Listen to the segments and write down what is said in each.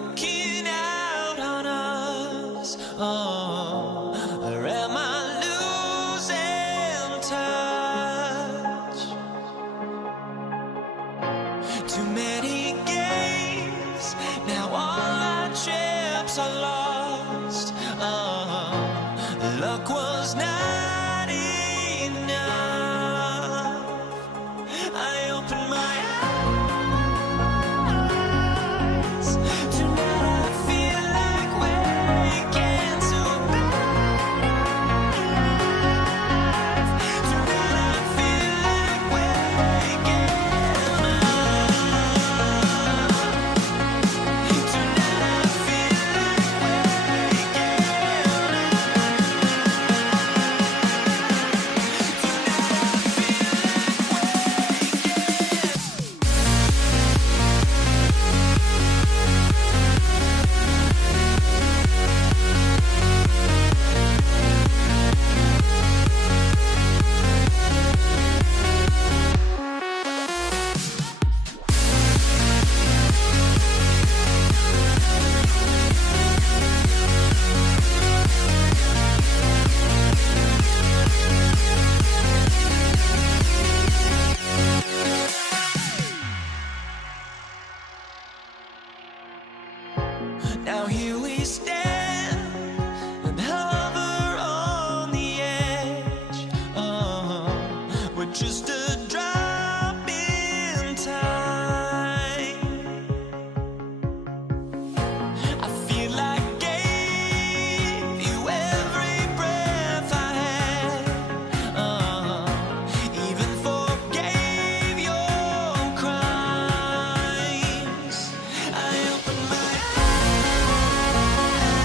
walking out on us? Oh, or am I losing touch? Too many games, now all our chips are lost. Oh, luck was not enough. I opened my eyes. Tonight I feel like waking to life. Tonight I feel like waking up. Tonight I feel like waking now here we stand and hover on the edge. Oh, we're just a drop in time. I feel like I gave you every breath I had. Even forgave your crimes. I opened my eyes.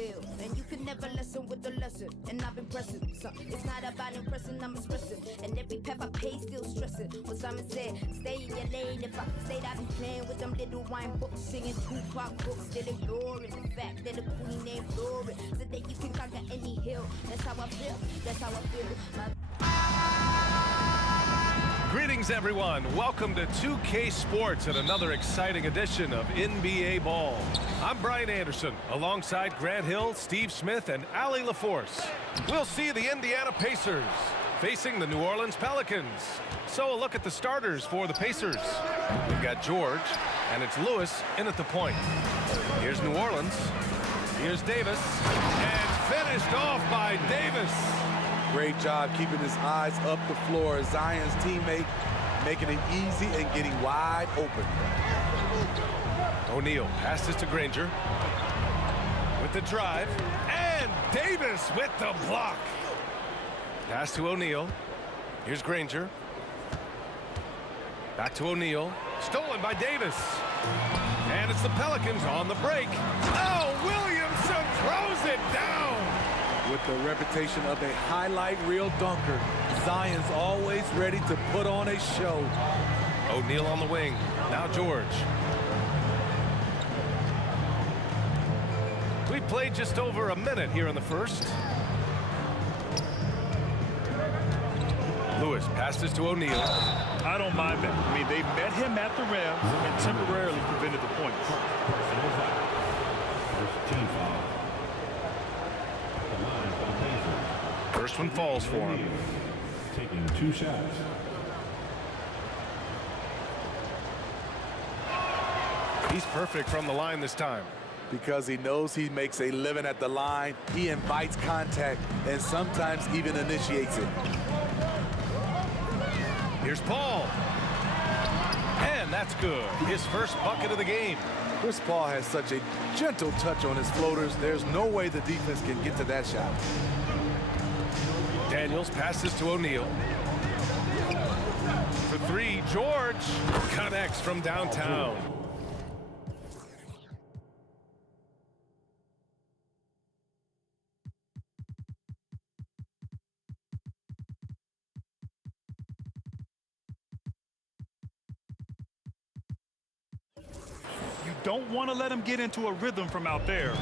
feel. And you can never lessen with the lesson. And I've been pressing. So it's not about impressing, I'm expressing. And every path I pay, still stressing. What Simon said, stay in your lane. If I stayed, I'd be playing with them little wine books, singing Tupac books, still ignoring the fact that the queen ain't glory. So that you can conquer any hill. That's how I feel. That's how I feel. Greetings, everyone. Welcome to 2K Sports and another exciting edition of NBA Ball. I'm Brian Anderson, alongside Grant Hill, Steve Smith, and Allie LaForce. We'll see the Indiana Pacers facing the New Orleans Pelicans. So a look at the starters for the Pacers. We've got George, and it's Lewis in at the point. Here's New Orleans. Here's Davis, and finished off by Davis. Great job keeping his eyes up the floor. Zion's teammate making it easy and getting wide open. O'Neal passes to Granger with the drive, and Davis with the block. Pass to O'Neal. Here's Granger. Back to O'Neal. Stolen by Davis. And it's the Pelicans on the break. Oh, Williamson throws it down. With the reputation of a highlight reel dunker, Zion's always ready to put on a show. O'Neal on the wing. Now George. We played just over a minute here in the first. Lewis passes to O'Neal. I don't mind that. I mean, they met him at the rim and temporarily prevented the points. First one falls for him. Taking 2 shots. He's perfect from the line this time. Because he knows he makes a living at the line, he invites contact and sometimes even initiates it. Here's Paul. And that's good. His first bucket of the game. Chris Paul has such a gentle touch on his floaters. There's no way the defense can get to that shot. Daniels passes to O'Neal. For 3, George connects from downtown. You don't want to let him get into a rhythm from out there.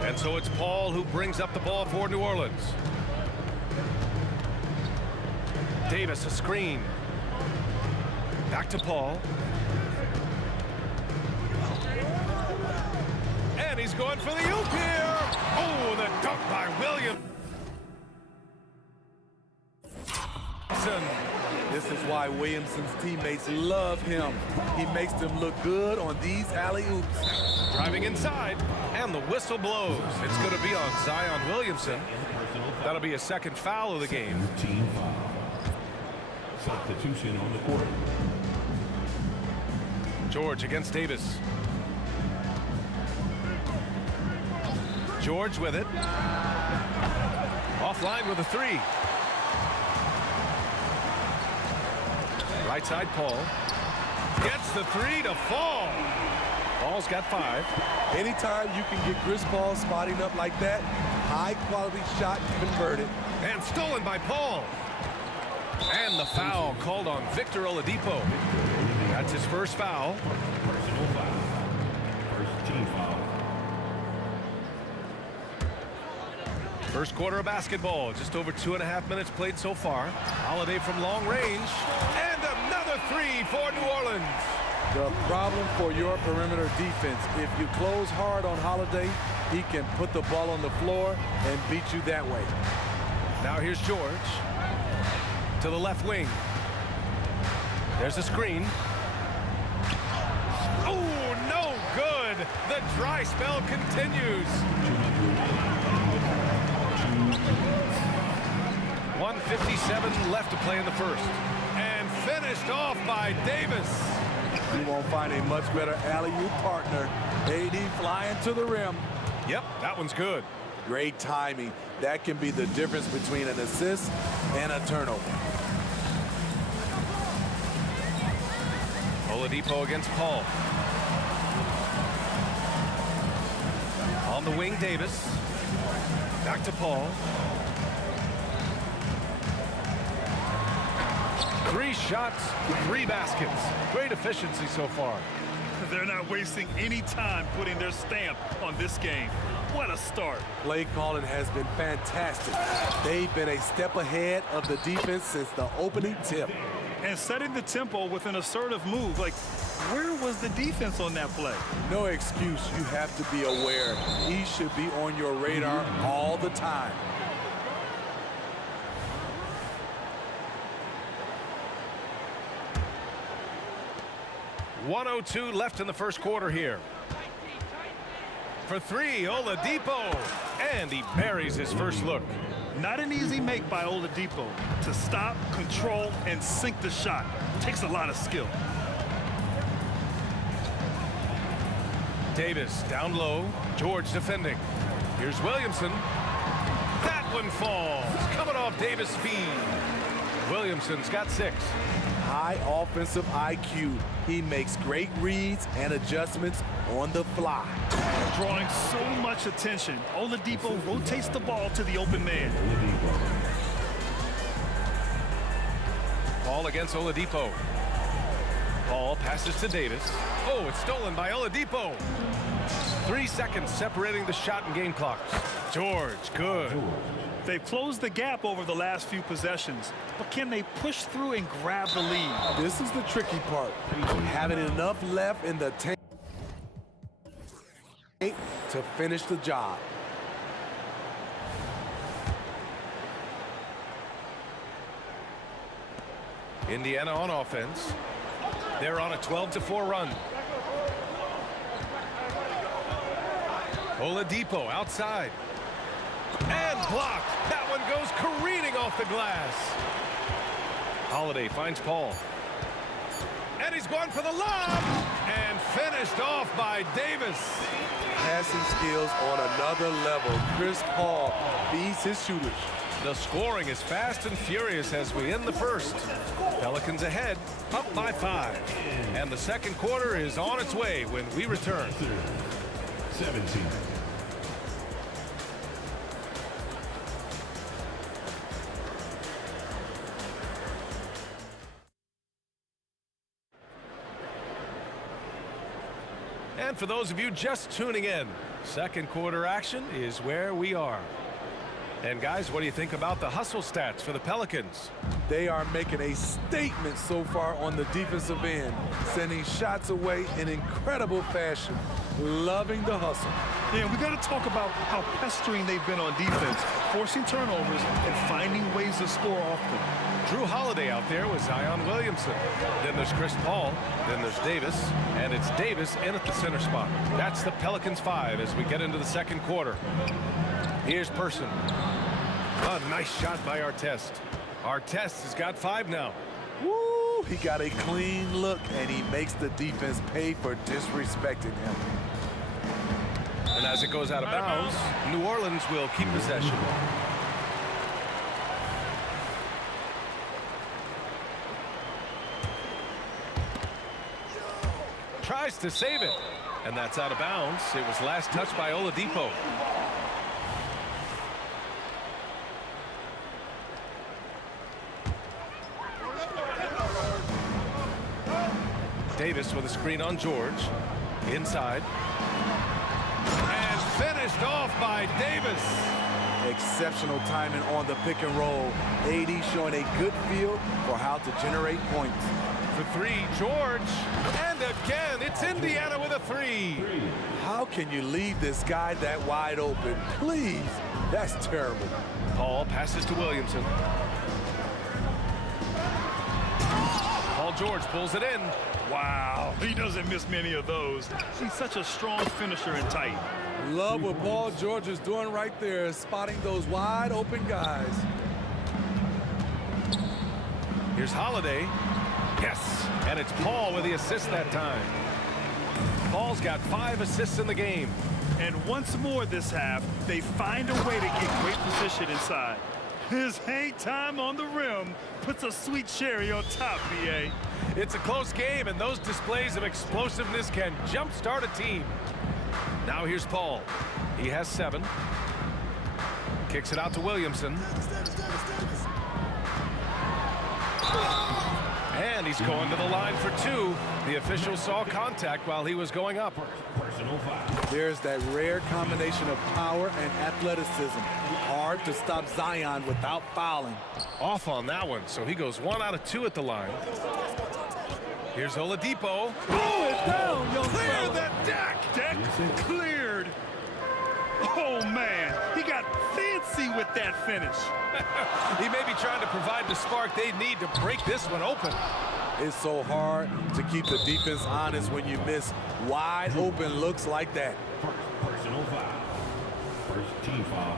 And so it's Paul who brings up the ball for New Orleans. Davis, a screen. Back to Paul. And he's going for the oop here. Oh, the dunk by Williamson. This is why Williamson's teammates love him. He makes them look good on these alley-oops. Driving inside, and the whistle blows. It's going to be on Zion Williamson. That'll be a second foul of the game. Team foul. Substitution on the court. George against Davis. George with it. Offline with a 3. Right side, Paul. Gets the 3 to fall. Paul's got 5. Anytime you can get Chris Paul spotting up like that, high-quality shot converted. And stolen by Paul. And the foul called on Victor Oladipo. That's his first foul. Personal foul. First team foul. First quarter of basketball. Just over 2.5 minutes played so far. Holiday from long range. And another 3 for New Orleans. The problem for your perimeter defense, if you close hard on Holiday, he can put the ball on the floor and beat you that way. Now here's George. To the left wing. There's a screen. Oh, no good. The dry spell continues. 1:57 left to play in the first. And finished off by Davis. You won't find a much better alley-oop partner. AD flying to the rim. Yep, that one's good. Great timing. That can be the difference between an assist and a turnover. Oladipo against Paul. On the wing, Davis. Back to Paul. 3 shots, 3 baskets. Great efficiency so far. They're not wasting any time putting their stamp on this game. What a start. Play calling has been fantastic. They've been a step ahead of the defense since the opening tip. And setting the tempo with an assertive move. Like, where was the defense on that play? No excuse. You have to be aware. He should be on your radar all the time. .102 left in the first quarter here. For 3, Oladipo. And he buries his first look. Not an easy make by Oladipo to stop, control, and sink the shot. Takes a lot of skill. Davis down low. George defending. Here's Williamson. That one falls. Coming off Davis' feed. Williamson's got 6. High offensive IQ. He makes great reads and adjustments on the fly. Drawing so much attention, Oladipo rotates the ball to the open man. Paul against Oladipo. Paul passes to Davis. Oh, it's stolen by Oladipo. 3 seconds separating the shot and game clocks. George, good. They've closed the gap over the last few possessions, but can they push through and grab the lead? This is the tricky part. Having enough left in the tank to finish the job. Indiana on offense. They're on a 12-4 run. Oladipo outside. And blocked. That one goes careening off the glass. Holiday finds Paul. And he's going for the lob. And finished off by Davis. Passing skills on another level. Chris Paul feeds his shooters. The scoring is fast and furious as we end the first. Pelicans ahead, up by 5. And the second quarter is on its way when we return. 17. And for those of you just tuning in, second quarter action is where we are. And guys, what do you think about the hustle stats for the Pelicans? They are making a statement so far on the defensive end, sending shots away in incredible fashion. Loving the hustle. Yeah, we got to talk about how pestering they've been on defense, forcing turnovers and finding ways to score often. Drew Holiday out there with Zion Williamson. Then there's Chris Paul. Then there's Davis. And it's Davis in at the center spot. That's the Pelicans 5 as we get into the second quarter. Here's Person. A nice shot by Artest. Artest has got 5 now. Woo! He got a clean look, and he makes the defense pay for disrespecting him. And as it goes out of bounds, New Orleans will keep possession. Tries to save it. And that's out of bounds. It was last touched by Oladipo. Davis with a screen on George. Inside. And finished off by Davis. Exceptional timing on the pick and roll. AD showing a good feel for how to generate points. For 3, George. And again, it's Indiana with a 3. How can you leave this guy that wide open? Please, that's terrible. Paul passes to Williamson. Paul George pulls it in. Wow, he doesn't miss many of those. He's such a strong finisher and tight. Love what Paul George is doing right there, spotting those wide open guys. Here's Holiday. Yes, and it's Paul with the assist that time. Paul's got 5 assists in the game. And once more this half, they find a way to get great position inside. His hang time on the rim puts a sweet cherry on top, B.A. It's a close game, and those displays of explosiveness can jumpstart a team. Now here's Paul. He has 7. Kicks it out to Williamson. And he's going to the line for 2. The official saw contact while he was going up. Personal foul. There's that rare combination of power and athleticism. Hard to stop Zion without fouling. Off on that one, so he goes 1 out of 2 at the line. Here's Oladipo. Blow it down, young Clear fella. that deck. Deck cleared. Oh, man. He got fancy with that finish. He may be trying to provide the spark they need to break this one open. It's so hard to keep the defense honest when you miss wide open looks like that. Personal foul. First team foul.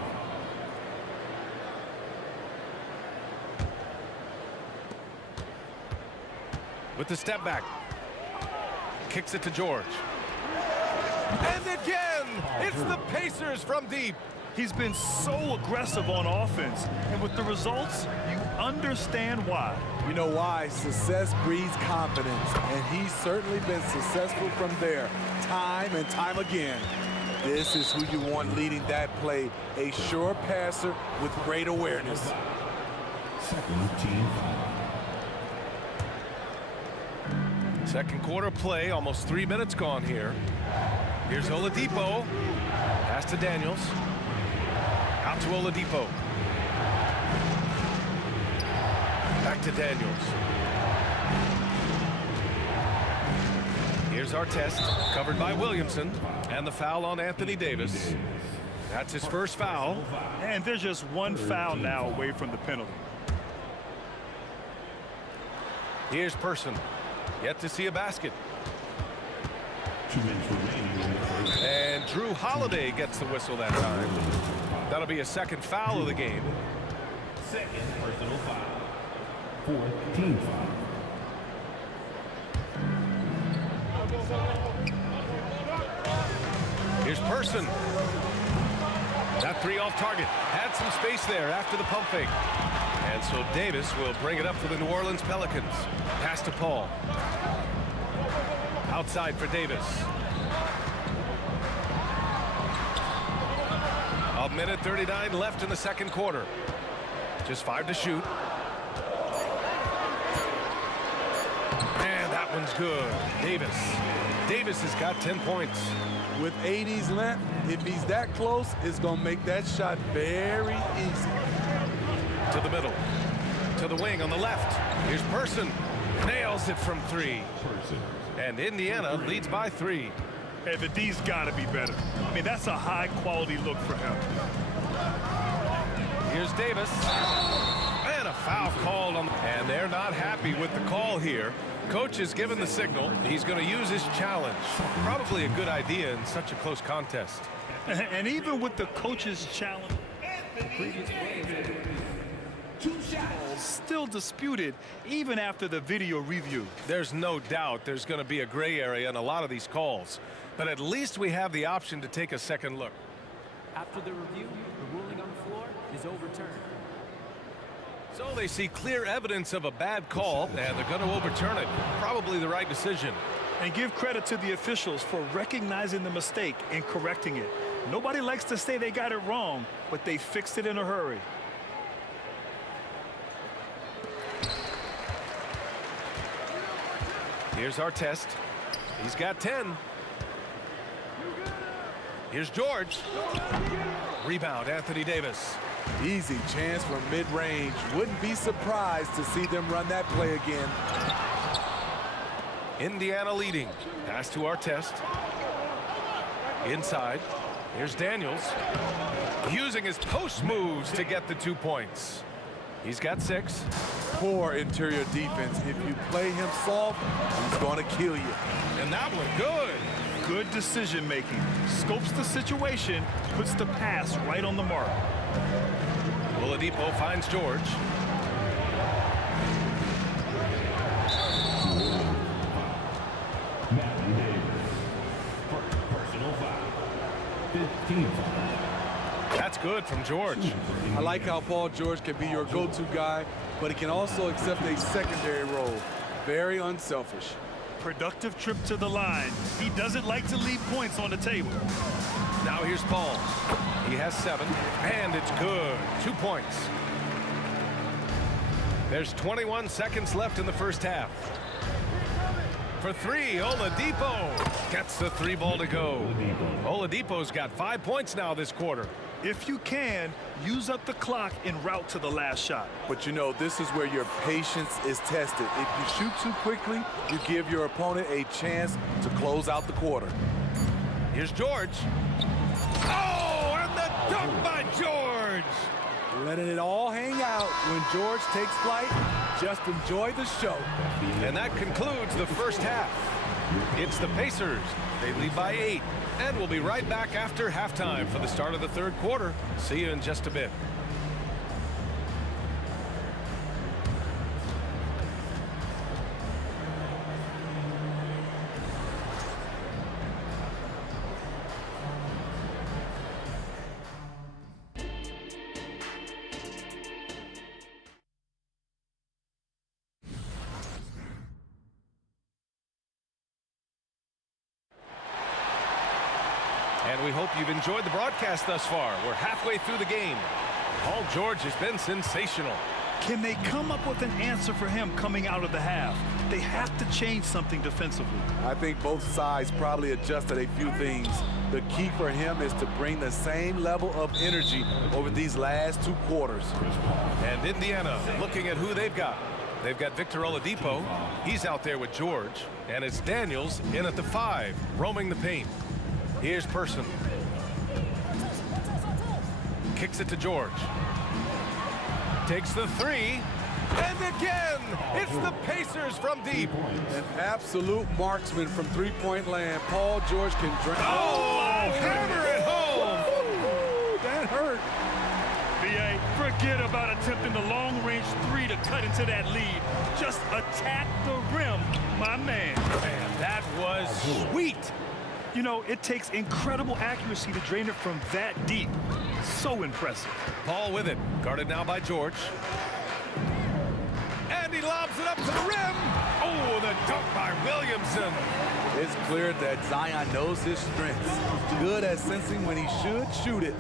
With the step back. Kicks it to George. And again, it's the Pacers from deep. He's been so aggressive on offense, and with the results, you understand why. You know why? Success breeds confidence, and he's certainly been successful from there, time and time again. This is who you want leading that play, a sure passer with great awareness. Second team foul. Second quarter play, almost 3 minutes gone here. Here's Oladipo. Pass to Daniels. Out to Oladipo. Back to Daniels. Here's Artest, covered by Williamson, and the foul on Anthony Davis. That's his first foul. And there's just one foul now away from the penalty. Here's Person. Yet to see a basket. 2 minutes remaining in the first. And Drew Holiday gets the whistle that time. That'll be a second foul of the game. Second personal foul. Fourth team foul. Here's Person. That 3 off target. Had some space there after the pump fake. And so Davis will bring it up for the New Orleans Pelicans. Pass to Paul. Outside for Davis. A minute 39 left in the second quarter. Just 5 to shoot. And that one's good. Davis has got 10 points. With 80's length, if he's that close, it's going to make that shot very easy. To the middle. To the wing on the left. Here's Person. Nails it from 3. Person. And Indiana leads by 3. Hey, the D's got to be better. I mean, that's a high-quality look for him. Here's Davis. And a foul called on. And they're not happy with the call here. Coach has given the signal. He's going to use his challenge. Probably a good idea in such a close contest. And even with the coach's challenge, still disputed even after the video review. There's no doubt there's going to be a gray area in a lot of these calls. But at least we have the option to take a second look. After the review, the ruling on the floor is overturned. So they see clear evidence of a bad call, and they're going to overturn it. Probably the right decision. And give credit to the officials for recognizing the mistake and correcting it. Nobody likes to say they got it wrong, but they fixed it in a hurry. Here's Artest. He's got 10. Here's George. Rebound, Anthony Davis. Easy chance from mid-range. Wouldn't be surprised to see them run that play again. Indiana leading. Pass to Artest. Inside. Here's Daniels. Using his post moves to get the 2 points. He's got 6. Poor interior defense. If you play him soft, he's going to kill you. And that one good. Good decision making. Scopes the situation, puts the pass right on the mark. Oladipo finds George. Matthew Davis. First personal foul. 15 foul. That's good from George. I like how Paul George can be your go-to guy, but he can also accept a secondary role. Very unselfish. productive trip to the line. He doesn't like to leave points on the table. Now here's Paul. He has 7, and it's good. 2 points. There's 21 seconds left in the first half. For 3, Oladipo gets the 3 ball to go. Oladipo's got 5 points now this quarter. If you can, use up the clock en route to the last shot. But you know, this is where your patience is tested. If you shoot too quickly, you give your opponent a chance to close out the quarter. Here's George. Oh, and the dunk by George! Letting it all hang out when George takes flight. Just enjoy the show. And that concludes the first half. It's the Pacers. They lead by 8. And we'll be right back after halftime for the start of the third quarter. See you in just a bit. And we hope you've enjoyed the broadcast thus far. We're halfway through the game. Paul George has been sensational. Can they come up with an answer for him coming out of the half? They have to change something defensively. I think both sides probably adjusted a few things. The key for him is to bring the same level of energy over these last 2 quarters. And Indiana looking at who they've got. They've got Victor Oladipo. He's out there with George. And it's Daniels in at the 5, roaming the paint. Here's Person. Kicks it to George. Takes the 3. And again, it's the Pacers from deep. An absolute marksman from three-point land. Paul George can drink. Oh, hammer it home. That hurt. B.A., forget about attempting the long-range 3 to cut into that lead. Just attack the rim, my man. Man, that was sweet. You know, it takes incredible accuracy to drain it from that deep. So impressive. Paul with it. Guarded now by George. And he lobs it up to the rim. Oh, the dunk by Williamson. It's clear that Zion knows his strengths. Good at sensing when he should shoot it.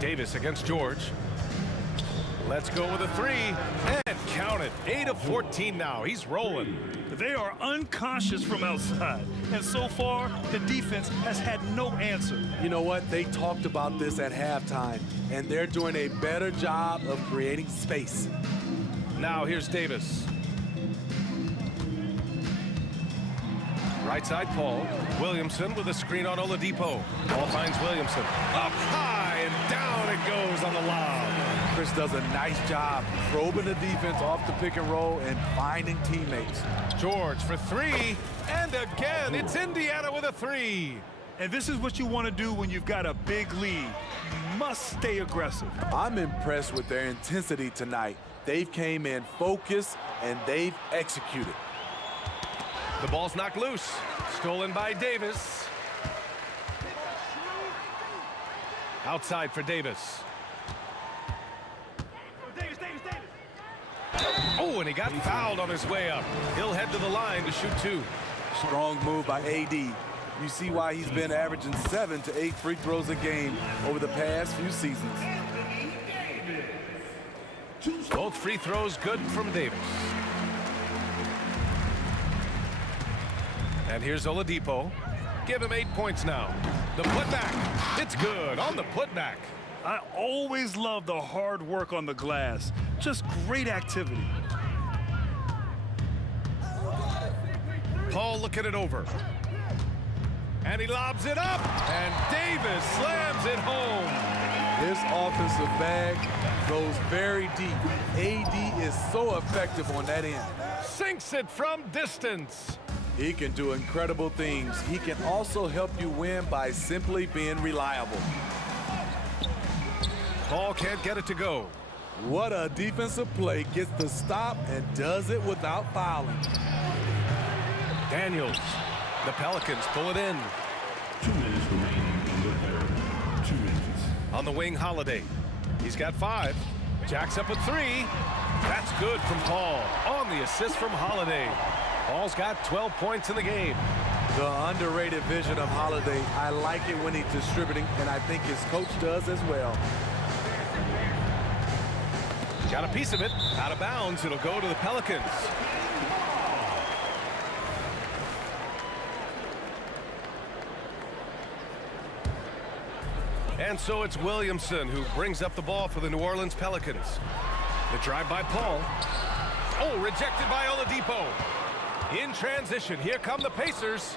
Davis against George. Let's go with a 3. And count it. 8 of 14 now. He's rolling. They are unconscious from outside. And so far, the defense has had no answer. You know what? They talked about this at halftime, and they're doing a better job of creating space. Now here's Davis. Right side, Paul. Williamson with a screen on Oladipo. Paul finds Williamson. Up high and down it goes on the lob. Chris does a nice job probing the defense off the pick and roll and finding teammates. George for 3. And again, it's Indiana with a 3. And this is what you want to do when you've got a big lead. You must stay aggressive. I'm impressed with their intensity tonight. They've came in focused and they've executed. The ball's knocked loose. Stolen by Davis. Outside for Davis. Oh, and he got fouled on his way up. He'll head to the line to shoot 2. Strong move by AD. You see why he's been averaging 7 to 8 free throws a game over the past few seasons. Both free throws good from Davis. And here's Oladipo. Give him 8 points now. The putback. It's good on the putback. I always love the hard work on the glass. Just great activity. Paul looking it over. And he lobs it up. And Davis slams it home. This offensive bag goes very deep. AD is so effective on that end. Sinks it from distance. He can do incredible things. He can also help you win by simply being reliable. Paul can't get it to go. What a defensive play. Gets the stop and does it without fouling. Daniels. The Pelicans pull it in. 2 minutes remaining in the third. 2 minutes. On the wing, Holiday. He's got 5. Jacks up a 3. That's good from Paul on the assist from Holiday. Paul's got 12 points in the game. The underrated vision of Holiday. I like it when he's distributing, and I think his coach does as well. Got a piece of it. Out of bounds. It'll go to the Pelicans. And so it's Williamson who brings up the ball for the New Orleans Pelicans. The drive by Paul. Oh, rejected by Oladipo. In transition, here come the Pacers.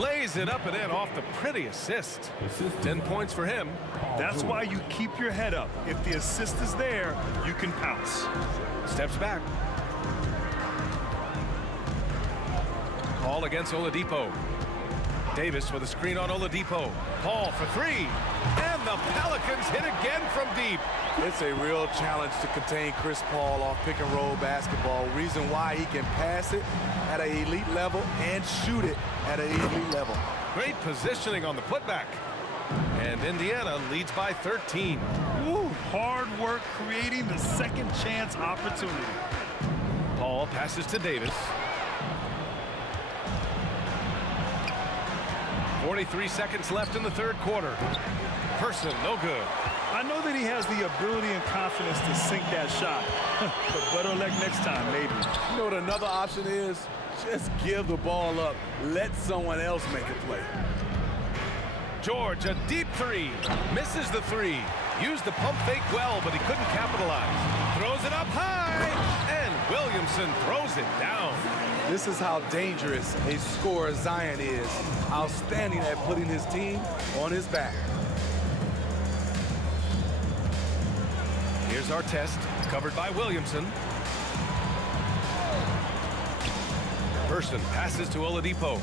Lays it up and in off the pretty assist. 10 points for him. That's why you keep your head up. If the assist is there, you can pounce. Steps back. Paul against Oladipo. Davis with a screen on Oladipo. Paul for three. And the Pelicans hit again from deep. It's a real challenge to contain Chris Paul off pick and roll basketball. Reason why he can pass it at an elite level and shoot it at an elite level. Great positioning on the putback. And Indiana leads by 13. Woo, hard work creating the second chance opportunity. Paul passes to Davis. 43 seconds left in the third quarter. Person, no good. I know that he has the ability and confidence to sink that shot. But better luck next time, maybe. You know what another option is? Just give the ball up. Let someone else make a play. George, a deep three. Misses the three. Used the pump fake well, but he couldn't capitalize. Throws it up high, and Williamson throws it down. This is how dangerous a scorer Zion is. Outstanding at putting his team on his back. Here's our test, covered by Williamson. Person passes to Oladipo.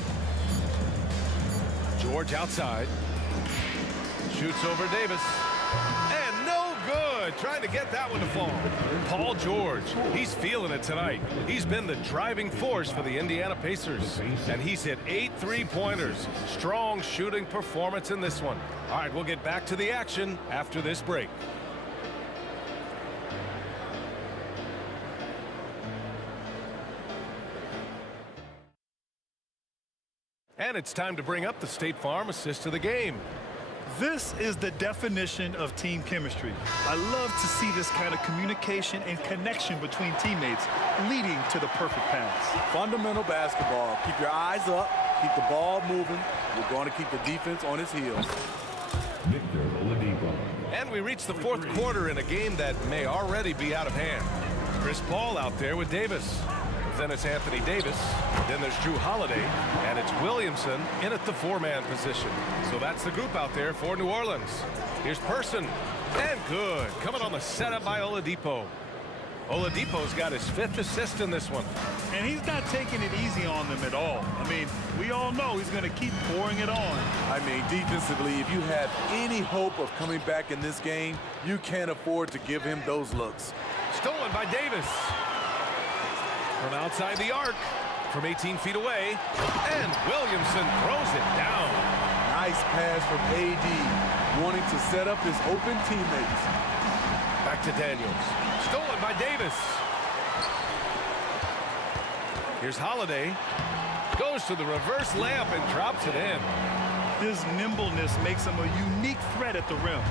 George outside. Shoots over Davis. And no good. Trying to get that one to fall. Paul George, he's feeling it tonight. He's been the driving force for the Indiana Pacers. And he's hit 8 3-pointers. Strong shooting performance in this one. All right, we'll get back to the action after this break. And it's time to bring up the State Farm assist of the game. This is the definition of team chemistry. I love to see this kind of communication and connection between teammates leading to the perfect pass. Fundamental basketball. Keep your eyes up. Keep the ball moving. We're going to keep the defense on its heels. Victor Oladipo. And we reach the fourth quarter in a game that may already be out of hand. Chris Paul out there with Davis. Then it's Anthony Davis. Then there's Drew Holiday. And it's Williamson in at the four-man position. So that's the group out there for New Orleans. Here's Person. And good. Coming on the setup by Oladipo. Oladipo's got his 5th assist in this one. And he's not taking it easy on them at all. I mean, we all know he's going to keep pouring it on. I mean, defensively, if you have any hope of coming back in this game, you can't afford to give him those looks. Stolen by Davis. From outside the arc, from 18 feet away, and Williamson throws it down. Nice pass from AD, wanting to set up his open teammates. Back to Daniels. Stolen by Davis. Here's Holiday. Goes to the reverse layup and drops it in. His nimbleness makes him a unique threat at the rim.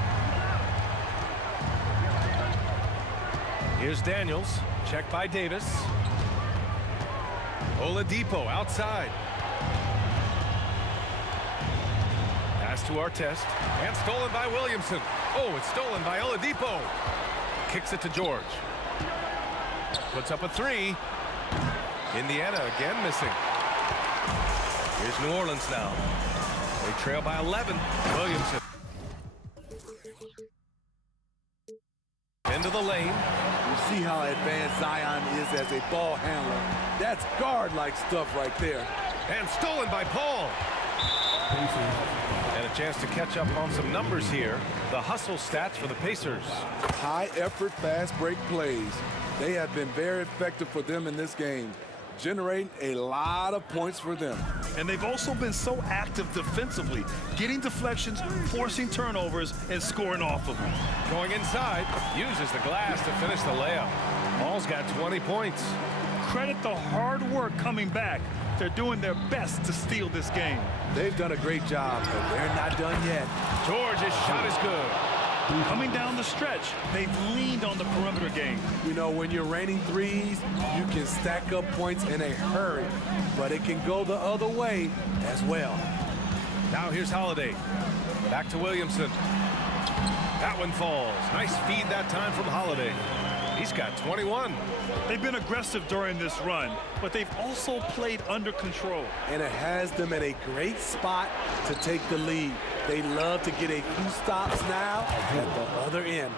Here's Daniels. Checked by Davis. Oladipo outside. Pass to Artest. And stolen by Williamson. Oh, it's stolen by Oladipo. Kicks it to George. Puts up a three. Indiana again missing. Here's New Orleans now. They trail by 11. Williamson. Into the lane. You see how advanced Zion is as a ball handler. That's guard-like stuff right there. And stolen by Paul. And a chance to catch up on some numbers here. The hustle stats for the Pacers. High-effort, fast-break plays. They have been very effective for them in this game. generating a lot of points for them. And they've also been so active defensively, getting deflections, forcing turnovers, and scoring off of them. Going inside, uses the glass to finish the layup. Ball's got 20 points. Credit the hard work coming back. They're doing their best to steal this game. They've done a great job, but they're not done yet. George's shot is good. Coming down the stretch, they've leaned on the perimeter game. You know, when you're raining threes, you can stack up points in a hurry, but it can go the other way as well. Now here's Holiday. Back to Williamson. That one falls. Nice feed that time from Holiday. He's got 21. They've been aggressive during this run, but they've also played under control. And it has them in a great spot to take the lead. They love to get a few stops now at the other end.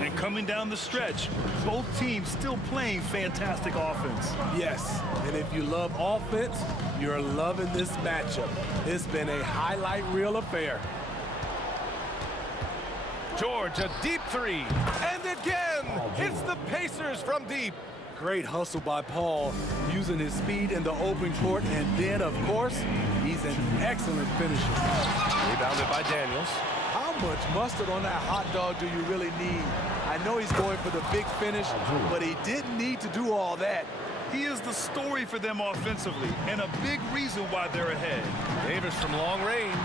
And coming down the stretch, both teams still playing fantastic offense. Yes, and if you love offense, you're loving this matchup. It's been a highlight reel affair. George, a deep three. And again, it's the Pacers from deep. Great hustle by Paul, using his speed in the open court, and then, of course, he's an excellent finisher. Rebounded by Daniels. How much mustard on that hot dog do you really need? I know he's going for the big finish, but he didn't need to do all that. He is the story for them offensively, and a big reason why they're ahead. Davis from long range.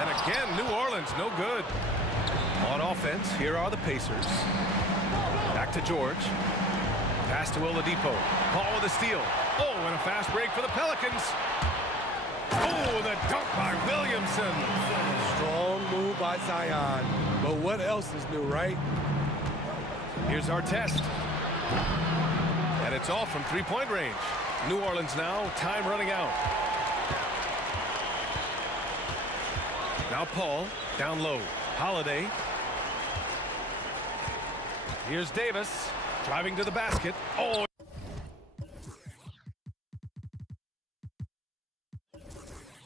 And again, New Orleans, no good. On offense, here are the Pacers. Back to George. Pass to Oladipo. Paul with a steal. Oh, and a fast break for the Pelicans. Oh, the dunk by Williamson. Strong move by Zion. But what else is new, right? Here's our test. And it's all from three-point range. New Orleans now, time running out. Now Paul, down low. Holiday. Here's Davis, driving to the basket. Oh!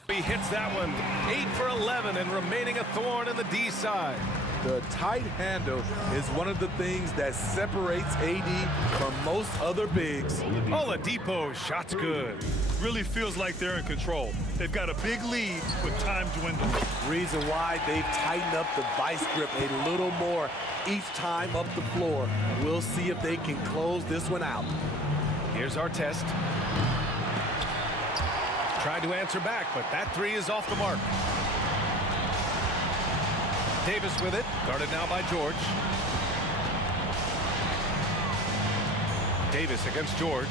He hits that one. 8 for 11 and remaining a thorn in the D side. The tight handle is one of the things that separates AD from most other bigs. Oladipo, shot's good. Really feels like they're in control. They've got a big lead with time dwindling. Reason why they've tightened up the vice grip a little more each time up the floor. We'll see if they can close this one out. Here's our test. Tried to answer back, but that three is off the mark. Davis with it, guarded now by George. Davis against George.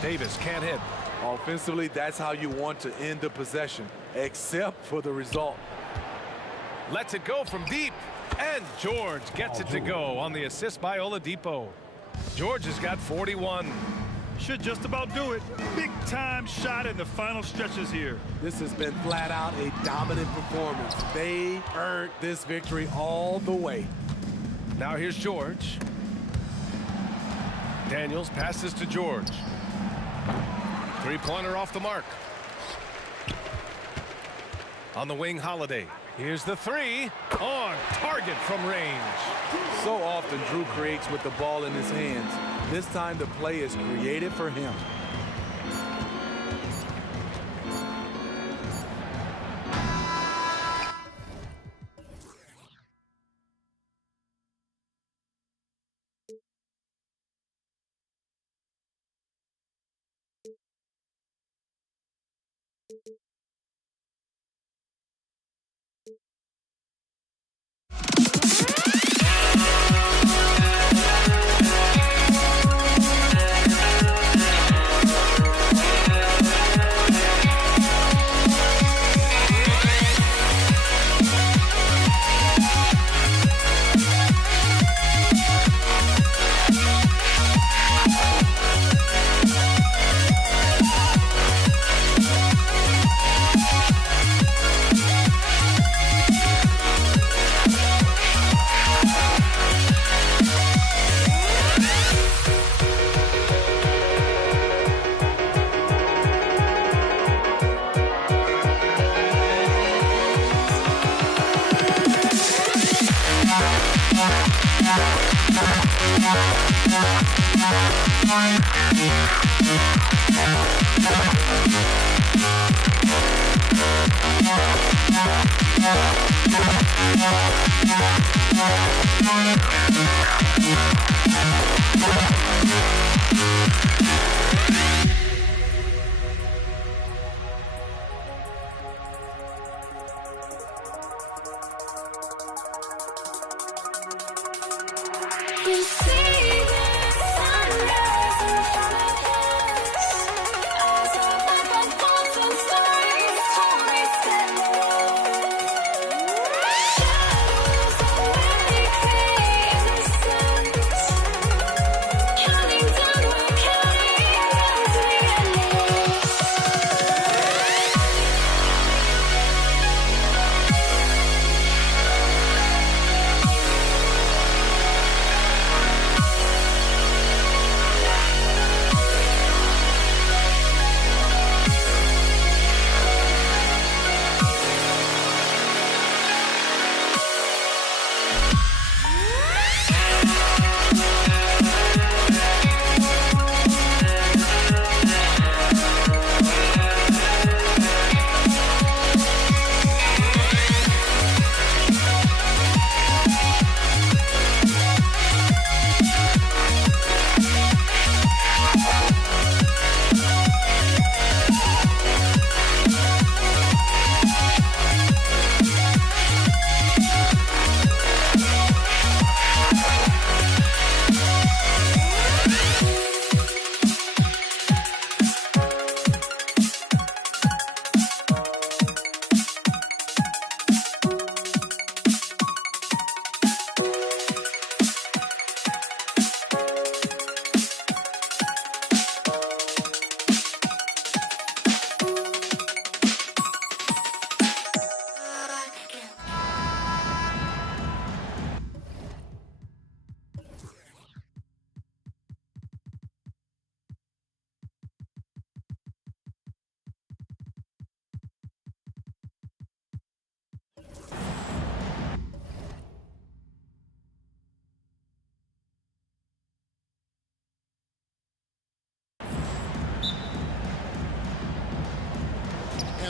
Davis can't hit. Offensively, that's how you want to end the possession, except for the result. Lets it go from deep, and George gets it to go on the assist by Oladipo. George has got 41. Should just about do it. Big time shot in the final stretches here. This has been flat out a dominant performance. They earned this victory all the way. Now here's George. Daniels passes to George. Three-pointer off the mark. On the wing, Holiday. Here's the three. On target from range. So often Drew creates with the ball in his hands. This time the play is created for him.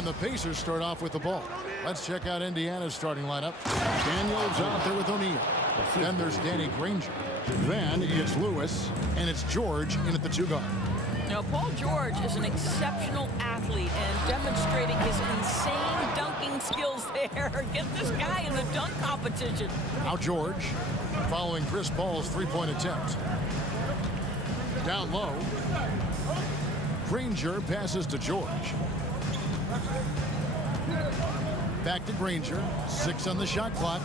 And the Pacers start off with the ball. Let's check out Indiana's starting lineup. Daniels out there with O'Neal. Then there's Danny Granger. Then it's Lewis, and it's George in at the 2 guard. Now, Paul George is an exceptional athlete and demonstrating his insane dunking skills there. Get this guy in the dunk competition. Now George, following Chris Paul's three-point attempt. Down low. Granger passes to George. Back to Granger. 6 on the shot clock.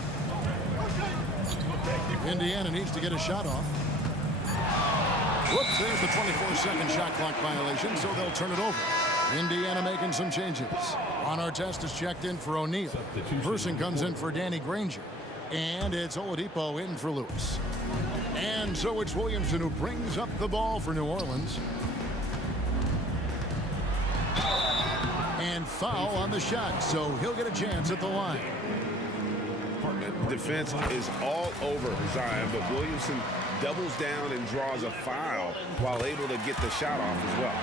Indiana needs to get a shot off. Whoops, there's the 24-second shot clock violation, so they'll turn it over. Indiana making some changes. On our test is checked in for O'Neal. Person comes in for Danny Granger. And it's Oladipo in for Lewis. And so it's Williamson who brings up the ball for New Orleans. And foul on the shot, so he'll get a chance at the line. Defense is all over Zion, but Williamson doubles down and draws a foul while able to get the shot off as well.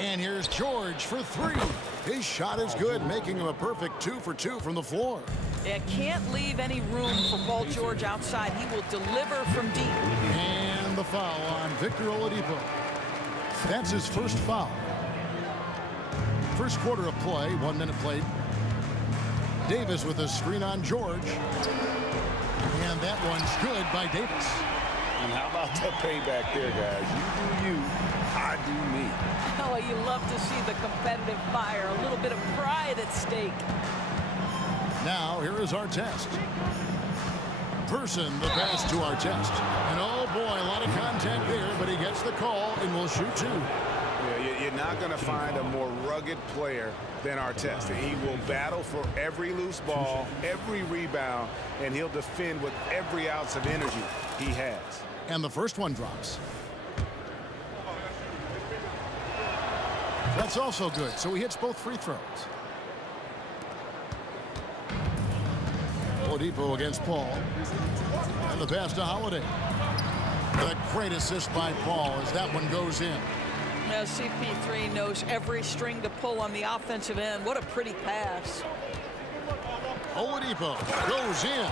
And here's George for 3. His shot is good, making him a perfect 2 for 2 from the floor. Yeah, can't leave any room for Paul George outside. He will deliver from deep. And the foul on Victor Oladipo. That's his first foul. First quarter of play, 1 minute played. Davis with a screen on George. And that one's good by Davis. And how about that payback there, guys? You do you, I do me. Oh, you love to see the competitive fire. A little bit of pride at stake. Now, here is our test. Person, the pass to our test. And oh boy, a lot of contact there, but he gets the call and will shoot 2. Yeah, you're not going to find a more rugged player than Artest. He will battle for every loose ball, every rebound, and he'll defend with every ounce of energy he has. And the first one drops. That's also good, so he hits both free throws. Oladipo against Paul. And the pass to Holiday. The great assist by Paul as that one goes in. Now CP3 knows every string to pull on the offensive end. What a pretty pass. Oladipo goes in.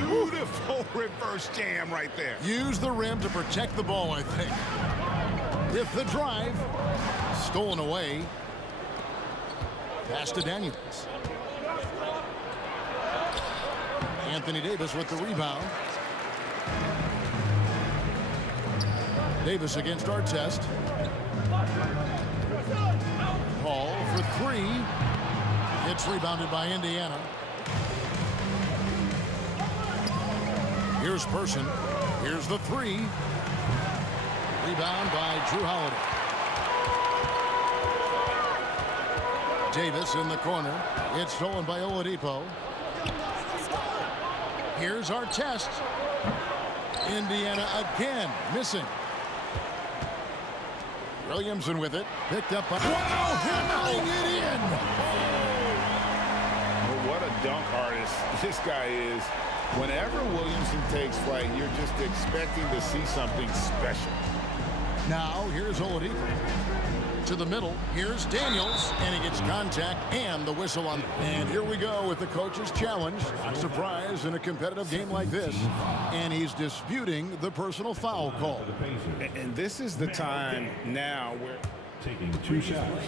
Beautiful reverse jam right there. Use the rim to protect the ball, I think. With the drive, stolen away. Pass to Daniels. Anthony Davis with the rebound. Davis against Artest. Paul for three. It's rebounded by Indiana. Here's Person. Here's the three. Rebound by Drew Holiday. Davis in the corner. It's stolen by Oladipo. Here's Artest. Indiana again missing. Williamson with it. Picked up by... Wow! Hammering it in! Well, what a dunk artist this guy is. Whenever Williamson takes flight, you're just expecting to see something special. Now, here's Oladipo. To the middle. Here's Daniels. And he gets contact and the whistle on. And here we go with the coach's challenge. Not a surprise in a competitive game like this. And he's disputing the personal foul call. And this is the time now where Taking 2 shots.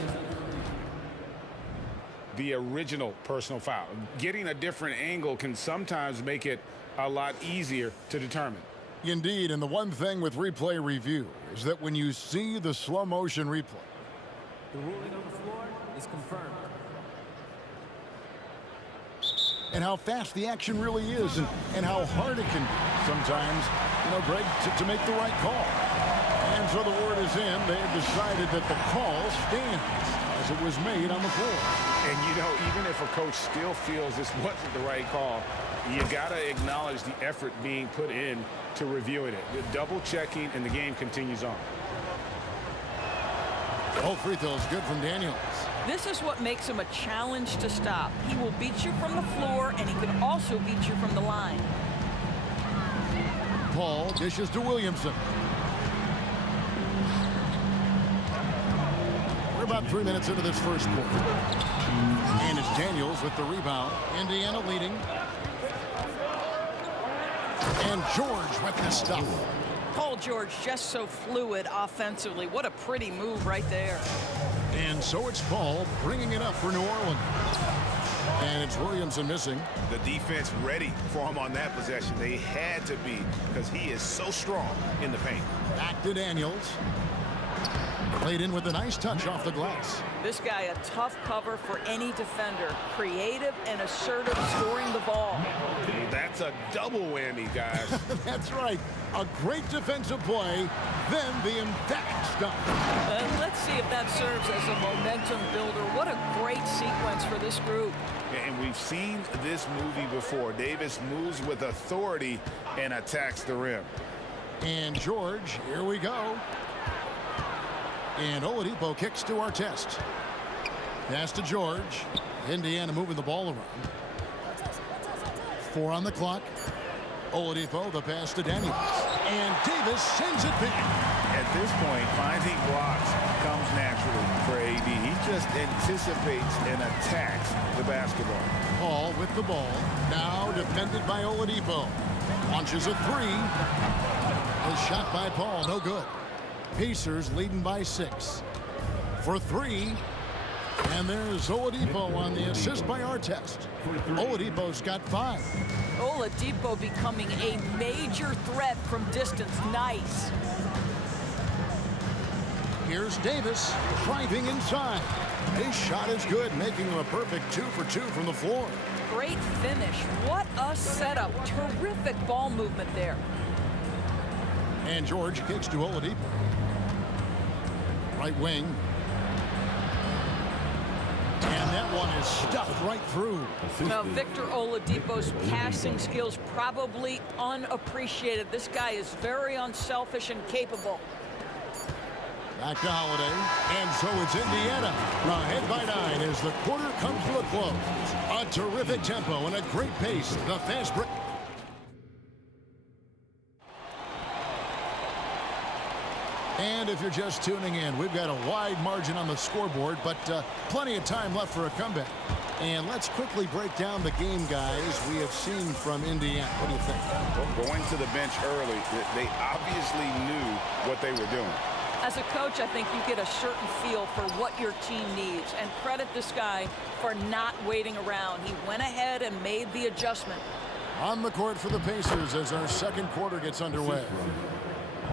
the original personal foul. Getting a different angle can sometimes make it a lot easier to determine. Indeed, and the one thing with replay review is that when you see the slow motion replay, The ruling on the floor is confirmed. and how fast the action really is and how hard it can be sometimes, Greg, to make the right call. And so the word is in. They have decided that the call stands as it was made on the floor. And, even if a coach still feels this wasn't the right call, you got to acknowledge the effort being put in to reviewing it. The double checking, and the game continues on. Oh, free throws good from Daniels. This is what makes him a challenge to stop. He will beat you from the floor, and he can also beat you from the line. Paul dishes to Williamson. We're about 3 minutes into this first quarter. And it's Daniels with the rebound. Indiana leading. And George with the stuff. Paul George just so fluid offensively. What a pretty move right there. And so it's Paul bringing it up for New Orleans. And it's Williamson missing. The defense ready for him on that possession. They had to be, because he is so strong in the paint. Back to Daniels. Played in with a nice touch off the glass. This guy a tough cover for any defender. Creative and assertive scoring the ball. That's a double whammy, guys. That's right. A great defensive play, then the emphatic stuff. Let's see if that serves as a momentum builder. What a great sequence for this group. And we've seen this movie before. Davis moves with authority and attacks the rim. And George, here we go. And Oladipo kicks to Artest. Pass to George. Indiana moving the ball around. 4 on the clock. Oladipo, the pass to Daniels. And Davis sends it back. At this point, finding blocks comes naturally for AD. He just anticipates and attacks the basketball. Paul with the ball. Now defended by Oladipo. Launches a three. A shot by Paul, no good. Pacers leading by 6. For 3. And there's Oladipo on the assist by Artest. Oladipo's got 5. Oladipo becoming a major threat from distance. Nice. Here's Davis driving inside. His shot is good, making him a perfect 2 for 2 from the floor. Great finish. What a setup. Terrific ball movement there. And George kicks to Oladipo. Right wing. And that one is stuffed right through. Now, Victor Oladipo's passing skills probably unappreciated. This guy is very unselfish and capable. Back to Holiday. And so it's Indiana ahead by 9 as the quarter comes to a close. A terrific tempo and a great pace. The fast break. And if you're just tuning in, we've got a wide margin on the scoreboard, but plenty of time left for a comeback. And let's quickly break down the game, guys, we have seen from Indiana. What do you think? Well, going to the bench early, they obviously knew what they were doing. As a coach, I think you get a certain feel for what your team needs. And credit this guy for not waiting around. He went ahead and made the adjustment. On the court for the Pacers as our second quarter gets underway.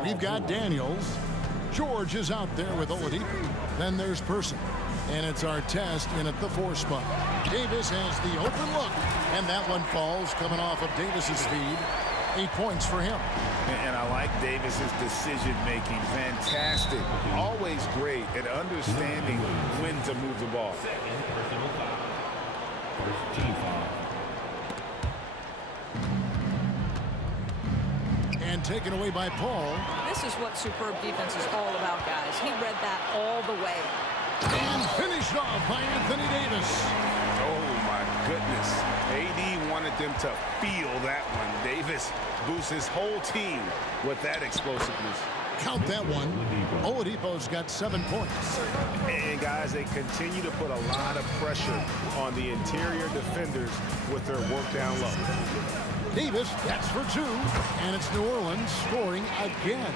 We've got Daniels. George is out there with Oladipo. Then there's Person. And it's our test in at the 4 spot. Davis has the open look. And that one falls coming off of Davis's feed. 8 points for him. And I like Davis's decision-making. Fantastic. Always great at understanding when to move the ball. Personal foul. First team foul. And taken away by Paul. This is what superb defense is all about, guys. He read that all the way. And finished off by Anthony Davis. Oh, my goodness. AD wanted them to feel that one. Davis boosts his whole team with that explosiveness. Count that one. Oladipo's got 7 points. And, guys, they continue to put a lot of pressure on the interior defenders with their work down low. Davis, that's for 2. And it's New Orleans scoring again.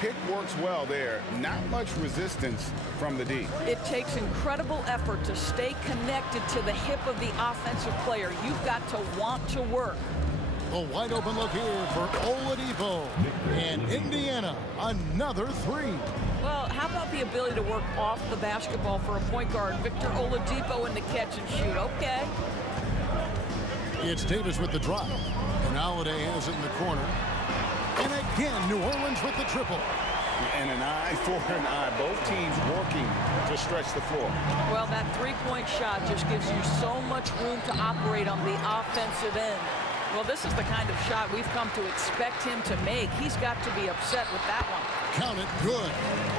Pick works well there. Not much resistance from the D. It takes incredible effort to stay connected to the hip of the offensive player. You've got to want to work. A wide open look here for Oladipo. And Indiana, another 3. Well, how about the ability to work off the basketball for a point guard? Victor Oladipo in the catch and shoot. Okay. It's Davis with the drop. And Holiday has it in the corner. And again, New Orleans with the triple. And an eye for an eye. Both teams working to stretch the floor. Well, that three-point shot just gives you so much room to operate on the offensive end. Well, this is the kind of shot we've come to expect him to make. He's got to be upset with that one. Count it good.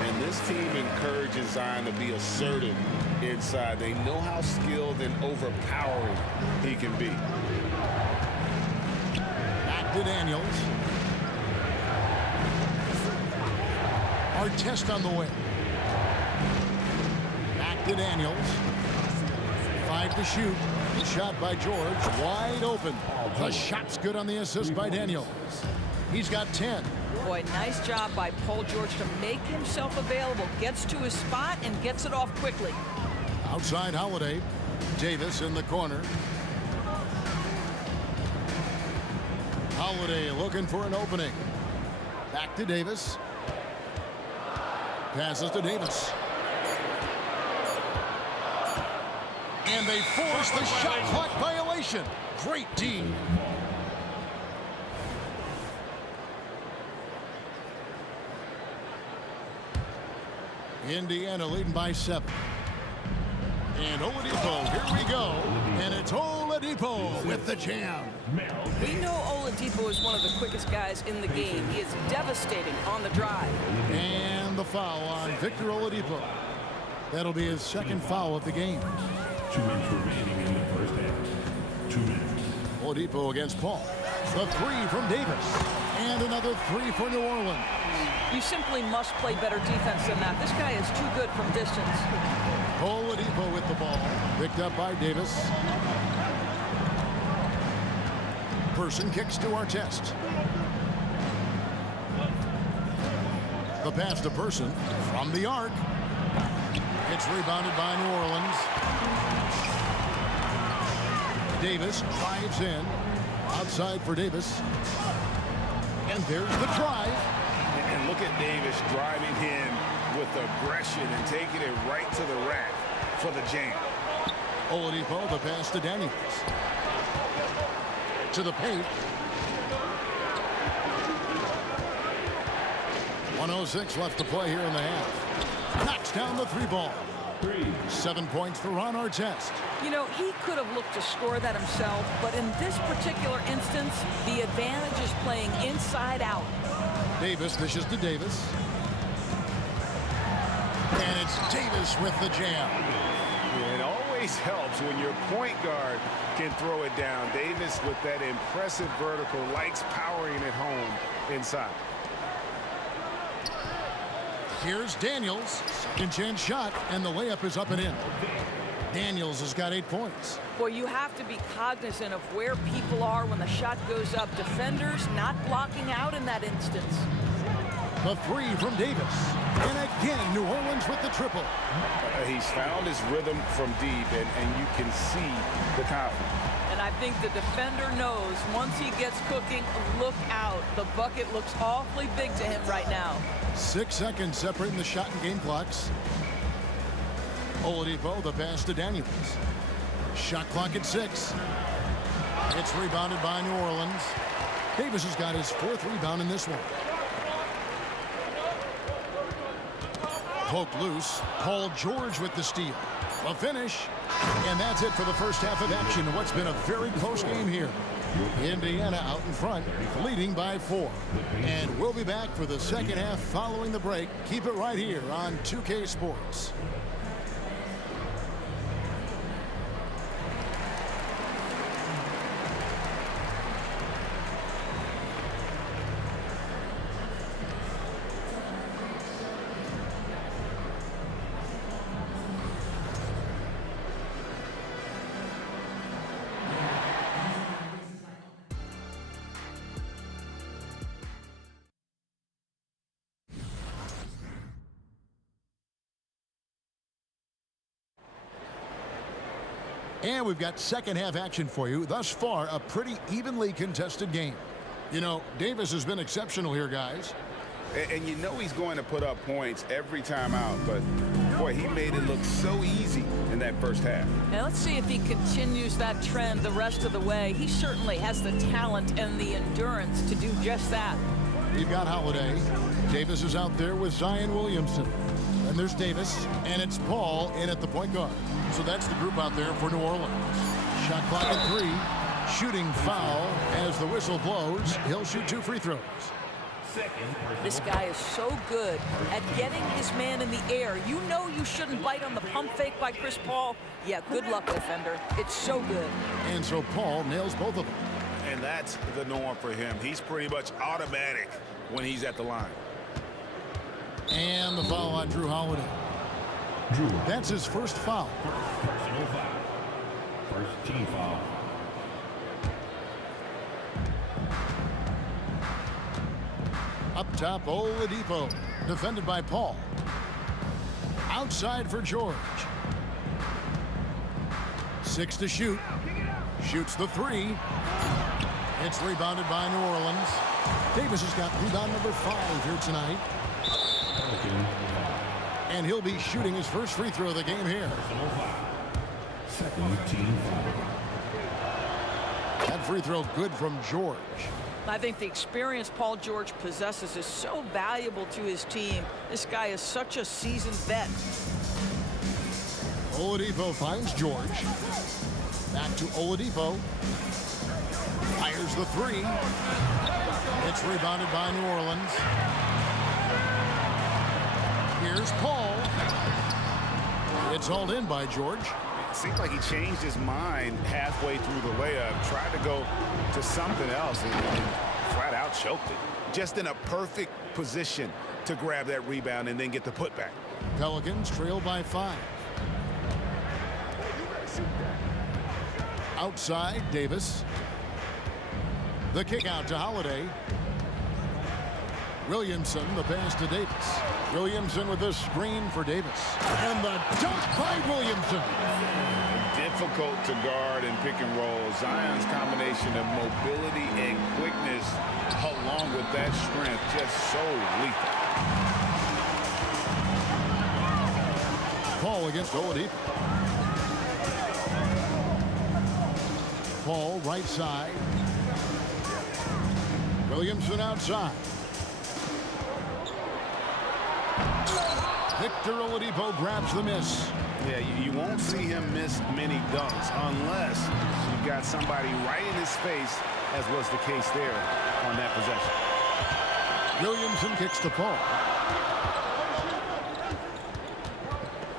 And this team encourages Zion to be assertive inside. They know how skilled and overpowering he can be. Back to Daniels. Our test on the way. Back to Daniels. 5 to shoot. The shot by George. Wide open. The shot's good on the assist by Daniels. He's got 10. Boy, nice job by Paul George to make himself available. Gets to his spot and gets it off quickly. Outside Holiday. Davis in the corner. Holiday looking for an opening. Back to Davis. Passes to Davis. And they force the shot clock violation. Great team. Indiana leading by 7. And Oladipo, here we go. And it's Oladipo with the jam. We know Oladipo is one of the quickest guys in the game. He is devastating on the drive. And the foul on Victor Oladipo. That'll be his second foul of the game. 2 minutes remaining in the first half. 2 minutes. Oladipo against Paul. The 3 from Davis. And another 3 for New Orleans. You simply must play better defense than that. This guy is too good from distance. Oladipo with the ball. Picked up by Davis. Person kicks to our test. The pass to Person from the arc. It's rebounded by New Orleans. Davis drives in. Outside for Davis. And there's the drive. And look at Davis driving in with aggression and taking it right to the rack for the jam. Oladipo, the pass to Daniels. To the paint. 1:06 left to play here in the half. Knocks down the 3 ball. 7 points for Ron Artest. You know, he could have looked to score that himself, but in this particular instance, the advantage is playing inside out. Davis dishes to Davis. And it's Davis with the jam. It always helps when your point guard can throw it down. Davis with that impressive vertical likes powering it home inside. Here's Daniels. Second chance shot, and the layup is up and in. Daniels has got 8 points. Boy, you have to be cognizant of where people are when the shot goes up. Defenders not blocking out in that instance. The three from Davis. And again, New Orleans with the triple. He's found his rhythm from deep, and you can see the confidence. And I think the defender knows once he gets cooking, look out. The bucket looks awfully big to him right now. 6 seconds separating the shot and game clocks. Oladipo, the pass to Daniels. Shot clock at 6. It's rebounded by New Orleans. Davis has got his 4th rebound in this one. Poked loose. Paul George with the steal. A finish. And that's it for the first half of action. What's been a very close game here. Indiana out in front, leading by 4. And we'll be back for the second half following the break. Keep it right here on 2K Sports. And we've got second half action for you. Thus far, a pretty evenly contested game. You know, Davis has been exceptional here, guys. And you know he's going to put up points every time out, but boy, he made it look so easy in that first half. And let's see if he continues that trend the rest of the way. He certainly has the talent and the endurance to do just that. You've got Holiday. Davis is out there with Zion Williamson. And there's Davis, and it's Paul in at the point guard. So that's the group out there for New Orleans. Shot clock at 3. Shooting foul as the whistle blows. He'll shoot 2 free throws. This guy is so good at getting his man in the air. You know you shouldn't bite on the pump fake by Chris Paul. Yeah, good luck, defender. It's so good. And so Paul nails both of them. And that's the norm for him. He's pretty much automatic when he's at the line. And the foul on Drew Holiday. That's his first foul. Personal foul. First team foul. Up top, Oladipo. Defended by Paul. Outside for George. 6 to shoot. Shoots the 3. It's rebounded by New Orleans. Davis has got rebound number 5 here tonight. And he'll be shooting his first free throw of the game here. Second team foul. That free throw good from George. I think the experience Paul George possesses is so valuable to his team. This guy is such a seasoned vet. Oladipo finds George. Back to Oladipo. Fires the 3. It's rebounded by New Orleans. Here's Paul. It's hauled in by George. It seemed like he changed his mind halfway through the layup, tried to go to something else, and flat out choked it. Just in a perfect position to grab that rebound and then get the putback. Pelicans trail by 5. Outside, Davis. The kick out to Holiday. Williamson, the pass to Davis. Williamson with a screen for Davis. And the dunk by Williamson. Difficult to guard and pick and roll. Zion's combination of mobility and quickness along with that strength just so lethal. Paul against Oladipo. Paul right side. Williamson outside. Victor Oladipo grabs the miss. Yeah, you won't see him miss many dunks unless you've got somebody right in his face, as was the case there on that possession. Williamson kicks to Paul.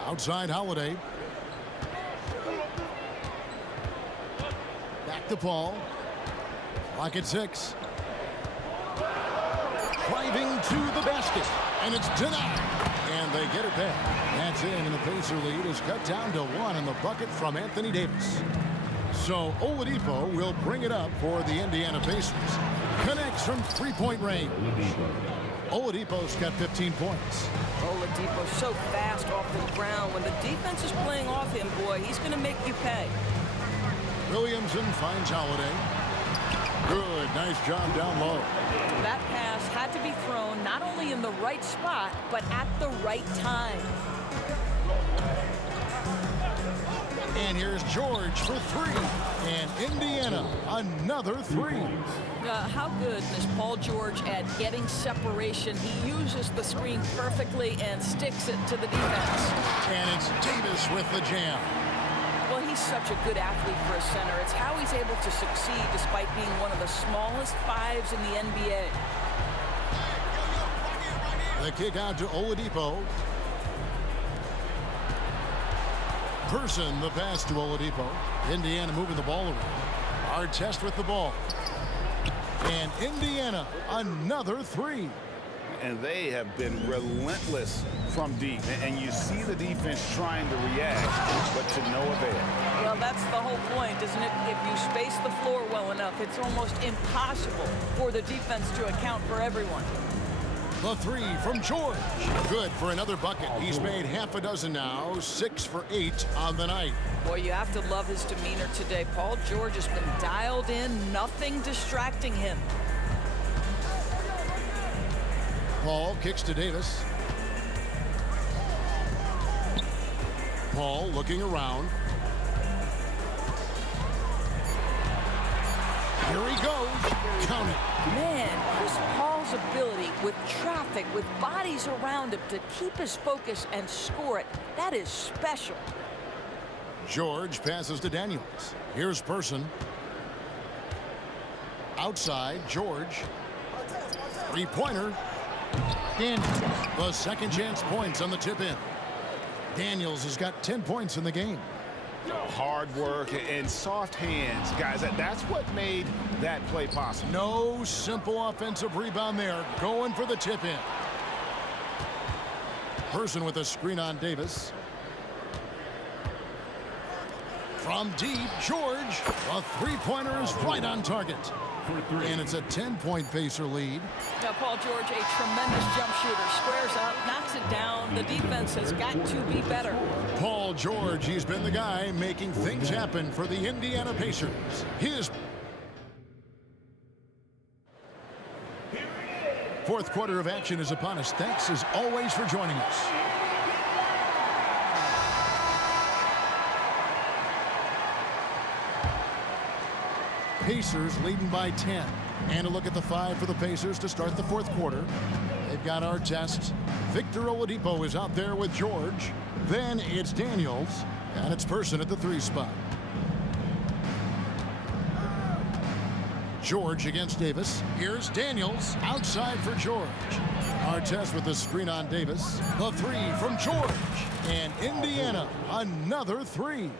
Outside Holiday. Back to Paul. Clock at 6. Driving to the basket. And it's denied. And they get it back. That's in, and the Pacer lead is cut down to 1 in the bucket from Anthony Davis. So Oladipo will bring it up for the Indiana Pacers. Connects from three-point range. Oladipo's got 15 points. Oladipo's so fast off the ground. When the defense is playing off him, boy, he's going to make you pay. Williamson finds Holiday. Good, nice job down low. That pass had to be thrown not only in the right spot, but at the right time. And here's George for 3. And Indiana, another 3. How good is Paul George at getting separation? He uses the screen perfectly and sticks it to the defense. And it's Davis with the jam. Well, he's such a good athlete for a center. It's how he's able to succeed despite being one of the smallest 5s in the NBA. The kick out to Oladipo. Person, the pass to Oladipo. Indiana moving the ball around. Artest with the ball. And Indiana, another 3. And they have been relentless from deep. And you see the defense trying to react, but to no avail. Well, that's the whole point, isn't it? If you space the floor well enough, it's almost impossible for the defense to account for everyone. The 3 from George. Good for another bucket. He's made half a dozen now. 6 for 8 on the night. Boy, you have to love his demeanor today. Paul George has been dialed in, nothing distracting him. Paul kicks to Davis. Paul looking around. Here he goes. Count it. Man, Chris Paul's ability with traffic, with bodies around him to keep his focus and score it, that is special. George passes to Daniels. Here's Person. Outside, George. Three-pointer. Daniels. The second chance points on the tip-in. Daniels has got 10 points in the game. Hard work and soft hands, guys. That's what made that play possible. No simple offensive rebound there. Going for the tip-in. Person with a screen on Davis. From deep, George. A three-pointer is right on target. And it's a 10-point Pacer lead. Now, Paul George, a tremendous jump shooter. Squares up, knocks it down. The defense has got to be better. Paul George, he's been the guy making things happen for the Indiana Pacers. His fourth quarter of action is upon us. Thanks, as always, for joining us. Pacers leading by 10. And a look at the 5 for the Pacers to start the fourth quarter. They've got Artest. Victor Oladipo is out there with George. Then it's Daniels. And it's Person at the 3 spot. George against Davis. Here's Daniels. Outside for George. Artest with the screen on Davis. The 3 from George. And Indiana, another 3.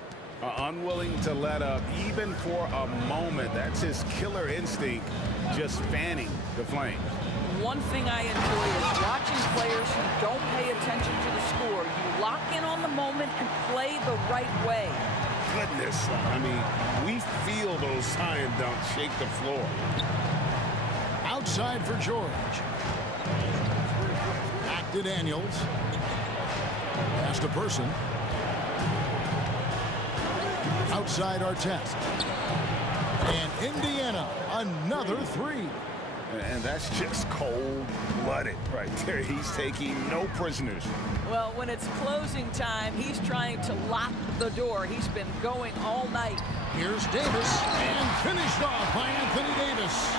Unwilling to let up even for a moment. That's his killer instinct, just fanning the flames. One thing I enjoy is watching players who don't pay attention to the score. You lock in on the moment and play the right way. Goodness, I mean, we feel those science dunks shake the floor. Outside for George. Back to Daniels. Pass to Person. Outside Artest. And Indiana, another 3. And that's just cold-blooded right there. He's taking no prisoners. Well, when it's closing time, he's trying to lock the door. He's been going all night. Here's Davis, and finished off by Anthony Davis.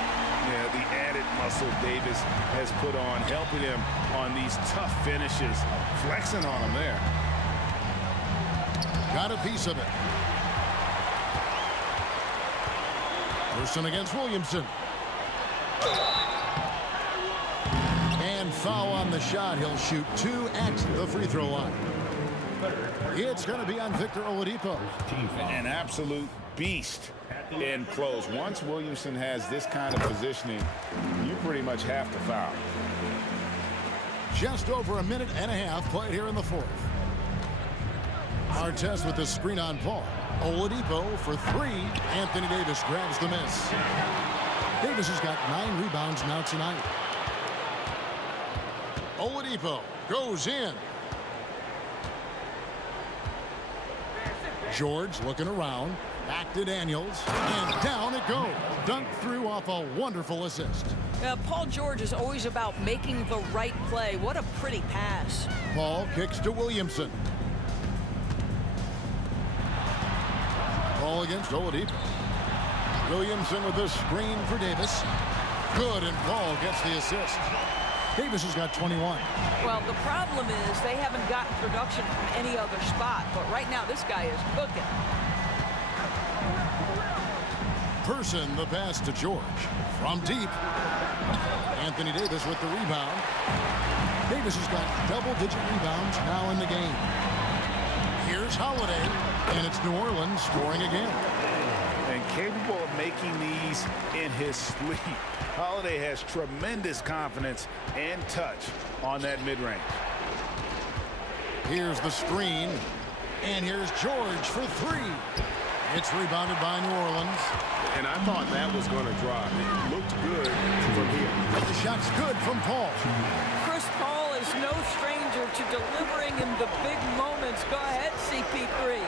Yeah, the added muscle Davis has put on, helping him on these tough finishes, flexing on him there. Got a piece of it. Person against Williamson. And foul on the shot. He'll shoot 2 at the free throw line. It's going to be on Victor Oladipo. Team foul. An absolute beast in close. Once Williamson has this kind of positioning, you pretty much have to foul. Just over a minute and a half played here in the fourth. Artest with the screen on Paul. Oladipo for three. Anthony Davis grabs the miss. Davis has got 9 rebounds now tonight. Oladipo goes in. George looking around. Back to Daniels. And down it goes. Dunked through off a wonderful assist. Paul George is always about making the right play. What a pretty pass. Paul kicks to Williamson. Paul against Oladipo. Williamson with the screen for Davis. Good, and Paul gets the assist. Davis has got 21. Well, the problem is they haven't gotten production from any other spot, but right now this guy is cooking. Person the pass to George. From deep. Anthony Davis with the rebound. Davis has got double-digit rebounds now in the game. Here's Holiday, and it's New Orleans scoring again. And capable of making these in his sleep. Holiday has tremendous confidence and touch on that mid-range. Here's the screen, and here's George for three. It's rebounded by New Orleans. And I thought that was going to drop. It looked good from here. The shot's good from Paul. Chris Paul is no stranger to delivering in the big moments. Go ahead, CP3.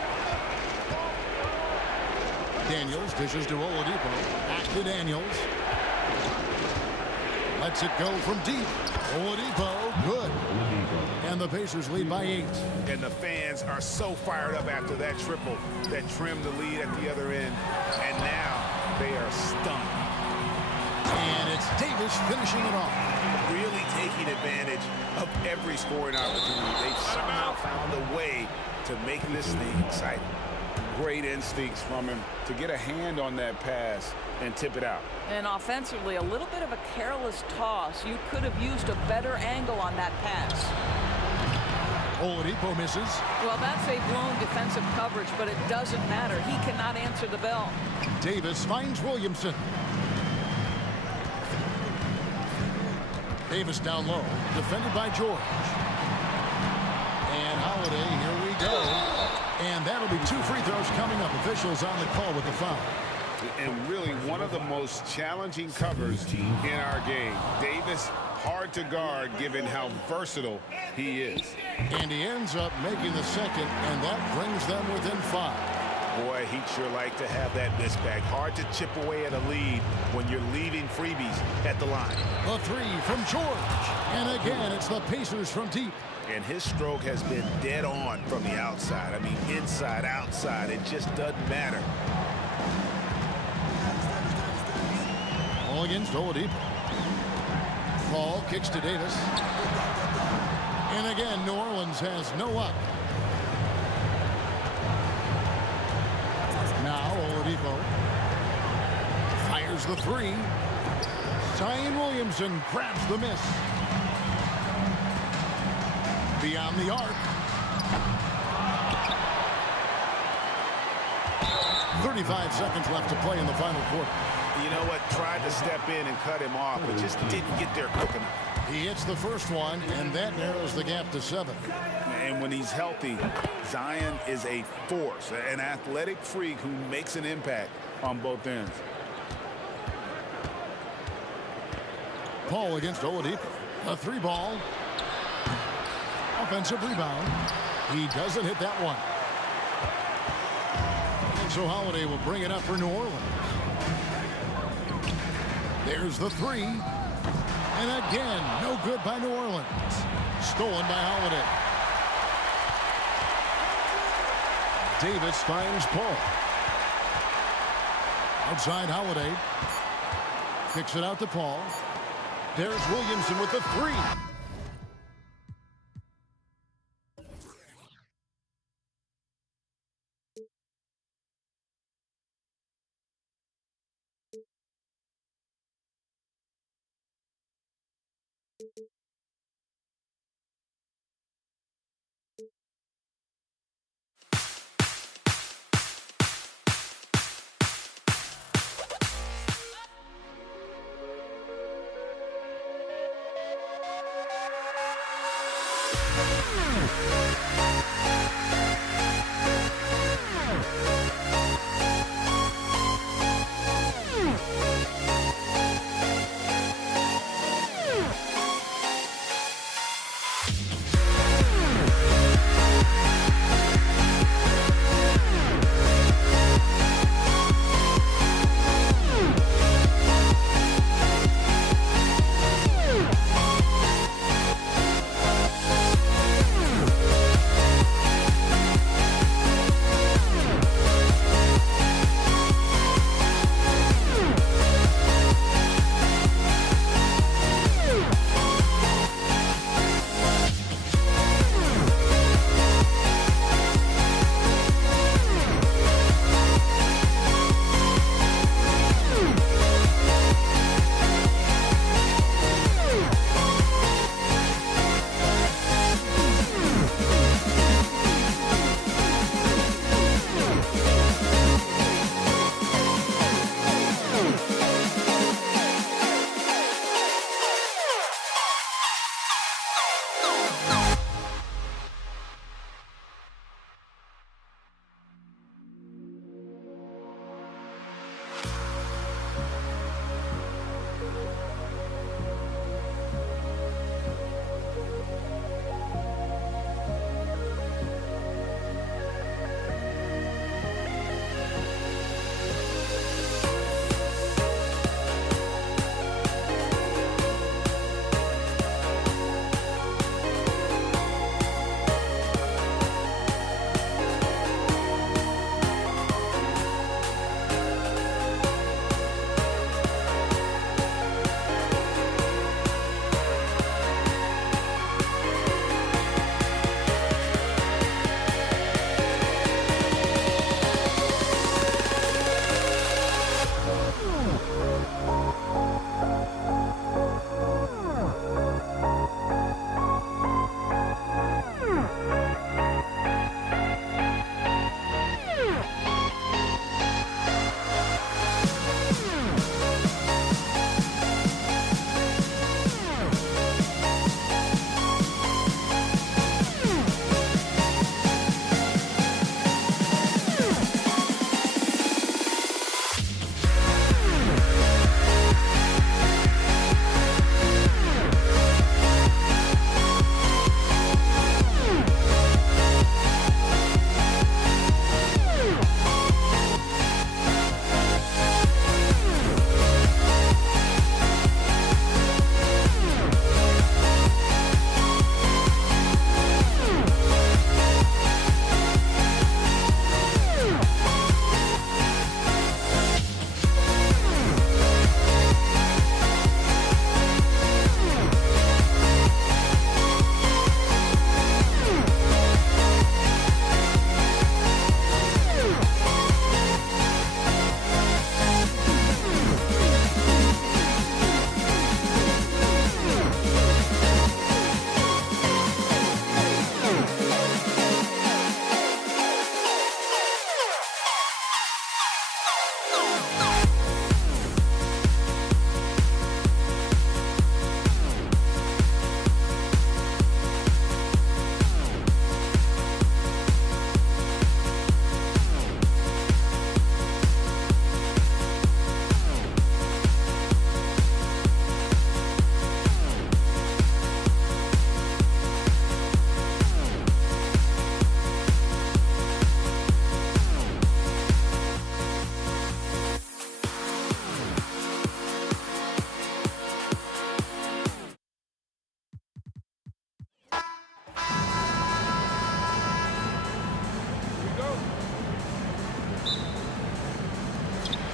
Daniels dishes to Oladipo. Back to Daniels. Lets it go from deep. Oladipo, good. And the Pacers lead by 8. And the fans are so fired up after that triple that trimmed the lead at the other end. And now they are stunned. And it's Davis finishing it off. Really taking advantage of every scoring opportunity. They've somehow found a way to make this thing exciting. Great instincts from him to get a hand on that pass and tip it out. And offensively, a little bit of a careless toss. You could have used a better angle on that pass. Oladipo misses. Well, that's a blown defensive coverage, but it doesn't matter. He cannot answer the bell. Davis finds Williamson. Davis down low, defended by George. And Holiday, here we go. And that'll be 2 free throws coming up. Officials on the call with the foul. And really one of the most challenging covers in our game. Davis, hard to guard given how versatile he is. And he ends up making the second, and that brings them within 5. Boy, he'd sure like to have that miss back. Hard to chip away at a lead when you're leaving freebies at the line. The three from George. And again, it's the Pacers from deep. And his stroke has been dead on from the outside. I mean, inside, outside, it just doesn't matter. Paul against Oladipo. Paul kicks to Davis. And again, New Orleans has no up. Now Oladipo fires the three. Zion Williamson grabs the miss. Beyond the arc. 35 seconds left to play in the final quarter. You know what? Tried to step in and cut him off, but just didn't get there quick enough. He hits the first one, and that narrows the gap to 7. And when he's healthy, Zion is a force, an athletic freak who makes an impact on both ends. Paul against Oladipo. A 3-ball. Offensive rebound. He doesn't hit that one. And so Holiday will bring it up for New Orleans. There's the three. And again, no good by New Orleans. Stolen by Holiday. Davis finds Paul. Outside Holiday. Kicks it out to Paul. There's Williamson with the three.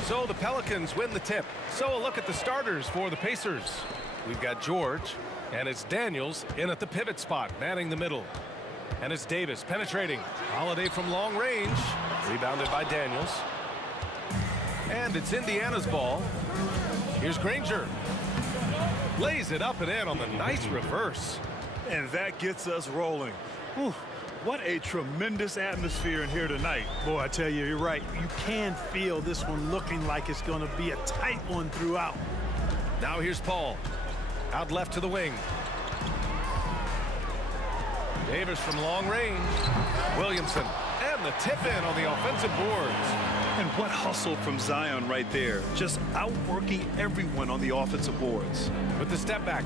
So the Pelicans win the tip. So a look at the starters for the Pacers. We've got George, and it's Daniels in at the pivot spot, manning the middle. And it's Davis penetrating. Holiday from long range. Rebounded by Daniels. And it's Indiana's ball. Here's Granger. Lays it up and in on the nice reverse. And that gets us rolling. Whew, what a tremendous atmosphere in here tonight. Boy, I tell you, you're right. You can feel this one looking like it's going to be a tight one throughout. Now here's Paul. Out left to the wing. Davis from long range. Williamson, and the tip in on the offensive boards. And what hustle from Zion right there. Just outworking everyone on the offensive boards. With the step back.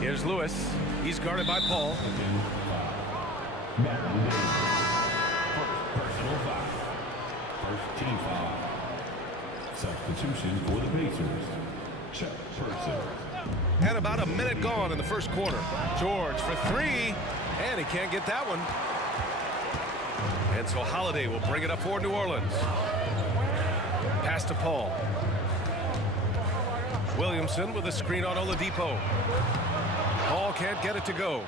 Here's Lewis. He's guarded by Paul. Personal foul. First team foul. Substitution for the Pacers. Chuck Person. And about a minute gone in the first quarter. George for three, and he can't get that one. And so Holiday will bring it up for New Orleans. Pass to Paul. Williamson with a screen on Oladipo. Paul can't get it to go.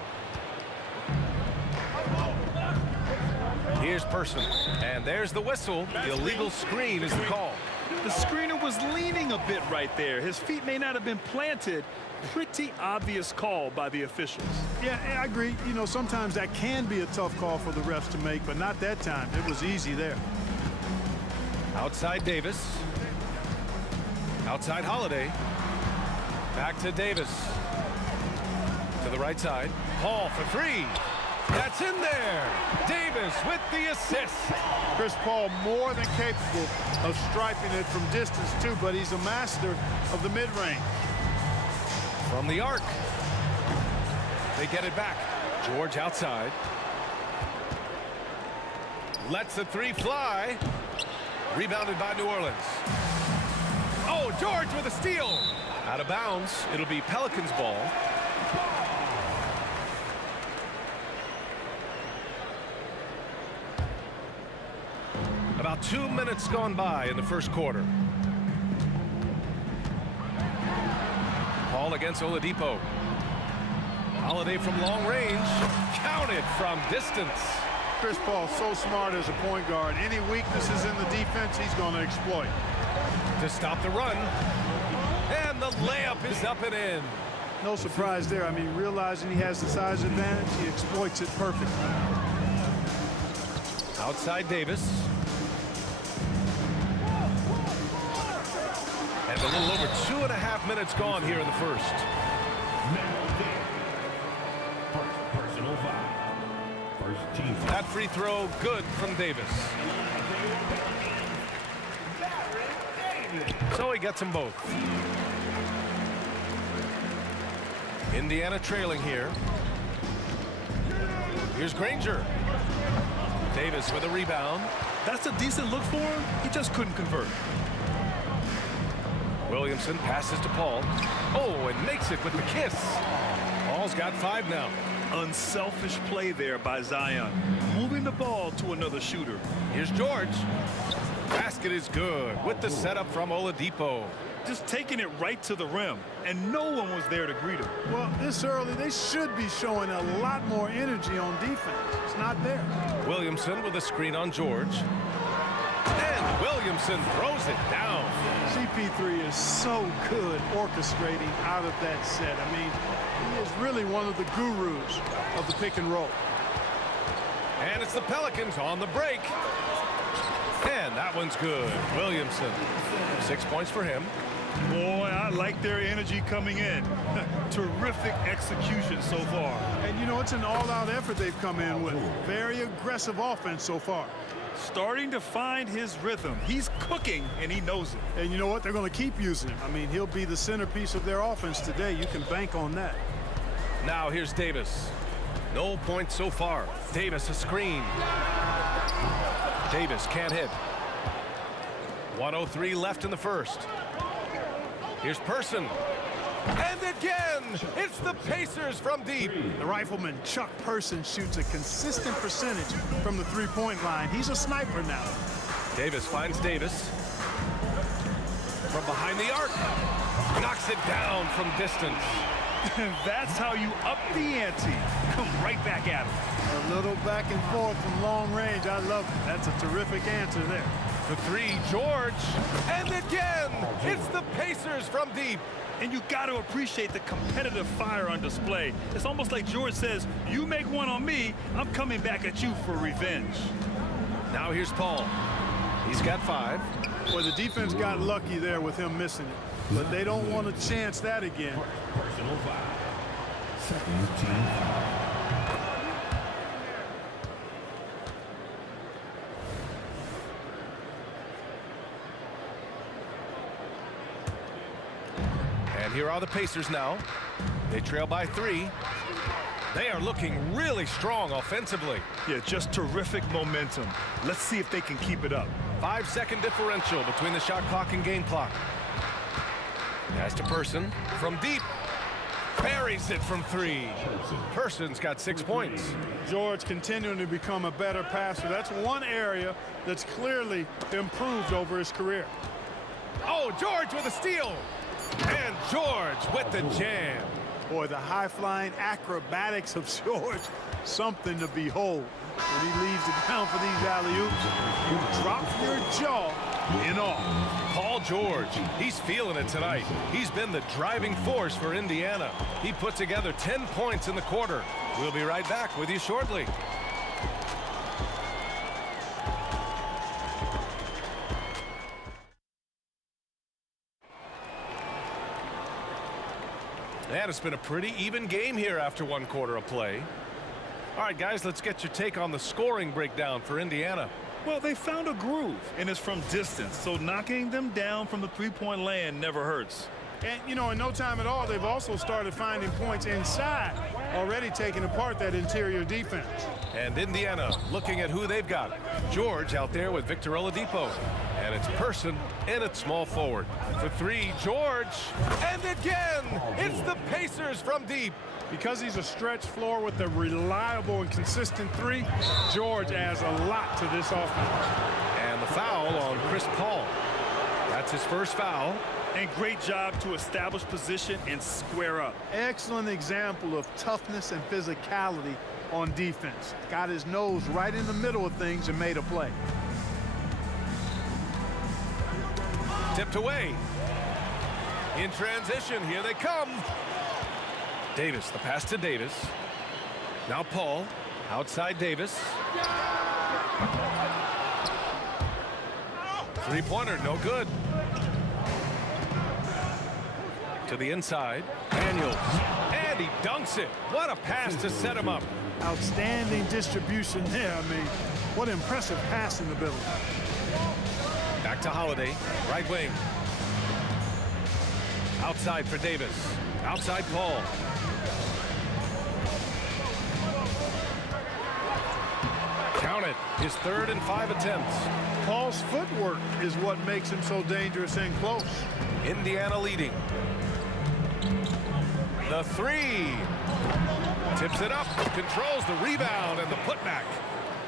Here's Person, and there's the whistle. The illegal screen is the call. The screener was leaning a bit right there. His feet may not have been planted. Pretty obvious call by the officials. Yeah, I agree. You know, sometimes that can be a tough call for the refs to make, but not that time. It was easy there. Outside Davis. Outside Holiday. Back to Davis. To the right side. Paul for three. That's in there. Davis with the assist. Chris Paul more than capable of striping it from distance too, but he's a master of the mid-range. From the arc. They get it back. George outside. Lets the three fly. Rebounded by New Orleans. Oh, George with a steal. Out of bounds. It'll be Pelicans ball. About 2 minutes gone by in the first quarter. Paul against Oladipo. Holiday from long range. Counted from distance. Chris Paul so smart as a point guard. Any weaknesses in the defense, he's going to exploit. To stop the run. And the layup is up and in. No surprise there. I mean, realizing he has the size advantage, he exploits it perfectly. Outside Davis. And a little over 2.5 minutes gone here in the first. Personal foul. First team foul. That free throw good from Davis. So he gets them both. Indiana trailing here. Here's Granger. Davis with a rebound. That's a decent look for him. He just couldn't convert. Williamson passes to Paul. Oh, and makes it with the kiss. Paul's got 5 now. Unselfish play there by Zion. Moving the ball to another shooter. Here's George. Basket is good with the setup from Oladipo. Just taking it right to the rim, and no one was there to greet him. Well, this early, they should be showing a lot more energy on defense. It's not there. Williamson with a screen on George. And Williamson throws it down. CP3 is so good orchestrating out of that set. I mean, he is really one of the gurus of the pick and roll. And it's the Pelicans on the break. And that one's good. Williamson, 6 points for him. Boy, I like their energy coming in. Terrific execution so far. And, you know, it's an all-out effort they've come in with. Very aggressive offense so far. Starting to find his rhythm. He's cooking, and he knows it. And you know what? They're going to keep using him. I mean, he'll be the centerpiece of their offense today. You can bank on that. Now here's Davis. No points so far. Davis a screen. Davis can't hit. 1:03 left in the first. Here's Person. And again, it's the Pacers from deep. The rifleman Chuck Person shoots a consistent percentage from the three-point line. He's a sniper now. Davis finds Davis. From behind the arc. Knocks it down from distance. And that's how you up the ante. Come right back at him. A little back and forth from long range. I love it. That's a terrific answer there. For three, George. And again, it's the Pacers from deep. And you got to appreciate the competitive fire on display. It's almost like George says, you make one on me, I'm coming back at you for revenge. Now here's Paul. He's got 5. Well, the defense got lucky there with him missing it. But they don't want to chance that again. Personal foul. Second team foul. And here are the Pacers now. They trail by 3. They are looking really strong offensively. Yeah, just terrific momentum. Let's see if they can keep it up. 5-second differential between the shot clock and game clock. Pass to Person from deep. Buries it from 3. Person's got 6 points. George continuing to become a better passer. That's one area that's clearly improved over his career. Oh, George with a steal. And George with the jam. Boy, the high-flying acrobatics of George, something to behold. When he leaves the ground for these alley-oops, you drop your jaw in awe. Paul George, he's feeling it tonight. He's been the driving force for Indiana. He put together 10 points in the quarter. We'll be right back with you shortly. And it's been a pretty even game here after 1 quarter of play. All right, guys, let's get your take on the scoring breakdown for Indiana. Well, they found a groove, and it's from distance, so knocking them down from the three-point land never hurts. And, you know, in no time at all, they've also started finding points inside, already taking apart that interior defense. And Indiana looking at who they've got. George out there with Victor Oladipo. And it's Person in at small forward. For 3, George. And again, it's the Pacers from deep. Because he's a stretch floor with a reliable and consistent 3, George adds a lot to this offense. And the foul on Chris Paul. That's his first foul. And great job to establish position and square up. Excellent example of toughness and physicality on defense. Got his nose right in the middle of things and made a play. Tipped away. In transition, here they come. Davis, the pass to Davis. Now Paul, outside Davis. 3-pointer, no good. To the inside, Daniels, and he dunks it. What a pass to set him up. Outstanding distribution there. I mean, what impressive passing ability. Back to Holiday, right wing. Outside for Davis, outside Paul. Count it, his 3rd and 5 attempts. Paul's footwork is what makes him so dangerous and close. Indiana leading. The 3. Tips it up, controls the rebound and the putback.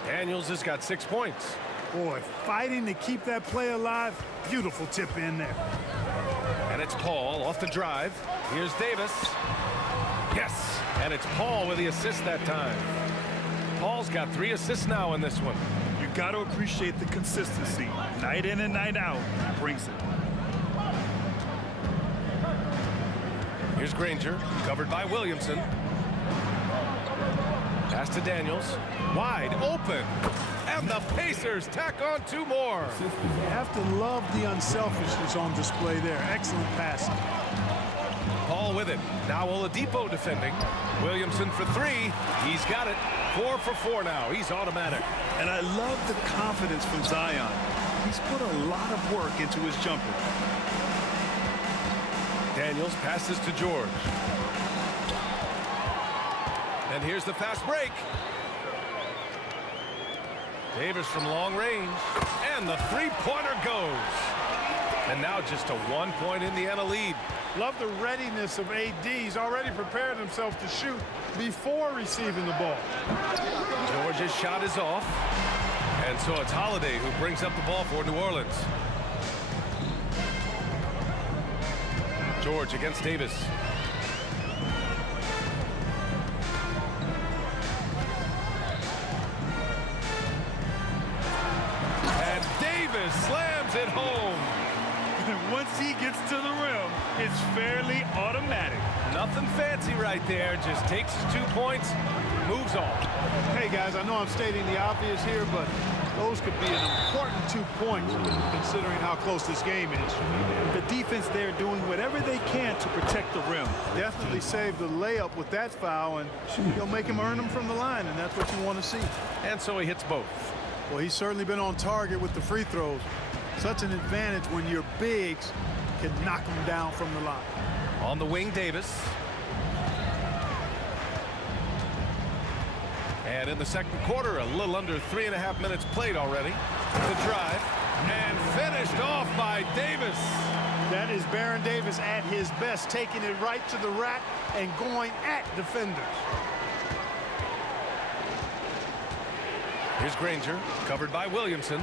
Daniels has got 6 points. Boy, fighting to keep that play alive. Beautiful tip in there. And it's Paul off the drive. Here's Davis. Yes, and it's Paul with the assist that time. Paul's got 3 assists now in this one. You got to appreciate the consistency. Night in and night out, he brings it. Here's Granger, covered by Williamson. Pass to Daniels, wide open. And the Pacers tack on 2 more. You have to love the unselfishness on display there. Excellent passing. Paul with it. Now Oladipo defending. Williamson for 3. He's got it. 4 for 4 now. He's automatic. And I love the confidence from Zion. He's put a lot of work into his jumper. Daniels passes to George. And here's the fast break. Davis from long range. And the 3-pointer goes. And now just a 1-point Indiana lead. Love the readiness of AD. He's already prepared himself to shoot before receiving the ball. George's shot is off. And so it's Holiday who brings up the ball for New Orleans. George against Davis. And Davis slams it home. Once he gets to the rim, it's fairly automatic. Nothing fancy right there. Just takes his 2 points, moves on. Hey, guys, I know I'm stating the obvious here, but Those could be an important 2 points considering how close this game is. The defense there doing whatever they can to protect the rim. Definitely saved the layup with that foul, and he'll make him earn them from the line, and that's what you want to see. And so he hits both. Well, he's certainly been on target with the free throws. Such an advantage when your bigs can knock them down from the line. On the wing, Davis. And in the second quarter, a little under 3.5 minutes played already. The drive, and finished off by Davis. That is Baron Davis at his best, taking it right to the rack and going at defenders. Here's Granger, covered by Williamson.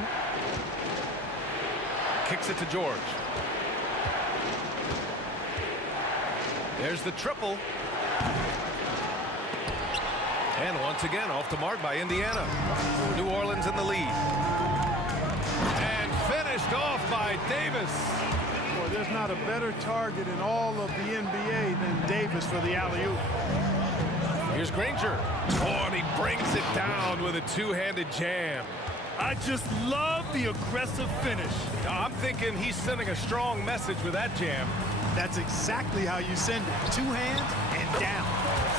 Kicks it to George. There's the triple. And once again, off the mark by Indiana. New Orleans in the lead. And finished off by Davis. Boy, there's not a better target in all of the NBA than Davis for the alley-oop. Here's Granger. Oh, and he brings it down with a two-handed jam. I just love the aggressive finish. I'm thinking he's sending a strong message with that jam. That's exactly how you send it. 2 hands and down.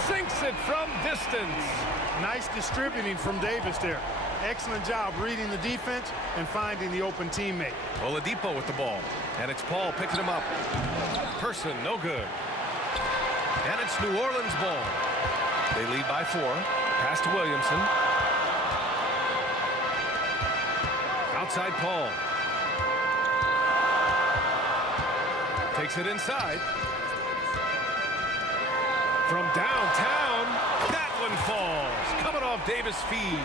Sinks it from distance. Nice distributing from Davis there. Excellent job reading the defense and finding the open teammate. Oladipo with the ball. And it's Paul picking him up. Person, no good. And it's New Orleans ball. They lead by 4. Pass to Williamson. Outside Paul. Takes it inside. From downtown, that one falls. Coming off Davis' feed.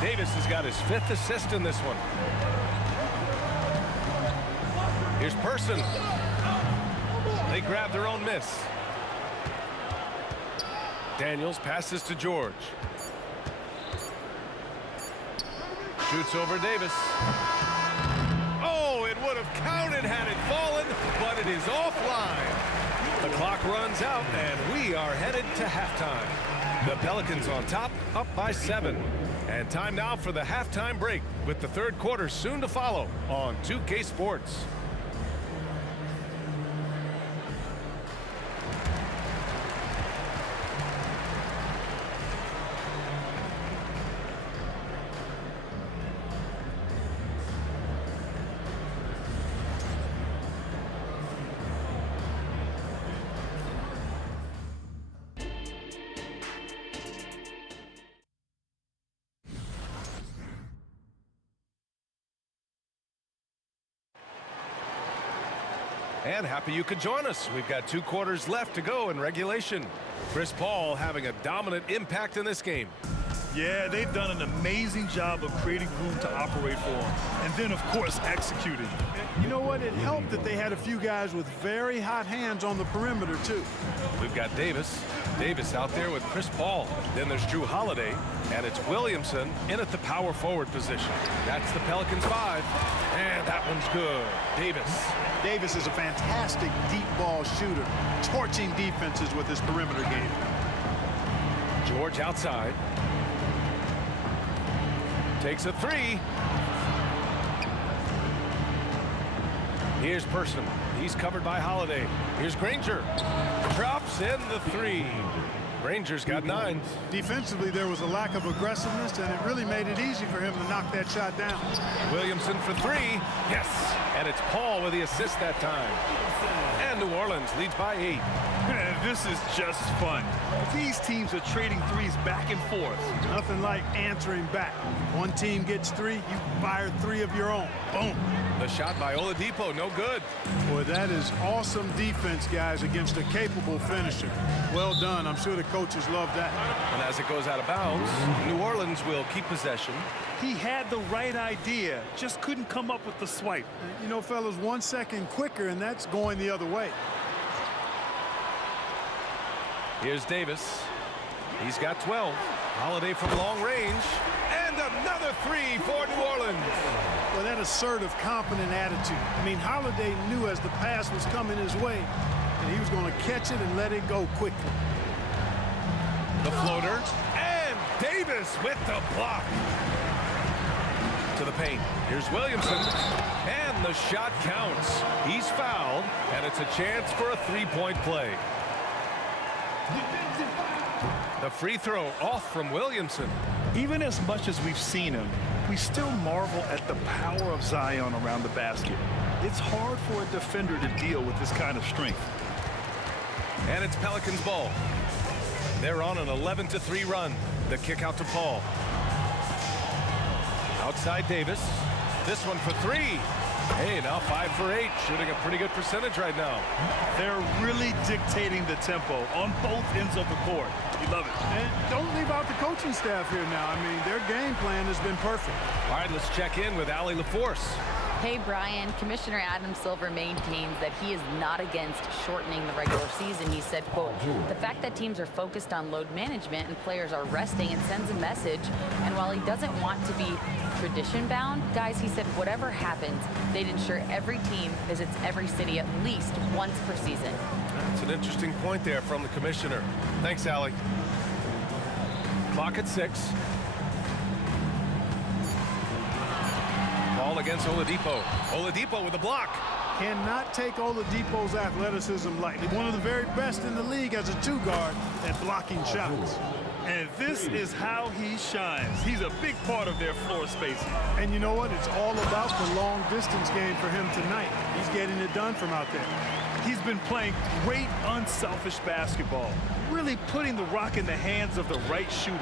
Davis has got his 5th assist in this one. Here's Person. They grab their own miss. Daniels passes to George. Shoots over Davis. Oh, it would have counted had it fallen, but it is offline. The clock runs out, and we are headed to halftime. The Pelicans on top, up by 7. And time now for the halftime break, with the third quarter soon to follow on 2K Sports. And happy you could join us. We've got 2 quarters left to go in regulation. Chris Paul having a dominant impact in this game. Yeah, they've done an amazing job of creating room to operate for him. And then, of course, executing. You know what? It helped that they had a few guys with very hot hands on the perimeter, too. We've got Davis. Davis out there with Chris Paul. Then there's Drew Holiday. And it's Williamson in at the power forward position. That's the Pelicans 5. And that one's good. Davis is a fantastic deep ball shooter, torching defenses with his perimeter game. George outside. Takes a 3. Here's Person. He's covered by Holiday. Here's Granger. Drops in the 3. Granger's got 9. Defensively, there was a lack of aggressiveness, and it really made it easy for him to knock that shot down. Williamson for 3. Yes. And it's Paul with the assist that time. And New Orleans leads by 8. Man, this is just fun. These teams are trading threes back and forth. Nothing like answering back. One team gets 3, you fire 3 of your own. Boom. The shot by Oladipo, no good. Boy, that is awesome defense, guys, against a capable finisher. Well done. I'm sure the coaches love that. And as it goes out of bounds, New Orleans will keep possession. He had the right idea, just couldn't come up with the swipe. You know, fellas, 1 second quicker, and that's going the other way. Here's Davis. He's got 12. Holiday from long range. And another 3 for New Orleans. Well, that assertive, confident attitude. I mean, Holiday knew as the pass was coming his way, and he was going to catch it and let it go quickly. The floater. And Davis with the block. the paint. Here's Williamson, and the shot counts. He's fouled, and it's a chance for a three-point play. The free throw off from Williamson. Even as much as we've seen him, we still marvel at the power of Zion around the basket. It's hard for a defender to deal with this kind of strength. And it's Pelicans ball. They're on an 11-3 run. The kick out to Paul. Outside Davis. This one for three. Hey, now 5 for 8, shooting a pretty good percentage right now. They're really dictating the tempo on both ends of the court. You love it. And don't leave out the coaching staff here now. I mean, their game plan has been perfect. All right, let's check in with Allie LaForce. Hey, Brian. Commissioner Adam Silver maintains that he is not against shortening the regular season. He said, quote, the fact that teams are focused on load management and players are resting and sends a message. And while he doesn't want to be tradition-bound, guys, he said, whatever happens, they'd ensure every team visits every city at least once per season. That's an interesting point there from the commissioner. Thanks, Allie. Clock at 6. Ball against Oladipo. Oladipo with a block. Cannot take Oladipo's athleticism lightly. One of the very best in the league as a two-guard at blocking shots. And this is how he shines. He's a big part of their floor spacing. And you know what? It's all about the long-distance game for him tonight. He's getting it done from out there. He's been playing great, unselfish basketball, really putting the rock in the hands of the right shooters.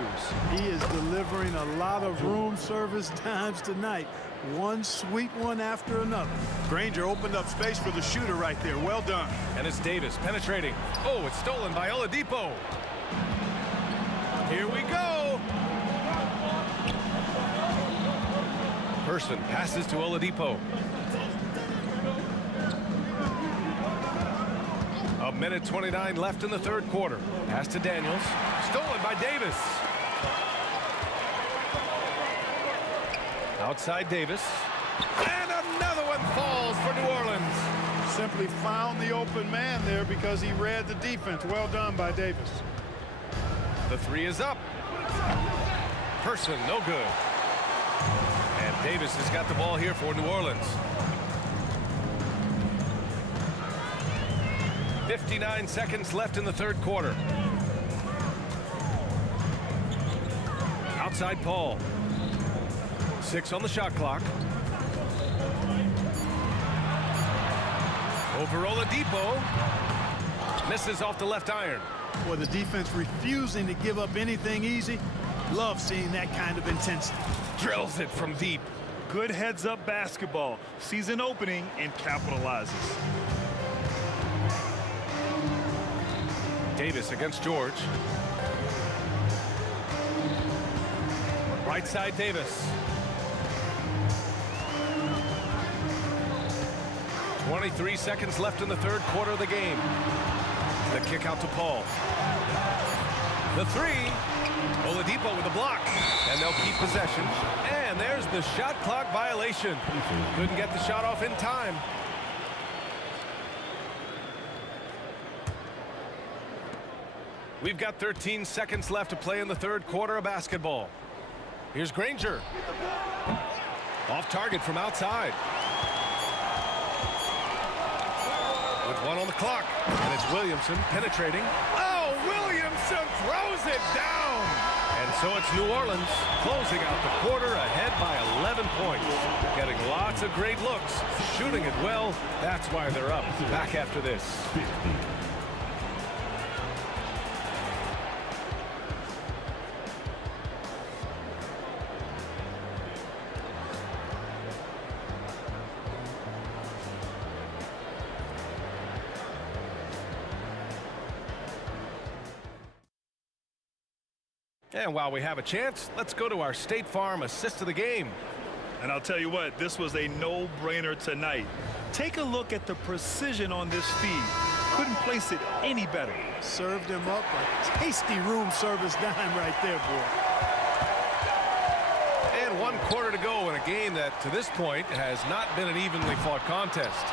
He is delivering a lot of room service dimes tonight. One sweet one after another. Granger opened up space for the shooter right there. Well done. And it's Davis penetrating. Oh, it's stolen by Oladipo. Here we go. Person passes to Oladipo. A minute 29 left in the third quarter. Pass to Daniels. Stolen by Davis. Outside Davis. And another one falls for New Orleans. Simply found the open man there because he read the defense. Well done by Davis. The three is up. Person, no good. And Davis has got the ball here for New Orleans. 59 seconds left in the third quarter. Outside Paul. 6 on the shot clock. Over Oladipo. Misses off the left iron. Boy, the defense refusing to give up anything easy. Love seeing that kind of intensity. Drills it from deep. Good heads-up basketball. Sees an opening and capitalizes. Davis against George. Right side Davis. 23 seconds left in the third quarter of the game. The kick out to Paul. The three. Oladipo with the block. And they'll keep possession. And there's the shot clock violation. Couldn't get the shot off in time. We've got 13 seconds left to play in the third quarter of basketball. Here's Granger. Off target from outside. With 1 on the clock. And it's Williamson penetrating. Oh, Williamson throws it down. And so it's New Orleans closing out the quarter ahead by 11 points. Getting lots of great looks. Shooting it well. That's why they're up. Back after this. And while we have a chance, let's go to our State Farm assist of the game. And I'll tell you what, this was a no-brainer tonight. Take a look at the precision on this feed. Couldn't place it any better. Served him up a tasty room service dime right there, boy. And 1 quarter to go in a game that, to this point, has not been an evenly fought contest.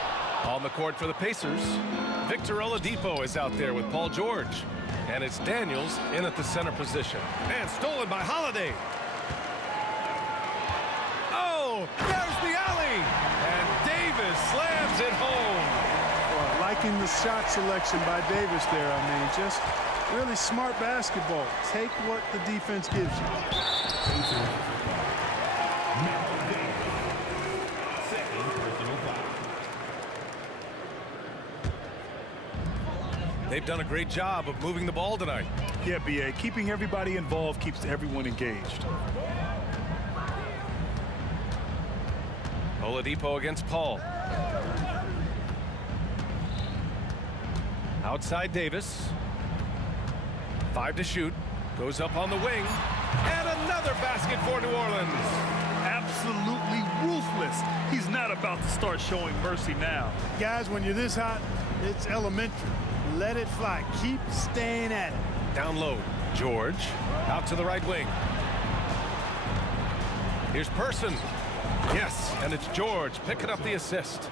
On the court for the Pacers, Victor Oladipo is out there with Paul George. And it's Daniels in at the center position. And stolen by Holiday. Oh, There's the alley. And Davis slams it home. Well, liking the shot selection by Davis there. I mean, just really smart basketball. Take what the defense gives you. They've done a great job of moving the ball tonight. Yeah, B.A. Keeping everybody involved keeps everyone engaged. Oladipo against Paul. Outside Davis. 5 to shoot. Goes up on the wing. And another basket for New Orleans. Absolutely ruthless. He's not about to start showing mercy now. Guys, when you're this hot, it's elementary. Let it fly. Keep staying at it. Down low. George. Out to the right wing. Here's Person. Yes, and it's George picking up the assist.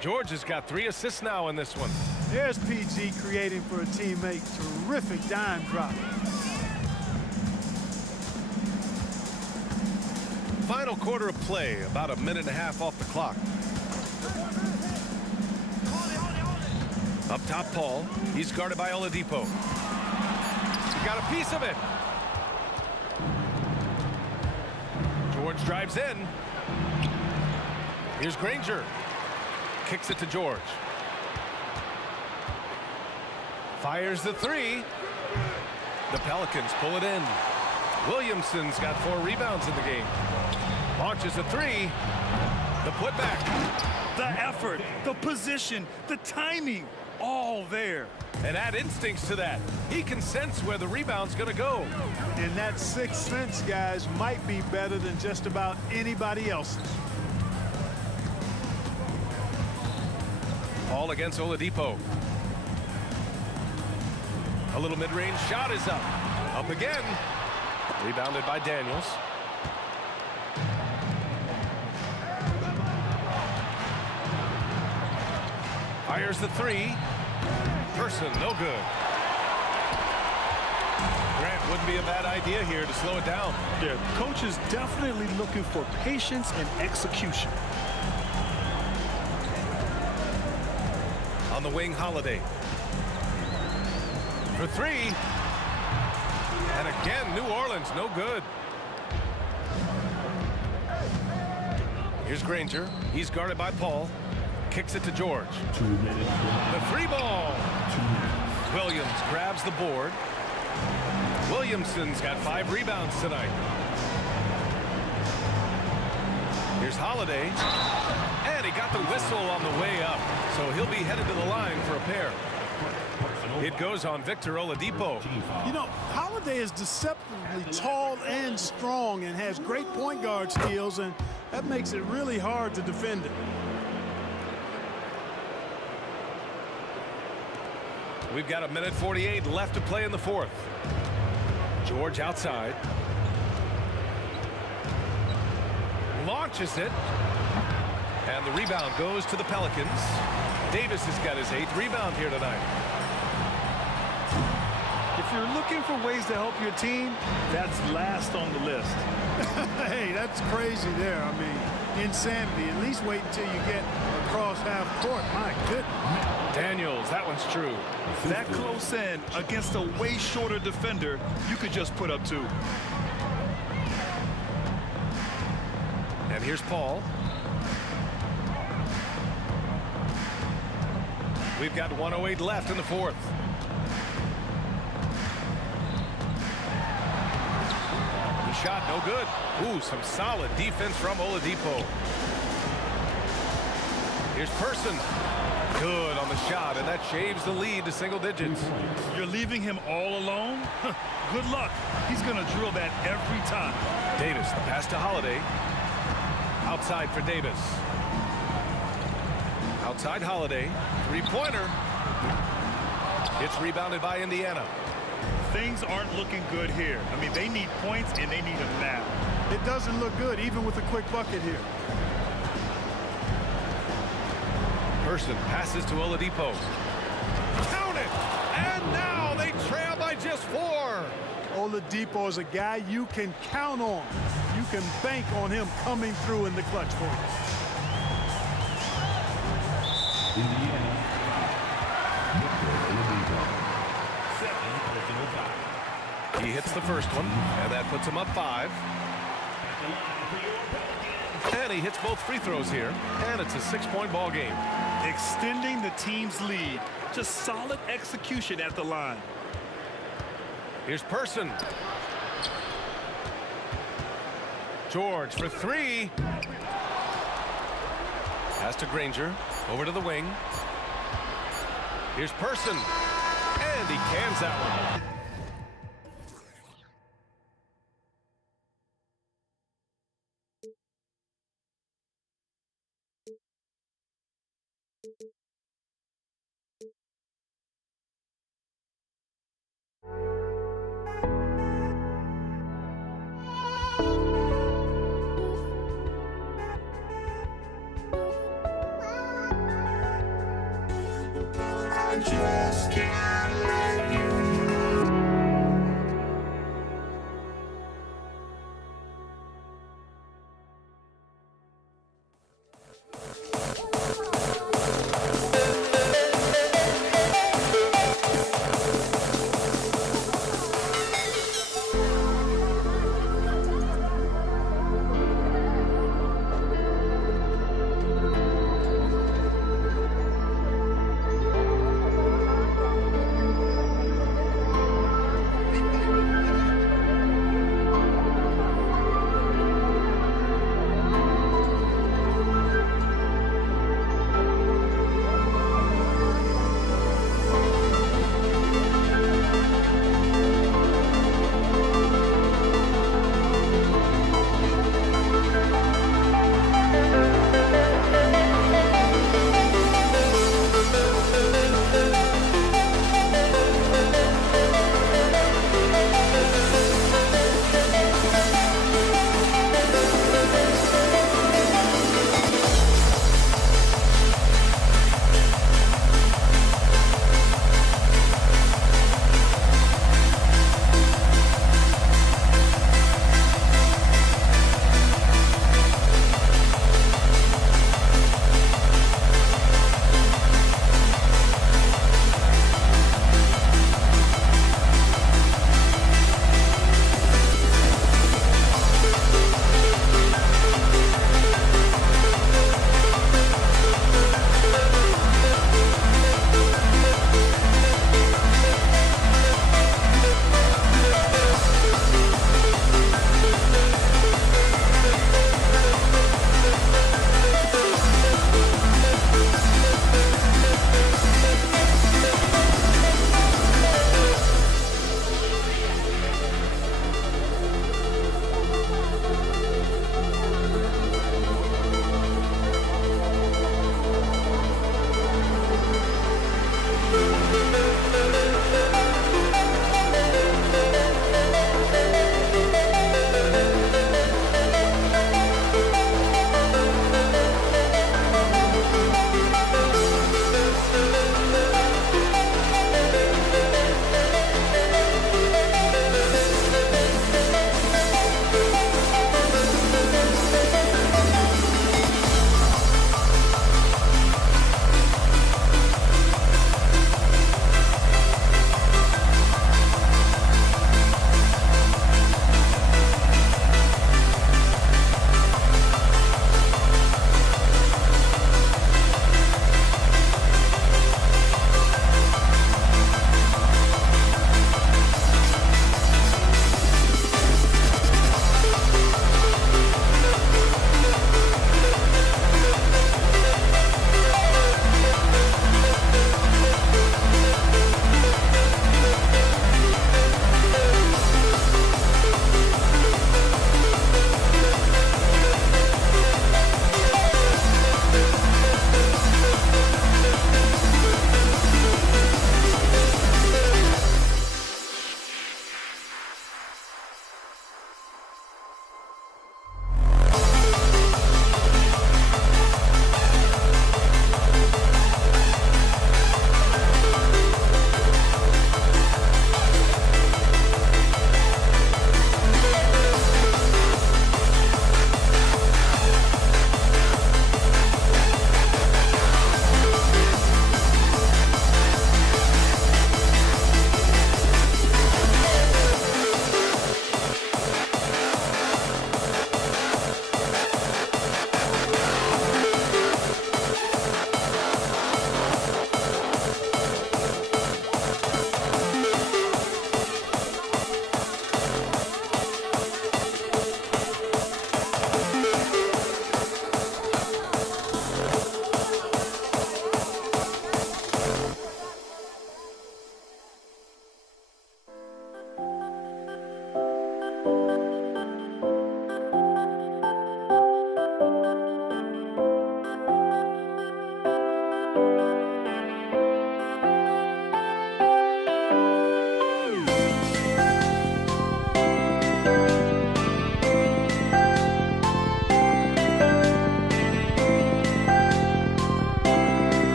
George has got 3 assists now in this one. There's PG creating for a teammate. Terrific dime drop. Final quarter of play, about a minute and a half off the clock. Up top, Paul. He's guarded by Oladipo. He got a piece of it. George drives in. Here's Granger. Kicks it to George. Fires the 3. The Pelicans pull it in. Williamson's got 4 rebounds in the game. Launches a 3. The putback. The effort, the position, the timing, all there. And add instincts to that. He can sense where the rebound's going to go. And that sixth sense, guys, might be better than just about anybody else's. Paul against Oladipo. A little mid-range shot is up. Up again. Rebounded by Daniels. Fires the 3. Person, no good. Grant wouldn't be a bad idea here to slow it down. Yeah, coach is definitely looking for patience and execution. On the wing, Holiday. For 3. And again, New Orleans, no good. Here's Granger. He's guarded by Paul. Kicks it to George. 2 minutes. The 3 ball. 2 minutes. Williams grabs the board. Williamson's got 5 rebounds tonight. Here's Holiday. And he got the whistle on the way up. So he'll be headed to the line for a pair. It goes on Victor Oladipo. You know, Holiday is deceptively tall and strong and has great point guard skills, and that makes it really hard to defend him. We've got a minute 48 left to play in the 4th. George outside. Launches it. And the rebound goes to the Pelicans. Davis has got his 8th rebound here tonight. If you're looking for ways to help your team, that's last on the list. Hey, that's crazy there. I mean, insanity. At least wait until you get across half court. My goodness. Daniels, that one's true. That close in against a way shorter defender, you could just put up 2. And here's Paul. We've got 1:08 left in the 4th. The shot, no good. Ooh, some solid defense from Oladipo. Here's Person. Good on the shot, and that shaves the lead to single digits. You're leaving him all alone? Good luck. He's going to drill that every time. Davis, the pass to Holiday. Outside for Davis. Outside Holiday. 3-pointer. It's rebounded by Indiana. Things aren't looking good here. I mean, they need points, and they need them now. It doesn't look good, even with a quick bucket here. Person passes to Oladipo. Count it! And now they trail by just 4. Oladipo is a guy you can count on. you can bank on him coming through in the clutch for you. Indiana. He hits the first one, and that puts him up 5. And he hits both free throws here, and it's a 6-point ball game. Extending the team's lead. Just solid execution at the line. Here's Person. George for 3. Pass to Granger. Over to the wing. Here's Person. And he cans that one. Just can't let you.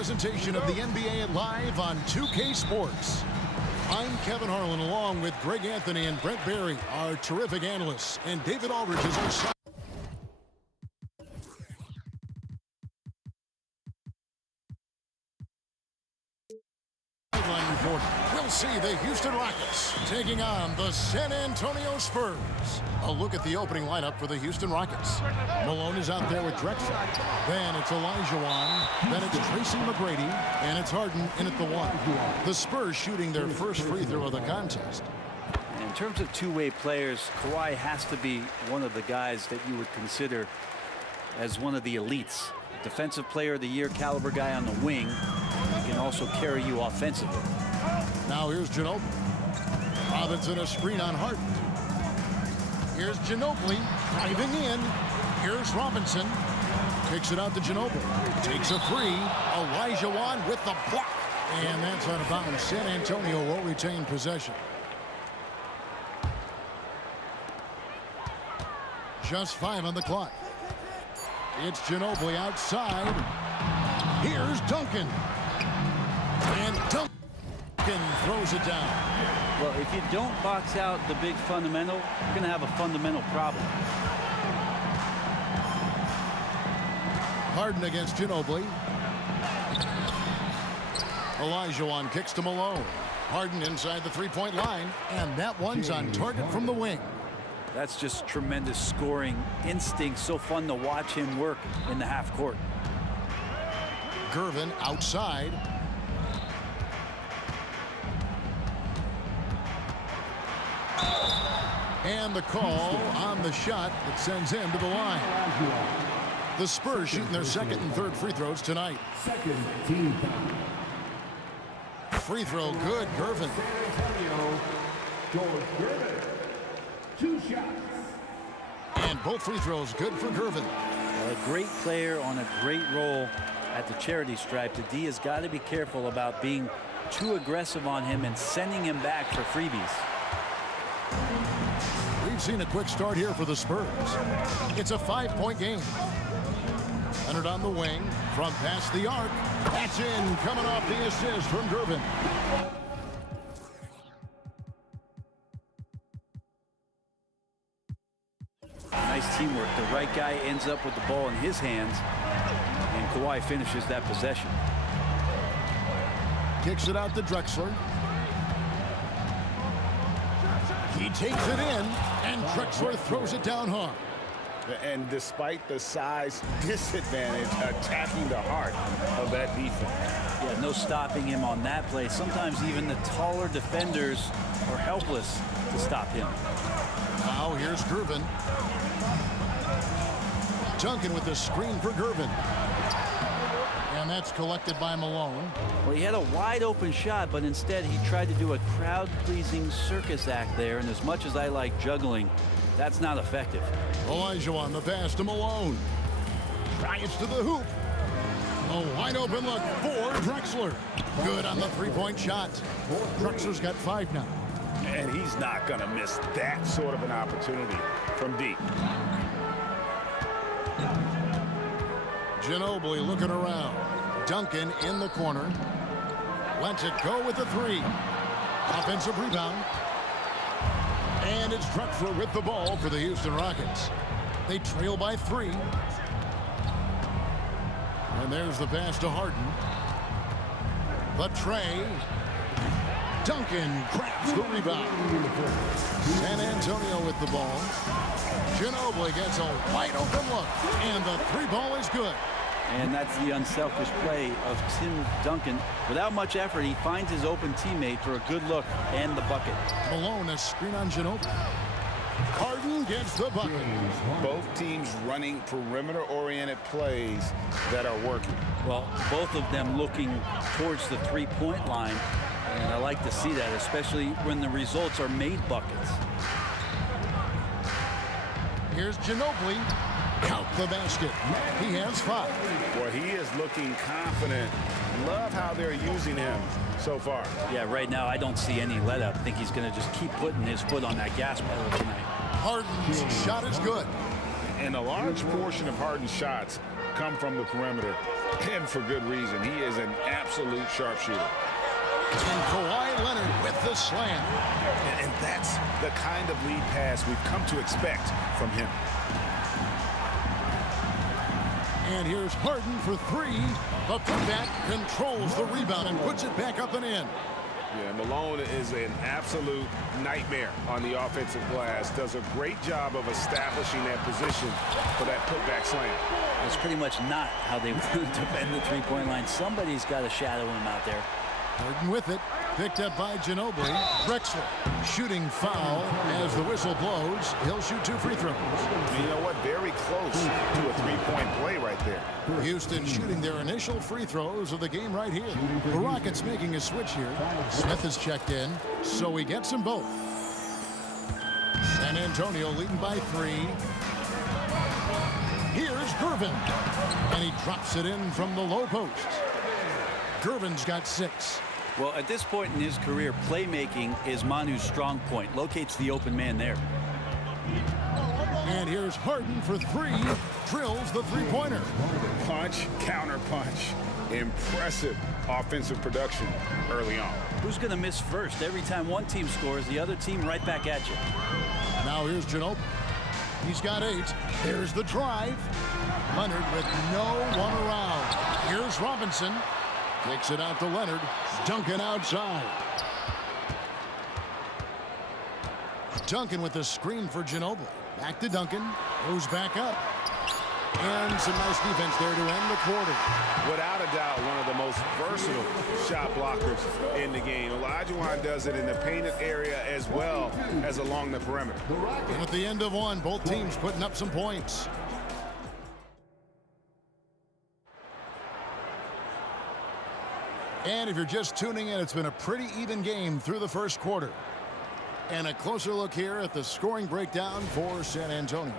presentation of the NBA Live on 2K Sports. I'm Kevin Harlan, along with Greg Anthony and Brent Barry, our terrific analysts, and David Aldridge is our sideline reporter. We'll see the Houston Rockets taking on the San Antonio Spurs. A look at the opening lineup for the Houston Rockets. Malone is out there with Drexler. Then it's Olajuwon. Then it's Tracy McGrady. And it's Harden in at the one. The Spurs shooting their first free throw of the contest. In terms of two-way players, Kawhi has to be one of the guys that you would consider as one of the elites. Defensive Player of the Year caliber guy on the wing. He can also carry you offensively. Now here's Ginobili. Robinson a screen on Harden. Here's Ginobili driving in. Here's Robinson. Kicks it out to Ginobili. Takes a three. Olajuwon with the block. And that's out of bounds. San Antonio will retain possession. Just 5 on the clock. It's Ginobili outside. Here's Duncan. And Duncan throws it down. Well, if you don't box out the big fundamental, you're going to have a fundamental problem. Harden against Ginobili. Olajuwon kicks to Malone. Harden inside the three-point line. And that one's on target from the wing. That's just tremendous scoring instinct. So fun to watch him work in the half court. Gervin outside. And the call on the shot that sends him to the line. The Spurs shooting their second and third free throws tonight. Second team foul. Free throw good, Gervin. George Gervin. 2 shots. And both free throws good for Gervin. A great player on a great role at the charity stripe. The D has got to be careful about being too aggressive on him and sending him back for freebies. We've seen a quick start here for the Spurs. It's a 5-point game. Leonard on the wing from past the arc. That's in, coming off the assist from Gervin. Nice teamwork. The right guy ends up with the ball in his hands, and Kawhi finishes that possession. Kicks it out to Drexler. He takes it in, and Drexler throws it down hard. And despite the size disadvantage, attacking the heart of that defense. Yeah, no stopping him on that play. Sometimes even the taller defenders are helpless to stop him. Now here's Gervin. Duncan with the screen for Gervin. And that's collected by Malone. Well, he had a wide open shot, but instead he tried to do a crowd-pleasing circus act there. And as much as I like juggling, that's not effective. Olajuwon the pass to Malone. Drives to the hoop. A wide open look for Drexler. Good on the three-point shot. Drexler's got 5 now. And he's not going to miss that sort of an opportunity from deep. Ginobili looking around. Duncan in the corner. Lets it go with the 3. Offensive rebound. And it's Drexler with the ball for the Houston Rockets. They trail by 3. And there's the pass to Harden. The tray. Duncan grabs the rebound. San Antonio with the ball. Ginobili gets a wide open look. And the 3 ball is good. And that's the unselfish play of Tim Duncan. Without much effort, he finds his open teammate for a good look and the bucket. Malone, a screen on Ginobili. Harden gets the bucket. Both teams running perimeter-oriented plays that are working. Well, both of them looking towards the three-point line. And I like to see that, especially when the results are made buckets. Here's Ginobili. Count the basket. He has 5. Boy, he is looking confident. Love how they're using him so far. Yeah, right now I don't see any let up. I think he's going to just keep putting his foot on that gas pedal tonight. Harden's shot is good. And a large portion of Harden's shots come from the perimeter, and for good reason. He is an absolute sharpshooter. And Kawhi Leonard with the slam. And that's the kind of lead pass we've come to expect from him. And here's Harden for three. The putback controls the rebound and puts it back up and in. Yeah, Malone is an absolute nightmare on the offensive glass. Does a great job of establishing that position for that putback slam. That's pretty much not how they want to defend the three-point line. Somebody's got to shadow him out there. Harden with it. Picked up by Ginobili. Drexler shooting foul as the whistle blows. He'll shoot 2 free throws. You know what? Very close to a three-point play right there. Houston shooting their initial free throws of the game right here. The Rockets making a switch here. Smith has checked in, so he gets them both. San Antonio leading by 3. Here's Gervin, and he drops it in from the low post. Gervin's got 6. Well, at this point in his career, playmaking is Manu's strong point. Locates the open man there. And here's Harden for 3. Drills the three-pointer. Punch, counter punch. Impressive offensive production early on. Who's going to miss first? Every time one team scores, the other team right back at you. Now here's Ginobili. He's got 8. There's the drive. Leonard with no one around. Here's Robinson. Takes it out to Leonard. Duncan outside. Duncan with the screen for Ginobili. Back to Duncan. Goes back up. And some nice defense there to end the quarter. Without a doubt, one of the most versatile shot blockers in the game. Olajuwon does it in the painted area as well as along the perimeter. And at the end of one, both teams putting up some points. And if you're just tuning in, it's been a pretty even game through the first quarter. And a closer look here at the scoring breakdown for San Antonio.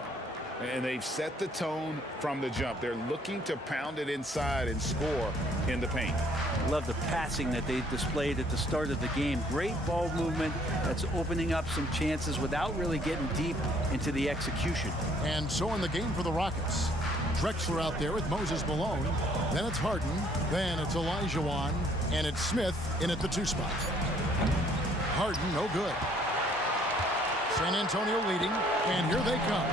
And they've set the tone from the jump. They're looking to pound it inside and score in the paint. Love the passing that they displayed at the start of the game. Great ball movement that's opening up some chances without really getting deep into the execution. And so in the game for the Rockets. Drexler out there with Moses Malone. Then it's Harden. Then it's Olajuwon. And it's Smith in at the 2 spot. Harden, no good. San Antonio leading. And here they come.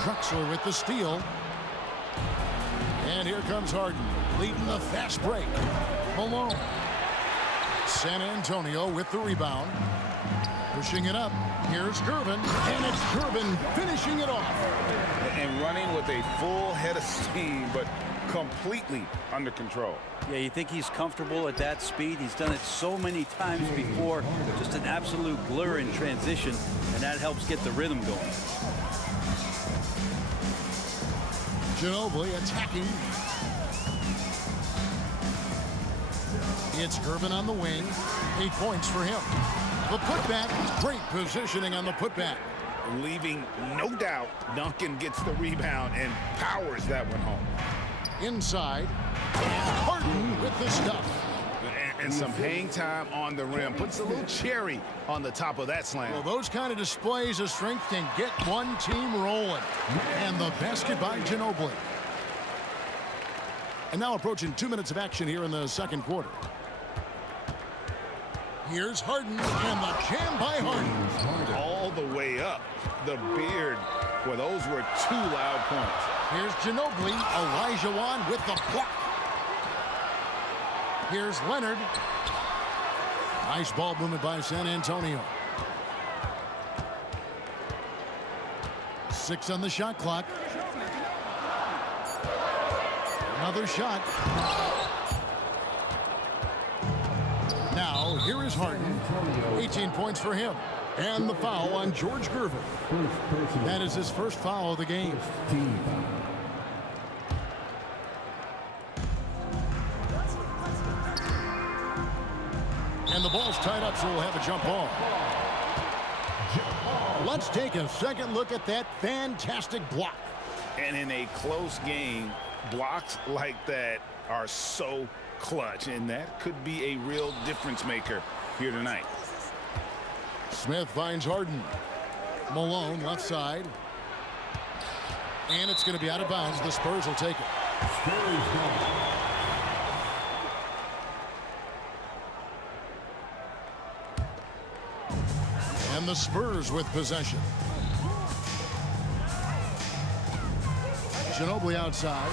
Drexler with the steal. And here comes Harden, leading the fast break. Malone. San Antonio with the rebound. Pushing it up. Here's Gervin. And it's Gervin finishing it off. And running with a full head of steam, but completely under control. Yeah, you think he's comfortable at that speed. He's done it so many times before. Just an absolute blur in transition, and that helps get the rhythm going. Ginobili attacking. It's Gervin on the wing. 8 points for him. The putback, great positioning on the putback. Leaving no doubt, Duncan gets the rebound and powers that one home. Inside, and Harden with the stuff. And some hang time on the rim. Puts a little cherry on the top of that slam. Well, those kind of displays of strength can get one team rolling. And the basket by Ginobili. And now approaching 2 minutes of action here in the second quarter. Here's Harden, and the jam by Harden. All the way up. The beard. Well, those were 2 loud points. Here's Ginobili. Olajuwon with the block. Here's Leonard. Nice ball movement by San Antonio. 6 on the shot clock. Another shot. Now, here is Harden. 18 points for him. And the foul on George Gervin. That is his first foul of the game. And the ball's tied up, so we'll have a jump ball. Let's take a second look at that fantastic block. And in a close game, blocks like that are so clutch, and that could be a real difference maker here tonight. Smith finds Harden. Malone left side. And it's going to be out of bounds. The Spurs will take it. And the Spurs with possession. Ginobili outside.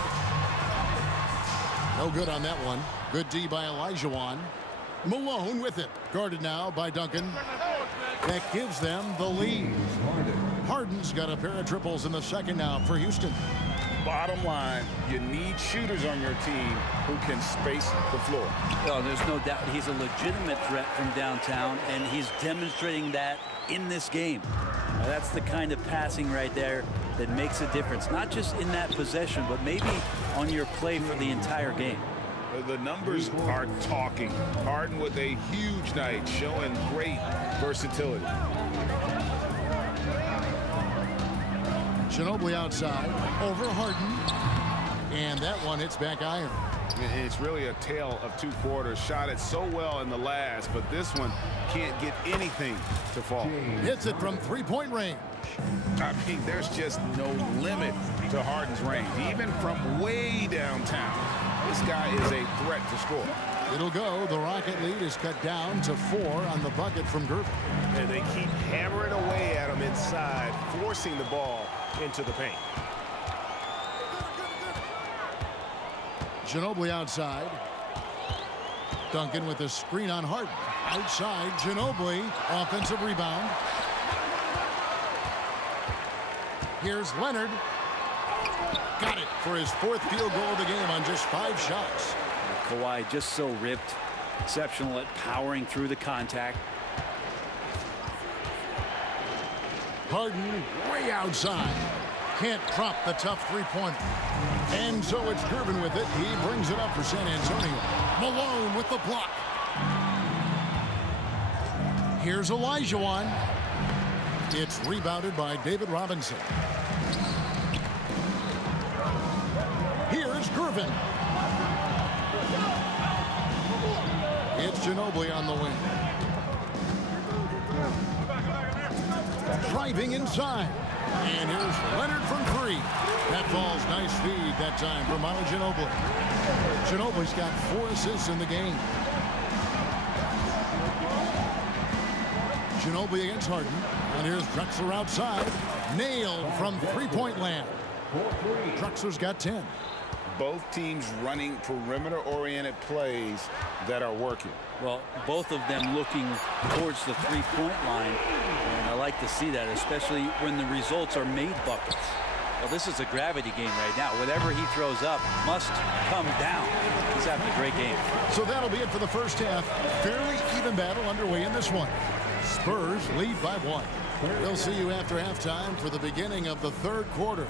No good on that one. Good D by Olajuwon. Malone with it. Guarded now by Duncan. That gives them the lead. Harden's got a pair of triples in the second now for Houston. Bottom line, you need shooters on your team who can space the floor. Well, there's no doubt he's a legitimate threat from downtown, and he's demonstrating that in this game. Now, that's the kind of passing right there that makes a difference, not just in that possession, but maybe on your play for the entire game. The numbers are talking. Harden with a huge night, showing great versatility. Ginobili outside, over Harden, and that one hits back iron. And it's really a tale of two quarters. Shot it so well in the last, but this one can't get anything to fall. Hits it from three-point range. I mean, there's just no limit to Harden's range, even from way downtown. This guy is a threat to score. It'll go. The Rocket lead is cut down to 4 on the bucket from Gervin. And they keep hammering away at him inside, forcing the ball into the paint. Ginobili outside. Duncan with a screen on Harden. Outside, Ginobili. Offensive rebound. Here's Leonard. Got it for his 4th field goal of the game on just 5 shots. Kawhi just so ripped. Exceptional at powering through the contact. Harden way outside. Can't drop the tough three-pointer. And so it's Gervin with it. He brings it up for San Antonio. Malone with the block. Here's Olajuwon. It's rebounded by David Robinson. Here's Gervin. It's Ginobili on the wing. Driving inside. And here's Leonard from 3. That falls. Nice feed that time for Manu Ginobili. Ginobili's got 4 assists in the game. Ginobili against Harden. And here's Drexler outside. Nailed from three-point land. Drexler's got 10. Both teams running perimeter-oriented plays that are working. Well, both of them looking towards the three-point line, and I like to see that, especially when the results are made buckets. Well, this is a gravity game right now. Whatever he throws up must come down. He's having a great game. So that'll be it for the first half. Fairly even battle underway in this one. Spurs lead by 1. We'll see you after halftime for the beginning of the 3rd quarter.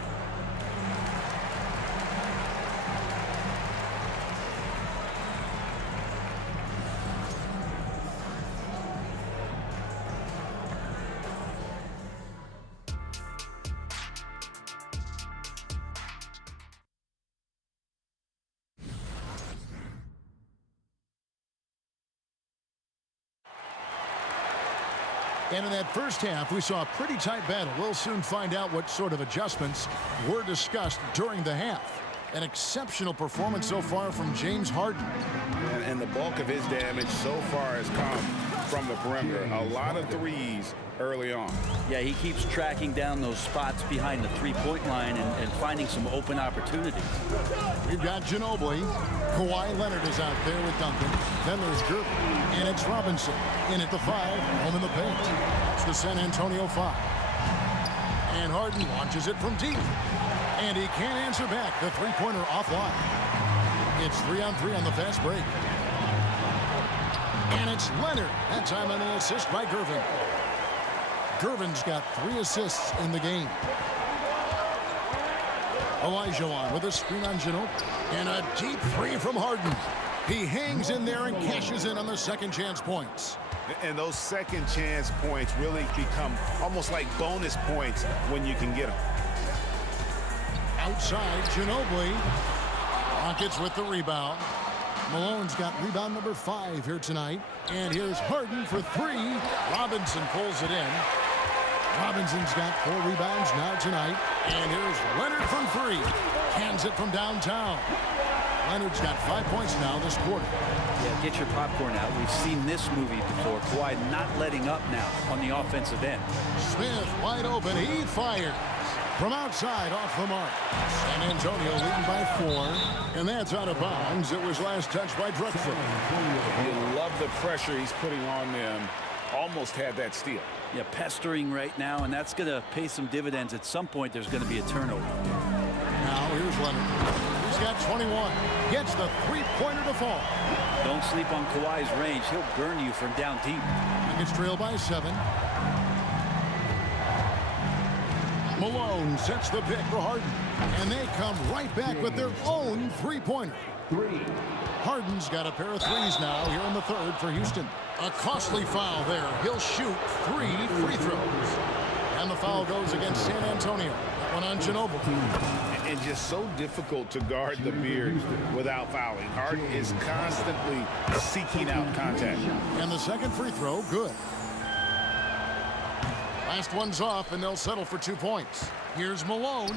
And in that first half, we saw a pretty tight battle. We'll soon find out what sort of adjustments were discussed during the half. An exceptional performance so far from James Harden. And the bulk of his damage so far has come from the perimeter. A lot of threes early on. Yeah, he keeps tracking down those spots behind the three-point line and finding some open opportunities. We've got Ginobili. Kawhi Leonard is out there with Duncan. Then there's Gervin. And it's Robinson in at the 5, home in the paint. It's the San Antonio 5. And Harden launches it from deep. And he can't answer back. The three-pointer offline. It's 3-on-3 on the fast break. And it's Leonard. That time on the assist by Gervin. Gervin's got 3 assists in the game. Olajuwon with a screen on Ginobili. And a deep 3 from Harden. He hangs in there and cashes in on the second chance points. And those second chance points really become almost like bonus points when you can get them. Outside, Ginobili. Rockets with the rebound. Malone's got rebound number 5 here tonight. And here's Harden for 3. Robinson pulls it in. Robinson's got 4 rebounds now tonight. And here's Leonard from 3. Cans it from downtown. Leonard's got 5 points now this quarter. Yeah, get your popcorn out. We've seen this movie before. Kawhi not letting up now on the offensive end. Smith wide open. He fires from outside off the mark. San Antonio leading by 4. And that's out of bounds. It was last touched by Drexler. You love the pressure he's putting on them. Almost had that steal. Yeah, pestering right now, and that's going to pay some dividends. At some point, there's going to be a turnover. Now here's Leonard. He's got 21. Gets the three-pointer to fall. Don't sleep on Kawhi's range. He'll burn you from down deep. Nuggets trail by 7. Malone sets the pick for Harden. And they come right back with their own three-pointer. Harden's got a pair of threes now here in the third for Houston. A costly foul there. He'll shoot 3 free throws. And the foul goes against San Antonio. That one on Ginobili. And just so difficult to guard the beard without fouling. Harden is constantly seeking out contact. And the second free throw, good. Last one's off, and they'll settle for 2 points. Here's Malone.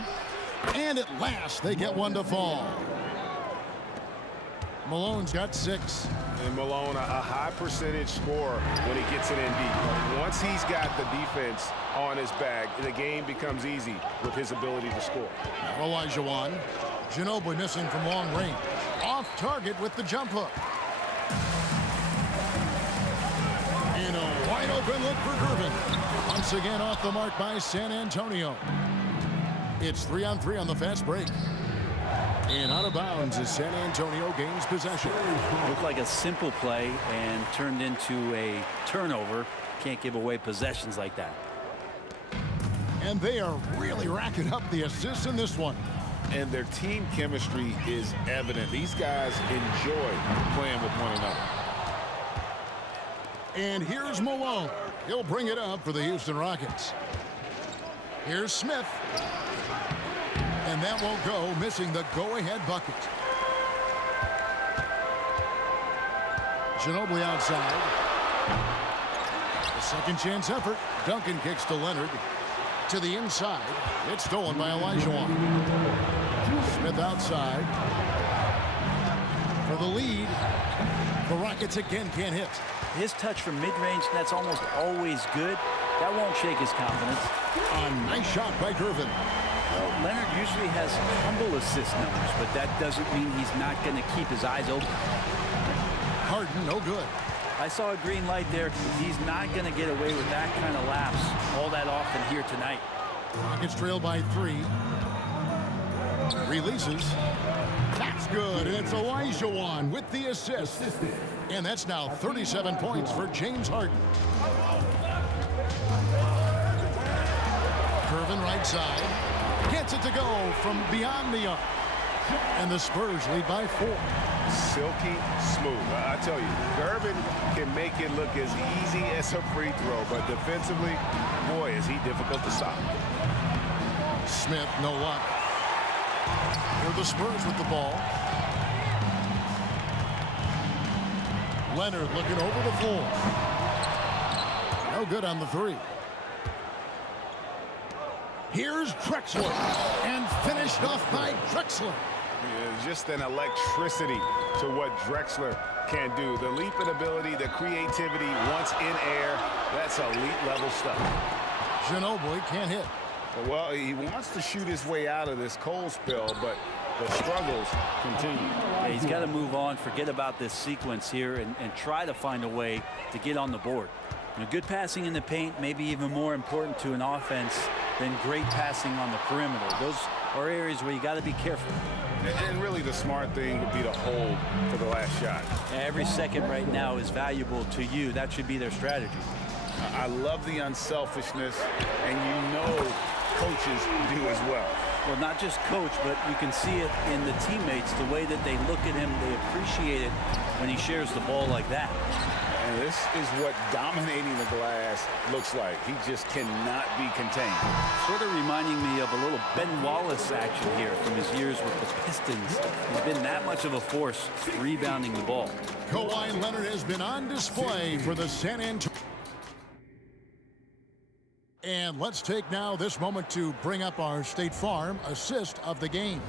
And at last, they get one to fall. Malone's got 6. And Malone, a high percentage scorer when he gets it in deep. Once he's got the defense on his back, the game becomes easy with his ability to score. Olajuwon. Ginobili missing from long range. Off target with the jump hook. And a wide open look for Gervin. Once again off the mark by San Antonio. It's 3-on-3 on the fast break. And out of bounds as San Antonio gains possession. Looked like a simple play and turned into a turnover. Can't give away possessions like that. And they are really racking up the assists in this one. And their team chemistry is evident. These guys enjoy playing with one another. And here's Malone. He'll bring it up for the Houston Rockets. Here's Smith. And that won't go, missing the go-ahead bucket. Ginobili outside. The second chance effort. Duncan kicks to Leonard. To the inside. It's stolen by Olajuwon. Smith outside. For the lead. The Rockets again can't hit. His touch from mid-range, that's almost always good. That won't shake his confidence. A nice shot by Gervin. Well, Leonard usually has humble assist numbers, but that doesn't mean he's not going to keep his eyes open. Harden, no good. I saw a green light there. He's not going to get away with that kind of lapse all that often here tonight. Rockets trail by 3. Releases. That's good. And it's Olajuwon with the assist. And that's now 37 points for James Harden. Gervin right side. Gets it to go from beyond the arc. And the Spurs lead by 4. Silky smooth. I tell you, Gervin can make it look as easy as a free throw, but defensively, boy, is he difficult to stop. Smith, no luck. Here the Spurs with the ball. Leonard looking over the floor. No good on the 3. Here's Drexler, and finished off by Drexler. Yeah, just an electricity to what Drexler can do. The leaping ability, the creativity once in air, that's elite level stuff. Ginobili can't hit. Well, he wants to shoot his way out of this cold spell, but the struggles continue. Yeah, he's got to move on, forget about this sequence here, and try to find a way to get on the board. You know, good passing in the paint may be even more important to an offense than great passing on the perimeter. Those are areas where you got to be careful. And really the smart thing would be to hold for the last shot. Every second right now is valuable to you. That should be their strategy. I love the unselfishness, and you know coaches do as well. Well, not just coach, but you can see it in the teammates, the way that they look at him. They appreciate it when he shares the ball like that. And this is what dominating the glass looks like. He just cannot be contained. Sort of reminding me of a little Ben Wallace action here from his years with the Pistons. He's been that much of a force rebounding the ball. Kawhi Leonard has been on display for the San Antonio. And let's take now this moment to bring up our State Farm assist of the game.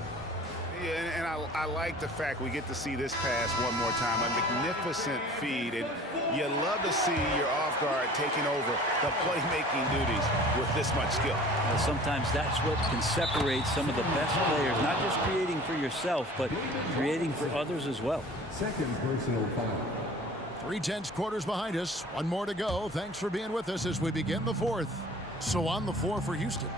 Yeah, and I like the fact we get to see this pass one more time. A magnificent feed, and you love to see your off guard taking over the playmaking duties with this much skill. Sometimes that's what can separate some of the best players, not just creating for yourself, but creating for others as well. Second personal foul. 3/10 quarters behind us. One more to go. Thanks for being with us as we begin the fourth. So on the floor for Houston,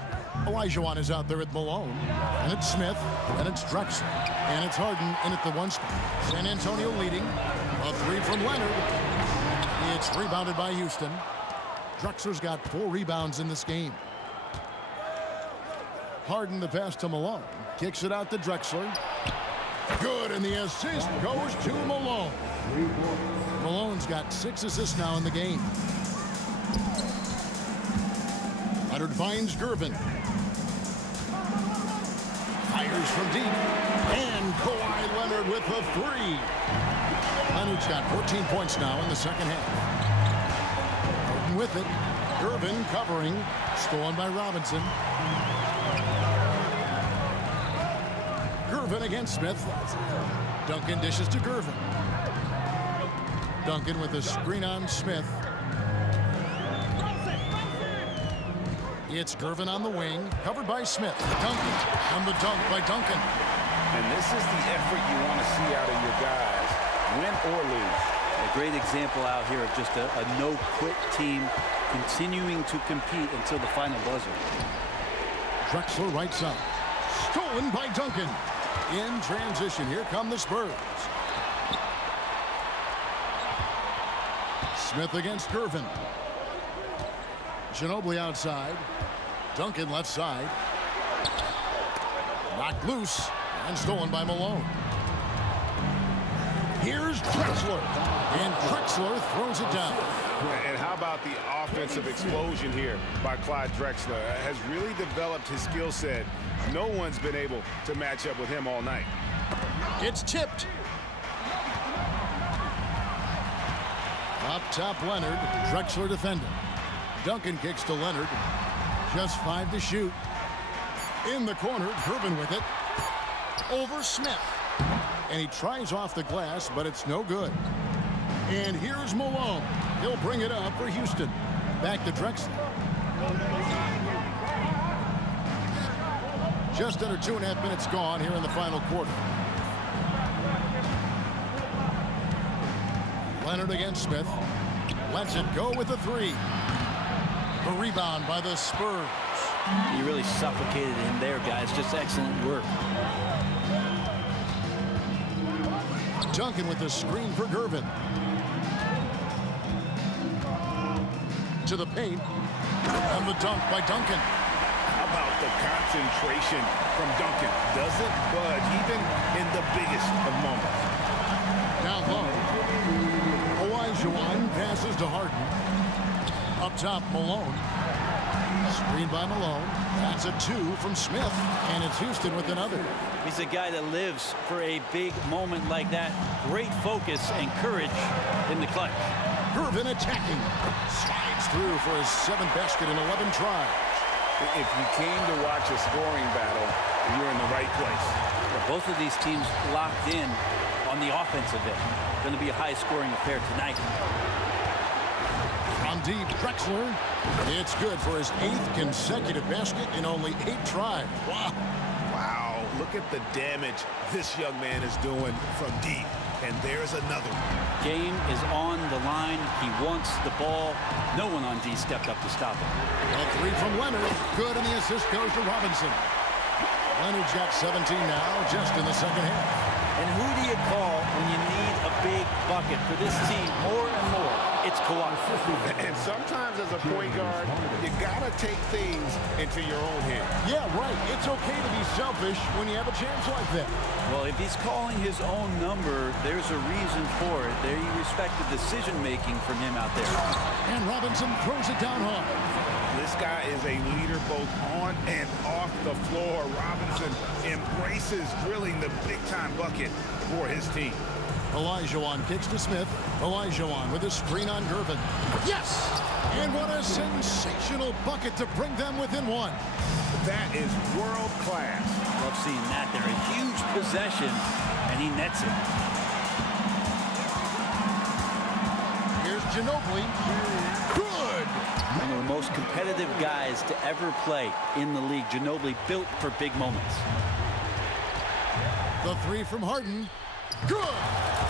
Olajuwon is out there at Malone, and it's Smith, and it's Drexler, and it's Harden in at the one spot. San Antonio leading. A three from Leonard. It's rebounded by Houston. Drexler's got 4 rebounds in this game. Harden the pass to Malone. Kicks it out to Drexler. Good, and the assist goes to Malone. Malone's got 6 assists now in the game. Leonard finds Gervin. Fires from deep. And Kawhi Leonard with a 3. Leonard's got 14 points now in the second half. Harden with it. Gervin covering. Stolen by Robinson. Gervin against Smith. Duncan dishes to Gervin. Duncan with a screen on Smith. It's Gervin on the wing, covered by Smith. Duncan, on the dunk by Duncan. And this is the effort you want to see out of your guys, win or lose. A great example out here of just a no-quit team continuing to compete until the final buzzer. Drexler right side. Stolen by Duncan. In transition, here come the Spurs. Smith against Gervin. Ginobili outside. Duncan left side. Knocked loose and stolen by Malone. Here's Drexler. And Drexler throws it down. And how about the offensive explosion here by Clyde Drexler? Has really developed his skill set. No one's been able to match up with him all night. It's tipped. Up top, Leonard. Drexler defending. Duncan kicks to Leonard. Just 5 to shoot. In the corner, Gervin with it. Over Smith. And he tries off the glass, but it's no good. And here's Malone. He'll bring it up for Houston. Back to Drexler. Just under 2.5 minutes gone here in the final quarter. Leonard against Smith. Lets it go with a 3. The rebound by the Spurs. You really suffocated him there, guys. Just excellent work. Duncan with the screen for Gervin. To the paint. And the dunk by Duncan. How about the concentration from Duncan? Doesn't budge even in the biggest of moments. Down low. Olajuwon passes to Harden. Up top, Malone. Screen by Malone. That's a 2 from Smith. And it's Houston with another. He's a guy that lives for a big moment like that. Great focus and courage in the clutch. Gervin attacking. Slides through for his 7th basket in 11 tries. If you came to watch a scoring battle, you're in the right place. Well, both of these teams locked in on the offensive end. Going to be a high-scoring affair tonight. From deep, Drexler. It's good for his 8th consecutive basket in only 8 tries. Wow. Wow, look at the damage this young man is doing from deep. And there's another. Game is on the line. He wants the ball. No one on D stepped up to stop him. A 3 from Leonard. Good, and the assist goes to Robinson. Leonard's got 17 now, just in the second half. And who do you call when you need a big bucket for this team more and more? It's Kawhi. And sometimes as a point guard, you gotta take things into your own hands. Yeah, right. It's okay to be selfish when you have a chance like that. Well, if he's calling his own number, there's a reason for it. They respect the decision-making from him out there. And Robinson throws it down hard. This guy is a leader both on and off the floor. Robinson embraces drilling the big-time bucket for his team. Olajuwon kicks to Smith. Olajuwon with a screen on Gervin. Yes! And what a sensational bucket to bring them within one. That is world class. Love seeing that there. A huge possession, and he nets it. Here's Ginobili. Good. One of the most competitive guys to ever play in the league. Ginobili built for big moments. The three from Harden. Good.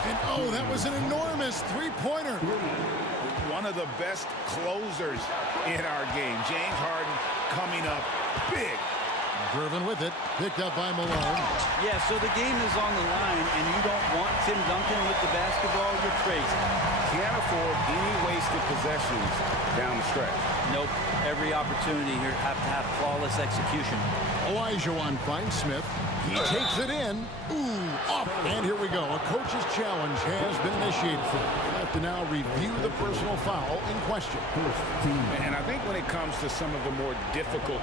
And oh, that was an enormous three-pointer. One of the best closers in our game. James Harden coming up big. Gervin with it. Picked up by Malone. Yeah, so the game is on the line, and you don't want Tim Duncan with the basketball. You're crazy. Can't afford any wasted possessions down the stretch. Nope. Every opportunity here have to have flawless execution. Olajuwon finds Smith. He takes it in. Ooh, up. And here we go. A coach's challenge has been initiated. We'll have to now review the personal foul in question. And I think when it comes to some of the more difficult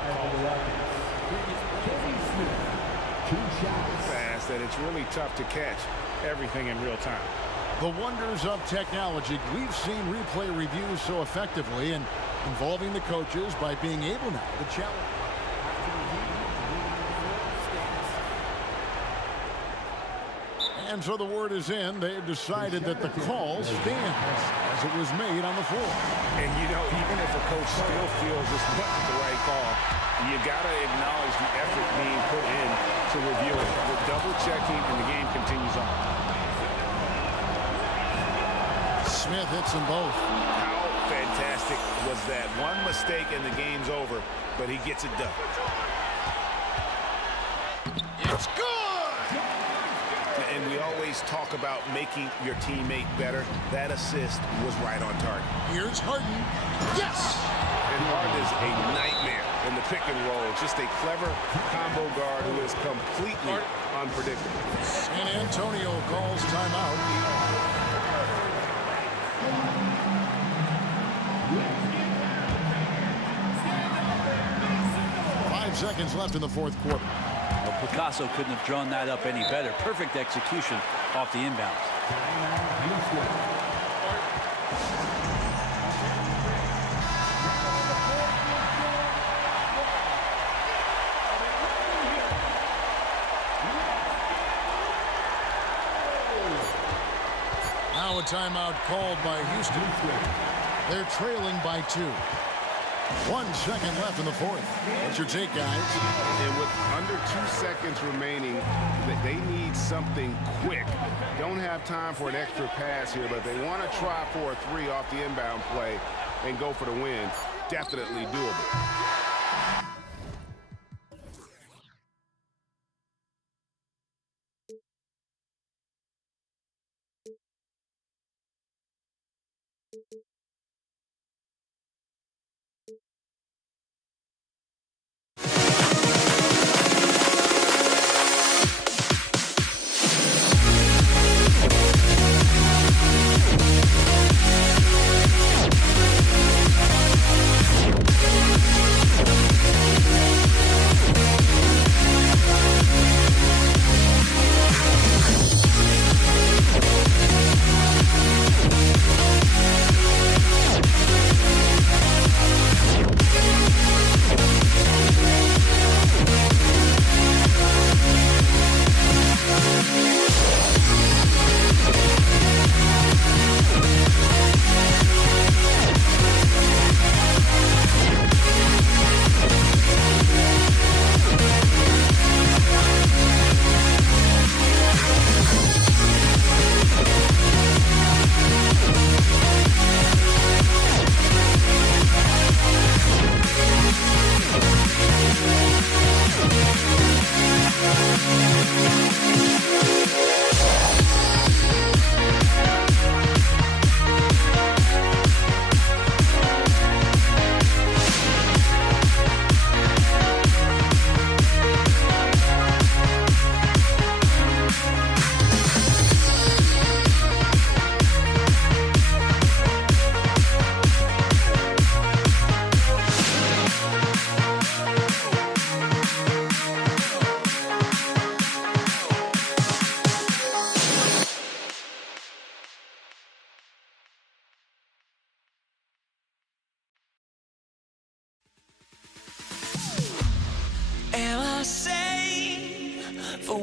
fast, that it's really tough to catch everything in real time. The wonders of technology. We've seen replay reviews so effectively and involving the coaches by being able now to challenge. And so the word is in. They've decided that the call stands as it was made on the floor. And, you know, even if a coach still feels this wasn't the right call, you got to acknowledge the effort being put in to review it. We're double-checking, and the game continues on. Smith hits them both. How fantastic was that? One mistake and the game's over, but he gets it done. It's good! And we always talk about making your teammate better. That assist was right on target. Here's Harden. Yes! And Harden is a nightmare in the pick and roll. Just a clever combo guard who is completely unpredictable. San Antonio calls timeout. 5 seconds left in the fourth quarter. Well, Picasso couldn't have drawn that up any better. Perfect execution off the inbounds. Now a timeout called by Houston. They're trailing by 2. 1 second left in the fourth. What's your take, guys? And with under 2 seconds remaining, they need something quick. Don't have time for an extra pass here, but they want to try for a 3 off the inbound play and go for the win. Definitely doable.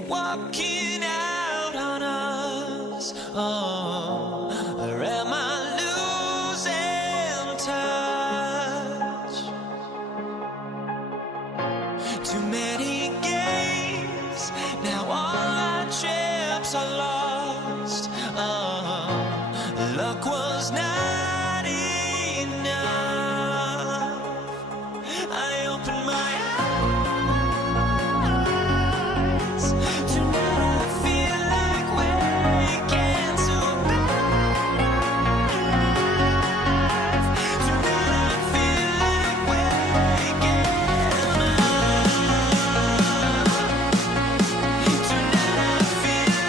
walking out on us? Oh, or am I losing touch? Too many games, now all our chips are lost. Oh, luck was not enough. I opened my eyes. Tonight I feel like waking to life. Tonight I feel like waking up. Tonight I feel like waking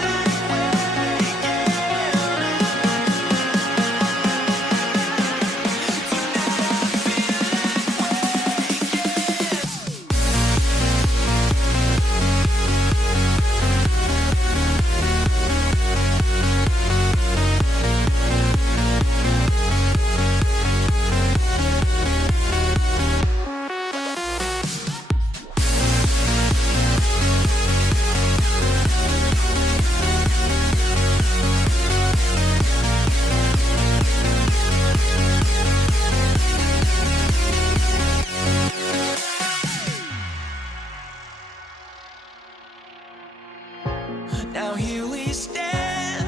Now here we stand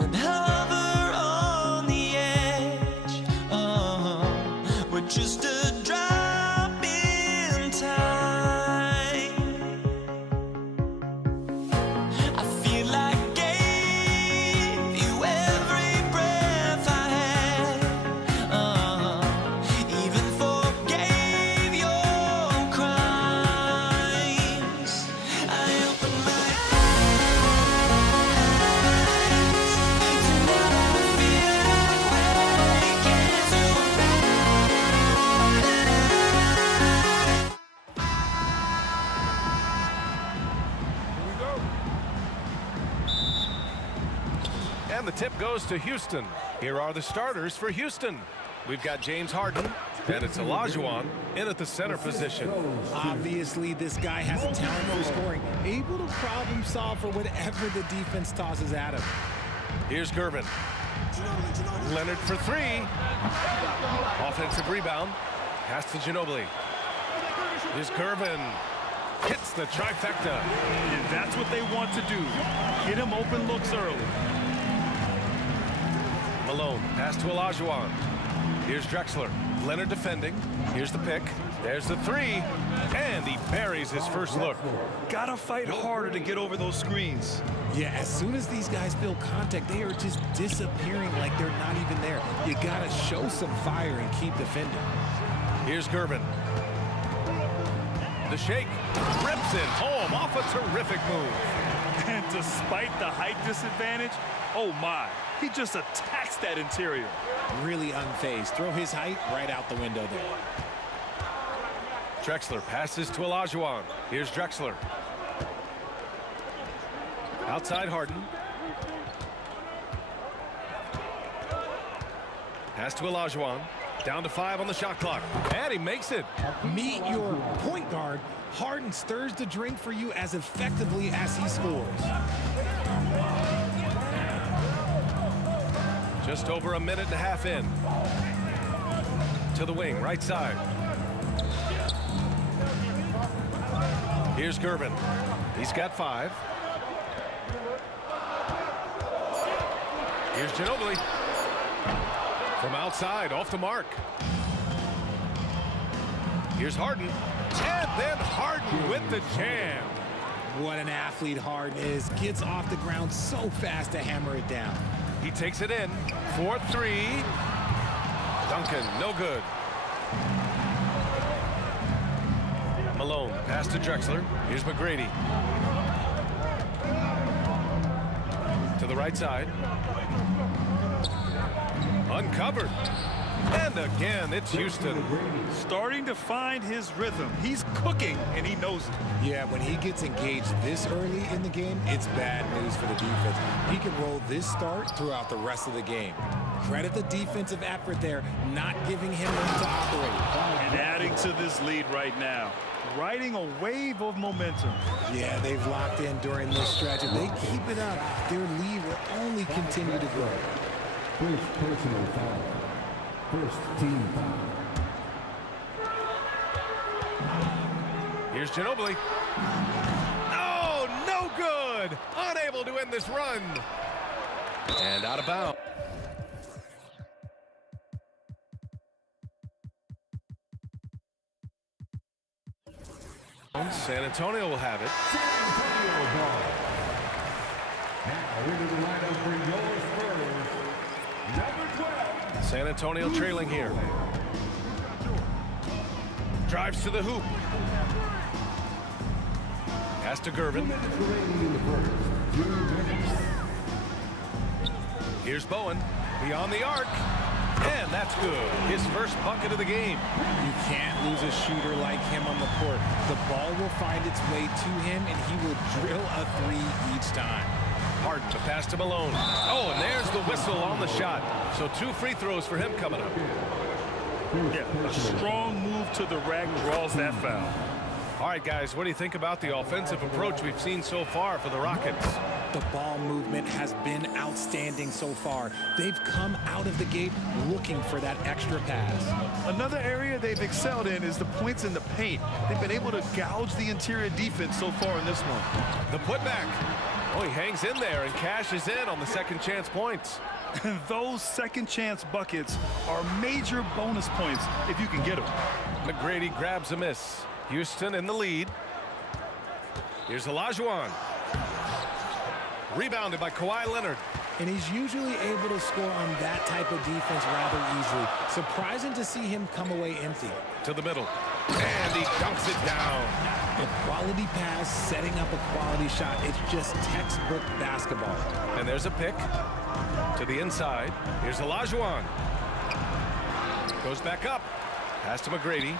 and hover on the edge. Oh, we're just a drop in time. I feel like I gave you every breath I had. Oh, even forgave your crimes. I opened my And the tip goes to Houston. Here are the starters for Houston. We've got James Harden, and it's Olajuwon in at the center position. Obviously, this guy has a talent for scoring, able to problem solve for whatever the defense tosses at him. Here's Gervin. Leonard for three. Offensive rebound. Pass to Ginobili. Here's Gervin. Hits the trifecta. And that's what they want to do. Get him open looks early. Malone. Pass to Olajuwon. Here's Drexler. Leonard defending. Here's the pick. There's the three. And he buries his first look. Gotta fight harder to get over those screens. Yeah, as soon as these guys feel contact, they are just disappearing like they're not even there. You gotta show some fire and keep defending. Here's Gervin. The shake. Rips it home off a terrific move. And despite the height disadvantage, oh my, he just attacks that interior. Really unfazed. Throw his height right out the window there. Drexler passes to Olajuwon. Here's Drexler. Outside Harden. Pass to Olajuwon. Down to 5 on the shot clock. And he makes it. Meet your point guard. Harden stirs the drink for you as effectively as he scores. Just over a minute and a half in. To the wing, right side. Here's Gervin. He's got 5. Here's Ginobili. From outside, off the mark. Here's Harden. And then Harden with the jam. What an athlete Harden is. Gets off the ground so fast to hammer it down. He takes it in. 4-3. Duncan, no good. Malone, pass to Drexler. Here's McGrady. To the right side. Uncovered. And again, it's Houston. Starting to find his rhythm. He's cooking, and he knows it. Yeah, when he gets engaged this early in the game, it's bad news for the defense. He can roll this start throughout the rest of the game. Credit the defensive effort there, not giving him room to operate. And adding to this lead right now, riding a wave of momentum. Yeah, they've locked in during this stretch. If they keep it up, their lead will only continue to grow. First personal foul. First team foul. Here's Ginobili. Oh, no good. Unable to end this run. And out of bounds. San Antonio will have it. San Antonio ball. Now into the lineup for your Spurs. Number 12. San Antonio trailing here. Drives to the hoop. Pass to Gervin. Here's Bowen. Beyond the arc. And that's good. His first bucket of the game. You can't lose a shooter like him on the court. The ball will find its way to him, and he will drill a three each time. Harden, the pass to Malone. Oh, and there's the whistle on the shot. So 2 free throws for him coming up. Yeah, a strong move to the rack draws that foul. All right, guys, what do you think about the offensive approach we've seen so far for the Rockets? The ball movement has been outstanding so far. They've come out of the gate looking for that extra pass. Another area they've excelled in is the points in the paint. They've been able to gouge the interior defense so far in this one. The putback. Oh, he hangs in there and cashes in on the second chance points. Those second chance buckets are major bonus points if you can get them. McGrady grabs a miss. Houston in the lead. Here's Olajuwon. Rebounded by Kawhi Leonard. And he's usually able to score on that type of defense rather easily. Surprising to see him come away empty. To the middle. And he dunks it down. A quality pass, setting up a quality shot. It's just textbook basketball. And there's a pick. To the inside. Here's Olajuwon. Goes back up. Pass to McGrady.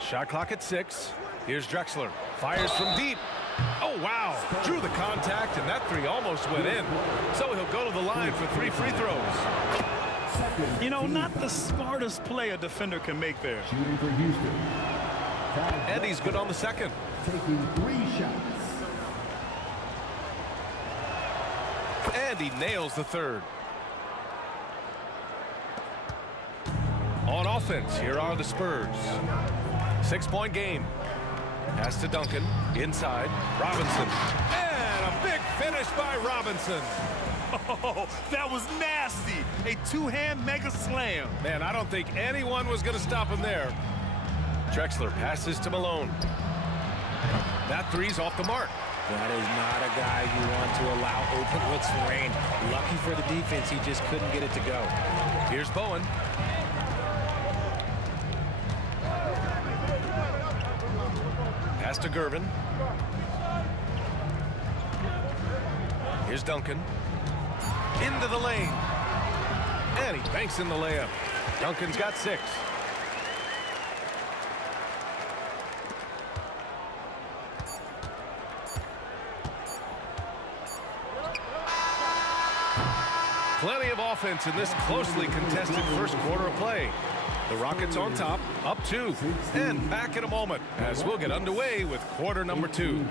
Shot clock at 6. Here's Drexler. Fires from deep. Oh, wow. Drew the contact, and that 3 almost went in. So he'll go to the line for 3 free throws. You know, not the smartest play a defender can make there. Shooting for Houston. And he's good on the second. Taking 3 shots. And he nails the third. On offense, here are the Spurs. 6-point game. Pass to Duncan. Inside. Robinson. And a big finish by Robinson. Oh, that was nasty. A 2-hand mega slam. Man, I don't think anyone was going to stop him there. Drexler passes to Malone. That 3's off the mark. That is not a guy you want to allow open looks for rain. Lucky for the defense, he just couldn't get it to go. Here's Bowen. Pass to Gervin. Here's Duncan. Into the lane. And he banks in the layup. Duncan's got 6. Plenty of offense in this closely contested first quarter of play. The Rockets on top, up 2, and back in a moment as we'll get underway with quarter number 2.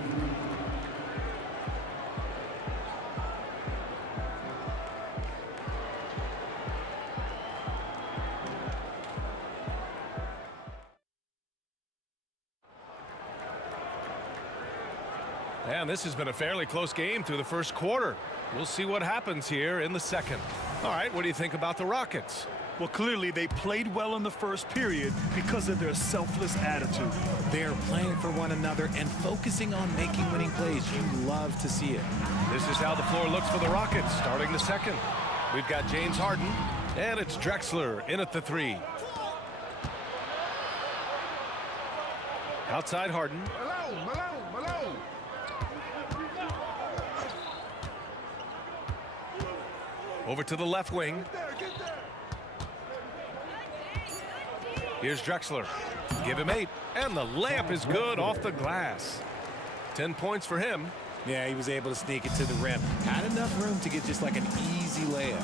And this has been a fairly close game through the first quarter. We'll see what happens here in the second. All right, what do you think about the Rockets? Well, clearly they played well in the first period because of their selfless attitude. They're playing for one another and focusing on making winning plays. You love to see it. This is how the floor looks for the Rockets starting the second. We've got James Harden, and it's Drexler in at the 3. Outside Harden. Malone. Over to the left wing. Here's Drexler. Give him 8. And the layup is good off the glass. 10 points for him. Yeah, he was able to sneak it to the rim. Had enough room to get just like an easy layup.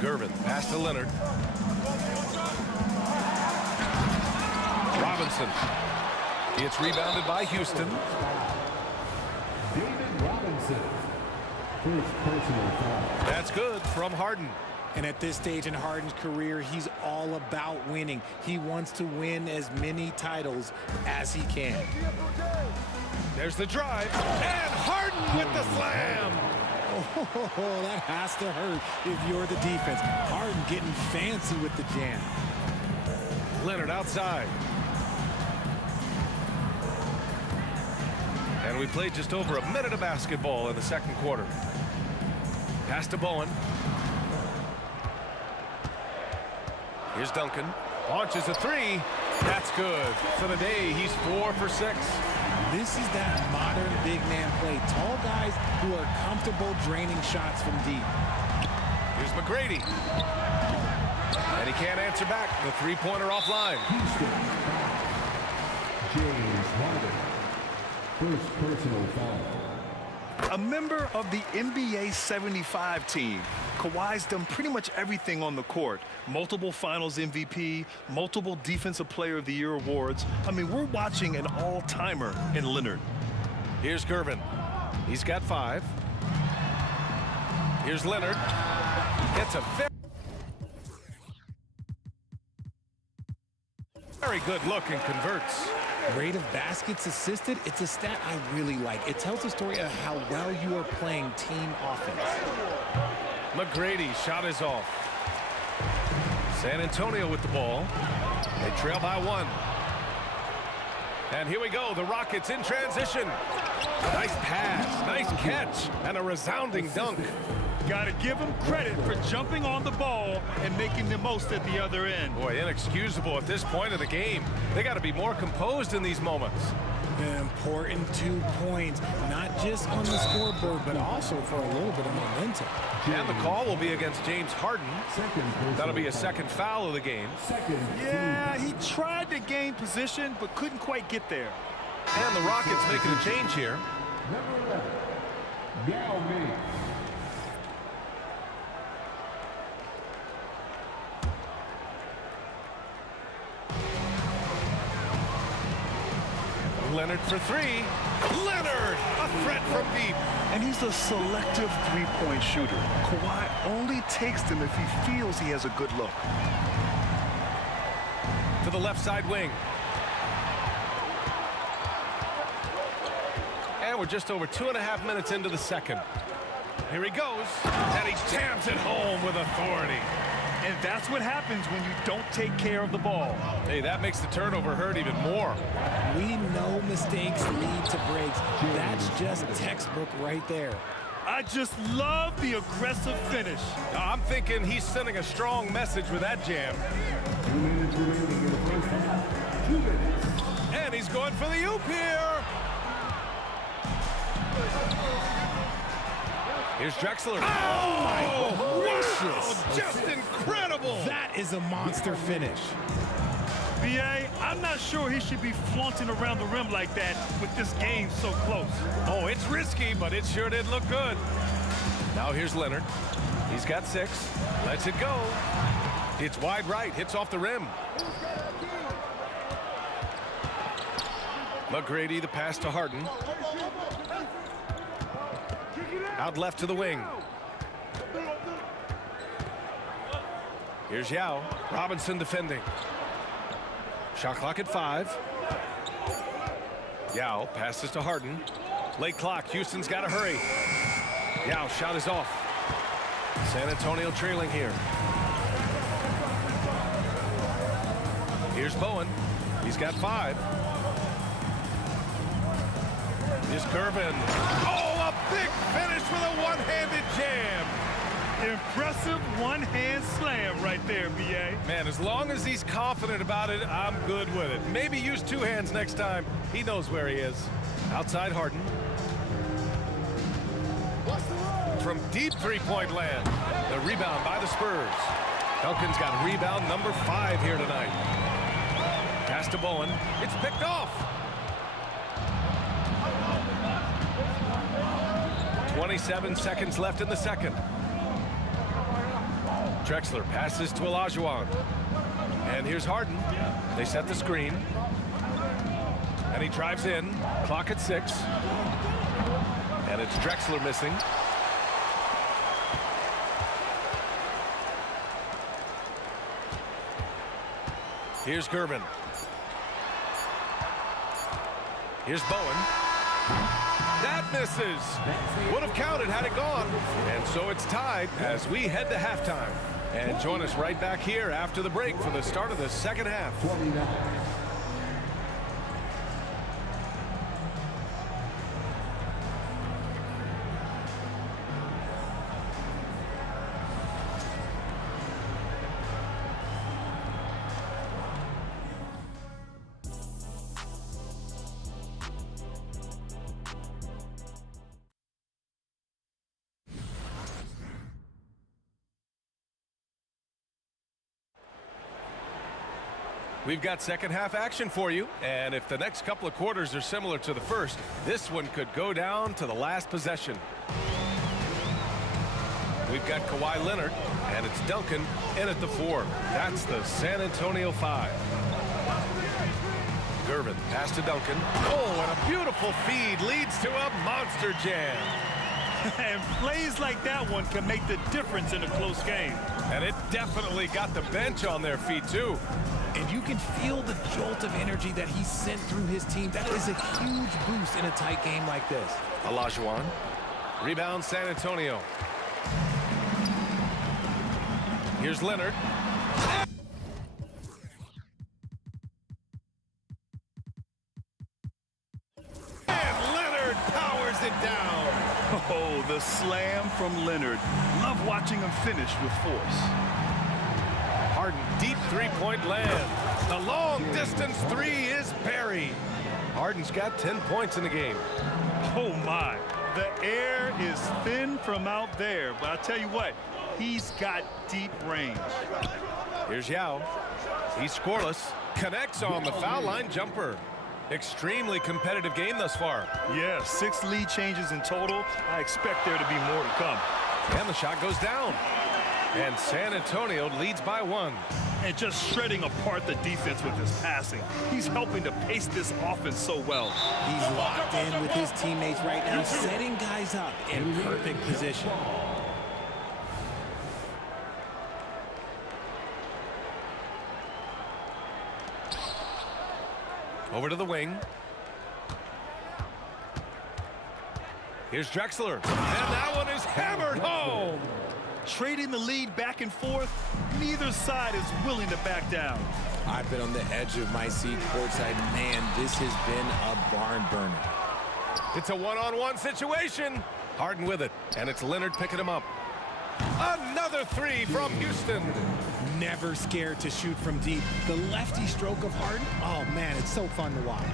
Gervin, pass to Leonard. Robinson. It's rebounded by Houston. David Robinson. First personal foul. That's good from Harden. And at this stage in Harden's career, he's all about winning. He wants to win as many titles as he can. There's the drive, and Harden with the slam. Oh, that has to hurt if you're the defense. Harden getting fancy with the jam. Leonard outside. And we played just over a minute of basketball in the second quarter. Pass to Bowen. Here's Duncan. Launches a three. That's good. For the day, he's 4 for 6. This is that modern big man play. Tall guys who are comfortable draining shots from deep. Here's McGrady. And he can't answer back. The three-pointer offline. James Harden. First personal foul. A member of the NBA 75 team. Kawhi's done pretty much everything on the court. Multiple finals MVP, multiple defensive player of the year awards. I mean, we're watching an all-timer in Leonard. Here's Gervin. He's got 5. Here's Leonard. Gets a very good look and converts. Rate of baskets assisted, it's a stat I really like. It tells the story of how well you are playing team offense. McGrady shot is off. San Antonio with the ball. They trail by 1. And here we go, the Rockets in transition. Nice pass, nice catch, and a resounding dunk. Got to give him credit for jumping on the ball and making the most at the other end. Boy, inexcusable at this point of the game. They got to be more composed in these moments. An important 2 points, not just on the scoreboard, but also for a little bit of momentum. And the call will be against James Harden. That'll be a second foul of the game. Yeah, he tried to gain position, but couldn't quite get there. And the Rockets making a change here. Number 11, Yao Ming. Leonard for 3. Leonard, a threat from deep. And he's a selective three-point shooter. Kawhi only takes them if he feels he has a good look. To the left side wing. And we're just over 2.5 minutes into the second. Here he goes, and he jams it home with authority. And that's what happens when you don't take care of the ball. Hey, that makes the turnover hurt even more. We know mistakes lead to breaks. That's just textbook right there. I just love the aggressive finish. I'm thinking he's sending a strong message with that jam. 2 minutes remaining in the first half. 2 minutes. And he's going for the oop here. Here's Drexler. Oh, gracious. Just incredible. That is a monster finish. B.A., I'm not sure he should be flaunting around the rim like that with this game so close. Oh, it's risky, but it sure did look good. Now here's Leonard. He's got 6. Lets it go. It's wide right. Hits off the rim. McGrady, the pass to Harden. Out left to the wing. Here's Yao. Robinson defending. Shot clock at 5. Yao passes to Harden. Late clock. Houston's got to hurry. Yao shot is off. San Antonio trailing here. Here's Bowen. He's got 5. Here's Gervin. Oh, a big finish with a one-handed jam. Impressive one-hand slam right there, B.A. Man, as long as he's confident about it, I'm good with it. Maybe use 2 hands next time. He knows where he is. Outside Harden. From deep three-point land. The rebound by the Spurs. Duncan's got rebound number 5 here tonight. Pass to Bowen. It's picked off. 27 seconds left in the second. Drexler passes to Olajuwon. And here's Harden. They set the screen. And he drives in. Clock at 6. And it's Drexler missing. Here's Gervin. Here's Bowen. That misses. Would have counted had it gone. And so it's tied as we head to halftime. And join us right back here after the break for the start of the second half. We've got second half action for you, and if the next couple of quarters are similar to the first, this one could go down to the last possession. We've got Kawhi Leonard, and it's Duncan in at the 4. That's the San Antonio 5. Gervin, pass to Duncan. Oh, and a beautiful feed leads to a monster jam. And plays like that one can make the difference in a close game. And it definitely got the bench on their feet, too. And you can feel the jolt of energy that he sent through his team. That is a huge boost in a tight game like this. Olajuwon. Rebound San Antonio. Here's Leonard. And Leonard powers it down. Oh, the slam from Leonard. Love watching him finish with force. Harden, deep three-point land. The long-distance 3 is buried. Harden's got 10 points in the game. Oh, my. The air is thin from out there, but I'll tell you what, he's got deep range. Here's Yao. He's scoreless. Connects on the foul line jumper. Extremely competitive game thus far. Yeah, 6 lead changes in total. I expect there to be more to come. And the shot goes down. And San Antonio leads by 1. And just shredding apart the defense with his passing. He's helping to pace this offense so well. He's locked in with his teammates right now, setting guys up in perfect position. Over to the wing. Here's Drexler. And that one is hammered home. Trading the lead back and forth, neither side is willing to back down. I've been on the edge of my seat courtside. Man, this has been a barn burner. It's a one-on-one situation. Harden with it, and it's Leonard picking him up. Another 3 from Houston. Never scared to shoot from deep. The lefty stroke of Harden, oh man, it's so fun to watch.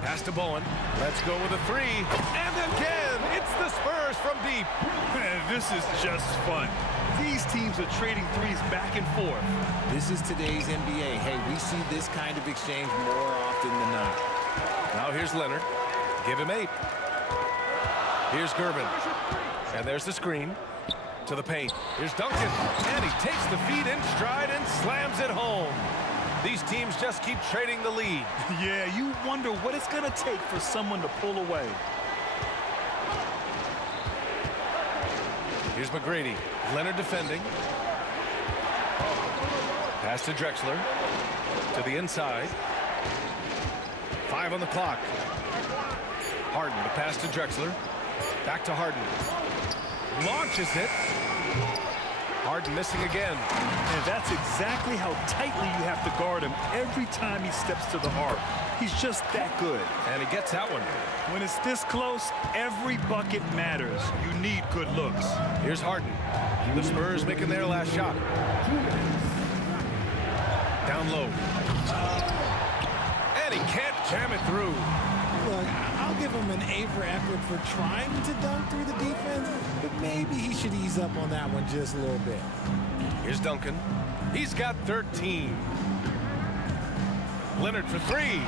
Pass to Bowen. Let's go with a 3. And again, it's the Spurs from deep. Man, this is just fun. These teams are trading threes back and forth. This is today's NBA. Hey, we see this kind of exchange more often than not. Now here's Leonard. Give him 8. Here's Gervin. And there's the screen. To the paint. Here's Duncan. And he takes the feed in stride and slams it home. These teams just keep trading the lead. Yeah, you wonder what it's going to take for someone to pull away. Here's McGrady. Leonard defending. Pass to Drexler. To the inside. 5 on the clock. Harden, the pass to Drexler. Back to Harden. Launches it. Harden missing again. And that's exactly how tightly you have to guard him every time he steps to the arc. He's just that good. And he gets that one. When it's this close, every bucket matters. You need good looks. Here's Harden. The Spurs making their last shot. Down low. And he can't jam it through. Look, I'll give him an A for effort for trying to dunk through the defense, but maybe he should ease up on that one just a little bit. Here's Duncan. He's got 13. Leonard for 3.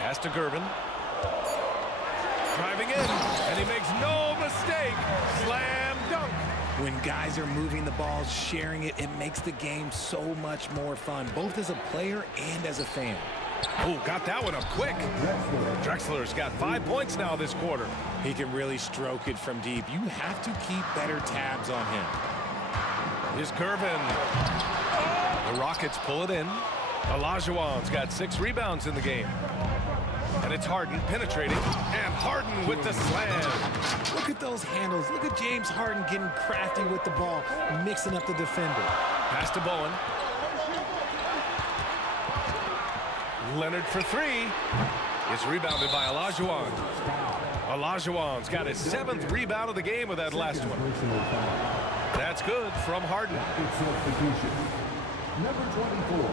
Pass to Gervin. Driving in, and he makes no mistake. Slam dunk. When guys are moving the ball, sharing it, it makes the game so much more fun, both as a player and as a fan. Oh, got that one up quick. Drexler's got 5 points now this quarter. He can really stroke it from deep. You have to keep better tabs on him. Here's Gervin. The Rockets pull it in. Olajuwon's got 6 rebounds in the game. And it's Harden penetrating. And Harden with the slam. Look at those handles. Look at James Harden getting crafty with the ball, mixing up the defender. Pass to Bowen. Leonard for 3. Is rebounded by Olajuwon. Olajuwon's got his 7th rebound of the game with that last one. That's good from Harden. Substitution. Number 24,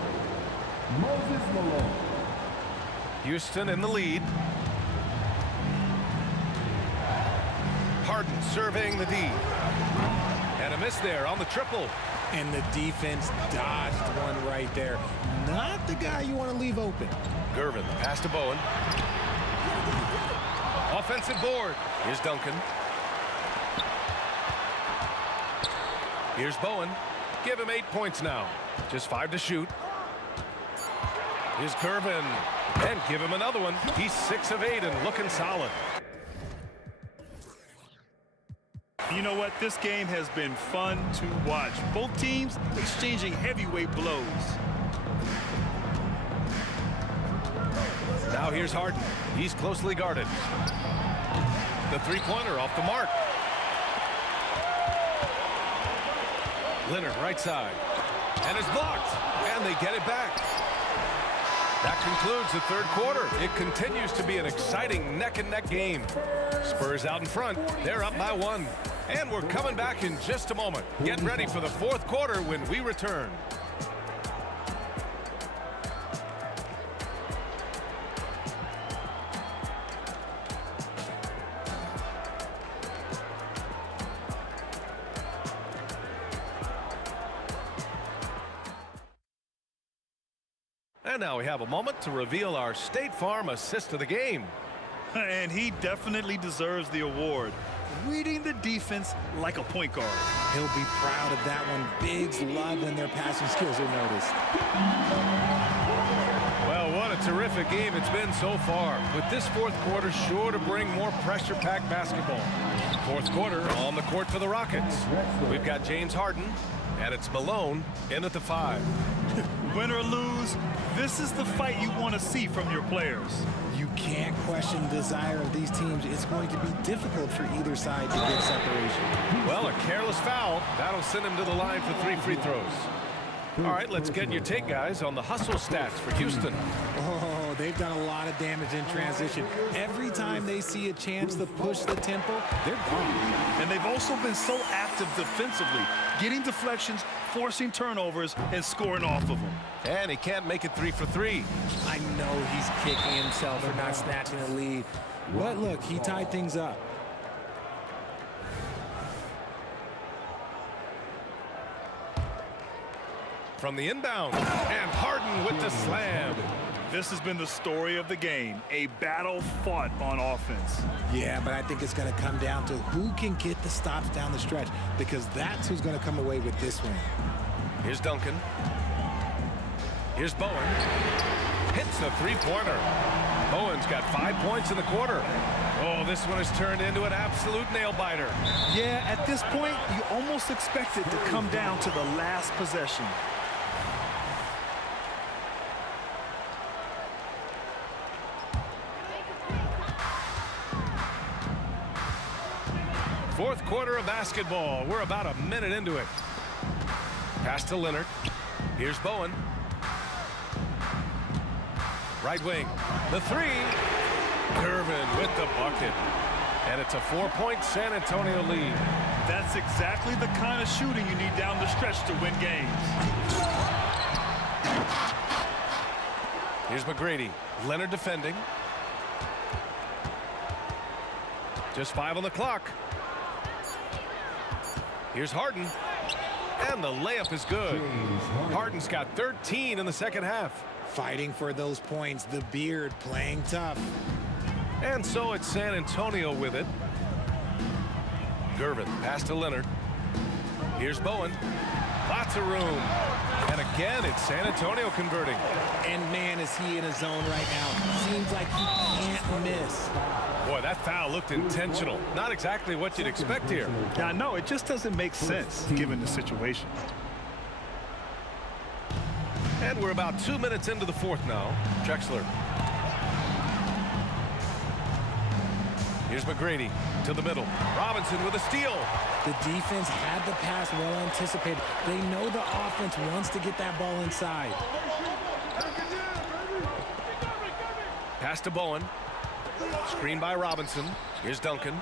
Moses Malone. Houston in the lead. Harden surveying the D. And a miss there on the triple. And the defense dodged one right there. Not the guy you want to leave open. Gervin, pass to Bowen. Offensive board. Here's Duncan. Here's Bowen. Give him 8 points now. Just 5 to shoot. Here's Gervin. And give him another one. He's 6 of 8 and looking solid. You know what? This game has been fun to watch. Both teams exchanging heavyweight blows. Now here's Harden. He's closely guarded. The three-pointer off the mark. Leonard right side. And it's blocked. And they get it back. That concludes the third quarter. It continues to be an exciting neck-and-neck game. Spurs out in front. They're up by 1. And we're coming back in just a moment. Get ready for the fourth quarter when we return. And now we have a moment to reveal our State Farm assist of the game. And he definitely deserves the award. Reading the defense like a point guard. He'll be proud of that one. Bigs love when their passing skills are noticed. Well, what a terrific game it's been so far. With this fourth quarter sure to bring more pressure-packed basketball. Fourth quarter on the court for the Rockets. We've got James Harden, and it's Malone in at the 5. Win or lose, this is the fight you want to see from your players. You can't question the desire of these teams. It's going to be difficult for either side to get separation. Well, a careless foul. That'll send him to the line for 3 free throws. All right, let's get your take, guys, on the hustle stats for Houston. Oh, they've done a lot of damage in transition. Every time they see a chance to push the tempo, they're gone. And they've also been so active defensively, getting deflections, forcing turnovers, and scoring off of them. And he can't make it 3 for 3. I know he's kicking himself for not snatching the lead. But look, he tied things up. From the inbound, and Harden with the slam. This has been the story of the game, a battle fought on offense. Yeah, but I think it's going to come down to who can get the stops down the stretch, because that's who's going to come away with this one. Here's Duncan. Here's Bowen. Hits the three-pointer. Bowen's got 5 points in the quarter. Oh, this one has turned into an absolute nail-biter. Yeah, at this point, you almost expect it to come down to the last possession. Fourth quarter of basketball. We're about a minute into it. Pass to Leonard. Here's Bowen. Right wing. The 3. Gervin with the bucket. And it's a 4-point San Antonio lead. That's exactly the kind of shooting you need down the stretch to win games. Here's McGrady. Leonard defending. Just 5 on the clock. Here's Harden. And the layup is good. Harden's got 13 in the second half. Fighting for those points. The beard playing tough. And so it's San Antonio with it. Gervin, pass to Leonard. Here's Bowen. Lots of room. And again, it's San Antonio converting. And man, is he in a zone right now. Seems like he can't miss. Boy, that foul looked intentional. Not exactly what you'd expect here. Yeah, no, it just doesn't make sense given the situation. And we're about 2 minutes into the fourth now. Drexler. Here's McGrady to the middle. Robinson with a steal. The defense had the pass well anticipated. They know the offense wants to get that ball inside. Pass to Bowen. Screen by Robinson. Here's Duncan.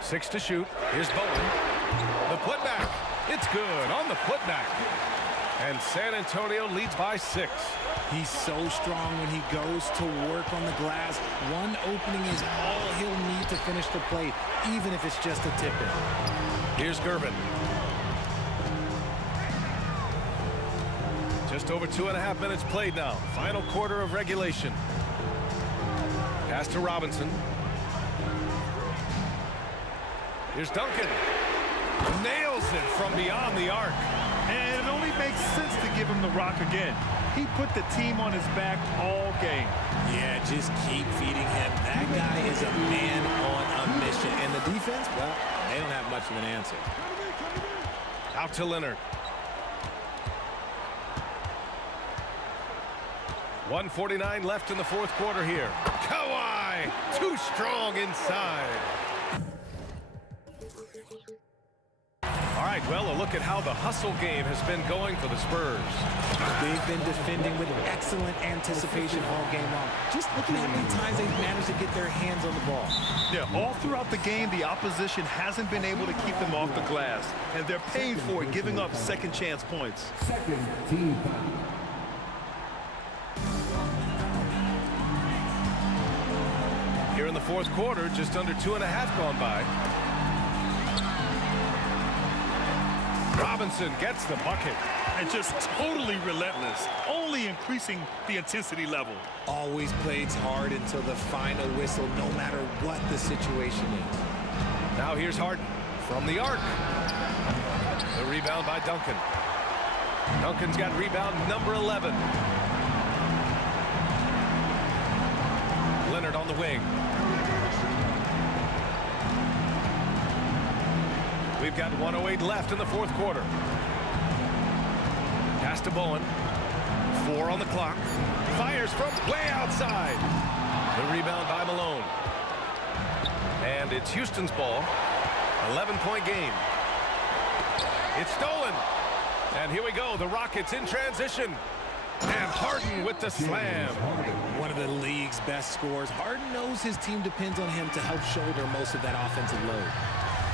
6 to shoot. Here's Bowen. The putback. It's good on the putback. And San Antonio leads by 6. He's so strong when he goes to work on the glass. One opening is all he'll need to finish the play, even if it's just a tip-in. Here's Gervin. Just over 2.5 minutes played now. Final quarter of regulation. Pass to Robinson. Here's Duncan. Nails it from beyond the arc. And it only makes sense to give him the rock again. He put the team on his back all game. Yeah, just keep feeding him. That guy is a man on a mission. And the defense, well, they don't have much of an answer. Out to Leonard. 1:49 left in the fourth quarter here. Kawhi, too strong inside. All right, well, a look at how the hustle game has been going for the Spurs. They've been defending with excellent anticipation all game long. Just looking at how many times they've managed to get their hands on the ball. Yeah, all throughout the game, the opposition hasn't been able to keep them off the glass, and they're paying for it, giving up second chance points. Second team foul. Here in the fourth quarter, just under 2.5 gone by. Robinson gets the bucket. And just totally relentless, only increasing the intensity level. Always plays hard until the final whistle, no matter what the situation is. Now here's Harden from the arc. The rebound by Duncan. Duncan's got rebound number 11. Leonard on the wing. We've got 1:08 left in the fourth quarter. Pass to Bowen. 4 on the clock. Fires from way outside. The rebound by Malone. And it's Houston's ball. 11-point game. It's stolen. And here we go. The Rockets in transition. And Harden with the slam. One of the league's best scorers. Harden knows his team depends on him to help shoulder most of that offensive load.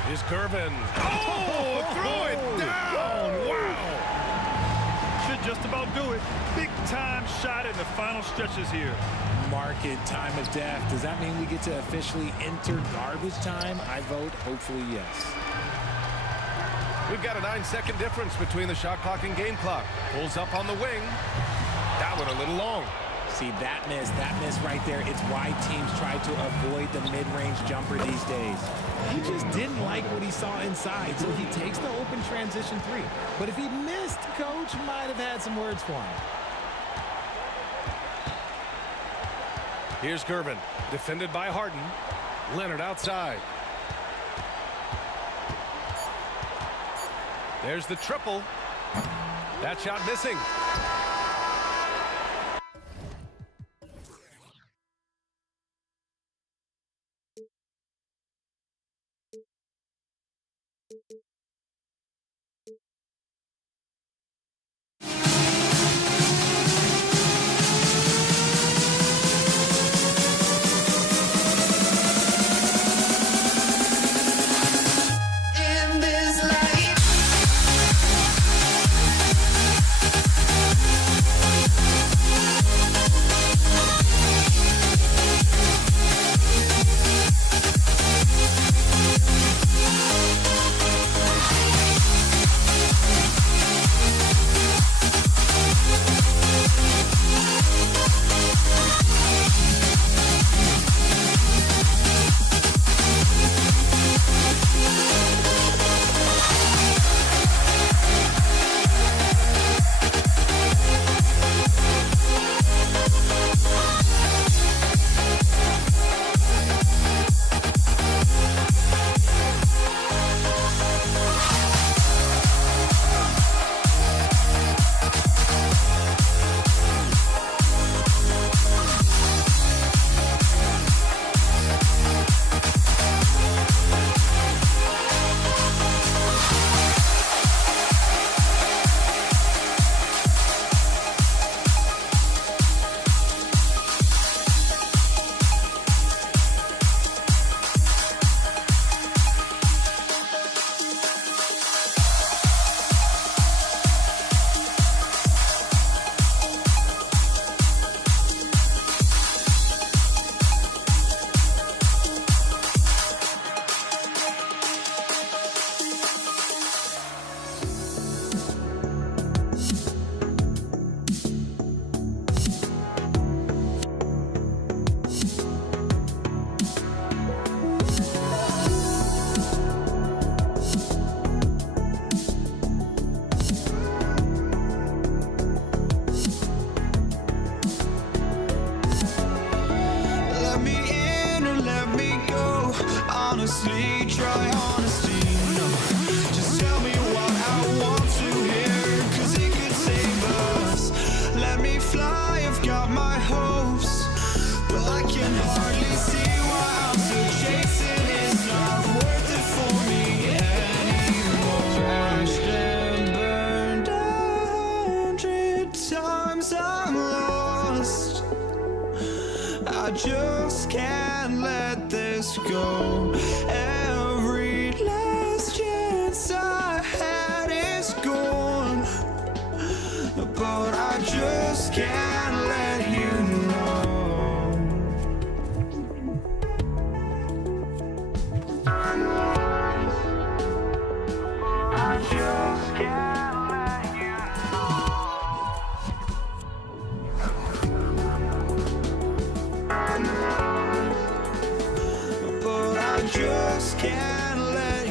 Here's Gervin. Oh, throw it down. Wow. Should just about do it. Big time shot in the final stretches here. Market time of death. Does that mean we get to officially enter garbage time? I vote hopefully yes. We've got a 9-second difference between the shot clock and game clock. Pulls up on the wing. That one a little long. See, that miss right there. It's why teams try to avoid the mid-range jumper these days. He just didn't like what he saw inside, so he takes the open transition 3. But if he missed, coach might have had some words for him. Here's Gervin, defended by Harden. Leonard outside. There's the triple. That shot missing. try honesty, no. Just tell me what I want to hear, 'cause it could save us. Let me fly, I've got my hopes, but I can hardly see why I'm still chasing. It's not worth it for me anymore. Crashed and burned 100 times, I'm lost. I just can't let this go. Every last chance I had is gone, but I just can't let you know. I just can't let you know. But I just can't let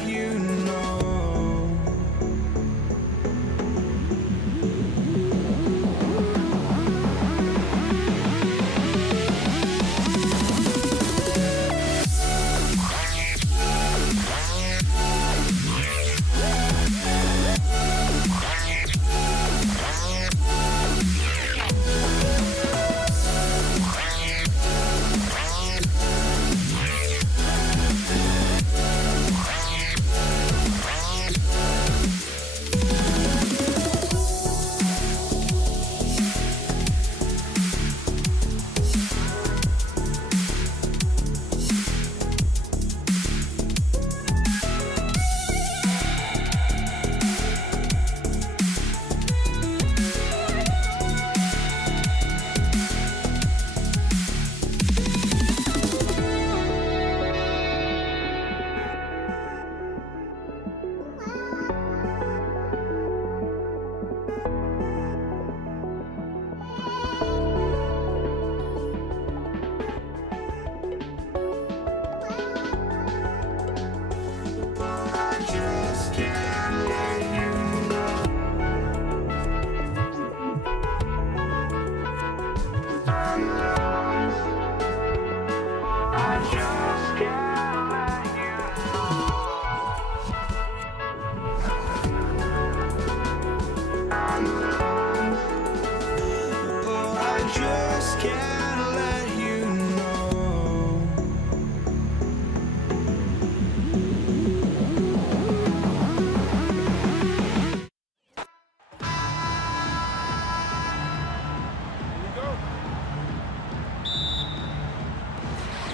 you know.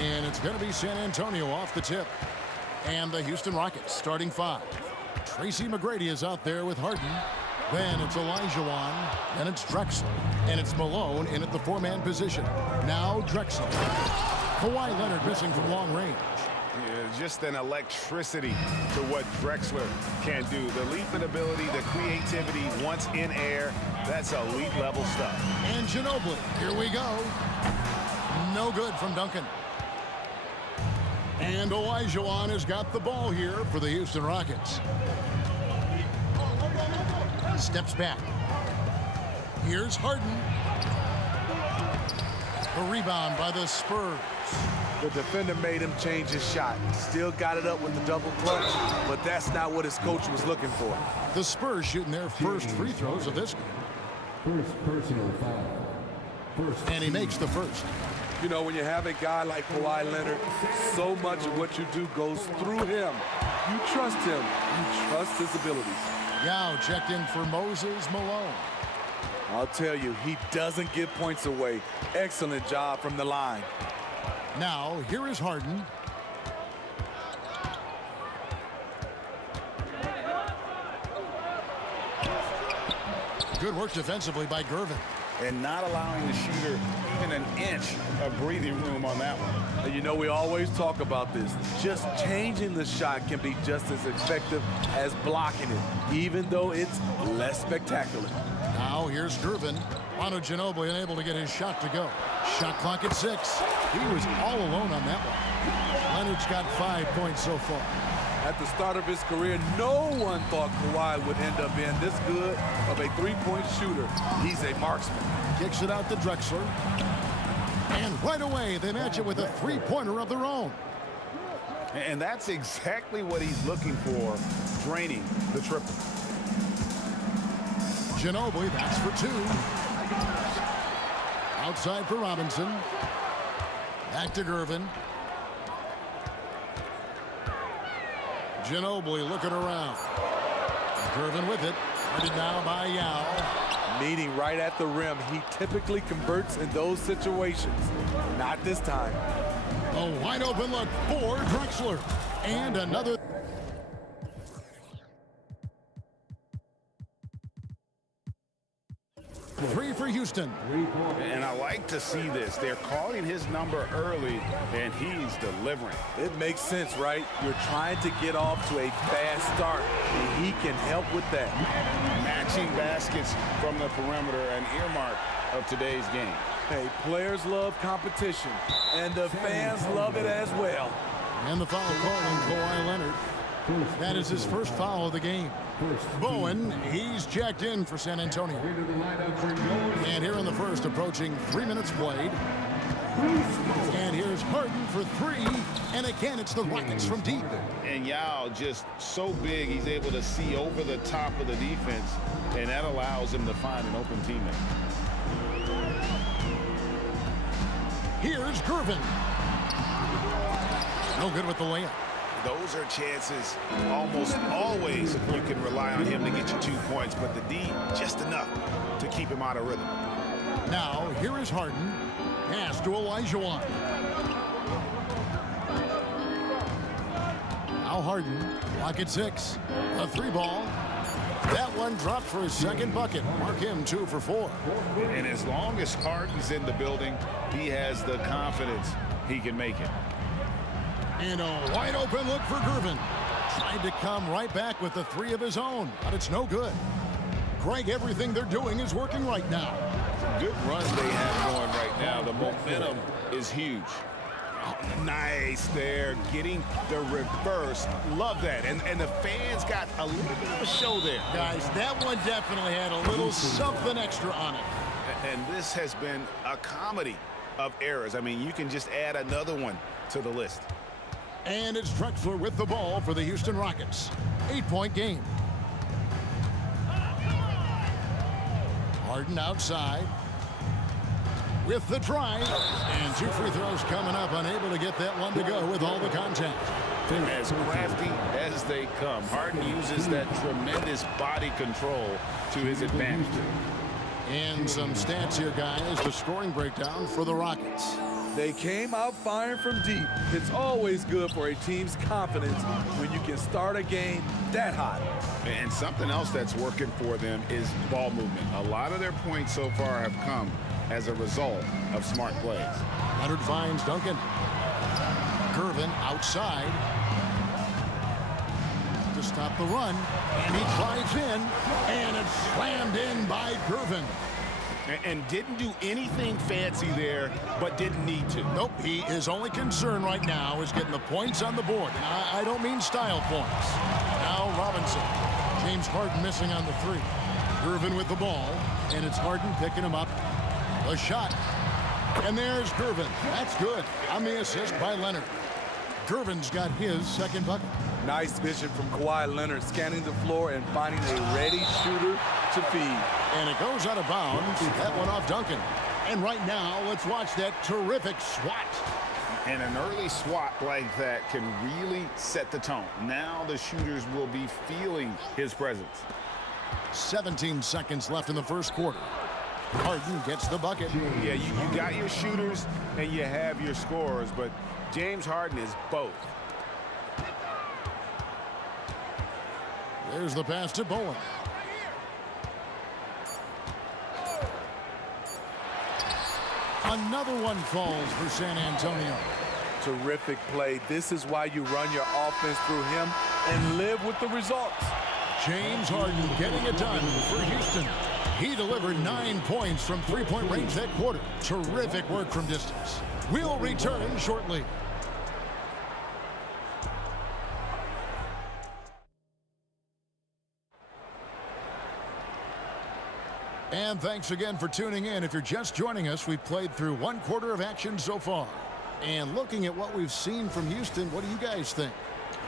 And it's going to be San Antonio off the tip. And the Houston Rockets starting 5. Tracy McGrady is out there with Harden. Then it's Olajuwon. Then it's Drexler. And it's Malone in at the 4-man position. Now Drexler. Kawhi Leonard missing from long range. Yeah, just an electricity to what Drexler can do. The leaping ability, the creativity once in air, that's elite level stuff. And Ginobili, here we go. No good from Duncan. And Olajuwon has got the ball here for the Houston Rockets. Steps back. Here's Harden. A rebound by the Spurs. The defender made him change his shot. Still got it up with the double clutch, but that's not what his coach was looking for. The Spurs shooting their first free throws of this game. First personal foul. And he makes the first. You know, when you have a guy like Kawhi Leonard, so much of what you do goes through him. You trust him. You trust his abilities. Yao checked in for Moses Malone. I'll tell you, he doesn't give points away. Excellent job from the line. Now, here is Harden. Good work defensively by Gervin. And not allowing the shooter even an inch of breathing room on that one. And you know, we always talk about this. Just changing the shot can be just as effective as blocking it, even though it's less spectacular. Now here's Gervin. Manu Ginobili unable to get his shot to go. Shot clock at 6. He was all alone on that one. Leonard's got 5 points so far. At the start of his career, no one thought Kawhi would end up being this good of a three-point shooter. He's a marksman. Kicks it out to Drexler. And right away, they match it with a three-pointer of their own. And that's exactly what he's looking for, draining the triple. Ginobili, that's for two. Outside for Robinson. Back to Gervin. Ginobili looking around. Gervin with it. Guarded now by Yao. Meeting right at the rim. He typically converts in those situations. Not this time. A wide open look for Drexler. And another. Three for Houston. And I like to see this. They're calling his number early, and he's delivering. It makes sense, right? You're trying to get off to a fast start, and he can help with that. Matching baskets from the perimeter, an earmark of today's game. Hey, players love competition, and the fans love it as well. And the foul call on Kawhi Leonard. That is his first foul of the game. Bowen, he's checked in for San Antonio. And here in the first, approaching 3 minutes played. And here's Harden for three. And again, it's the Rockets from deep. And Yao just so big, he's able to see over the top of the defense, and that allows him to find an open teammate. Here's Gervin. No good with the layup. Those are chances almost always you can rely on him to get you 2 points, but the D just enough to keep him out of rhythm. Now, here is Harden. Pass to Olajuwon. Now Harden, lock at 6. A 3-ball. That one dropped for his second bucket. Mark him 2 for 4. And as long as Harden's in the building, he has the confidence he can make it. And a wide open look for Gervin. Tried to come right back with the 3 of his own, but it's no good. Greg, everything they're doing is working right now. Good runs they have going right now. The momentum is huge. Oh, nice there, getting the reverse. Love that. And the fans got a little bit of a show there. Guys, that one definitely had a little something extra on it. And this has been a comedy of errors. I mean, you can just add another one to the list. And it's Drexler with the ball for the Houston Rockets. 8-point game. Harden outside with the try. And 2 free throws coming up. Unable to get that one to go with all the contact. As crafty as they come, Harden uses that tremendous body control to his advantage. And some stats here, guys. The scoring breakdown for the Rockets. They came out firing from deep. It's always good for a team's confidence when you can start a game that hot. And something else that's working for them is ball movement. A lot of their points so far have come as a result of smart plays. Leonard finds Duncan. Gervin outside to stop the run. And he drives in. And it's slammed in by Gervin. And didn't do anything fancy there, but didn't need to. Nope, his only concern right now is getting the points on the board. And I don't mean style points. Now Robinson. James Harden missing on the 3. Gervin with the ball, and it's Harden picking him up. A shot. And there's Gervin. That's good on the assist by Leonard. Gervin's got his second bucket. Nice vision from Kawhi Leonard, scanning the floor and finding a ready shooter to feed. And it goes out of bounds. That one off Duncan. And right now, let's watch that terrific swat. And an early swat like that can really set the tone. Now the shooters will be feeling his presence. 17 seconds left in the first quarter. Harden gets the bucket. Yeah, you got your shooters and you have your scorers, but James Harden is both. There's the pass to Bowen. Another one falls for San Antonio. Terrific play. This is why you run your offense through him and live with the results. James Harden getting it done for Houston. He delivered 9 points from 3-point range that quarter. Terrific work from distance. We'll return shortly. And thanks again for tuning in. If you're just joining us, we've played through 1 quarter of action so far. And looking at what we've seen from Houston, what do you guys think?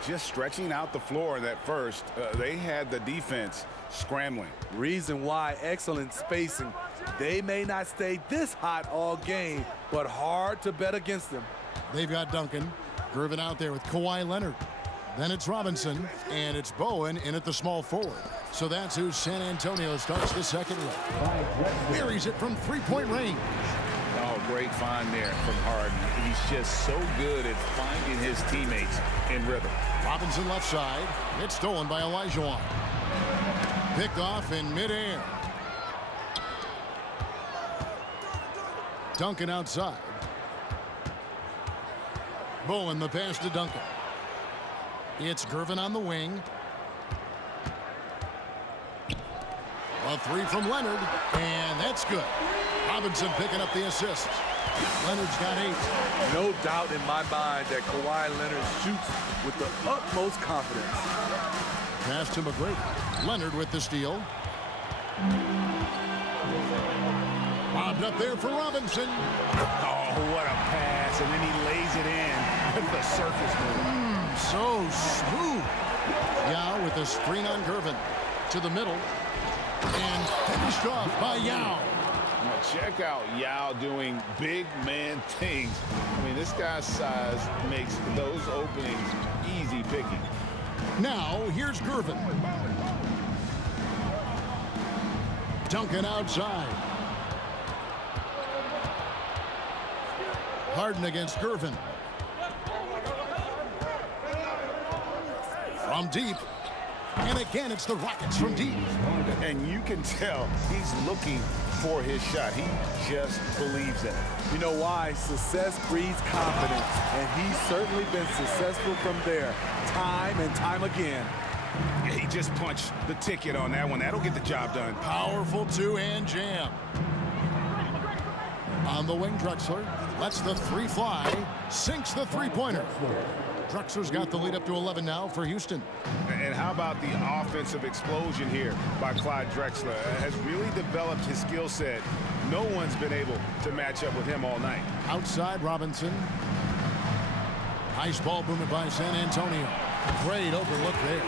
Just stretching out the floor in that first. They had the defense scrambling. Reason why, excellent spacing. They may not stay this hot all game, but hard to bet against them. They've got Duncan. Gervin out there with Kawhi Leonard. Then it's Robinson, and it's Bowen in at the small forward. So that's who San Antonio starts the second leg. Buries it from three-point range. Oh, great find there from Harden. He's just so good at finding his teammates in rhythm. Robinson left side. It's stolen by Olajuwon. Picked off in midair. Duncan outside. Bowen the pass to Duncan. It's Gervin on the wing. A three from Leonard, and that's good. Robinson picking up the assist. Leonard's got 8. No doubt in my mind that Kawhi Leonard shoots with the utmost confidence. Pass to McGrady. Leonard with the steal. Lobbed up there for Robinson. Oh, what a pass, and then he lays it in with the circus move. So smooth. Yao with a screen on Gervin. To the middle. And finished off by Yao. Now check out Yao doing big man things. I mean, this guy's size makes those openings easy picking. Now, here's Gervin. Duncan outside. Harden against Gervin. From deep. And again, it's the Rockets from deep. And you can tell he's looking for his shot. He just believes in it. You know why? Success breeds confidence, and he's certainly been successful from there, time and time again. Yeah, he just punched the ticket on that one. That'll get the job done. Powerful two-hand jam. On the wing, Drexler lets the three fly, sinks the three-pointer. Drexler's got the lead up to 11 now for Houston. And how about the offensive explosion here by Clyde Drexler? Has really developed his skill set. No one's been able to match up with him all night. Outside Robinson. Nice ball movement by San Antonio. Great overlook there.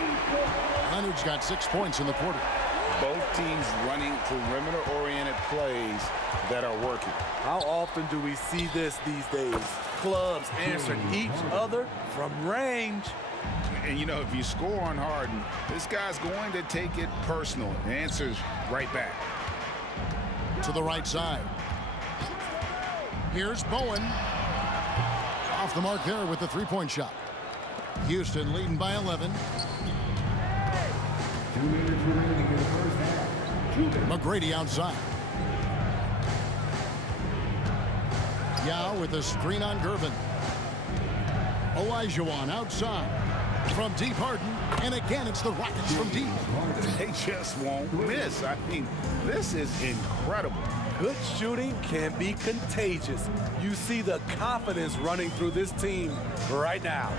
Leonard's got 6 points in the quarter. Both teams running perimeter-oriented plays that are working. How often do we see this these days? Clubs answering each other from range. And, you know, if you score on Harden, this guy's going to take it personal. The answer's right back. To the right side. Here's Bowen. Off the mark there with the three-point shot. Houston leading by 11. 2 minutes remaining in the first half. McGrady outside. Yao with a screen on Gervin. Olajuwon outside. From deep, Harden. And again, it's the Rockets from deep. They just won't miss. I mean, this is incredible. Good shooting can be contagious. You see the confidence running through this team right now.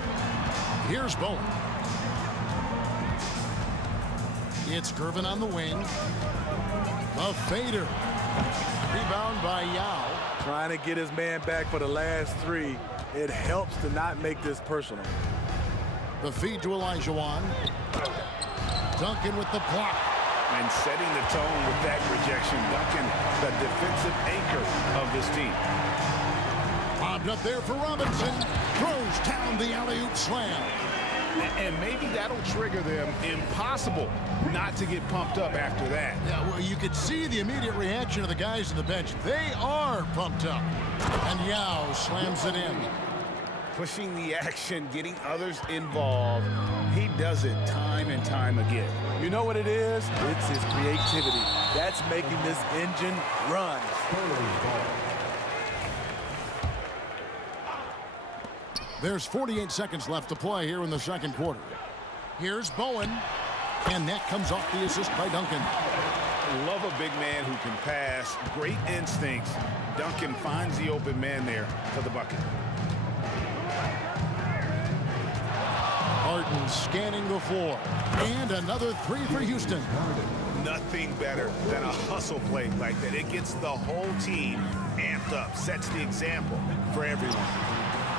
Here's Bowen. It's Gervin on the wing. A fader. Rebound by Yao. Trying to get his man back for the last 3. It helps to not make this personal. The feed to Olajuwon. Duncan with the block. And setting the tone with that rejection. Duncan, the defensive anchor of this team. Bobbed up there for Robinson. Throws down the alley-oop slam. And maybe that'll trigger them. Impossible not to get pumped up after that. Yeah, well, you could see the immediate reaction of the guys on the bench. They are pumped up. And Yao slams it in. Pushing the action, getting others involved. He does it time and time again. You know what it is? It's his creativity. That's making this engine run. There's 48 seconds left to play here in the second quarter. Here's Bowen. And that comes off the assist by Duncan. Love a big man who can pass. Great instincts. Duncan finds the open man there for the bucket. Harden scanning the floor. And another 3 for Houston. Nothing better than a hustle play like that. It gets the whole team amped up, sets the example for everyone.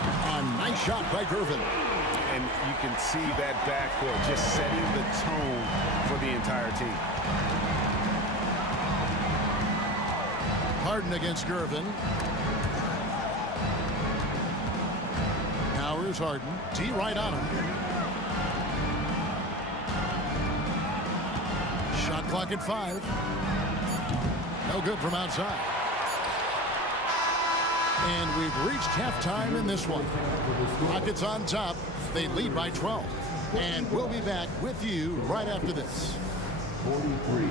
A nice shot by Gervin. And you can see that backcourt just setting the tone for the entire team. Harden against Gervin. Now here's Harden. D right on him. Shot clock at 5. No good from outside. And we've reached halftime in this one. Rockets on top. They lead by 12. And we'll be back with you right after this. 43.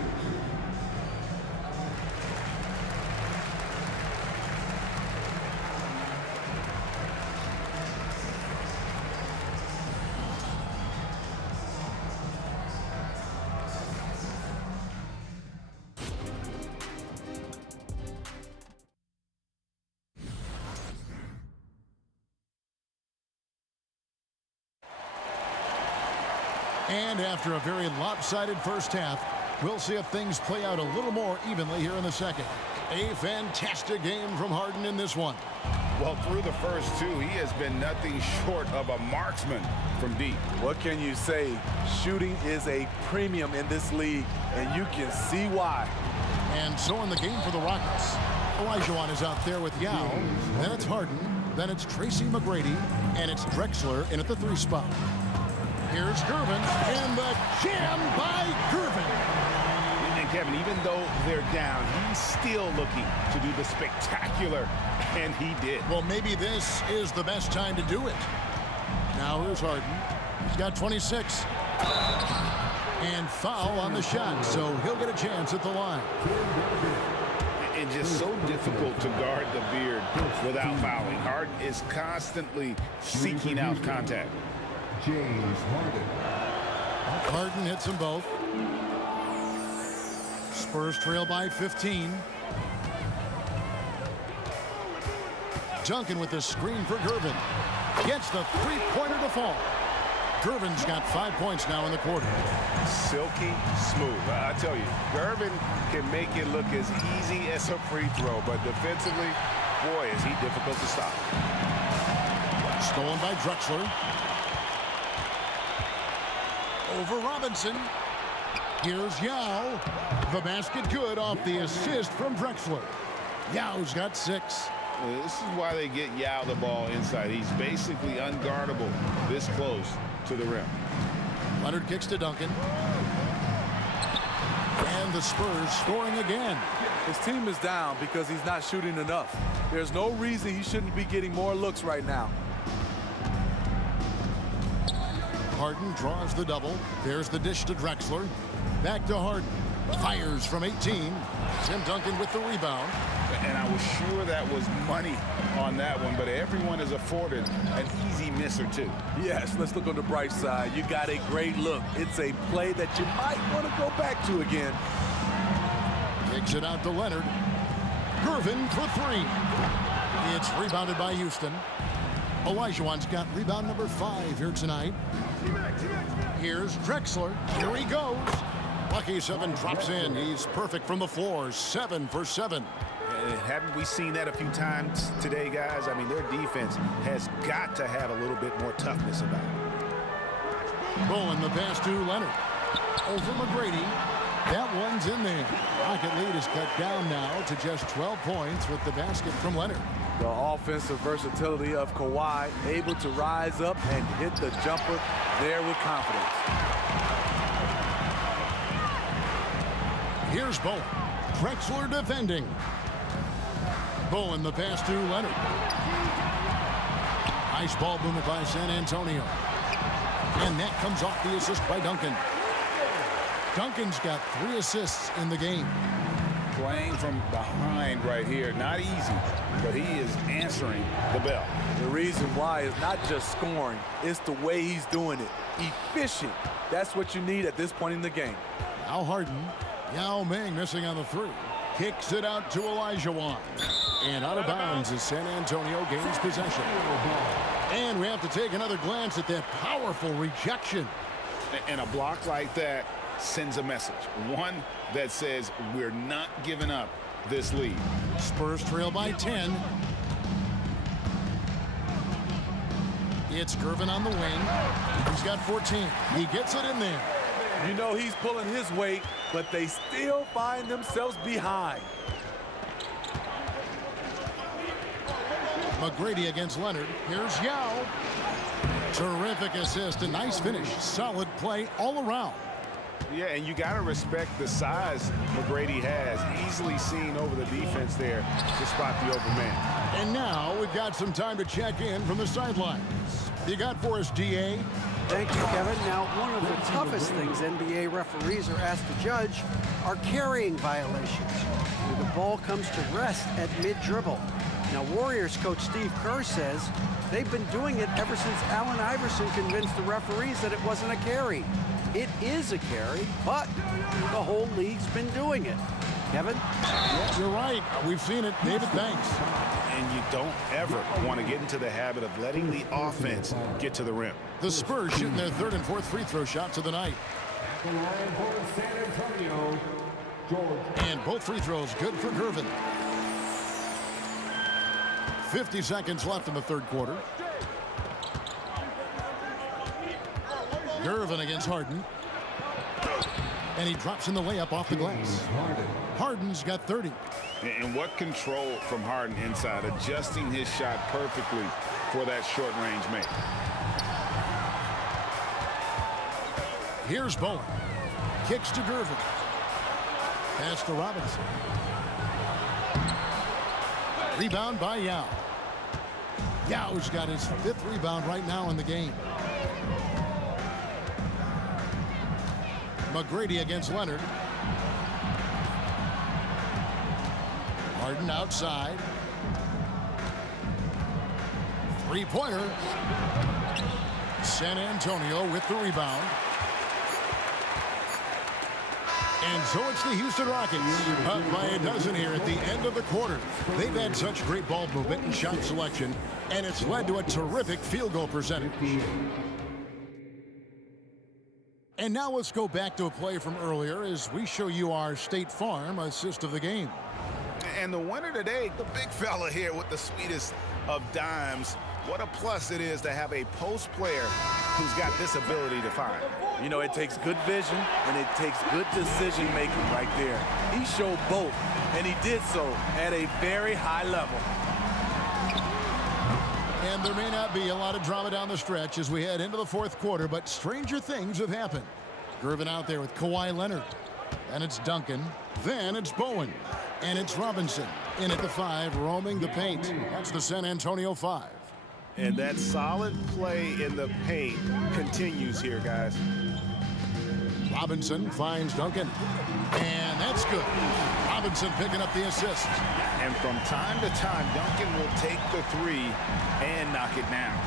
And after a very lopsided first half, we'll see if things play out a little more evenly here in the second. A fantastic game from Harden in this one. Well, through the first two, he has been nothing short of a marksman from deep. What can you say? Shooting is a premium in this league, and you can see why. And so in the game for the Rockets, Olajuwon is out there with Yao. Then it's Harden. Then it's Tracy McGrady. And it's Drexler in at the 3 spot. Here's Gervin, and the jam by Gervin. And Kevin, even though they're down, he's still looking to do the spectacular, and he did. Well, maybe this is the best time to do it. Now here's Harden. He's got 26. And foul on the shot, so he'll get a chance at the line. And just so difficult to guard the beard without fouling. Harden is constantly seeking out contact. James Harden. Harden hits them both. Spurs trail by 15. Duncan with the screen for Gervin. Gets the three-pointer to fall. Gervin's got 5 points now in the quarter. Silky smooth. I tell you, Gervin can make it look as easy as a free throw, but defensively, boy, is he difficult to stop. Stolen by Drexler. Over Robinson. Here's Yao. The basket good off the assist from Drexler. Yao's got 6. This is why they get Yao the ball inside. He's basically unguardable this close to the rim. Leonard kicks to Duncan. And the Spurs scoring again. His team is down because he's not shooting enough. There's no reason he shouldn't be getting more looks right now. Harden draws the double. There's the dish to Drexler. Back to Harden. Fires from 18. Tim Duncan with the rebound. And I was sure that was money on that one, but everyone is afforded an easy miss or two. Yes, let's look on the bright side. You got a great look. It's a play that you might want to go back to again. Takes it out to Leonard. Gervin for 3. It's rebounded by Houston. Olajuwon's got rebound number 5 here tonight. Here's Drexler. Here he goes. Lucky 7 drops in. He's perfect from the floor. 7 for 7. Haven't we seen that a few times today, guys? I mean, their defense has got to have a little bit more toughness about it. Bowen the pass to Leonard. Over McGrady. That one's in there. Rocket lead is cut down now to just 12 points with the basket from Leonard. The offensive versatility of Kawhi, able to rise up and hit the jumper there with confidence. Here's Bowen. Drexler defending. Bowen the pass to Leonard. Nice ball movement by San Antonio. And that comes off the assist by Duncan. Duncan's got 3 assists in the game. Playing from behind right here. Not easy, but he is answering the bell. The reason why is not just scoring, it's the way he's doing it. Efficient. That's what you need at this point in the game. Now Harden. Yao Ming missing on the 3. Kicks it out to Olajuwon. And out of bounds as San Antonio gains possession. And we have to take another glance at that powerful rejection. And a block like that sends a message. One that says we're not giving up this lead. Spurs trail by 10. It's Gervin on the wing. He's got 14. He gets it in there. You know he's pulling his weight, but they still find themselves behind. McGrady against Leonard. Here's Yao. Terrific assist, a nice finish. Solid play all around. Yeah, and you got to respect the size McGrady has. Easily seen over the defense there to spot the open man. And now we've got some time to check in from the sidelines. You got for us, DA? Thank you, Kevin. Now, one of the toughest things NBA referees are asked to judge are carrying violations, where the ball comes to rest at mid-dribble. Now, Warriors coach Steve Kerr says they've been doing it ever since Allen Iverson convinced the referees that it wasn't a carry. It is a carry, but the whole league's been doing it. Kevin? Yeah, you're right. We've seen it. David, thanks. And you don't ever want to get into the habit of letting the offense get to the rim. The Spurs shooting their third and fourth free throw shots of the night. At the line for San Antonio, George. And both free throws good for Gervin. 50 seconds left in the third quarter. Gervin against Harden. And he drops in the layup off the glass. Harden's got 30. And what control from Harden inside, adjusting his shot perfectly for that short-range make. Here's Bowen. Kicks to Gervin. Pass to Robinson. Rebound by Yao. Yao's got his 5th rebound right now in the game. McGrady against Leonard. Harden outside. Three-pointer. San Antonio with the rebound. And so it's the Houston Rockets up by a dozen here at the end of the quarter. They've had such great ball movement and shot selection, and it's led to a terrific field goal percentage. And now let's go back to a play from earlier as we show you our State Farm assist of the game. And the winner today, the big fella here with the sweetest of dimes. What a plus it is to have a post player who's got this ability to find. You know, it takes good vision and it takes good decision making right there. He showed both, and he did so at a very high level. And there may not be a lot of drama down the stretch as we head into the fourth quarter, but stranger things have happened. Gervin out there with Kawhi Leonard. Then it's Duncan. Then it's Bowen. And it's Robinson in at the 5, roaming the paint. That's the San Antonio 5. And that solid play in the paint continues here, guys. Robinson finds Duncan. And that's good. Robinson picking up the assist. And from time to time, Duncan will take the 3 and knock it down.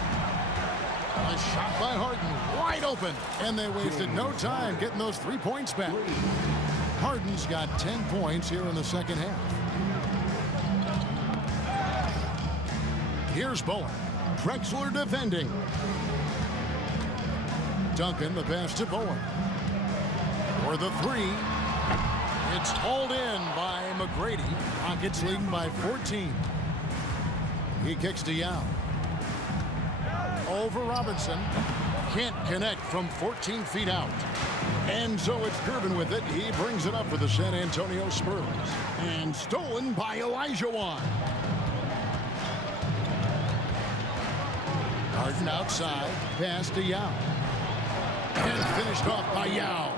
A shot by Harden, wide open. And they wasted no time getting those 3 points back. Harden's got 10 points here in the second half. Here's Bowen. Drexler defending. Duncan, the pass to Bowen. For the 3. It's hauled in by McGrady. Rockets leading by 14. He kicks to Yao. Over Robinson. Can't connect from 14 feet out. And so it's Gervin with it. He brings it up for the San Antonio Spurs. And stolen by Elijah Wan. Harden outside. Pass to Yao. And finished off by Yao.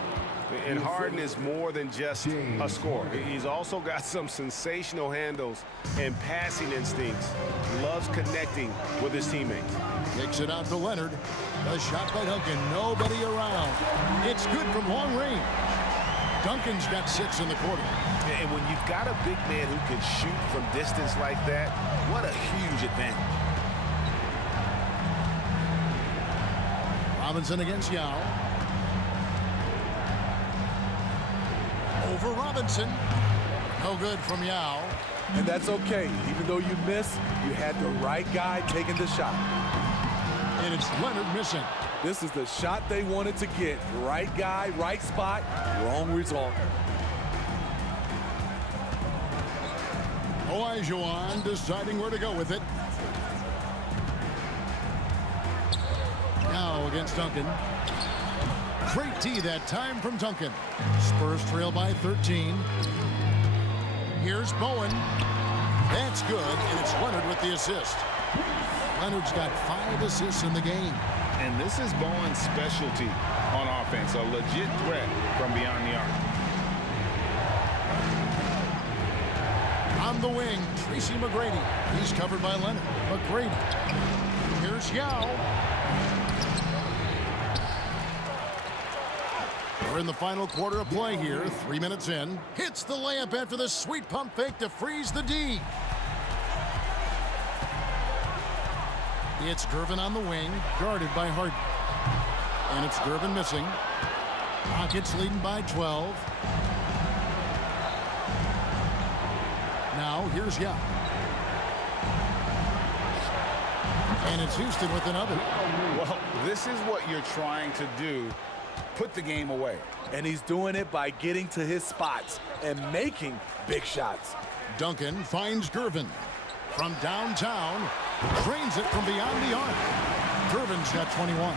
And Harden is more than just a scorer. He's also got some sensational handles and passing instincts. Loves connecting with his teammates. Takes it out to Leonard. A shot by Duncan. Nobody around. It's good from long range. Duncan's got 6 in the quarter. And when you've got a big man who can shoot from distance like that, what a huge advantage. Robinson against Yao. Over Robinson. No good from Yao. And that's okay. Even though you miss, you had the right guy taking the shot. And it's Leonard missing. This is the shot they wanted to get. Right guy, right spot, wrong result. Olajuwon deciding where to go with it. Now against Duncan. Great D that time from Duncan. Spurs trail by 13. Here's Bowen. That's good, and it's Leonard with the assist. Leonard's got 5 assists in the game. And this is Bowen's specialty on offense, a legit threat from beyond the arc. On the wing, Tracy McGrady. He's covered by Leonard. McGrady. Here's Yao. We're in the final quarter of play here. 3 minutes in. Hits the layup after the sweet pump fake to freeze the D. It's Gervin on the wing, guarded by Harden. And it's Gervin missing. Rockets leading by 12. Now, here's Yao. And it's Houston with another. Well, this is what you're trying to do. Put the game away. And he's doing it by getting to his spots and making big shots. Duncan finds Gervin. From downtown, drains it from beyond the arc. Gervin's got 21.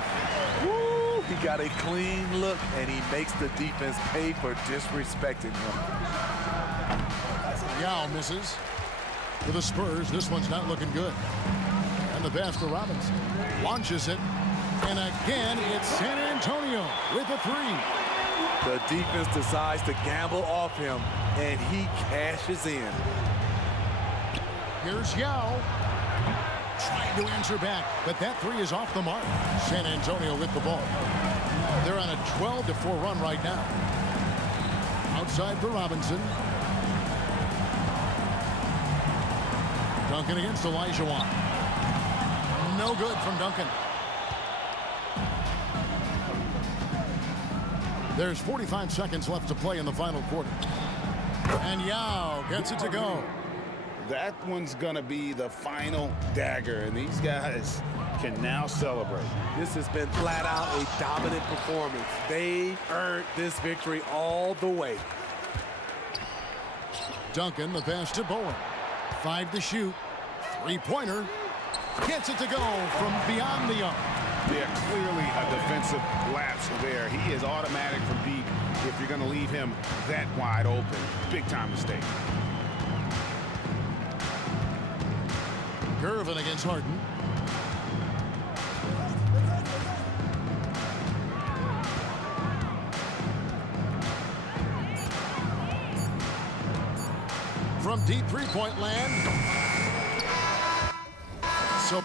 Woo! He got a clean look, and he makes the defense pay for disrespecting him. Yao misses. For the Spurs, this one's not looking good. And the pass for Robinson. Launches it. And again, it's San Antonio with a 3. The defense decides to gamble off him, and he cashes in. Here's Yao. Trying to answer back, but that 3 is off the mark. San Antonio with the ball. They're on a 12-4 run right now. Outside for Robinson. Duncan against Elijah Wan. No good from Duncan. There's 45 seconds left to play in the final quarter. And Yao gets it to go. That one's going to be the final dagger, and these guys can now celebrate. This has been flat out a dominant performance. They earned this victory all the way. Duncan, the pass to Bowen. 5 to shoot. 3-pointer. Gets it to go from beyond the arc. Yeah, clearly a defensive lapse there. He is automatic from deep if you're going to leave him that wide open. Big time mistake. Gervin against Harden. From deep three-point land. So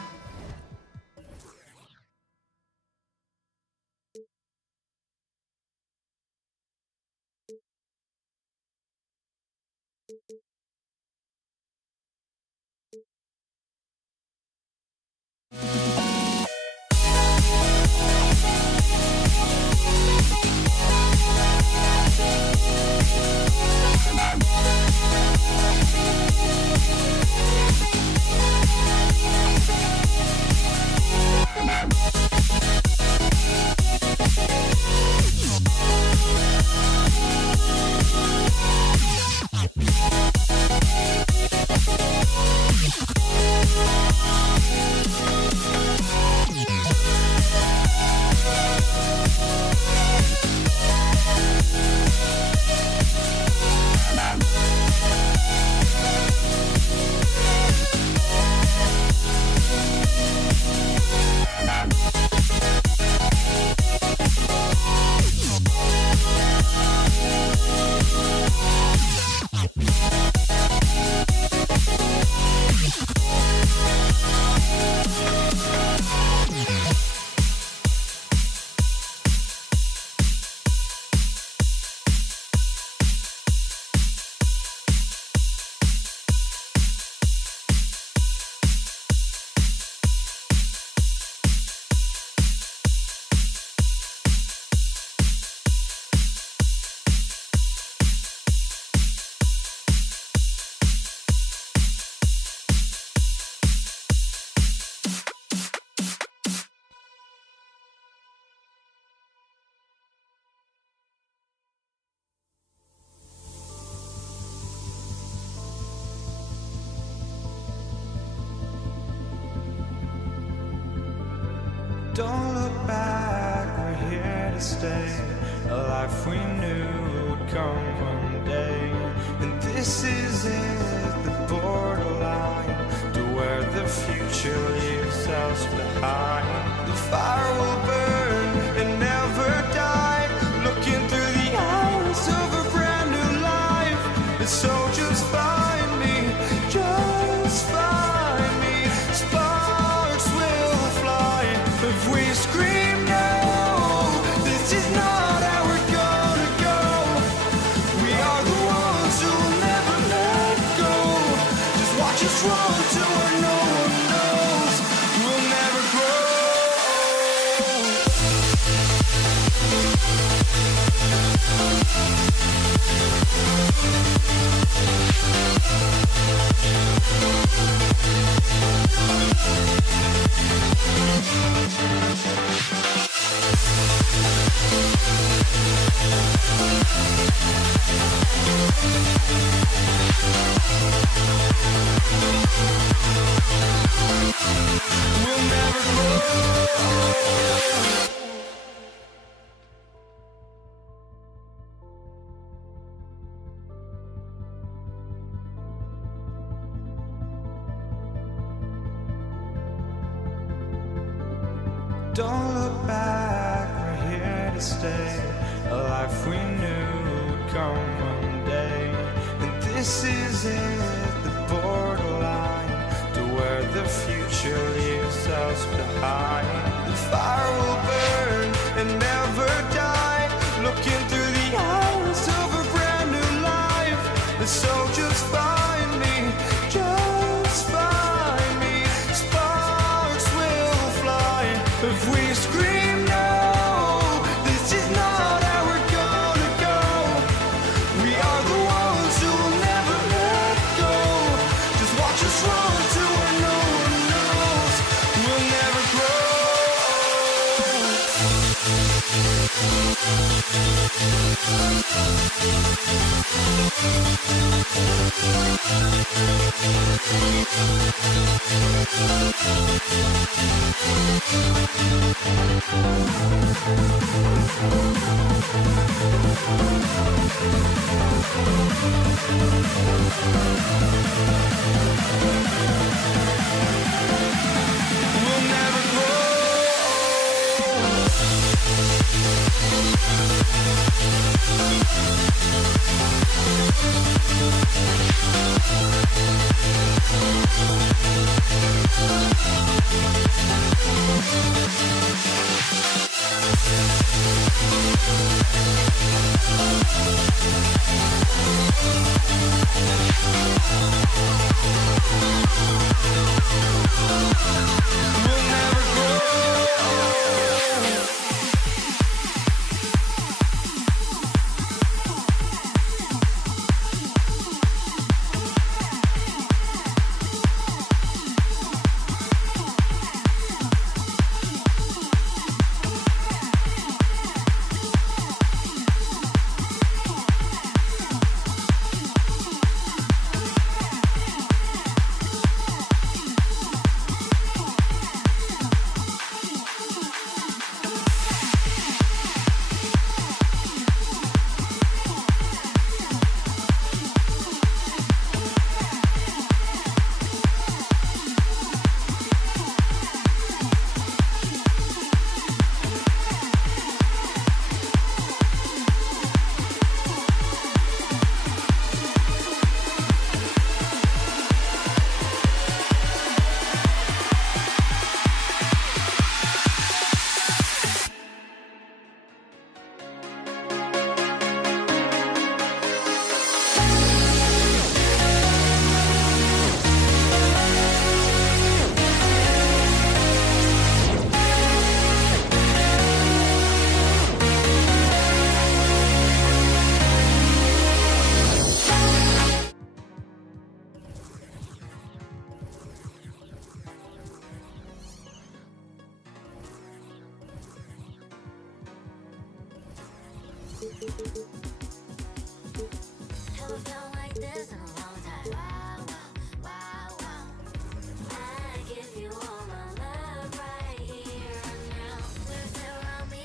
to stay, a life we knew would come one day. And this is it, the borderline to where the future leaves us behind. The fire will burn and never die, looking through the eyes of a brand new life. And so just find me, just find me. Sparks will fly if we scream no. This is not how we're gonna go. We are the ones who will never let go. Just watch us run to where no one knows. We'll never grow. We'll never grow. Don't look back, we're here to stay, a life we knew would come one day. And this is it, the borderline to where the future leaves us behind. The fire will burn and never die, looking through the eyes of a brand new life. And so just find me, just find me. Sparks will fly if we scream no. This is not how we're gonna go. We are the ones who will never let go. Just watch us run to where no one knows. We'll never grow. We'll never grow. We'll never grow. Never felt like this in a long time. Wow, wow, wow, wow. I give you all my love right here and now. We're still around me.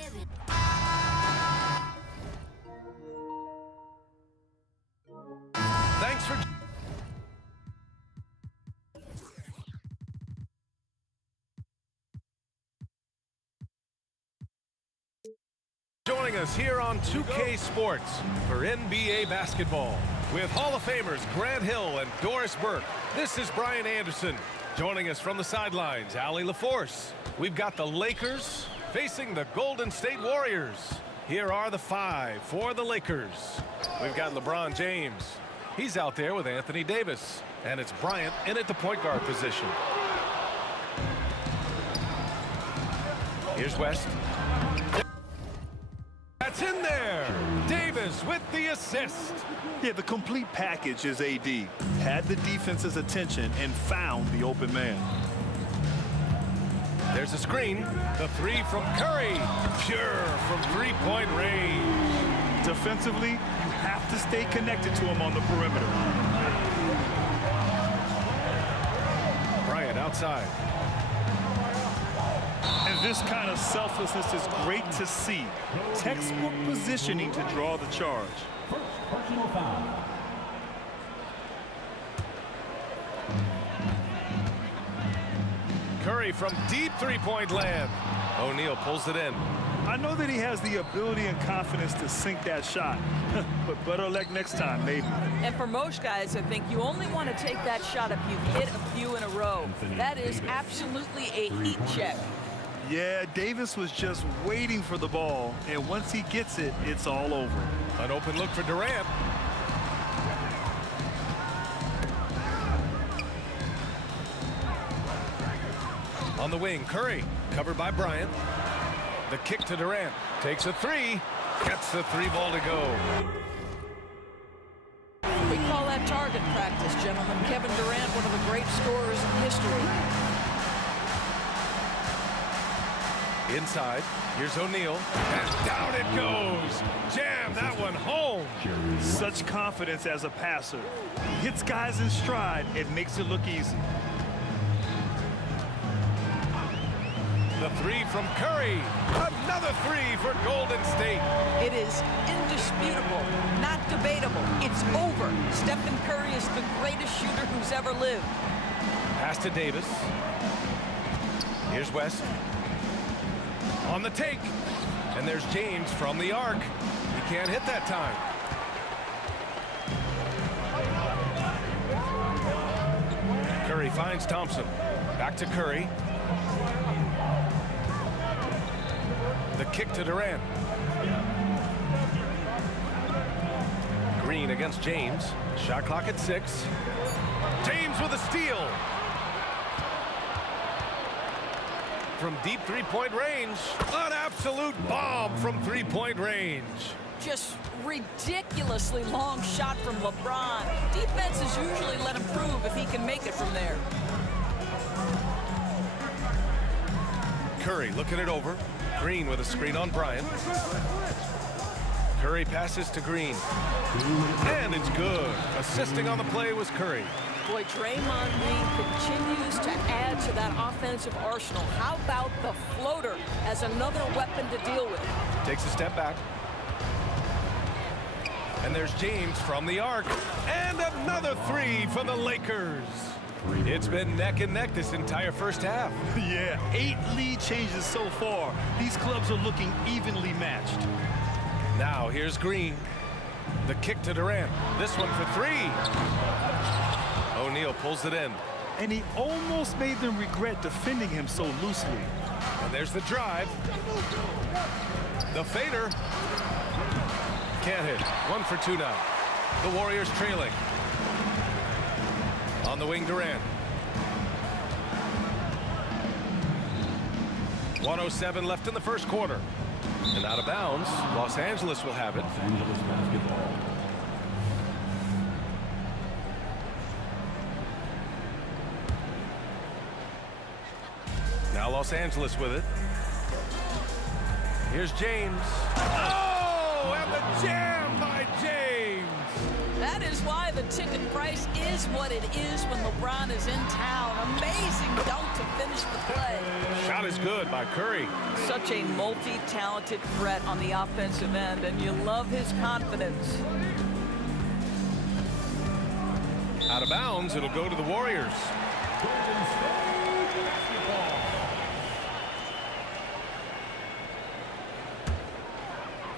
joining us here on 2K Sports for NBA basketball with Hall of Famers Grant Hill and Doris Burke. This is Brian Anderson. Joining us from the sidelines, Allie LaForce. We've got the Lakers facing the Golden State Warriors. Here are the 5 for the Lakers. We've got LeBron James. He's out there with Anthony Davis. And it's Bryant in at the point guard position. Here's West. That's in there. Davis with the assist. Yeah, the complete package is AD. Had the defense's attention and found the open man. There's a screen. The 3 from Curry. Pure from three-point range. Defensively, you have to stay connected to him on the perimeter. Bryant outside. And this kind of selflessness is great to see. Textbook positioning to draw the charge. Personal foul. Curry from deep three-point land. O'Neal pulls it in. I know that he has the ability and confidence to sink that shot, but better luck next time, maybe. And for most guys, I think you only want to take that shot if you've hit a few in a row. That is absolutely a heat check. Yeah, Davis was just waiting for the ball, and once he gets it, it's all over. An open look for Durant. On the wing, Curry, covered by Bryant. The kick to Durant. Takes a 3. Gets the 3 ball to go. We call that target practice, gentlemen. Kevin Durant, one of the great scorers in history. Inside, here's O'Neal. And down it goes. Jam that one home. Such confidence as a passer. He hits guys in stride. It makes it look easy. The 3 from Curry. Another 3 for Golden State. It is indisputable, not debatable. It's over. Stephen Curry is the greatest shooter who's ever lived. Pass to Davis. Here's West. On the take. And there's James from the arc. He can't hit that time. Curry finds Thompson. Back to Curry. The kick to Durant. Green against James. Shot clock at 6. James with a steal. From deep three-point range. An absolute bomb from three-point range. Just ridiculously long shot from LeBron. Defenses usually let him prove if he can make it from there. Curry looking it over. Green with a screen on Bryant. Curry passes to Green. And it's good. Assisting on the play was Curry. Boy, Draymond Green continues to add to that offensive arsenal. How about the floater as another weapon to deal with? Takes a step back. And there's James from the arc. And another 3 for the Lakers. It's been neck and neck this entire first half. Yeah, 8 lead changes so far. These clubs are looking evenly matched. Now here's Green. The kick to Durant. This one for 3. O'Neal pulls it in. And he almost made them regret defending him so loosely. And there's the drive. The fader. Can't hit. 1 for 2 now. The Warriors trailing. On the wing, Durant. 1:07 left in the first quarter. And out of bounds, Los Angeles will have it. Los Angeles basketball. Now Los Angeles with it. Here's James. Oh, and the jam by James. That is why the ticket price is what it is when LeBron is in town. Amazing dunk to finish the play. Shot is good by Curry. Such a multi-talented threat on the offensive end, and you love his confidence. Out of bounds, it'll go to the Warriors. Golden State basketball.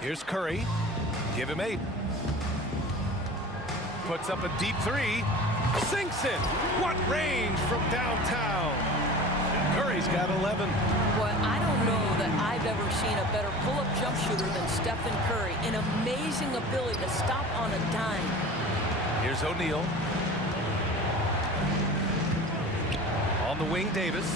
Here's Curry. Give him 8. Puts up a deep 3. Sinks it. What range from downtown. Curry's got 11. Boy, I don't know that I've ever seen a better pull-up jump shooter than Stephen Curry. An amazing ability to stop on a dime. Here's O'Neal. On the wing, Davis.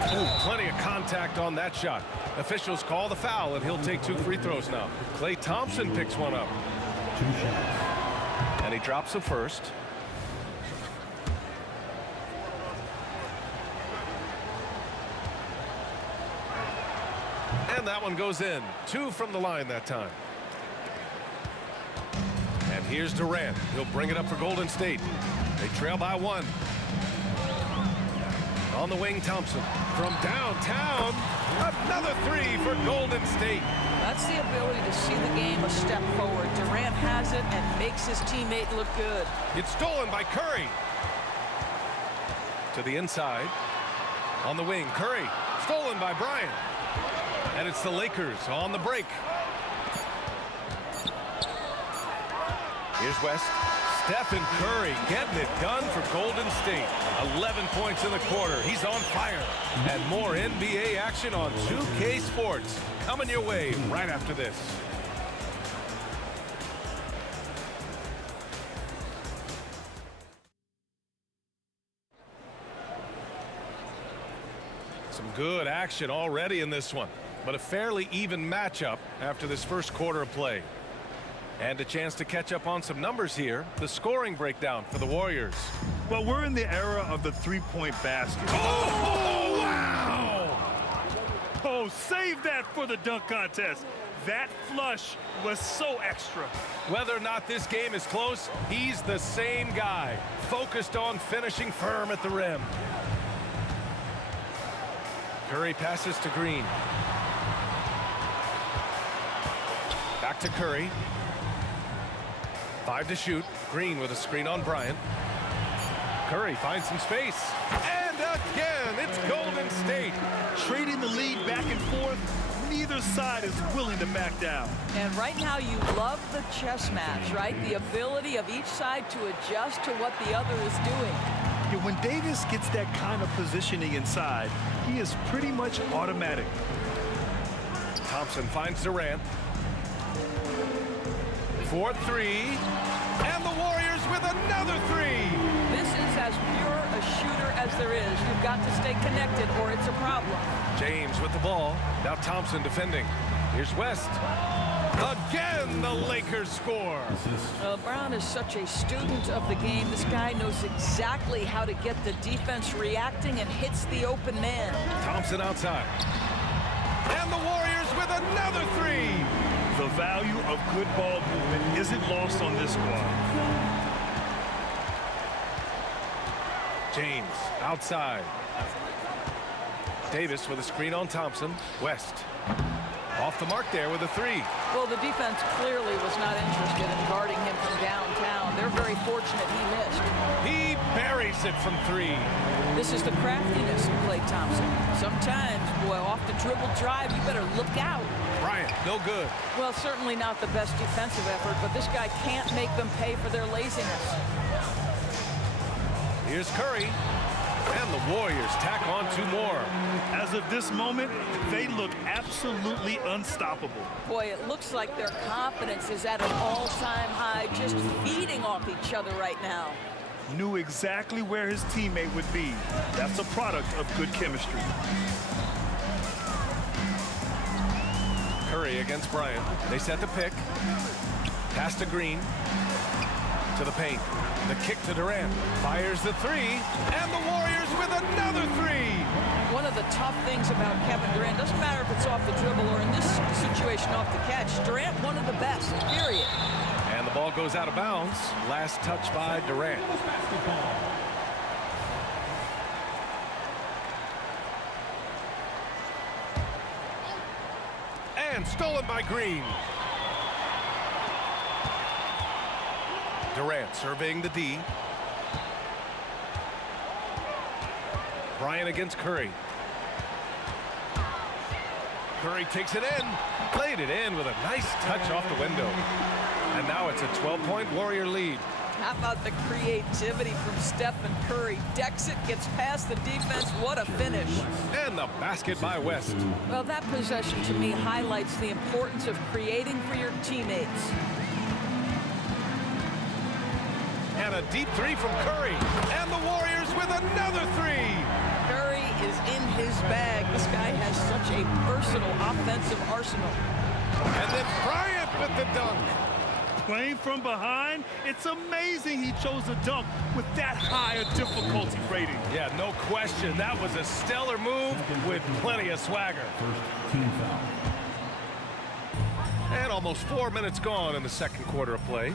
Ooh, plenty of contact on that shot. Officials call the foul, and he'll take 2 free throws now. Klay Thompson picks one up. And he drops the first. And that one goes in. 2 from the line that time. And here's Durant. He'll bring it up for Golden State. They trail by 1. On the wing, Thompson. From downtown, another 3 for Golden State. That's the ability to see the game a step forward. Durant has it and makes his teammate look good. It's stolen by Curry. To the inside. On the wing, Curry. Stolen by Bryant. And it's the Lakers on the break. Here's West. Stephen Curry getting it done for Golden State. 11 points in the quarter. He's on fire. And more NBA action on 2K Sports coming your way right after this. Some good action already in this one, but a fairly even matchup after this first quarter of play. And a chance to catch up on some numbers here. The scoring breakdown for the Warriors. Well, we're in the era of the three-point basket. Oh, wow! Oh, save that for the dunk contest. That flush was so extra. Whether or not this game is close, he's the same guy, focused on finishing firm at the rim. Curry passes to Green. Back to Curry. 5 to shoot. Green with a screen on Bryant. Curry finds some space. And again, it's Golden State. Trading the lead back and forth. Neither side is willing to back down. And right now you love the chess match, right? The ability of each side to adjust to what the other is doing. Yeah, when Davis gets that kind of positioning inside, he is pretty much automatic. Thompson finds Durant. 4-3. And the Warriors with another 3. This is as pure a shooter as there is. You've got to stay connected or it's a problem. James with the ball. Now Thompson defending. Here's West. Again, the Lakers score. Brown is such a student of the game. This guy knows exactly how to get the defense reacting and hits the open man. Thompson outside. And the Warriors with another 3. The value of good ball movement isn't lost on this squad. James outside. Davis with a screen on Thompson. West off the mark there with a 3. Well, the defense clearly was not interested in guarding him from downtown. They're very fortunate he missed. He buries it from 3. This is the craftiness of Klay Thompson. Sometimes, boy, off the dribble drive, you better look out. Bryant, no good. Well, certainly not the best defensive effort, but this guy can't make them pay for their laziness. Here's Curry. And the Warriors tack on 2 more. As of this moment, they look absolutely unstoppable. Boy, it looks like their confidence is at an all-time high, just feeding off each other right now. Knew exactly where his teammate would be. That's a product of good chemistry. Curry against Bryant. They set the pick. Pass to Green. To the paint. The kick to Durant. Fires the 3. And the Warriors with another 3. One of the tough things about Kevin Durant, doesn't matter if it's off the dribble or in this situation off the catch, Durant one of the best, period. And the ball goes out of bounds. Last touch by Durant. And stolen by Green. Durant surveying the D. Bryant against Curry. Curry takes it in. Played it in with a nice touch off the window. And now it's a 12-point Warrior lead. How about the creativity from Stephen Curry? Decks it, gets past the defense. What a finish. And the basket by West. Well, that possession to me highlights the importance of creating for your teammates. And a deep three from Curry. And the Warriors with another three. Curry is in his bag. This guy has such a versatile offensive arsenal. And then Bryant with the dunk. Playing from behind, it's amazing he chose a dunk with that high a difficulty rating. Yeah, no question. That was a stellar move with plenty of swagger. First team foul. And almost 4 minutes gone in the second quarter of play.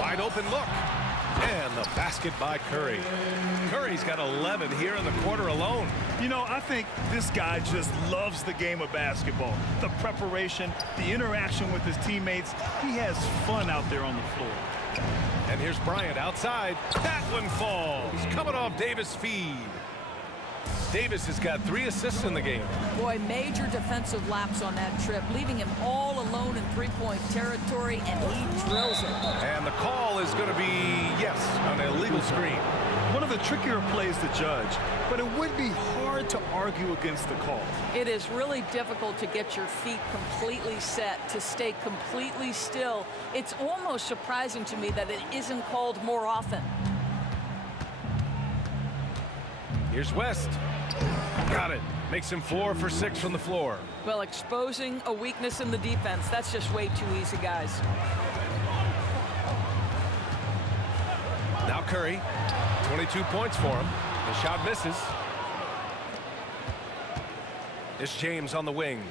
Wide open look. And the basket by Curry. Curry's got 11 here in the quarter alone. You know, I think this guy just loves the game of basketball. The preparation, the interaction with his teammates. He has fun out there on the floor. And here's Bryant outside. That one falls. Coming off Davis' feed. Davis has got 3 assists in the game. Boy, major defensive lapse on that trip, leaving him all alone in three-point territory, and he drills it. And the call is going to be, yes, an illegal screen. One of the trickier plays to judge, but it would be hard to argue against the call. It is really difficult to get your feet completely set, to stay completely still. It's almost surprising to me that it isn't called more often. Here's West. Got it. Makes him 4 for 6 from the floor. Well, exposing a weakness in the defense, that's just way too easy, guys. Now Curry, 22 points for him. The shot misses. It's James on the wing.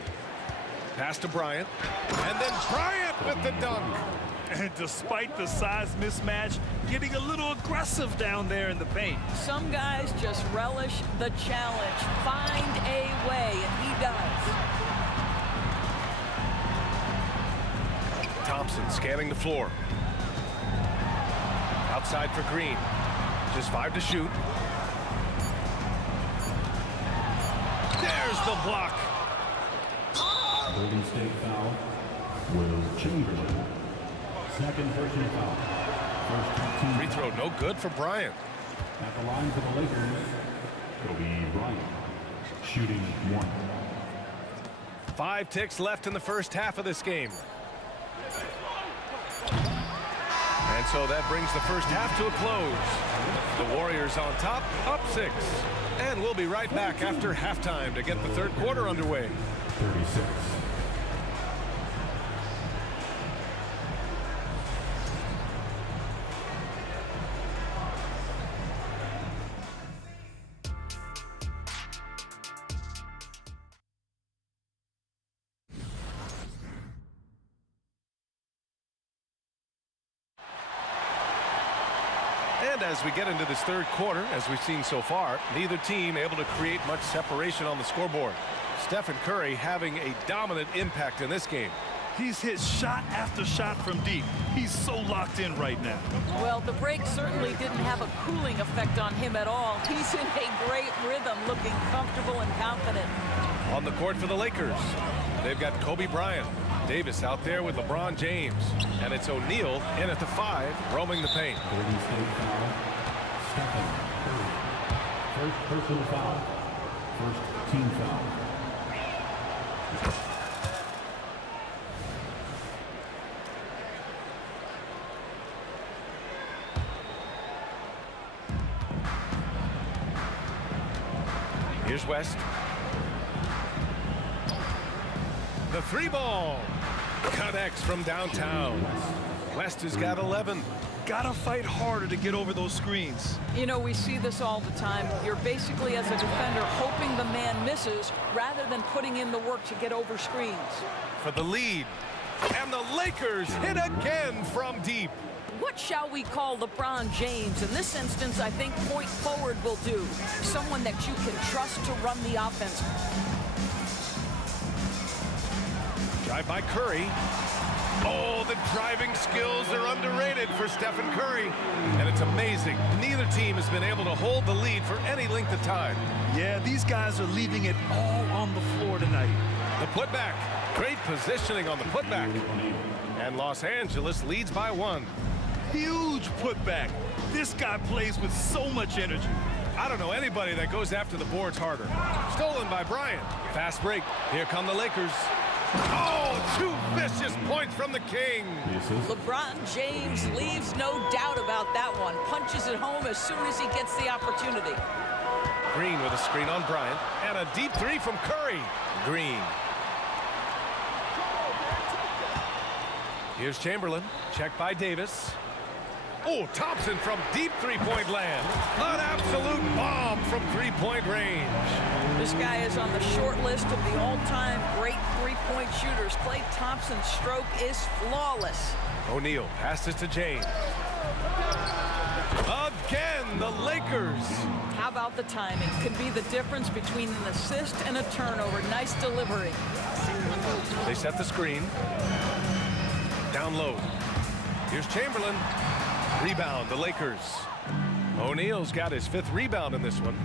Pass to Bryant. And then Bryant with the dunk. And despite the size mismatch, getting a little aggressive down there in the paint. Some guys just relish the challenge. Find a way, and he does. Thompson scanning the floor. Outside for Green. Just 5 to shoot. There's the block. Golden State foul. Will Chamberlain. Second personal foul. First team. Free throw no good for Bryant. At the line for the Lakers, Kobe Bryant. Shooting 1. 5 ticks left in the first half of this game. And so that brings the first half to a close. The Warriors on top, up 6. And we'll be right back after halftime to get the third quarter underway. 36. And as we get into this third quarter, as we've seen so far, neither team able to create much separation on the scoreboard. Stephen Curry having a dominant impact in this game. He's hit shot after shot from deep. He's so locked in right now. Well, the break certainly didn't have a cooling effect on him at all. He's in a great rhythm, looking comfortable and confident. On the court for the Lakers, they've got Kobe Bryant. Davis out there with LeBron James. And it's O'Neal in at the 5, roaming the paint. Golden State foul. Stephen Curry. First personal foul. First team foul. Here's West. The 3 ball. Connects from downtown. West has got 11. Gotta fight harder to get over those screens. You know, we see this all the time. You're basically, as a defender, hoping the man misses rather than putting in the work to get over screens. For the lead. And the Lakers hit again from deep. What shall we call LeBron James? In this instance, I think point forward will do. Someone that you can trust to run the offense. Drive by Curry. Oh, the driving skills are underrated for Stephen Curry. And it's amazing. Neither team has been able to hold the lead for any length of time. Yeah, these guys are leaving it all on the floor tonight. The putback. Great positioning on the putback. And Los Angeles leads by 1. Huge putback. This guy plays with so much energy. I don't know anybody that goes after the boards harder. Stolen by Bryant. Fast break. Here come the Lakers. Oh, 2 vicious points from the King. LeBron James leaves no doubt about that one. Punches it home as soon as he gets the opportunity. Green with a screen on Bryant. And a deep 3 from Curry. Green. Here's Chamberlain. Checked by Davis. Oh, Thompson from deep 3-point land. An absolute bomb from 3-point range. This guy is on the short list of the all-time great 3-point shooters. Klay Thompson's stroke is flawless. O'Neal passes to James. Again, the Lakers. How about the timing? Could be the difference between an assist and a turnover. Nice delivery. They set the screen. Down low. Here's Chamberlain. Rebound, the Lakers. O'Neal's got his 5th rebound in this one.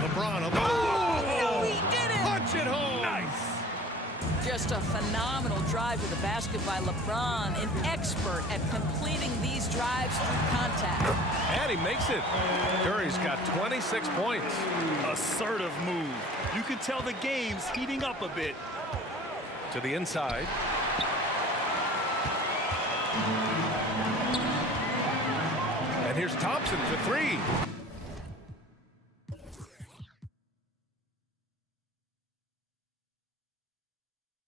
LeBron. No, he did it! Punch it home! Nice! Just a phenomenal drive to the basket by LeBron, an expert at completing these drives through contact. And he makes it. Curry's got 26 points. Assertive move. You can tell the game's heating up a bit. To the inside. And here's Thompson for 3.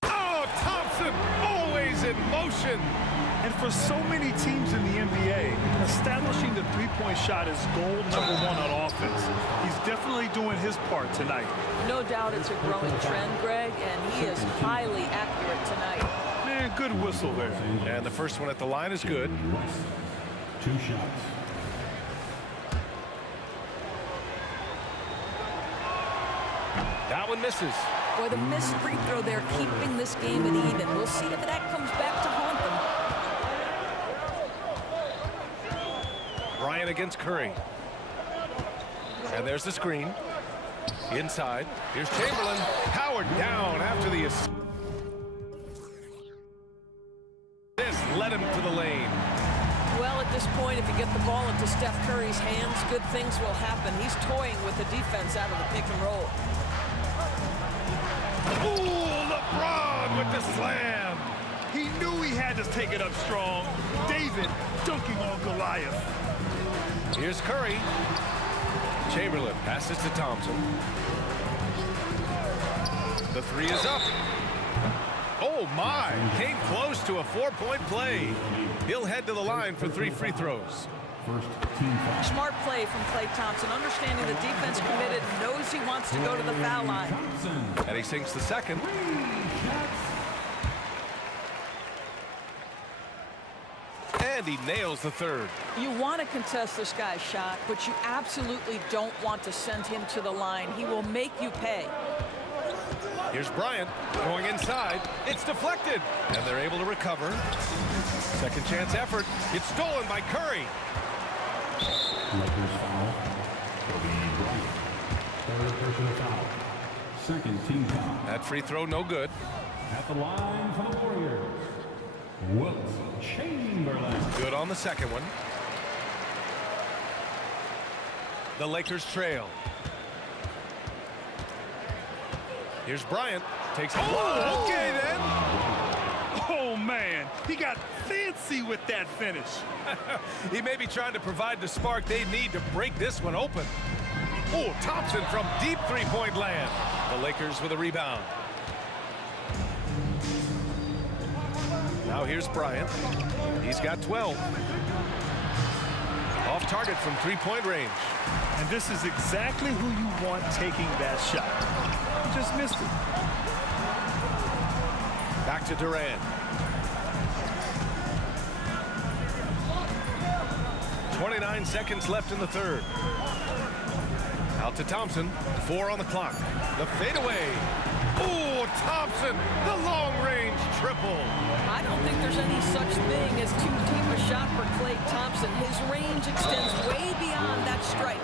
Oh, Thompson, always in motion. And for so many teams in the NBA, establishing the 3-point shot is goal number 1 on offense. He's definitely doing his part tonight. No doubt it's a growing trend, Greg, and he is highly accurate tonight. Man, good whistle there. And the first one at the line is good. 2 shots. That one misses. Boy, the missed free throw there, keeping this game at even. We'll see if that comes back to haunt them. Bryant against Curry. And there's the screen. Inside. Here's Chamberlain. Powered down after the assist. This led him to the lane. Well, at this point, if you get the ball into Steph Curry's hands, good things will happen. He's toying with the defense out of the pick and roll. Ooh, LeBron with the slam. He knew he had to take it up strong. David dunking on Goliath. Here's Curry. Chamberlain passes to Thompson. The 3 is up. Oh, my. Came close to a 4-point play. He'll head to the line for 3 free throws. Smart play from Klay Thompson, understanding the defense committed, knows he wants to go to the foul line. And he sinks the second. And he nails the 3rd. You want to contest this guy's shot, but you absolutely don't want to send him to the line. He will make you pay. Here's Bryant going inside. It's deflected. And they're able to recover. Second chance effort. It's stolen by Curry. Lakers foul. Bryant. 3rd personal foul. 2nd team foul. That free throw no good. At the line for the Warriors, Wilt Chamberlain. Good on the second one. The Lakers trail. Here's Bryant. Takes it. Oh, okay then. Oh, man. He got fancy with that finish. He may be trying to provide the spark they need to break this one open. Oh, Thompson from deep 3-point land. The Lakers with a rebound. Now here's Bryant. He's got 12. Off target from 3-point range. And this is exactly who you want taking that shot. He just missed it. Back to Durant. 29 seconds left in the 3rd. Out to Thompson. 4 on the clock. The fadeaway. Oh, Thompson, the long-range triple. I don't think there's any such thing as too deep a shot for Klay Thompson. His range extends way beyond that stripe.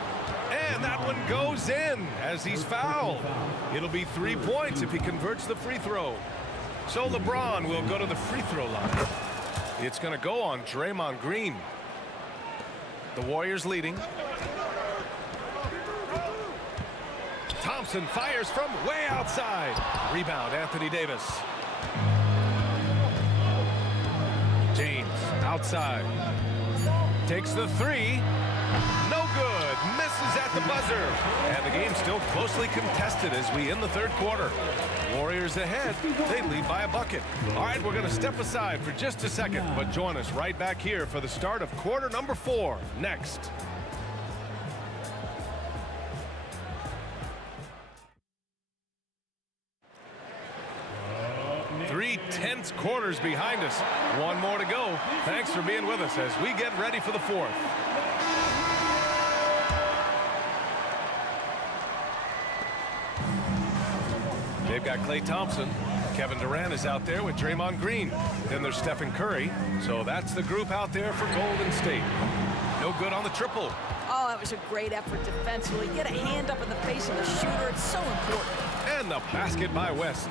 And that one goes in as he's fouled. It'll be 3 points if he converts the free throw. So LeBron will go to the free throw line. It's going to go on Draymond Green. The Warriors leading. Thompson fires from way outside. Rebound, Anthony Davis. James outside. Takes the three. No good. Misses at the buzzer. And the game's still closely contested as we end the third quarter. Warriors ahead. They lead by a bucket. All right, we're going to step aside for just a second, but join us right back here for the start of quarter number 4 next. Three tense quarters behind us. One more to go. Thanks for being with us as we get ready for the fourth. They've got Klay Thompson. Kevin Durant is out there with Draymond Green. Then there's Stephen Curry. So that's the group out there for Golden State. No good on the triple. Oh, that was a great effort defensively. Get a hand up in the face of the shooter. It's so important. And the basket by West.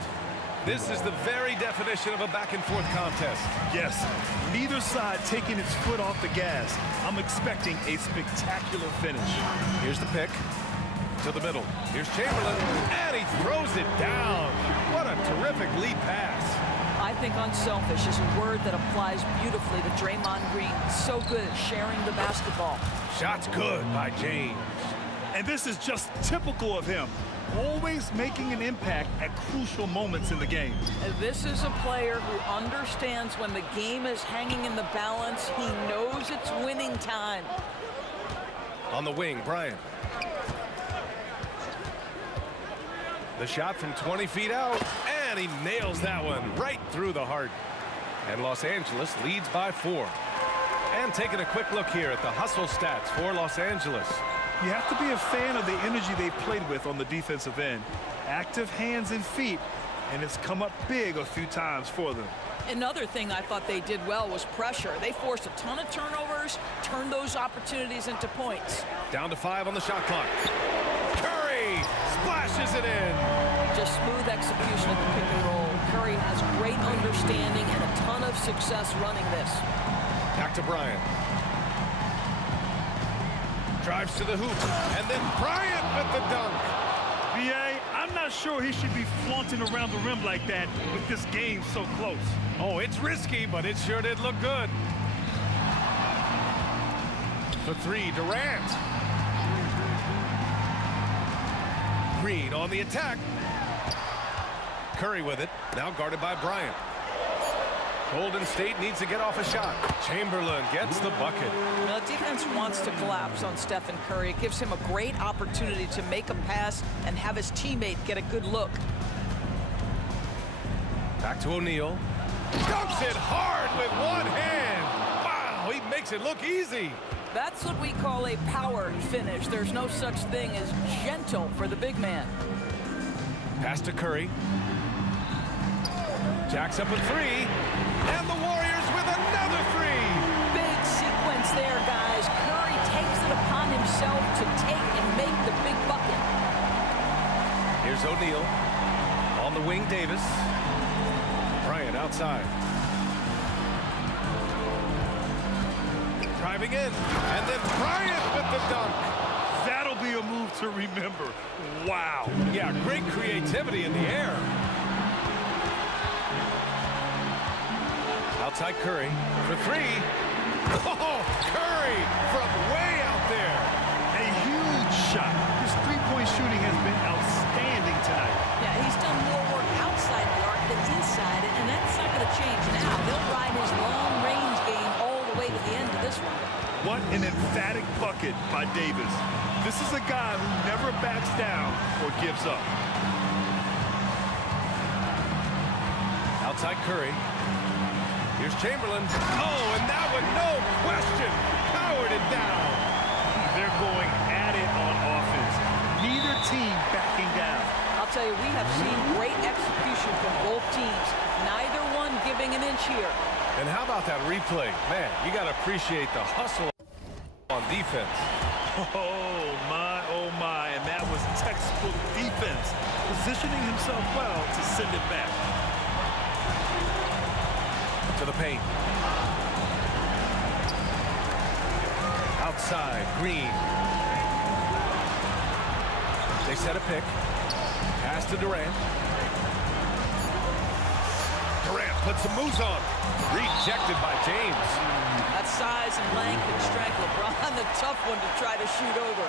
This is the very definition of a back-and-forth contest. Yes, neither side taking its foot off the gas. I'm expecting a spectacular finish. Here's the pick. To the middle. Here's Chamberlain, and he throws it down. What a terrific lead pass. I think unselfish is a word that applies beautifully to Draymond Green. So good at sharing the basketball. Shot's good by James. And this is just typical of him. Always making an impact at crucial moments in the game. This is a player who understands when the game is hanging in the balance. He knows it's winning time. On the wing, Bryant. The shot from 20 feet out, and he nails that one right through the heart. And Los Angeles leads by 4. And taking a quick look here at the hustle stats for Los Angeles. You have to be a fan of the energy they've played with on the defensive end. Active hands and feet, and it's come up big a few times for them. Another thing I thought they did well was pressure. They forced a ton of turnovers, turned those opportunities into points. Down to 5 on the shot clock. Curry splashes it in. Just smooth execution of the pick and roll. Curry has great understanding and a ton of success running this. Back to Bryant. Drives to the hoop, and then Bryant with the dunk. B.A., I'm not sure he should be flaunting around the rim like that with this game so close. Oh, it's risky, but it sure did look good. For 3, Durant. Green on the attack. Curry with it, now guarded by Bryant. Golden State needs to get off a shot. Chamberlain gets the bucket. Now, the defense wants to collapse on Stephen Curry. It gives him a great opportunity to make a pass and have his teammate get a good look. Back to O'Neal. Dunks it hard with one hand. Wow, he makes it look easy. That's what we call a power finish. There's no such thing as gentle for the big man. Pass to Curry. Jacks up a 3. And the Warriors with another 3. Big sequence there, guys. Curry takes it upon himself to take and make the big bucket. Here's O'Neal. On the wing, Davis. Bryant outside. Driving in. And then Bryant with the dunk. That'll be a move to remember. Wow. Yeah, great creativity in the air. Outside Curry for 3. Oh, Curry from way out there. A huge shot. His three-point shooting has been outstanding tonight. Yeah, he's done more work outside the arc than inside it, and that's not going to change now. They'll ride his long-range game all the way to the end of this one. What an emphatic bucket by Davis. This is a guy who never backs down or gives up. Outside Curry. Here's Chamberlain. Oh, and that one, no question, powered it down. They're going at it on offense. Neither team backing down. I'll tell you, we have seen great execution from both teams. Neither one giving an inch here. And how about that replay? Man, you got to appreciate the hustle on defense. Oh, my. And that was textbook defense. Positioning himself well to send it back. To the paint. Outside, Green. They set a pick. Pass to Durant. Durant puts some moves on. Rejected by James. That size and length and strength. LeBron, the tough one to try to shoot over.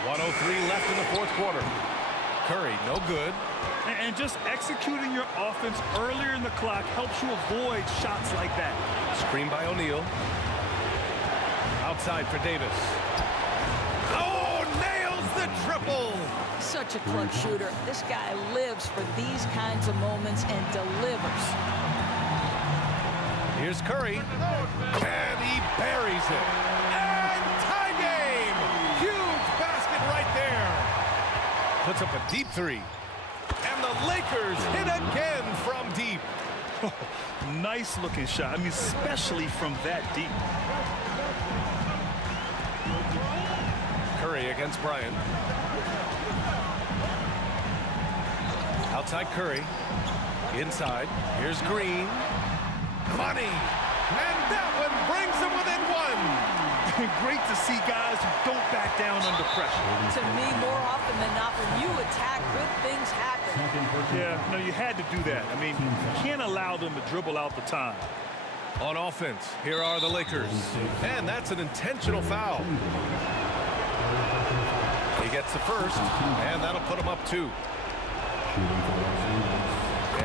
1:03 left in the fourth quarter. Curry, no good. And just executing your offense earlier in the clock helps you avoid shots like that. Screen by O'Neal. Outside for Davis. Oh, nails the triple. Such a clutch shooter. This guy lives for these kinds of moments and delivers. Here's Curry. And he buries it. And tie game. Huge basket right there. Puts up a deep three. And the Lakers hit again from deep. Nice looking shot. I mean, especially from that deep. Curry against Bryant. Outside Curry. Inside. Here's Green. Money. And that one brings them within one. Great to see guys who don't back down under pressure. To me, more often than not, when you attack, good things happen. Yeah, no, you had to do that. I mean, you can't allow them to dribble out the time. On offense, here are the Lakers. And that's an intentional foul. He gets the first, and that'll put him up 2.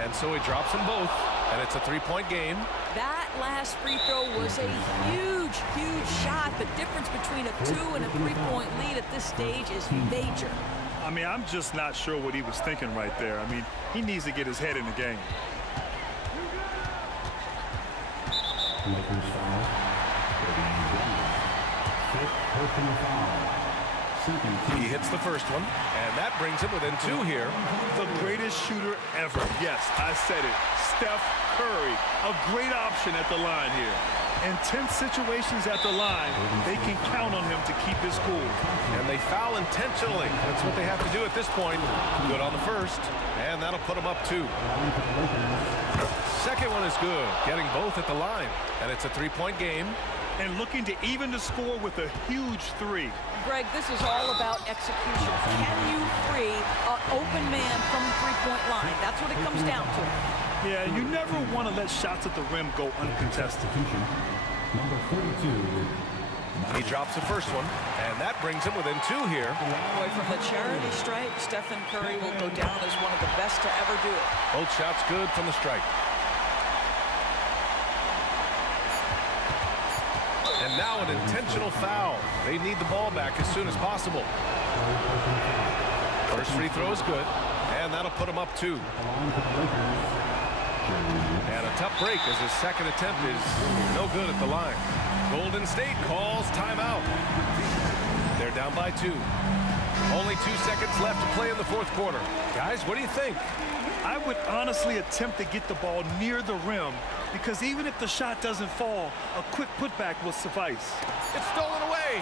And so he drops them both, and it's a 3-point game. That last free throw was a huge, huge shot. The difference between a 2 and a 3-point lead at this stage is major. I mean, I'm just not sure what he was thinking right there. I mean, he needs to get his head in the game. Lakers foul. Fifth personal foul. He hits the first one, and that brings him within 2 here. The greatest shooter ever. Yes, I said it. Steph Curry, a great option at the line here. In tense situations at the line, they can count on him to keep his cool. And they foul intentionally. That's what they have to do at this point. Good on the first, and that'll put them up 2. Second one is good, getting both at the line. And it's a 3-point game. And looking to even the score with a huge 3. Greg, this is all about execution. Can you free an open man from the 3-point line? That's what it comes down to. Yeah, you never want to let shots at the rim go uncontested. Number 42. He drops the first one, and that brings him within 2 here. Boy, from the charity stripe, Stephen Curry will go down as one of the best to ever do it. Both shots good from the stripe. And now an intentional foul. They need the ball back as soon as possible. First free throw is good, and that'll put him up 2. And a tough break as his second attempt is no good at the line. Golden State calls timeout. They're down by 2. Only 2 seconds left to play in the fourth quarter. Guys, what do you think? I would honestly attempt to get the ball near the rim, because even if the shot doesn't fall, a quick putback will suffice. It's stolen away.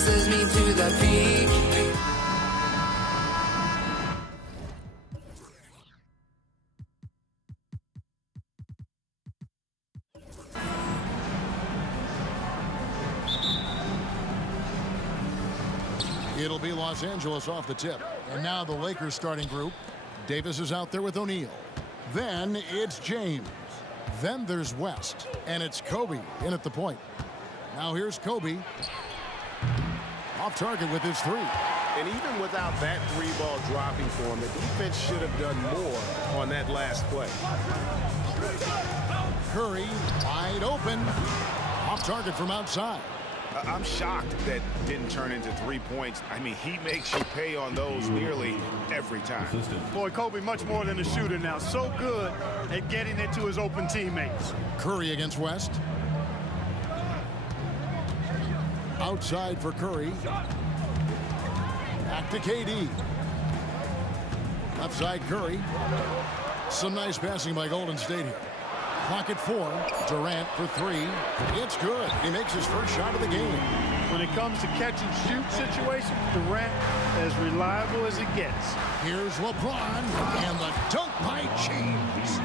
sends me to the peak. It'll be Los Angeles off the tip. And now the Lakers starting group. Davis is out there with O'Neal. Then it's James. Then there's West. And it's Kobe in at the point. Now here's Kobe. Off target with his three. And even without that three-ball dropping for him, the defense should have done more on that last play. Curry wide open. Off target from outside. I'm shocked that didn't turn into 3 points. I mean, he makes you pay on those nearly every time. Boy, Kobe much more than a shooter now. So good at getting it to his open teammates. Curry against West. Outside for Curry. Back to KD. Left side Curry. Some nice passing by Golden State here. Clock at 4. Durant for 3. It's good. He makes his first shot of the game. When it comes to catch and shoot situations, Durant as reliable as it gets. Here's LeBron and the dunk by James.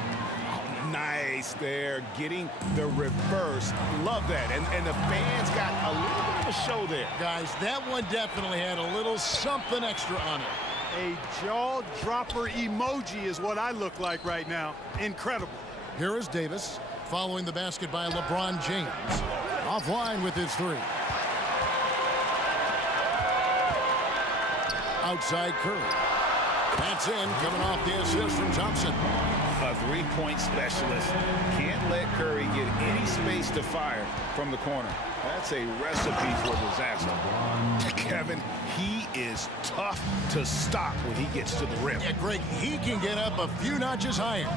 Nice there, getting the reverse. Love that. And the fans got a little bit of a show there. Guys, that one definitely had a little something extra on it. A jaw-dropper emoji is what I look like right now. Incredible. Here is Davis, following the basket by LeBron James. Offline with his three. Outside Curry. That's in, coming off the assist from Thompson. A three-point specialist. Can't let Curry get any space to fire from the corner. That's a recipe for disaster. Kevin, he is tough to stop when he gets to the rim. Yeah, Greg, he can get up a few notches higher.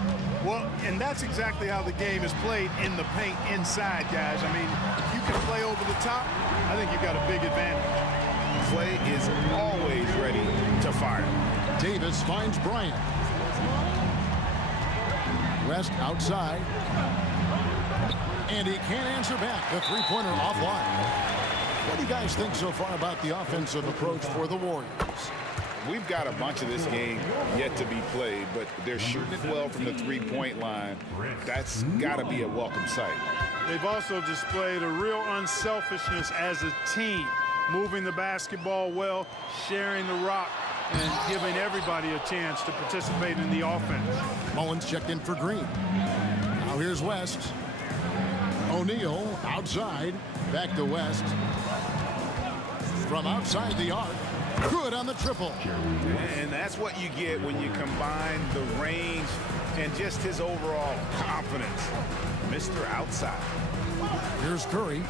Well, and that's exactly how the game is played in the paint inside, guys. I mean, if you can play over the top, I think you've got a big advantage. Clay is always ready to fire. Davis finds Bryant. West outside. And he can't answer back. The three-pointer offline. What do you guys think so far about the offensive approach for the Warriors? We've got a bunch of this game yet to be played, but they're shooting it well from the three-point line. That's got to be a welcome sight. They've also displayed a real unselfishness as a team, moving the basketball well, sharing the rock, and giving everybody a chance to participate in the offense. Mullins checked in for Green. Now here's West. O'Neal outside. Back to West. From outside the arc. Good on the triple. And that's what you get when you combine the range and just his overall confidence. Mr. Outside. Here's Curry.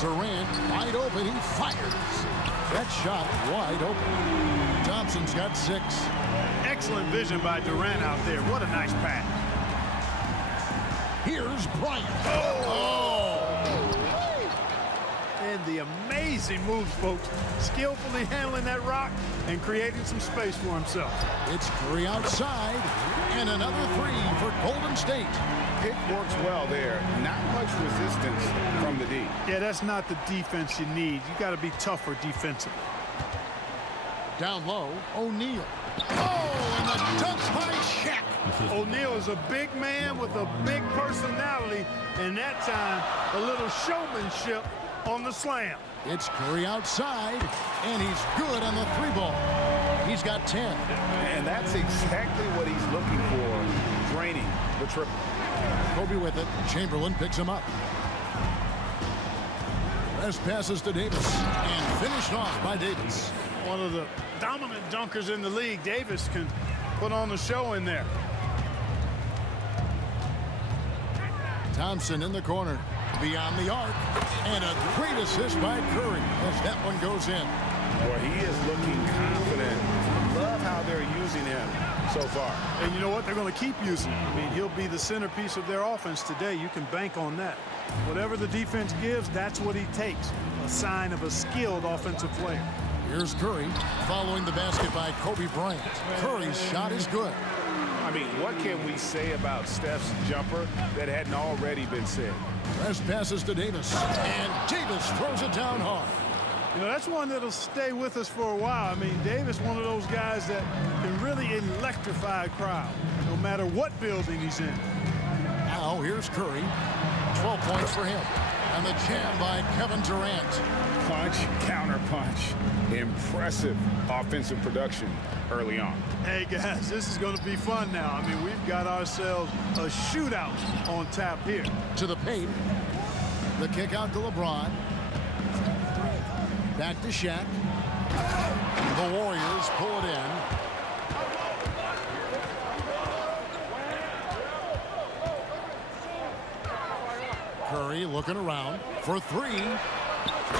Durant wide open. He fires. That shot wide open. Thompson's got 6. Excellent vision by Durant out there. What a nice pass. Here's Bryant. Oh! And the amazing moves, folks. Skillfully handling that rock and creating some space for himself. It's Curry outside. And another 3 for Golden State. Pick works well there. Not much resistance from the D. Yeah, that's not the defense you need. You got to be tougher defensively. Down low, O'Neal. Oh, and the dunk by Shaq. O'Neal is a big man with a big personality, and that time a little showmanship on the slam. It's Curry outside, and he's good on the 3-ball. He's got 10. And that's exactly what he's looking for, draining the triple. Kobe with it. Chamberlain picks him up. Best passes to Davis, and finished off by Davis. One of the dominant dunkers in the league. Davis can put on the show in there. Thompson in the corner. Beyond the arc. And a great assist by Curry as that one goes in. Well, he is looking confident. Love how they're using him so far. And you know what? They're going to keep using him. I mean, he'll be the centerpiece of their offense today. You can bank on that. Whatever the defense gives, that's what he takes. A sign of a skilled offensive player. Here's Curry following the basket by Kobe Bryant. Curry's shot is good. I mean, what can we say about Steph's jumper that hadn't already been said? Best passes to Davis. And Davis throws it down hard. You know, that's one that'll stay with us for a while. I mean, Davis, one of those guys that can really electrify a crowd, no matter what building he's in. Now here's Curry. 12 points for him. And the jam by Kevin Durant. Punch, counter punch. Impressive offensive production early on. Hey, guys, this is going to be fun now. I mean, we've got ourselves a shootout on tap here. To the paint. The kick out to LeBron. Back to Shaq. The Warriors pull it in. Curry looking around for three.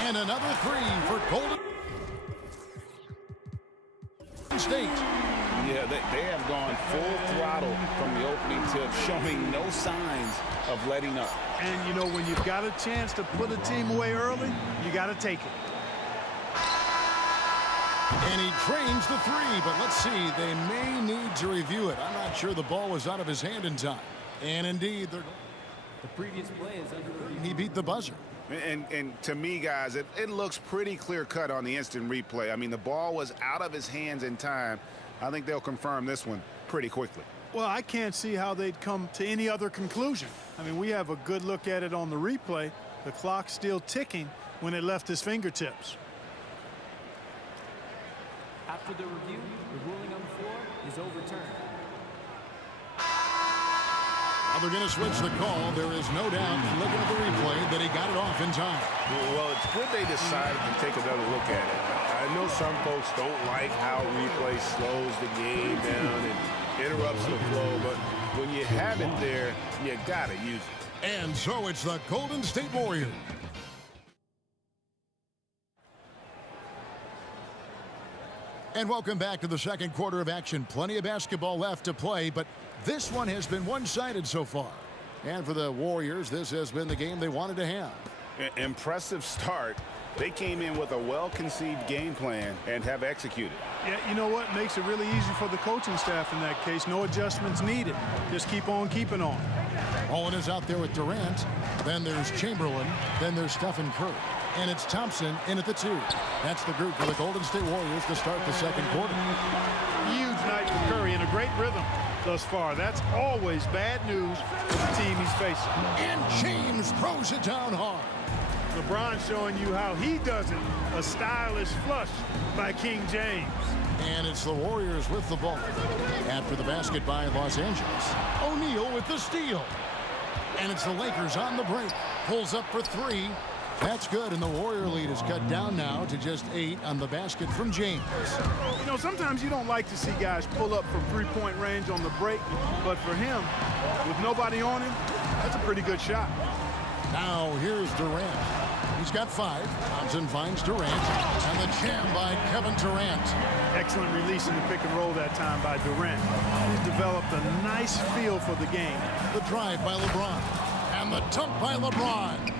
And another three for Golden State. Yeah, they have gone full throttle from the opening tip, showing no signs of letting up. And, you know, when you've got a chance to put a team away early, you got to take it. And he drains the three, but let's see, they may need to review it. I'm not sure the ball was out of his hand in time. And indeed, the previous play is under review. He beat the buzzer. And to me, guys, it looks pretty clear-cut on the instant replay. I mean, the ball was out of his hands in time. I think they'll confirm this one pretty quickly. Well, I can't see how they'd come to any other conclusion. I mean, we have a good look at it on the replay. The clock's still ticking when it left his fingertips. After the review, the ruling on the floor is overturned. Now they're going to switch the call. There is no doubt, looking at the replay, that he got it off in time. Well, it's good they decided to take another look at it. I know some folks don't like how replay slows the game down and interrupts the flow, but when you have it there, you got to use it. And so it's the Golden State Warriors. And welcome back to the second quarter of action. Plenty of basketball left to play, but this one has been one-sided so far. And for the Warriors, this has been the game they wanted to have. Impressive start. They came in with a well-conceived game plan and have executed. Yeah, you know what? Makes it really easy for the coaching staff in that case. No adjustments needed. Just keep on keeping on. Owen is out there with Durant. Then there's Chamberlain. Then there's Stephen Curry. And it's Thompson in at the two. That's the group for the Golden State Warriors to start the second quarter. Huge night for Curry in a great rhythm thus far. That's always bad news for the team he's facing. And James throws it down hard. LeBron showing you how he does it. A stylish flush by King James. And it's the Warriors with the ball. After the basket by Los Angeles. O'Neal with the steal. And it's the Lakers on the break. Pulls up for three. That's good, and the Warrior lead is cut down now to just 8 on the basket from James. You know, sometimes you don't like to see guys pull up from three-point range on the break, but for him, with nobody on him, that's a pretty good shot. Now here's Durant. He's got 5. Thompson finds Durant, and the jam by Kevin Durant. Excellent release in the pick and roll that time by Durant. He's developed a nice feel for the game. The drive by LeBron, and the dunk by LeBron.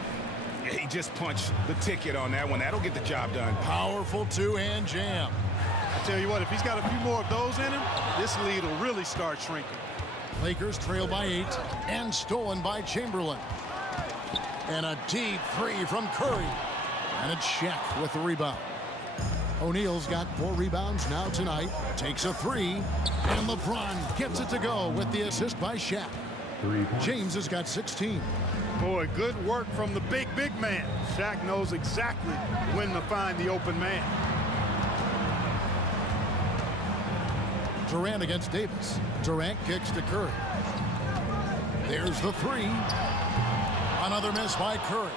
He just punched the ticket on that one. That'll get the job done. Powerful two-hand jam. I tell you what, if he's got a few more of those in him, this lead will really start shrinking. Lakers trail by 8 and stolen by Chamberlain. And a deep three from Curry. And it's Shaq with the rebound. O'Neal's got 4 rebounds now tonight. Takes a 3. And LeBron gets it to go with the assist by Shaq. James has got 16. Boy, good work from the big man. Shaq knows exactly when to find the open man. Durant against Davis. Durant kicks to Curry. There's the 3. Another miss by Curry.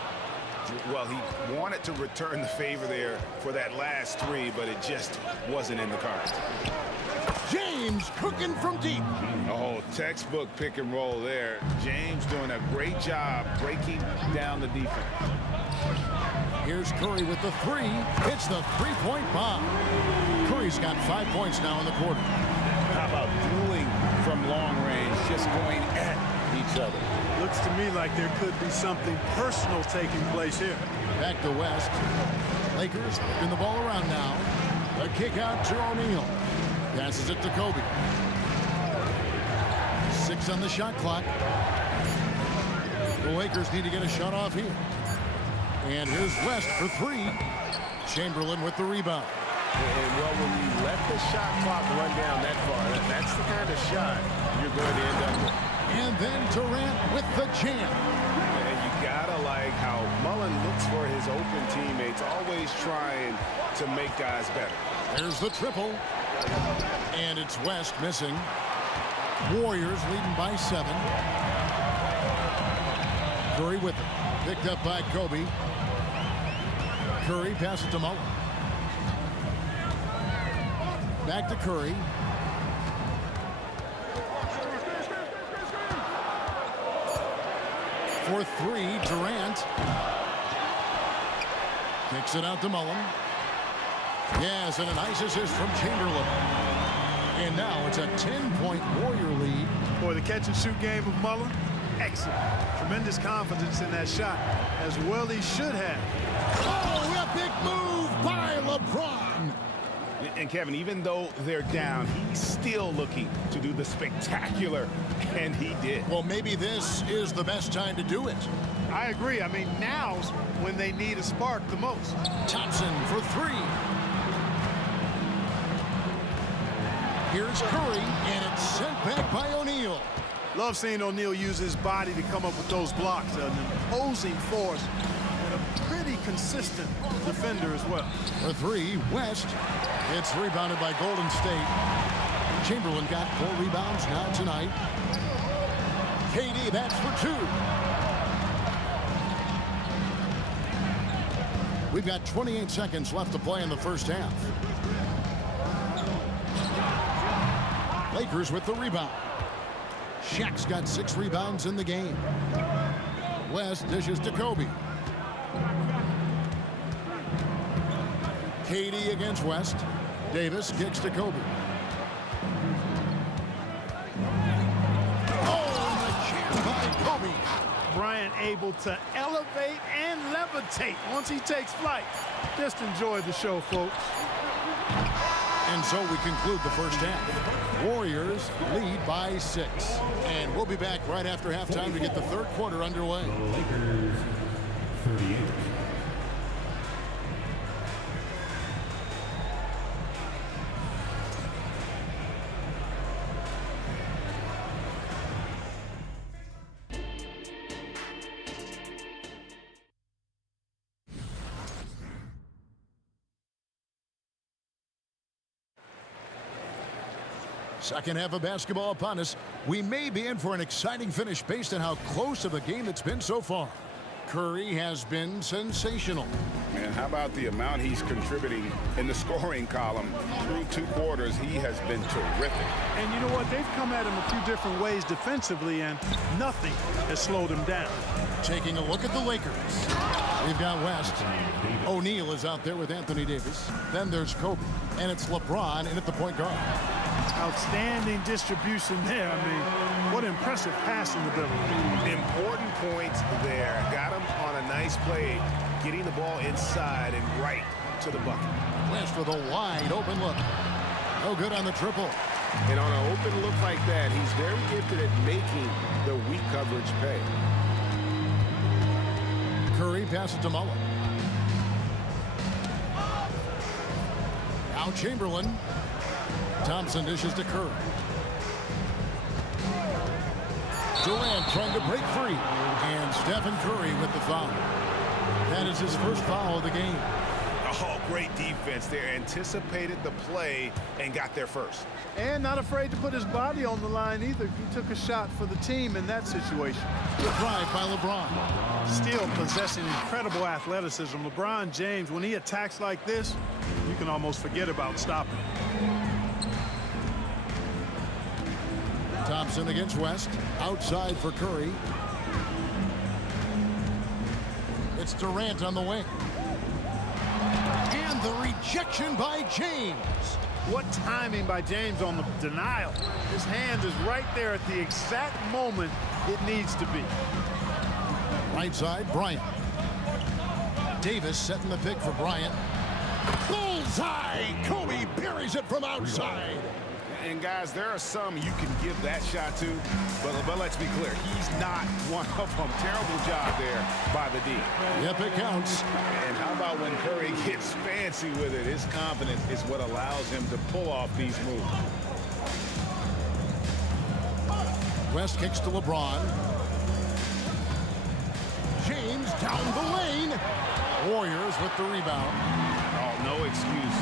Well, he wanted to return the favor there for that last 3, but it just wasn't in the cards. James cooking from deep. Oh, textbook pick and roll there. James doing a great job breaking down the defense. Here's Curry with the 3. It's the three-point bomb. Curry's got 5 points now in the quarter. How about dueling from long range, just going at each other? Looks to me like there could be something personal taking place here. Back to West. Lakers working the ball around now. A kick out to O'Neal. Passes it to Kobe. 6 on the shot clock. The Lakers need to get a shot off here. And here's West for 3. Chamberlain with the rebound. And well, when you let the shot clock run down that far, that's the kind of shot you're going to end up with. And then Durant with the jam. And you gotta like how Mullen looks for his open teammates, always trying to make guys better. There's the triple. And it's West missing. Warriors leading by 7. Curry with it. Picked up by Kobe. Curry passes to Mullen. Back to Curry. For 3, Durant. Kicks it out to Mullen. Yes, and a nice assist from Chamberlain. And now it's a 10-point Warrior lead. Boy, the catch-and-shoot game of Mullen, excellent. Tremendous confidence in that shot, as well he should have. Oh, a big move by LeBron. And Kevin, even though they're down, he's still looking to do the spectacular, and he did. Well, maybe this is the best time to do it. I agree. I mean, now's when they need a spark the most. Thompson for 3. Here's Curry, and it's sent back by O'Neal. Love seeing O'Neal use his body to come up with those blocks. An imposing force and a pretty consistent defender as well. For 3, West. It's rebounded by Golden State. Chamberlain got 4 rebounds now tonight. KD, that's for 2. We've got 28 seconds left to play in the first half. Lakers with the rebound. Shaq's got 6 rebounds in the game. West dishes to Kobe. KD against West. Davis kicks to Kobe. Oh, and the jam by Kobe. Bryant able to elevate and levitate once he takes flight. Just enjoy the show, folks. And so we conclude the first half. Warriors lead by 6. And we'll be back right after halftime to get the third quarter underway. Lakers 38. Second half of basketball upon us. We may be in for an exciting finish based on how close of a game it's been so far. Curry has been sensational. Man, how about the amount he's contributing in the scoring column through 2 quarters? He has been terrific. And you know what? They've come at him a few different ways defensively, and nothing has slowed him down. Taking a look at the Lakers. We've got West. O'Neal is out there with Anthony Davis. Then there's Kobe. And it's LeBron in at the point guard. Outstanding distribution there. I mean, what impressive passing ability. Important points there. Got him on a nice play, getting the ball inside and right to the bucket. West with a wide open look. No good on the triple. And on an open look like that, he's very gifted at making the weak coverage pay. Curry passes to Mullen. Now Chamberlain. Thompson dishes to Curry. Durant trying to break free. And Stephen Curry with the foul. That is his first foul of the game. Oh, great defense there. Anticipated the play and got there first. And not afraid to put his body on the line either. He took a shot for the team in that situation. The drive by LeBron. Still possessing incredible athleticism. LeBron James, when he attacks like this, you can almost forget about stopping. Thompson against West. Outside for Curry. It's Durant on the wing. And the rejection by James. What timing by James on the denial. His hand is right there at the exact moment it needs to be. Right side, Bryant. Davis setting the pick for Bryant. Bullseye! Kobe buries it from outside. And guys, there are some you can give that shot to, but let's be clear, he's not one of them. Terrible job there by the D. Yep, it counts. And how about when Curry gets fancy with it? His confidence is what allows him to pull off these moves. West kicks to LeBron. James down the lane. Warriors with the rebound. Oh, no excuse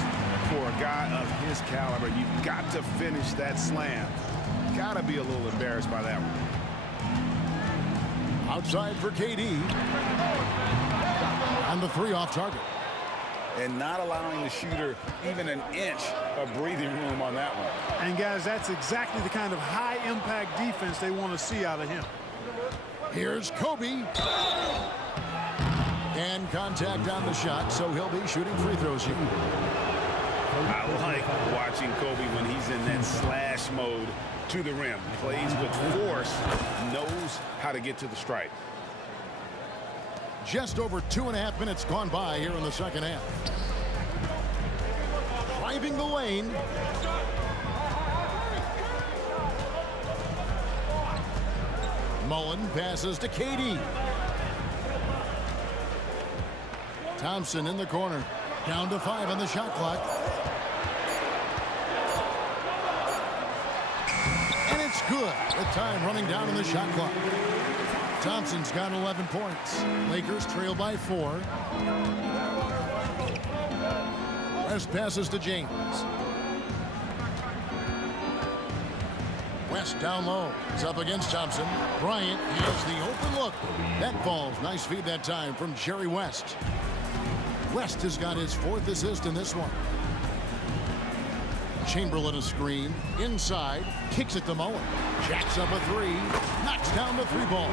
for a guy of his caliber. You've got to finish that slam. Got to be a little embarrassed by that one. Outside for KD. And the three off target. And not allowing the shooter even an inch of breathing room on that one. And guys, that's exactly the kind of high-impact defense they want to see out of him. Here's Kobe. And contact on the shot, so he'll be shooting free throws here. I like watching Kobe when he's in that slash mode to the rim. Plays with force, knows how to get to the stripe. Just over 2.5 minutes gone by here in the second half. Driving the lane. Mullen passes to KD. Thompson in the corner. Down to 5 on the shot clock. And it's good with time running down on the shot clock. Thompson's got 11 points. Lakers trail by 4. West passes to James. West down low. He's up against Thompson. Bryant has the open look. That falls. Nice feed that time from Jerry West. West has got his 4th assist in this one. Chamberlain a screen. Inside. Kicks it to Mullen. Jacks up a 3. Knocks down the 3 ball.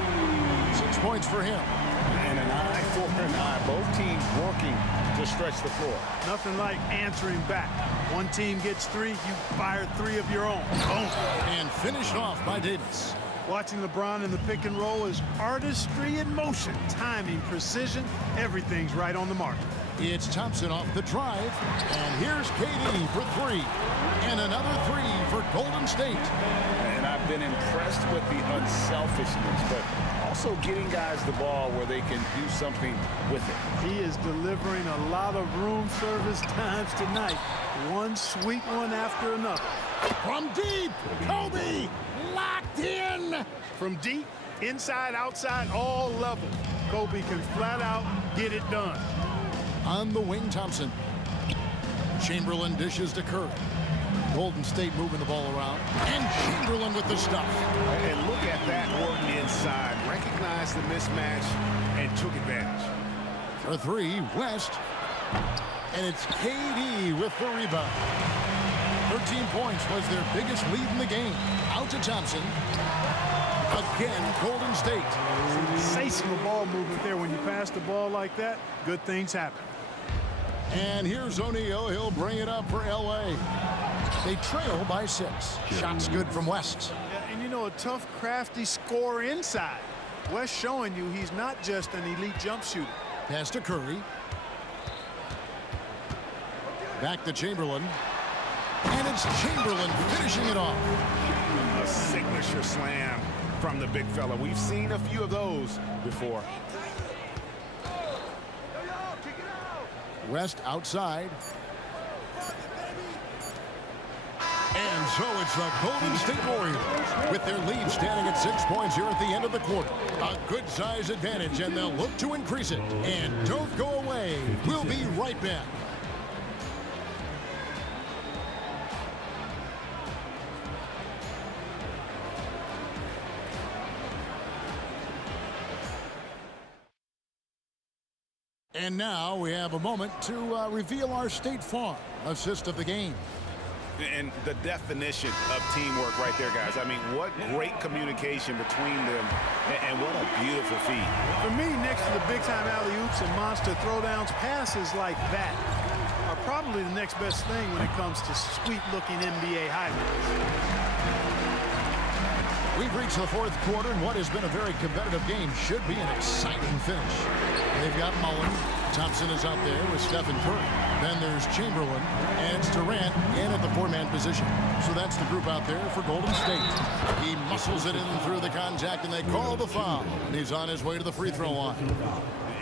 6 points for him. And an eye for an eye. Both teams working to stretch the floor. Nothing like answering back. One team gets 3, you fire 3 of your own. Boom. And finished off by Davis. Watching LeBron in the pick and roll is artistry in motion. Timing, precision, everything's right on the mark. It's Thompson off the drive. And here's KD for 3. And another 3 for Golden State. And I've been impressed with the unselfishness, but also getting guys the ball where they can do something with it. He is delivering a lot of room service times tonight. One sweet one after another. From deep, Kobe locked in. From deep, inside, outside, all levels. Kobe can flat out get it done. On the wing, Thompson. Chamberlain dishes to Curry. Golden State moving the ball around. And Chamberlain with the stuff. And look at that work inside. Recognized the mismatch and took advantage. For 3, West. And it's KD with the rebound. 13 points was their biggest lead in the game. Out to Thompson. Again, Golden State. Sensational ball movement there. When you pass the ball like that, good things happen. And here's O'Neal. He'll bring it up for L.A. They trail by 6. Shots good from West. Yeah, and you know, a tough, crafty scorer inside. West showing you he's not just an elite jump shooter. Pass to Curry. Back to Chamberlain. And it's Chamberlain finishing it off. A signature slam from the big fella. We've seen a few of those before. West outside. And so it's the Golden State Warriors with their lead standing at 6 points here at the end of the quarter. A good size advantage, and they'll look to increase it. And don't go away. We'll be right back. And now we have a moment to reveal our State Farm assist of the game. And the definition of teamwork right there, guys. I mean, what great communication between them, and what a beautiful feed. For me, next to the big-time alley-oops and monster throwdowns, passes like that are probably the next best thing when it comes to sweet-looking NBA highlights. We've reached the fourth quarter, and what has been a very competitive game should be an exciting finish. They've got Mullen. Thompson is out there with Stephen Curry. Then there's Chamberlain, and it's Durant in at the four-man position. So that's the group out there for Golden State. He muscles it in through the contact, and they call the foul. And he's on his way to the free throw line.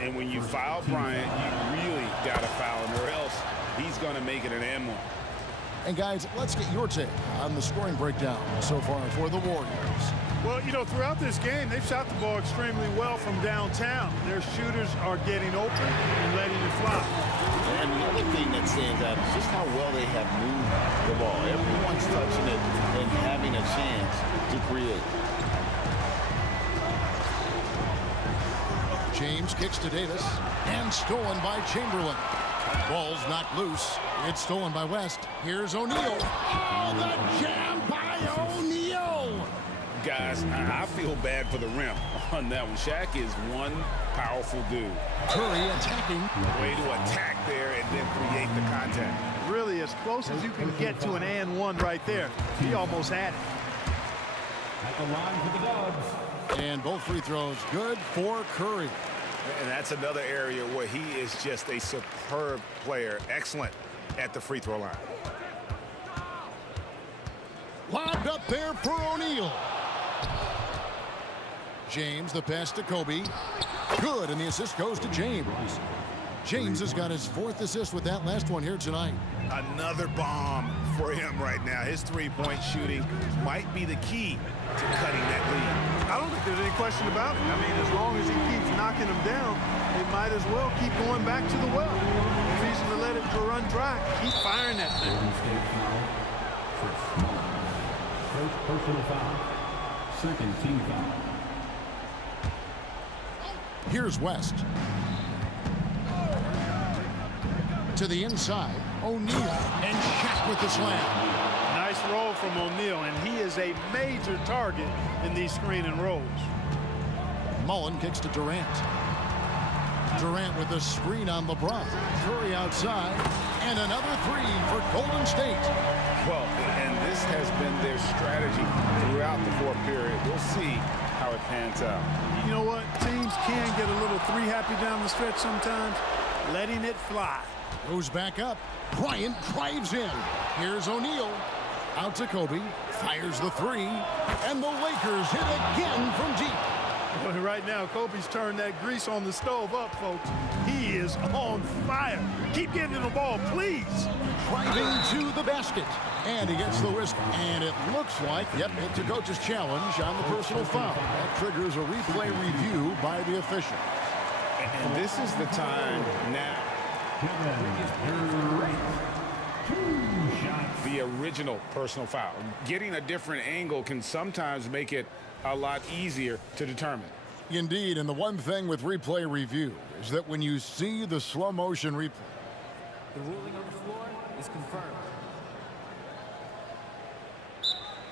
And when you foul Bryant, you really got to foul him, or else he's going to make it an and one. And guys, let's get your take on the scoring breakdown so far for the Warriors. Well, you know, throughout this game, they've shot the ball extremely well from downtown. Their shooters are getting open and letting it fly. And the other thing that stands out is just how well they have moved the ball. Everyone's touching it and having a chance to create. James kicks to Davis, and stolen by Chamberlain. Ball's knocked loose. It's stolen by West. Here's O'Neal. Oh, the jam by O'Neal! Guys, I feel bad for the rim on that one. Shaq is one powerful dude. Curry attacking. Way to attack there and then create the contact. Really, as close as you can get to an and one right there. He almost had it. At the line for the Dubs. And both free throws good for Curry. And that's another area where he is just a superb player. Excellent at the free throw line. Lobbed up there for O'Neal. James, the pass to Kobe. Good, and the assist goes to James. James has got his fourth assist with that last one here tonight. Another bomb for him right now. His three-point shooting might be the key to cutting that lead. I don't think there's any question about it. I mean, as long as he keeps knocking them down, they might as well keep going back to the well. If he's going to let it run dry, keep firing that thing. First personal foul. Second team foul. Here's West. To the inside, O'Neal, and Shaq with the slam. Nice roll from O'Neal, and he is a major target in these screen and rolls. Mullen kicks to Durant. Durant with a screen on LeBron. Curry outside, and another three for Golden State. Well, and this has been their strategy throughout the fourth period. We'll see how it pans out. You know what? Teams can get a little three-happy down the stretch sometimes. Letting it fly. Goes back up. Bryant drives in. Here's O'Neal. Out to Kobe. Fires the three. And the Lakers hit again from deep. Well, right now, Kobe's turned that grease on the stove up, folks. He is on fire. Keep getting him the ball, please. Driving to the basket. And he gets the wrist. And it looks like, yep, it's a coach's challenge on the personal foul. That triggers a replay review by the official. And this is the time now. The original personal foul. Getting a different angle can sometimes make it a lot easier to determine. Indeed, and the one thing with replay review is that when you see the slow motion replay, the ruling on the floor is confirmed.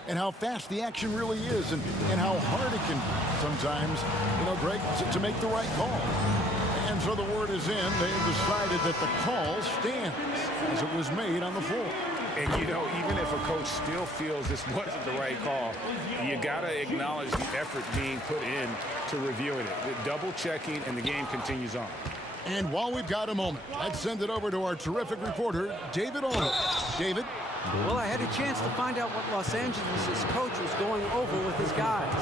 And how fast the action really is, and how hard it can be sometimes, you know, Greg, to make the right call. And so the word is in. They've decided that the call stands as it was made on the floor. And, you know, even if a coach still feels this wasn't the right call, you got to acknowledge the effort being put in to reviewing it. The double checking, and the game continues on. And while we've got a moment, let's send it over to our terrific reporter, David Arnold. David? Well, I had a chance to find out what Los Angeles' coach was going over with his guys.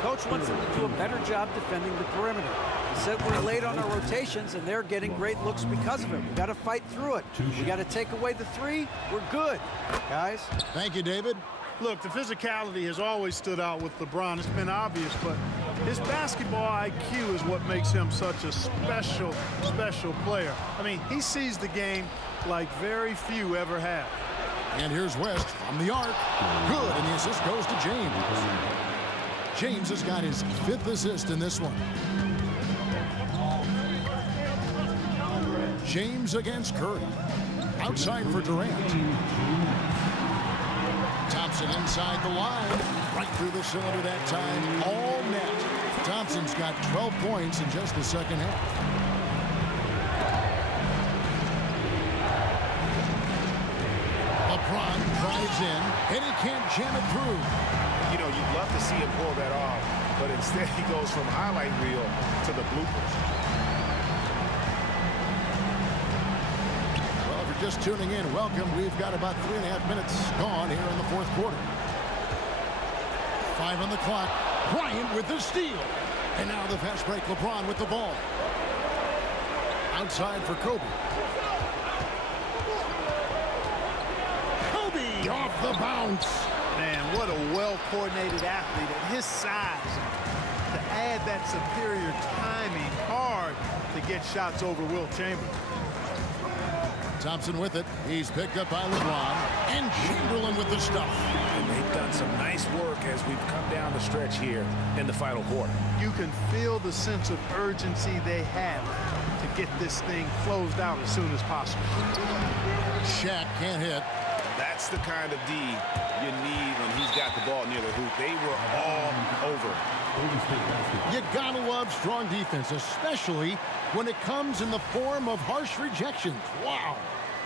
Coach wants them to do a better job defending the perimeter. He said we're late on our rotations, and they're getting great looks because of it. We got to fight through it. We got to take away the three. We're good, guys. Thank you, David. Look, the physicality has always stood out with LeBron. It's been obvious, but his basketball IQ is what makes him such a special, special player. I mean, he sees the game like very few ever have. And here's West from the arc. Good, and the assist goes to James. James has got his fifth assist in this one. James against Curry. Outside for Durant. Thompson inside the line. Right through the cylinder that time. All net. Thompson's got 12 points in just the second half. LeBron drives in, and he can't jam it through. You know, you love to see him pull that off, but instead he goes from highlight reel to the bloopers. Well, if you're just tuning in, welcome. We've got about 3.5 minutes gone here in the fourth quarter. 5 on the clock. Bryant with the steal. And now the fast break. LeBron with the ball. Outside for Kobe. Kobe off the bounce. Man, what a well-coordinated athlete at his size. To add that superior timing, hard to get shots over Will Chamberlain. Thompson with it. He's picked up by LeBron. And Chamberlain with the stuff. And they've done some nice work as we've come down the stretch here in the final quarter. You can feel the sense of urgency they have to get this thing closed out as soon as possible. Shaq can't hit. That's the kind of D you need when he's got the ball near the hoop. They were all over. You gotta love strong defense, especially when it comes in the form of harsh rejections. Wow.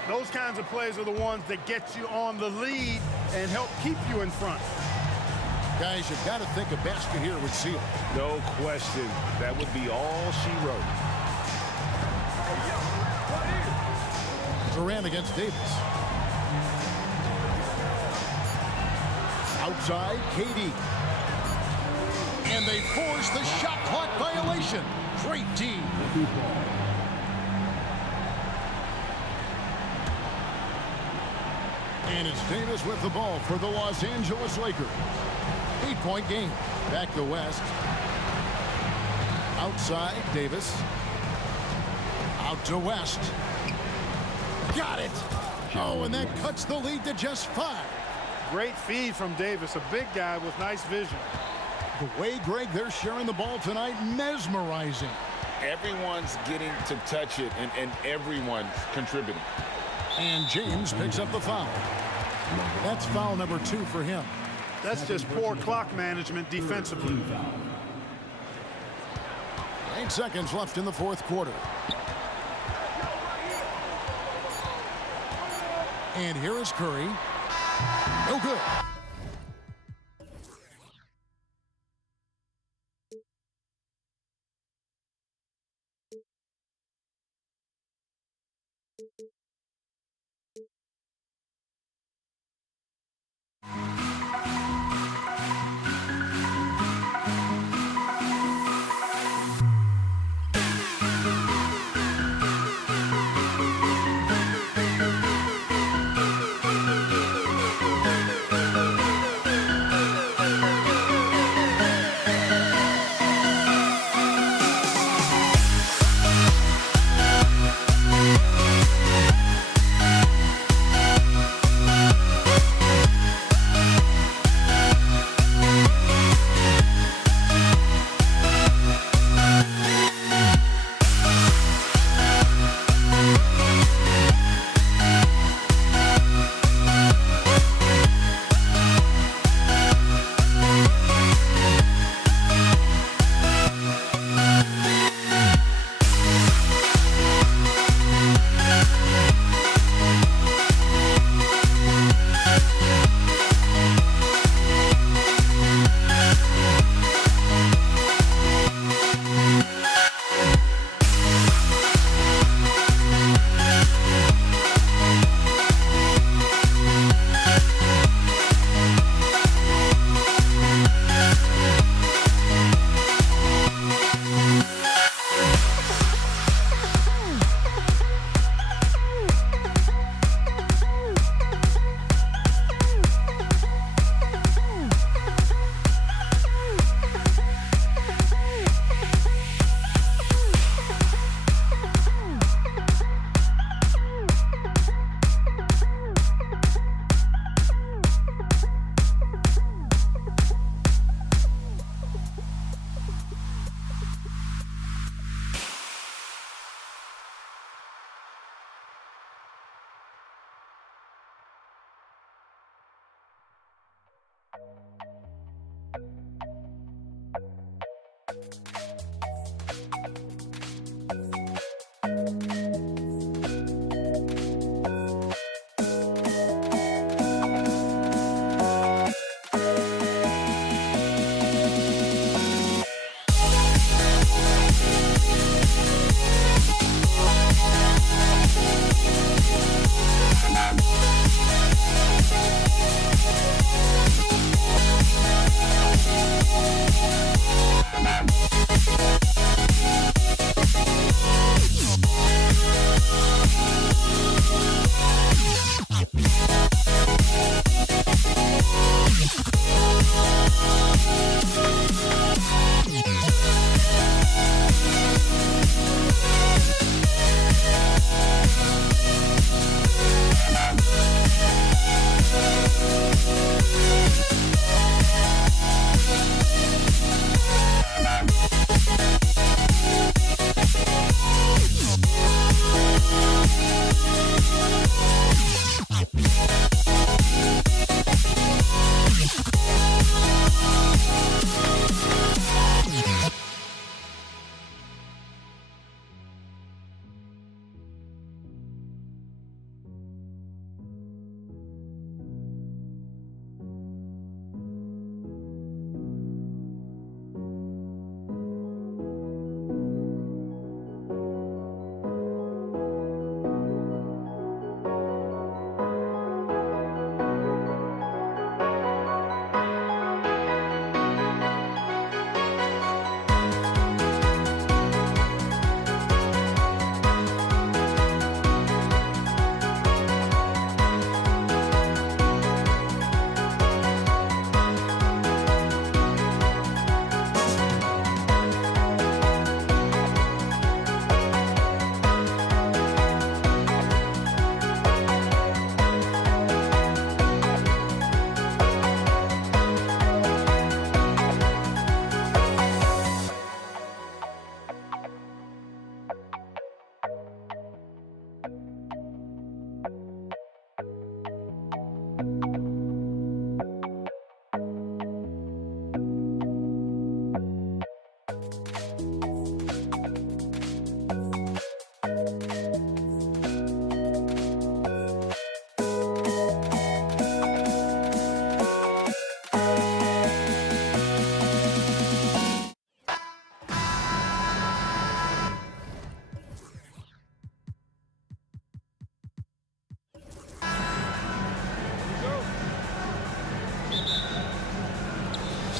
Those kinds of plays are the ones that get you on the lead and help keep you in front. Guys, you've got to think a basket here would seal. No question. That would be all she wrote. Durant against Davis. Outside, KD. And they force the shot clock violation. Great D. And it's Davis with the ball for the Los Angeles Lakers. 8-point game. Back to West. Outside, Davis. Out to West. Got it. Oh, and that cuts the lead to just 5. Great feed from Davis, a big guy with nice vision. The way, Greg, they're sharing the ball tonight, mesmerizing. Everyone's getting to touch it, and everyone's contributing. And James picks up the foul. That's foul number 2 for him. That's just poor clock management defensively. 8 seconds left in the fourth quarter. And here is Curry. No good.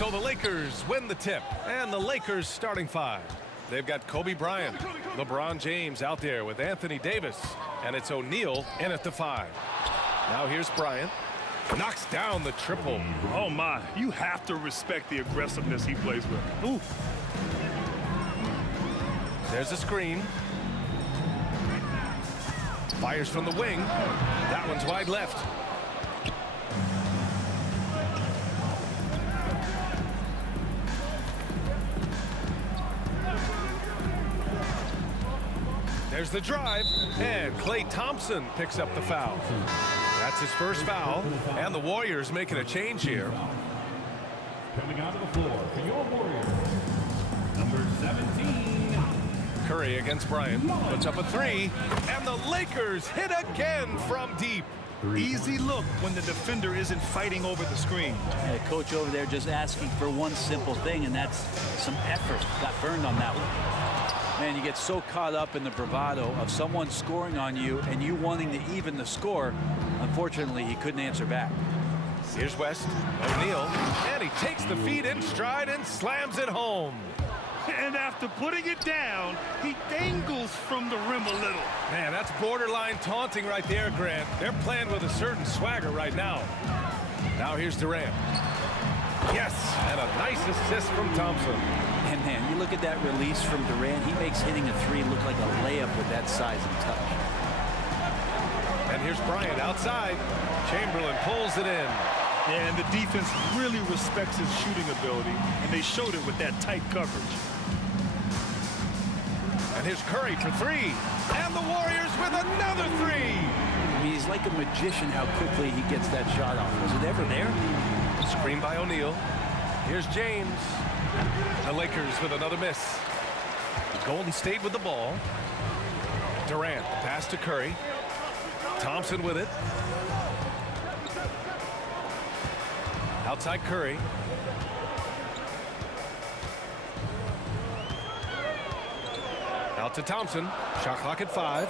So the Lakers win the tip, and the Lakers starting five. They've got Kobe Bryant, LeBron James out there with Anthony Davis, and it's O'Neal in at the 5. Now here's Bryant. Knocks down the triple. Oh, my. You have to respect the aggressiveness he plays with. Ooh. There's a screen. Fires from the wing. That one's wide left. There's the drive, and Klay Thompson picks up the foul. That's his first foul, and the Warriors making a change here. Coming onto the floor for your Warriors, number 17. Curry against Bryant, puts up a 3, and the Lakers hit again from deep. Easy look when the defender isn't fighting over the screen. Yeah, coach over there just asking for one simple thing, and that's some effort. Got burned on that one. Man, you get so caught up in the bravado of someone scoring on you and you wanting to even the score. Unfortunately, he couldn't answer back. Here's West, O'Neal, and he takes the feed in stride and slams it home. And after putting it down, he dangles from the rim a little. Man, that's borderline taunting right there, Grant. They're playing with a certain swagger right now. Now here's Durant. Yes, and a nice assist from Thompson. And man, you look at that release from Durant, he makes hitting a 3 look like a layup with that size and touch. And here's Bryant outside. Chamberlain pulls it in. And the defense really respects his shooting ability, and they showed it with that tight coverage. And here's Curry for 3. And the Warriors with another 3. I mean, he's like a magician how quickly he gets that shot off. Was it ever there? Screen by O'Neal. Here's James. The Lakers with another miss. Golden State with the ball. Durant, pass to Curry. Thompson with it. Outside Curry. Out to Thompson. Shot clock at 5.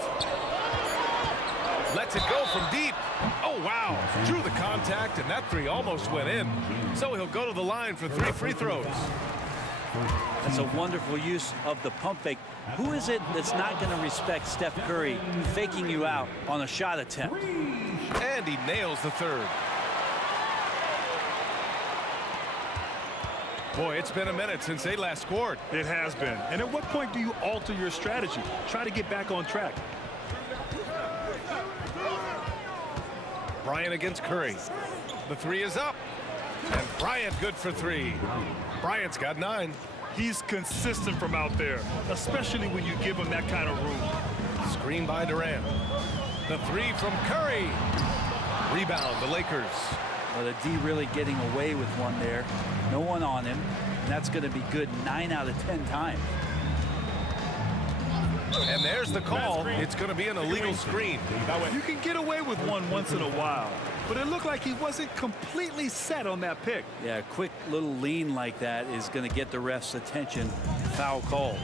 Lets it go from deep. Oh, wow. Drew the contact, and that 3 almost went in. So he'll go to the line for 3 free throws. That's a wonderful use of the pump fake. Who is it that's not going to respect Steph Curry faking you out on a shot attempt? And he nails the 3rd. Boy, it's been a minute since they last scored. It has been. And at what point do you alter your strategy? Try to get back on track. Bryant against Curry. The 3 is up. And Bryant good for 3. Bryant's got 9. He's consistent from out there, especially when you give him that kind of room. Screen by Durant. The 3 from Curry. Rebound, the Lakers. Well, the D really getting away with one there. No one on him. And that's going to be good 9 out of 10 times. And there's the call. It's going to be an illegal screen. You can get away with one once in a while, but it looked like he wasn't completely set on that pick. Yeah, a quick little lean like that is going to get the ref's attention. Foul call.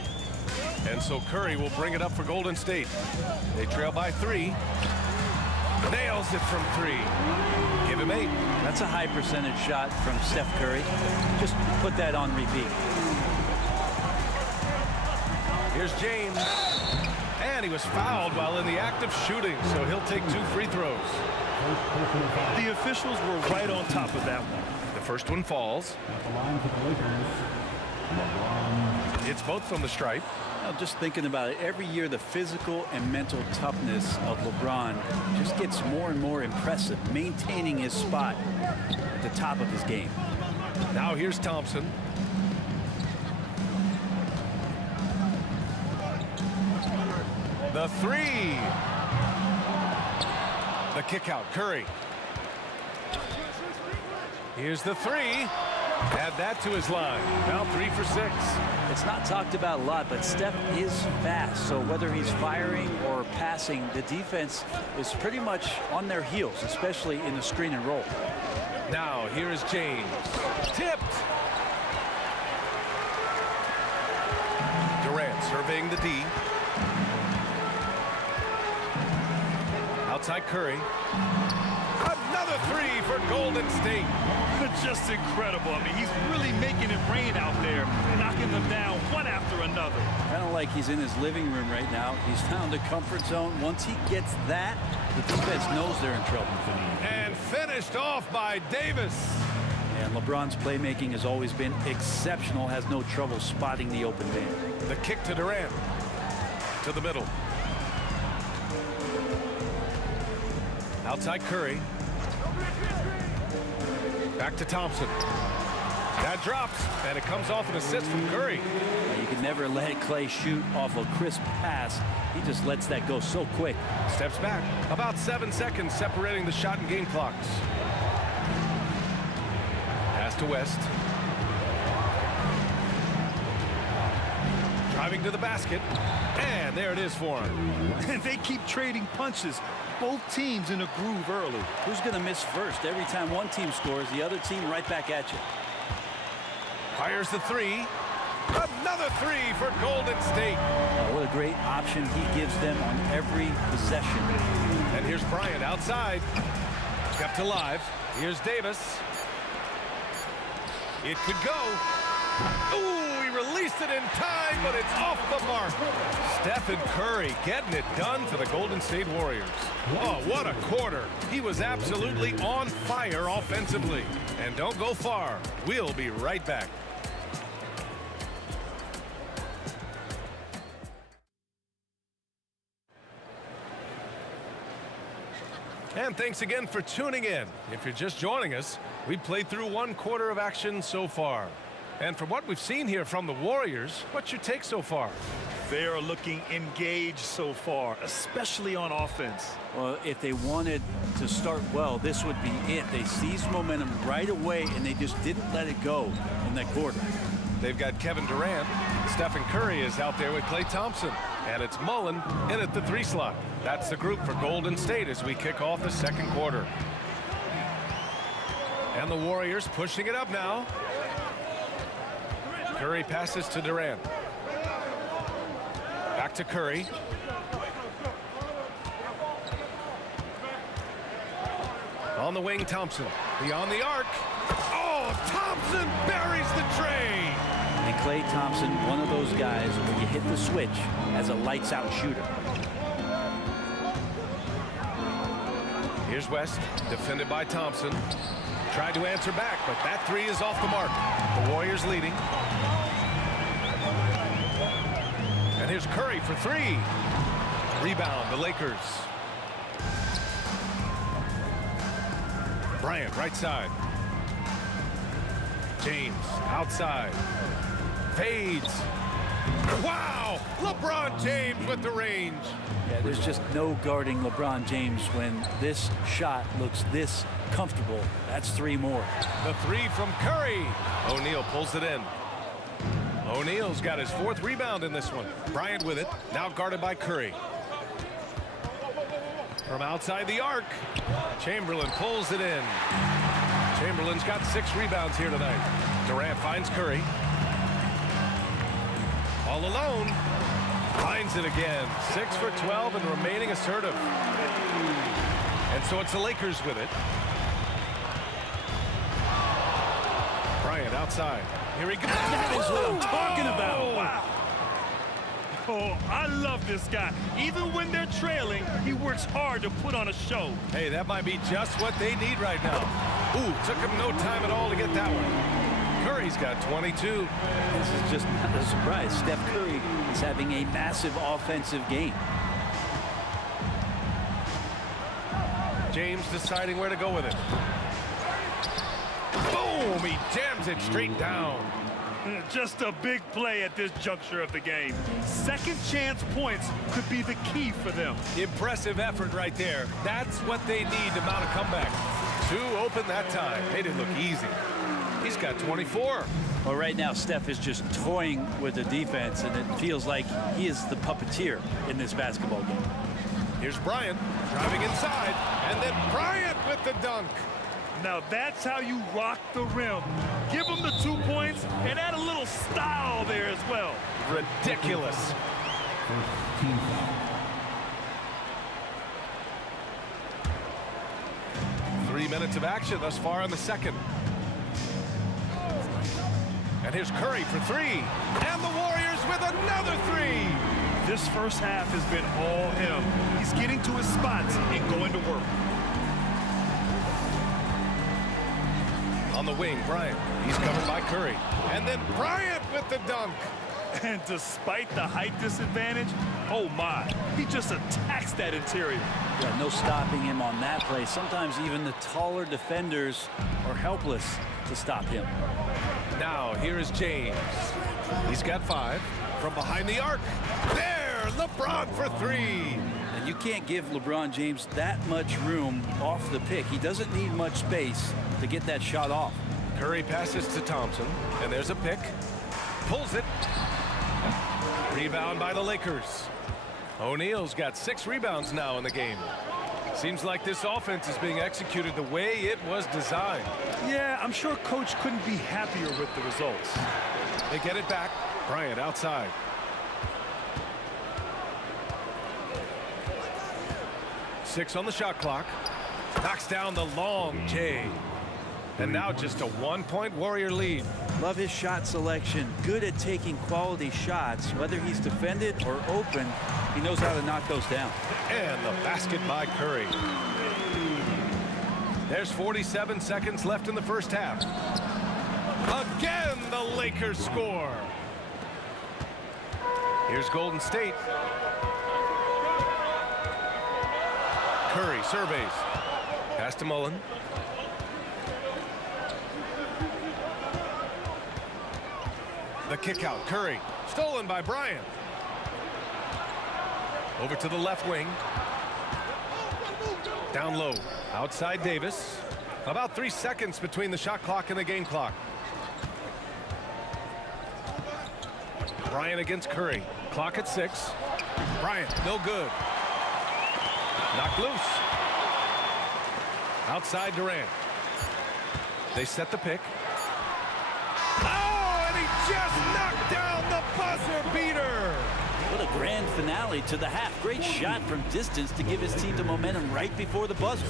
And so Curry will bring it up for Golden State. They trail by 3. Nails it from 3. Give him 8. That's a high percentage shot from Steph Curry. Just put that on repeat. Here's James. And he was fouled while in the act of shooting, so he'll take 2 free throws. The officials were right on top of that one. The first one falls. At the line for the Lakers, LeBron. It's both from the stripe. Now, just thinking about it, every year the physical and mental toughness of LeBron just gets more and more impressive, maintaining his spot at the top of his game. Now here's Thompson. The 3. The kick out, Curry. Here's the 3. Add that to his line. Now 3 for 6. It's not talked about a lot, but Steph is fast. So whether he's firing or passing, the defense is pretty much on their heels, especially in the screen and roll. Now here is James. Tipped. Durant surveying the D. Outside Curry. Another three for Golden State. Just incredible. I mean, he's really making it rain out there, knocking them down one after another. Kind of like he's in his living room right now. He's found a comfort zone. Once he gets that, the defense knows they're in trouble. And finished off by Davis. And LeBron's playmaking has always been exceptional. Has no trouble spotting the open man. The kick to Durant. To the middle. Outside Curry. Back to Thompson. That drops, and it comes off an assist from Curry. You can never let Clay shoot off a crisp pass. He just lets that go so quick. Steps back. About 7 seconds separating the shot and game clocks. Pass to West. Driving to the basket. And there it is for him. And they keep trading punches. Both teams in a groove early. Who's going to miss first? Every time one team scores, the other team right back at you. Fires the three. Another three for Golden State. What a great option he gives them on every possession. And here's Bryant outside. Kept alive. Here's Davis. It could go. Ooh, he released it in time, but it's off the mark. Stephen Curry getting it done for the Golden State Warriors. Oh, what a quarter. He was absolutely on fire offensively. And don't go far. We'll be right back. And thanks again for tuning in. If you're just joining us, we've played through one quarter of action so far. And from what we've seen here from the Warriors, what's your take so far? They are looking engaged so far, especially on offense. Well, if they wanted to start well, this would be it. They seized momentum right away, and they just didn't let it go in that quarter. They've got Kevin Durant. Stephen Curry is out there with Klay Thompson. And it's Mullen in at the three slot. That's the group for Golden State as we kick off the second quarter. And the Warriors pushing it up now. Curry passes to Durant. Back to Curry. On the wing, Thompson. Beyond the arc. Oh, Thompson buries the tray. And Klay Thompson, one of those guys, when you hit the switch, as a lights-out shooter. Here's West, defended by Thompson. Tried to answer back, but that three is off the mark. The Warriors leading. And here's Curry for three. Rebound, the Lakers. Bryant, right side. James, outside. Fades. Wow! LeBron James with the range. Yeah, there's just no guarding LeBron James when this shot looks this comfortable. That's three more. The three from Curry. O'Neal pulls it in. O'Neal's got his fourth rebound in this one. Bryant with it, now guarded by Curry. From outside the arc, Chamberlain pulls it in. Chamberlain's got 6 rebounds here tonight. Durant finds Curry. All alone. Finds it again. 6 for 12 and remaining assertive. And so it's the Lakers with it. Bryant outside. Here he goes. That is what I'm talking about. Wow. Oh, I love this guy. Even when they're trailing, he works hard to put on a show. Hey, that might be just what they need right now. Ooh, took him no time at all to get that one. Curry's got 22. This is just not a surprise. Steph Curry is having a massive offensive game. James deciding where to go with it. Boom! He jams it straight down. Just a big play at this juncture of the game. Second chance points could be the key for them. Impressive effort right there. That's what they need to mount a comeback. 2 open that time. Made it look easy. He's got 24. Well, right now, Steph is just toying with the defense, and it feels like he is the puppeteer in this basketball game. Here's Bryant driving inside, and then Bryant with the dunk. Now that's how you rock the rim. Give him the 2 points and add a little style there as well. Ridiculous. Team foul. 3 3 minutes of action thus far in the second. And here's Curry for three. And the Warriors with another three. This first half has been all him. He's getting to his spots and going to work. On the wing, Bryant. He's covered by Curry. And then Bryant with the dunk. And despite the height disadvantage, oh my, he just attacks that interior. Yeah, no stopping him on that play. Sometimes even the taller defenders are helpless to stop him. Now, here is James. He's got 5 from behind the arc. There, LeBron for 3. And you can't give LeBron James that much room off the pick. He doesn't need much space to get that shot off. Curry passes to Thompson, and there's a pick. Pulls it. Rebound by the Lakers. O'Neal's got 6 rebounds now in the game. Seems like this offense is being executed the way it was designed. Yeah, I'm sure Coach couldn't be happier with the results. They get it back. Bryant outside. Six on the shot clock. Knocks down the long J. And now just a 1-point Warrior lead. Love his shot selection. Good at taking quality shots. Whether he's defended or open, he knows how to knock those down. And the basket by Curry. There's 47 seconds left in the first half. Again, the Lakers score. Here's Golden State. Curry surveys. Pass to Mullen. The kick out, Curry. Stolen by Bryant. Over to the left wing. Down low. Outside Davis. About 3 seconds between the shot clock and the game clock. Bryant against Curry. Clock at 6. Bryant, no good. Knocked loose. Outside Durant. They set the pick. Oh, and he just knocked down the buzzer beater. What a grand finale to the half. Great shot from distance to give his team the momentum right before the buzzer.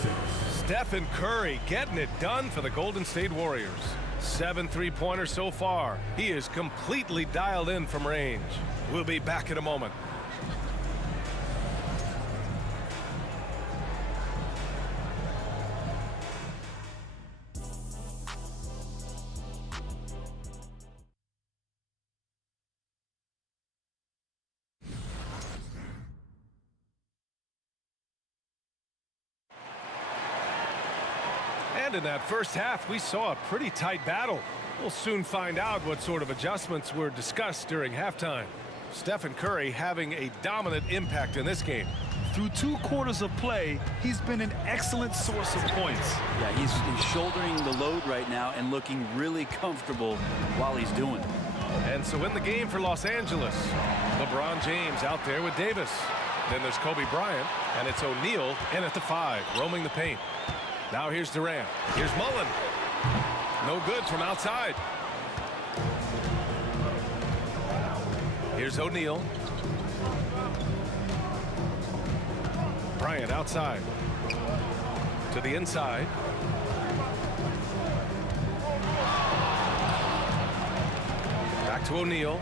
Stephen Curry getting it done for the Golden State Warriors. 7 3-pointers so far. He is completely dialed in from range. We'll be back in a moment. And in that first half, we saw a pretty tight battle. We'll soon find out what sort of adjustments were discussed during halftime. Stephen Curry having a dominant impact in this game. Through 2 quarters of play, he's been an excellent source of points. Yeah, he's shouldering the load right now and looking really comfortable while he's doing it. And so in the game for Los Angeles, LeBron James out there with Davis. Then there's Kobe Bryant, and it's O'Neal in at the 5, roaming the paint. Now here's Durant. Here's Mullen. No good from outside. Here's O'Neal. Bryant outside. To the inside. Back to O'Neal.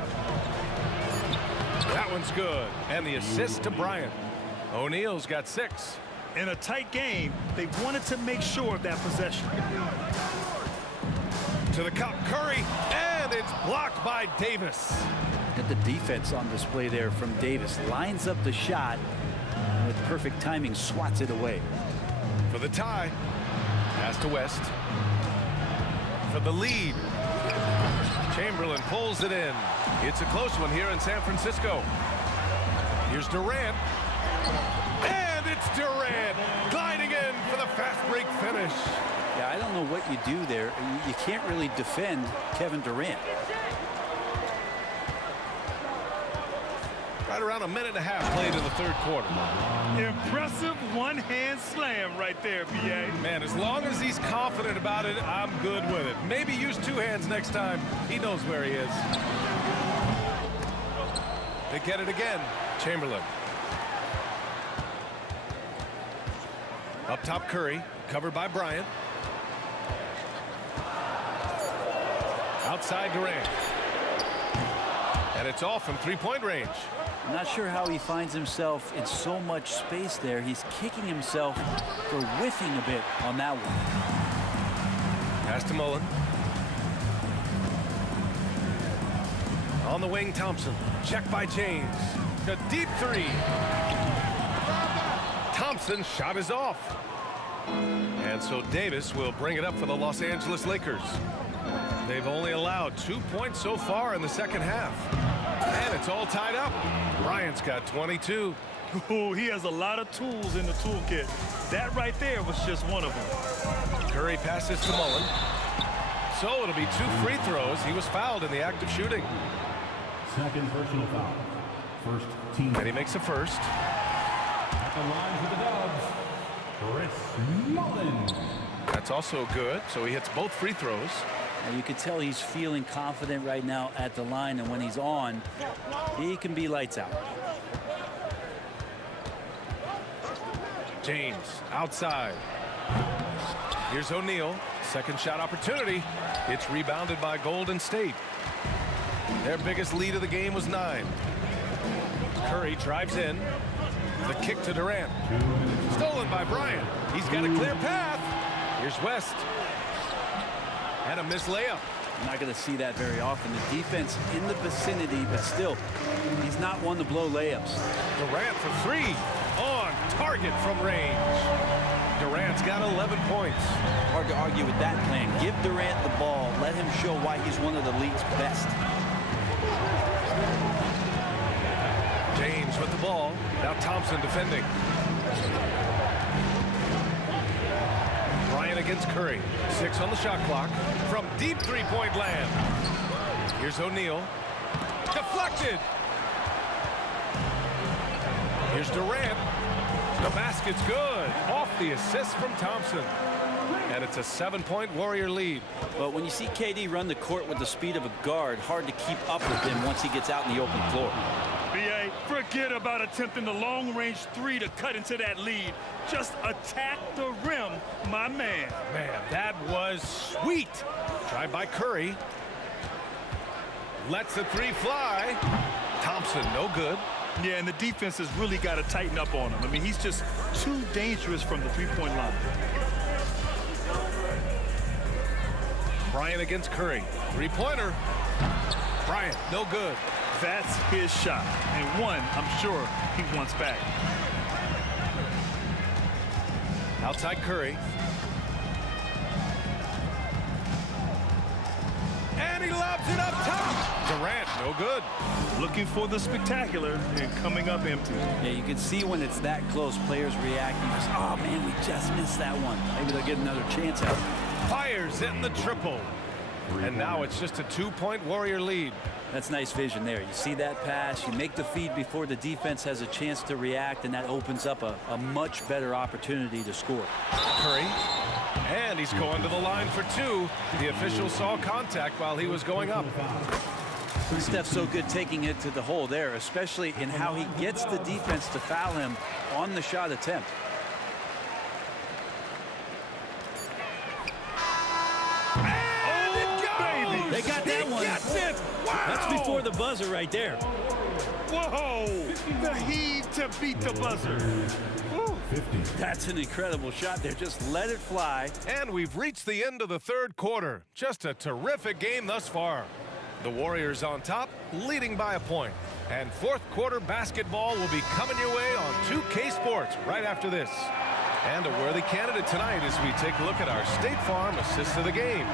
That one's good. And the assist to Bryant. O'Neal's got 6. In a tight game, they wanted to make sure of that possession. To the cup, Curry, and it's blocked by Davis. Look at the defense on display there from Davis. Lines up the shot, and with perfect timing, swats it away. For the tie, pass to West. For the lead, Chamberlain pulls it in. It's a close one here in San Francisco. Here's Durant. And it's Durant gliding in for the fast break finish. Yeah, I don't know what you do there. You can't really defend Kevin Durant. Right around a minute and a half played in the third quarter. Impressive one-hand slam right there, B.A. Man, as long as he's confident about it, I'm good with it. Maybe use 2 hands next time. He knows where he is. They get it again. Chamberlain. Up top, Curry, covered by Bryant. Outside Durant. And it's off from three-point range. I'm not sure how he finds himself in so much space there. He's kicking himself for whiffing a bit on that one. Pass to Mullen. On the wing, Thompson. Check by James. A deep three. Thompson's shot is off. And so Davis will bring it up for the Los Angeles Lakers. They've only allowed 2 points so far in the second half. And it's all tied up. Bryant's got 22. Ooh, he has a lot of tools in the toolkit. That right there was just one of them. Curry passes to Mullen. So it'll be 2 free throws. He was fouled in the act of shooting. Second personal foul. First team. And he makes a first. At the line for the Dubs, Chris Mullen. That's also good. So he hits both free throws. And you can tell he's feeling confident right now at the line, and when he's on, he can be lights out. James outside. Here's O'Neal. Second shot opportunity. It's rebounded by Golden State. Their biggest lead of the game was 9. Curry drives in. The kick to Durant. Stolen by Bryant. He's got a clear path. Here's West. And a missed layup. I'm not going to see that very often. The defense in the vicinity, but still, he's not one to blow layups. Durant for 3. On target from range. Durant's got 11 points. Hard to argue with that plan. Give Durant the ball. Let him show why he's one of the league's best. James with the ball. Now Thompson defending. Bryant against Curry. 6 on the shot clock. From deep three-point land. Here's O'Neal. Deflected. Here's Durant. The basket's good. Off the assist from Thompson. And it's a 7-point Warrior lead. But when you see KD run the court with the speed of a guard, hard to keep up with him once he gets out in the open floor. BA, forget about attempting the long-range 3 to cut into that lead. Just attack the rim, my man. Man, that was sweet. Tried by Curry. Lets the 3 fly. Thompson, no good. Yeah, and the defense has really got to tighten up on him. I mean, he's just too dangerous from the three-point line. Bryant against Curry. 3-pointer. Bryant, no good. That's his shot, and one I'm sure he wants back. Outside Curry. And he lobs it up top. Durant, no good. Looking for the spectacular and coming up empty. Yeah, you can see when it's that close, players reacting. Just, oh, man, we just missed that one. Maybe they'll get another chance out. Fires in the triple. And now it's just a 2-point Warrior lead. That's nice vision there. You see that pass, you make the feed before the defense has a chance to react, and that opens up a much better opportunity to score. Curry. And he's going to the line for 2. The official saw contact while he was going up. Steph's so good taking it to the hole there, especially in how he gets the defense to foul him on the shot attempt. They got that one. Wow. That's before the buzzer right there. Whoa! The heave to beat the buzzer. Woo. That's an incredible shot there. Just let it fly. And we've reached the end of the third quarter. Just a terrific game thus far. The Warriors on top, leading by a point. And fourth quarter basketball will be coming your way on 2K Sports right after this. And a worthy candidate tonight as we take a look at our State Farm assist of the game.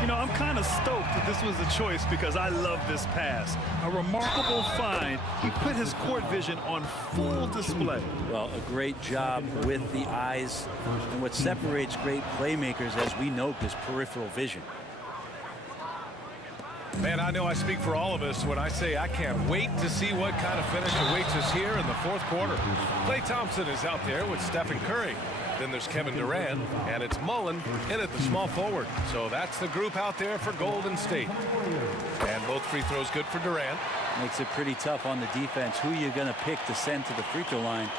You know, I'm kind of stoked that this was a choice because I love this pass. A remarkable find. He put his court vision on full display. Well, a great job with the eyes. And what separates great playmakers, as we know, is peripheral vision. Man, I know I speak for all of us when I say I can't wait to see what kind of finish awaits us here in the fourth quarter. Klay Thompson is out there with Stephen Curry. Then there's Kevin Durant, and it's Mullen in at the small forward. So that's the group out there for Golden State. And both free throws good for Durant. Makes it pretty tough on the defense. Who are you going to pick to send to the free throw line?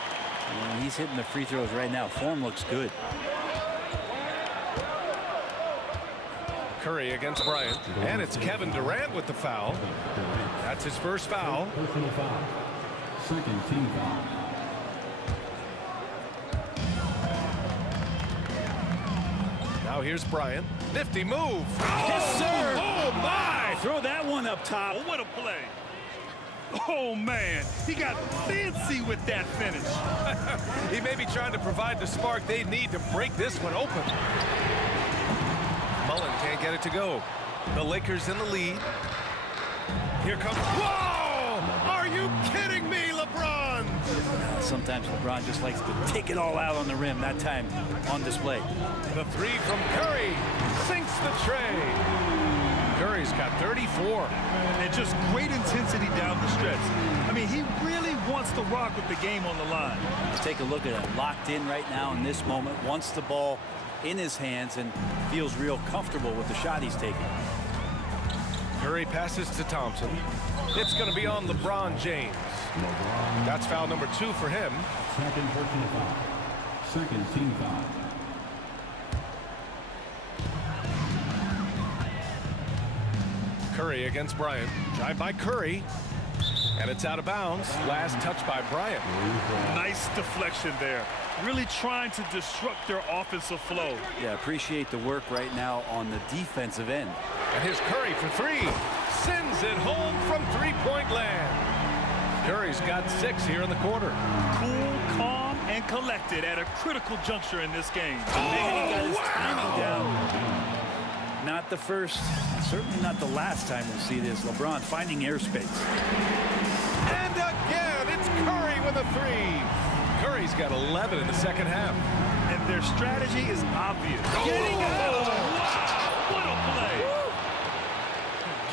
And he's hitting the free throws right now. Form looks good. Curry against Bryant. And it's Kevin Durant with the foul. That's his first foul. Personal foul. Second team foul. Now here's Bryant. Nifty move. Yes, sir. Oh, my. Throw that one up top. Oh, what a play. Oh, man. He got fancy with that finish. He may be trying to provide the spark they need to break this one open. Mullen can't get it to go. The Lakers in the lead. Here comes... Whoa! Are you kidding me, LeBron? Sometimes LeBron just likes to take it all out on the rim. That time on display. The three from Curry sinks the tray. Curry's got 34. And just great intensity down the stretch. I mean, he really wants to rock with the game on the line. Take a look at it. Locked in right now in this moment. Wants the ball in his hands and feels real comfortable with the shot he's taking. Curry passes to Thompson. It's going to be on LeBron James. That's foul number 2 for him. Second personal foul. Second team foul. Curry against Bryant. Drive by Curry. And it's out of bounds. Last touch by Bryant. Nice deflection there. Really trying to disrupt their offensive flow. Yeah, appreciate the work right now on the defensive end. And here's Curry for 3. Sends it home from three-point land. Curry's got 6 here in the quarter. Cool, calm, and collected at a critical juncture in this game. He got his timing down. Not the first, certainly not the last time we'll see this. LeBron finding airspace. And again, it's Curry with a 3. Curry's got 11 in the second half. And their strategy is obvious. Getting up! Wow, what a play!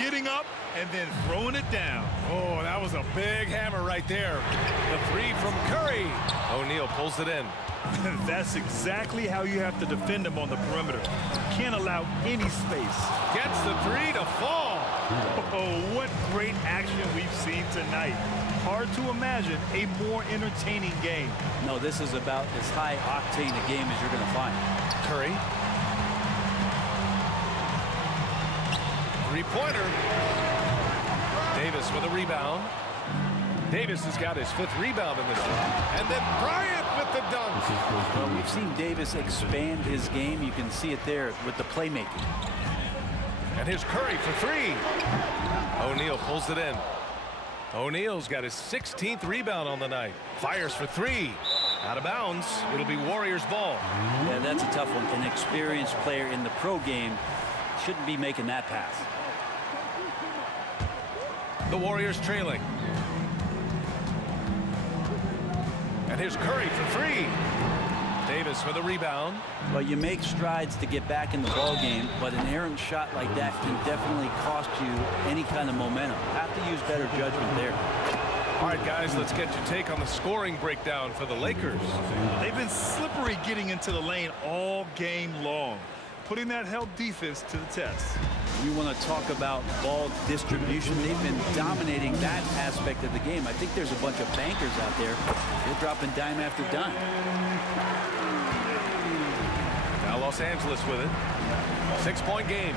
Getting up and then throwing it down. Oh, that was a big hammer right there. The 3 from Curry. O'Neal pulls it in. That's exactly how you have to defend him on the perimeter. Can't allow any space. Gets the 3 to fall. Oh, what great action we've seen tonight. Hard to imagine a more entertaining game. No, this is about as high octane a game as you're going to find. Curry. 3-pointer. Davis with a rebound. Davis has got his 5th rebound in this one. And then Bryant with the dunk. Well, we've seen Davis expand his game. You can see it there with the playmaking. And here's Curry for 3. O'Neal pulls it in. O'Neal's got his 16th rebound on the night. Fires for 3. Out of bounds. It'll be Warriors ball. Yeah, that's a tough one. An experienced player in the pro game shouldn't be making that pass. The Warriors trailing. And here's Curry for 3. Davis with a rebound. Well, you make strides to get back in the ball game, but an errant shot like that can definitely cost you any kind of momentum. Have to use better judgment there. All right, guys, let's get your take on the scoring breakdown for the Lakers. They've been slippery getting into the lane all game long, putting that help defense to the test. You want to talk about ball distribution. They've been dominating that aspect of the game. I think there's a bunch of bankers out there. They're dropping dime after dime. Now Los Angeles with it. 6-point game.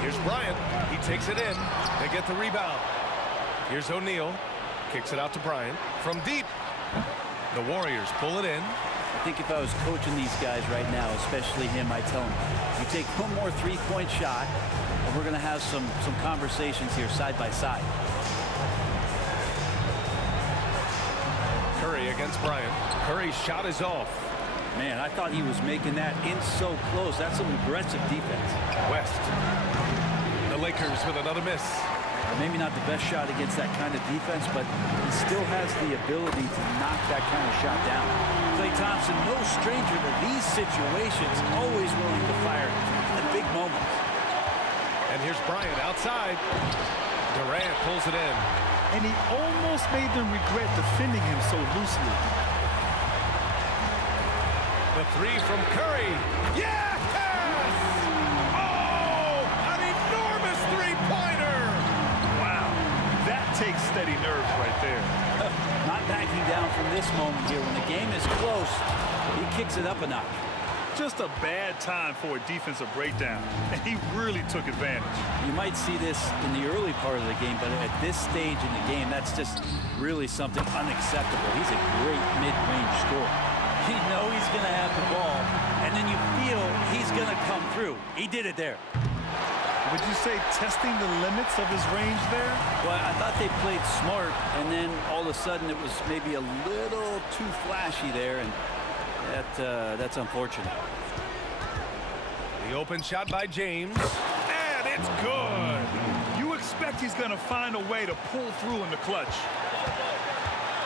Here's Bryant. He takes it in. They get the rebound. Here's O'Neal. Kicks it out to Bryant. From deep. The Warriors pull it in. I think if I was coaching these guys right now, especially him, I'd tell him, you take one more three-point shot, and we're going to have some conversations here side by side. Curry against Bryant. Curry's shot is off. Man, I thought he was making that in so close. That's some aggressive defense. West. The Lakers with another miss. Maybe not the best shot against that kind of defense, but he still has the ability to knock that kind of shot down. Klay Thompson, no stranger to these situations, always willing to fire in the big moments. And here's Bryant outside. Durant pulls it in. And he almost made them regret defending him so loosely. The 3 from Curry. Yes! Oh, an enormous three-pointer. Wow, that takes steady nerves right there. Not backing down from this moment here. When the game is close, he kicks it up a notch. Just a bad time for a defensive breakdown, and he really took advantage. You might see this in the early part of the game, but at this stage in the game, that's just really something unacceptable. He's a great mid-range scorer. You know he's going to have the ball, and then you feel he's going to come through. He did it there. Would you say testing the limits of his range there? Well, I thought they played smart, and then all of a sudden it was maybe a little too flashy there, and that's unfortunate. The open shot by James, and it's good. You expect he's going to find a way to pull through in the clutch.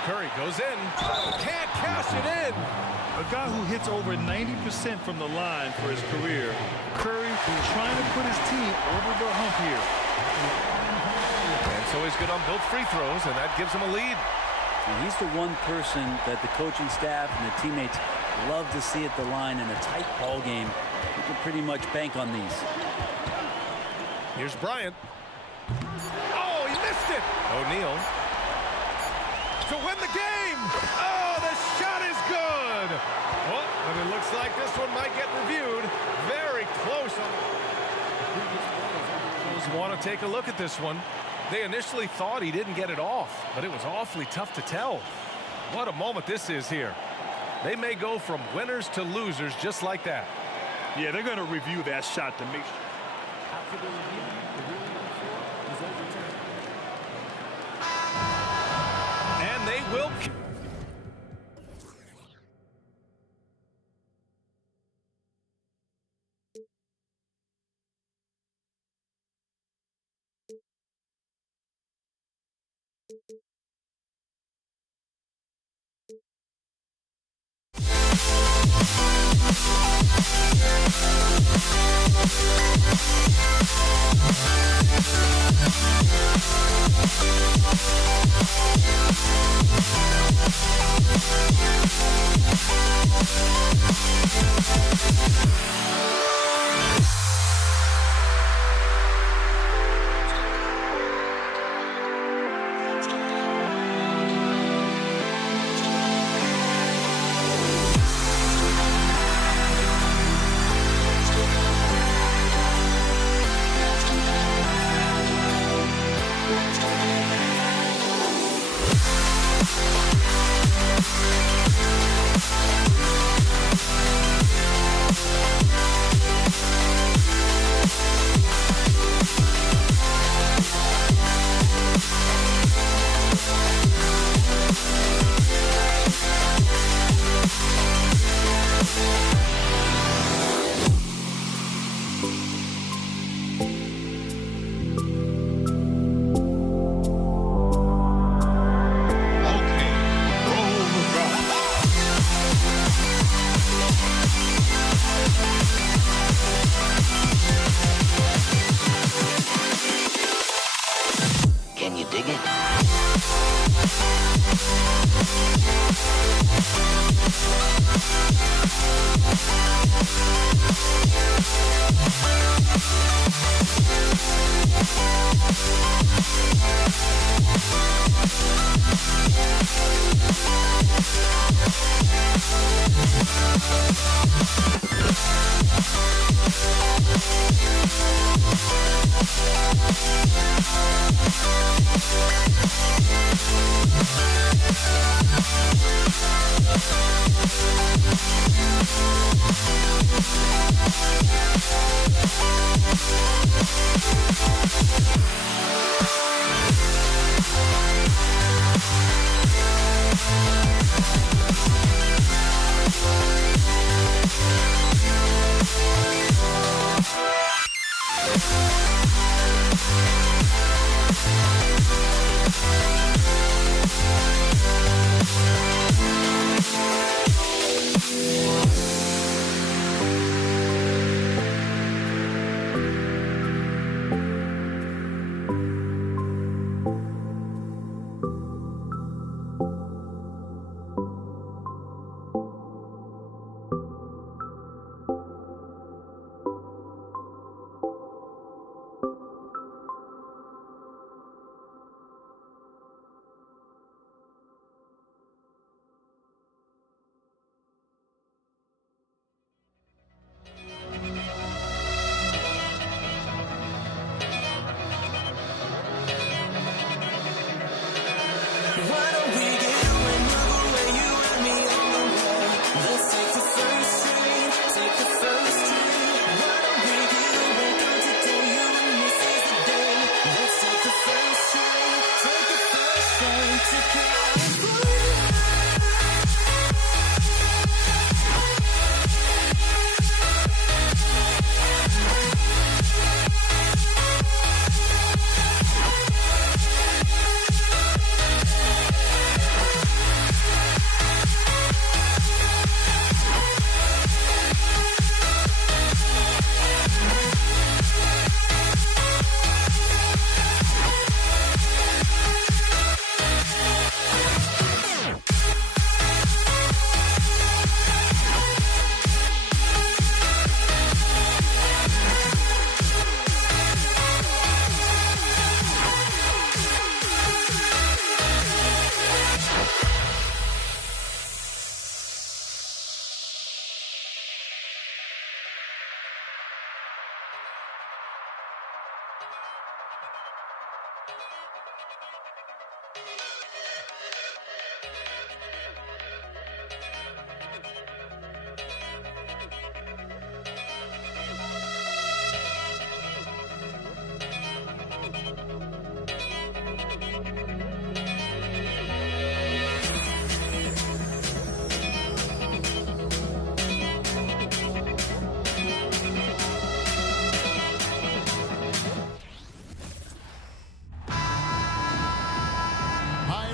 Curry goes in, can't cash it in. A guy who hits over 90% from the line for his career, Curry trying to put his team over the hump here. And so he's good on both free throws, and that gives him a lead. And he's the one person that the coaching staff and the teammates love to see at the line in a tight ball game. You can pretty much bank on these. Here's Bryant. Oh, he missed it. O'Neal to win the game. Oh, the shot is good. Oh, but it looks like this one might get reviewed. Very close on the... Want to take a look at this one. They initially thought he didn't get it off, but it was awfully tough to tell. What a moment this is here. They may go from winners to losers just like that. Yeah, they're going to review that shot to make sure. After the review, the ruling on the floor is overturned. And they will...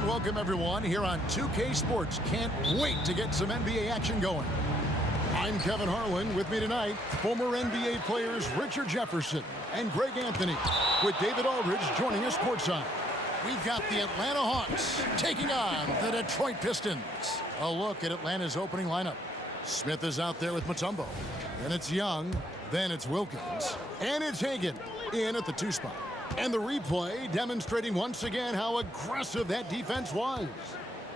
Welcome, everyone, here on 2K Sports. Can't wait to get some NBA action going. I'm Kevin Harlan. With me tonight, former NBA players Richard Jefferson and Greg Anthony, with David Aldridge joining us courtside. We've got the Atlanta Hawks taking on the Detroit Pistons. A look at Atlanta's opening lineup. Smith is out there with Mutombo. Then it's Young. Then it's Wilkins. And it's Hagan in at the 2 spot. And the replay demonstrating once again how aggressive that defense was.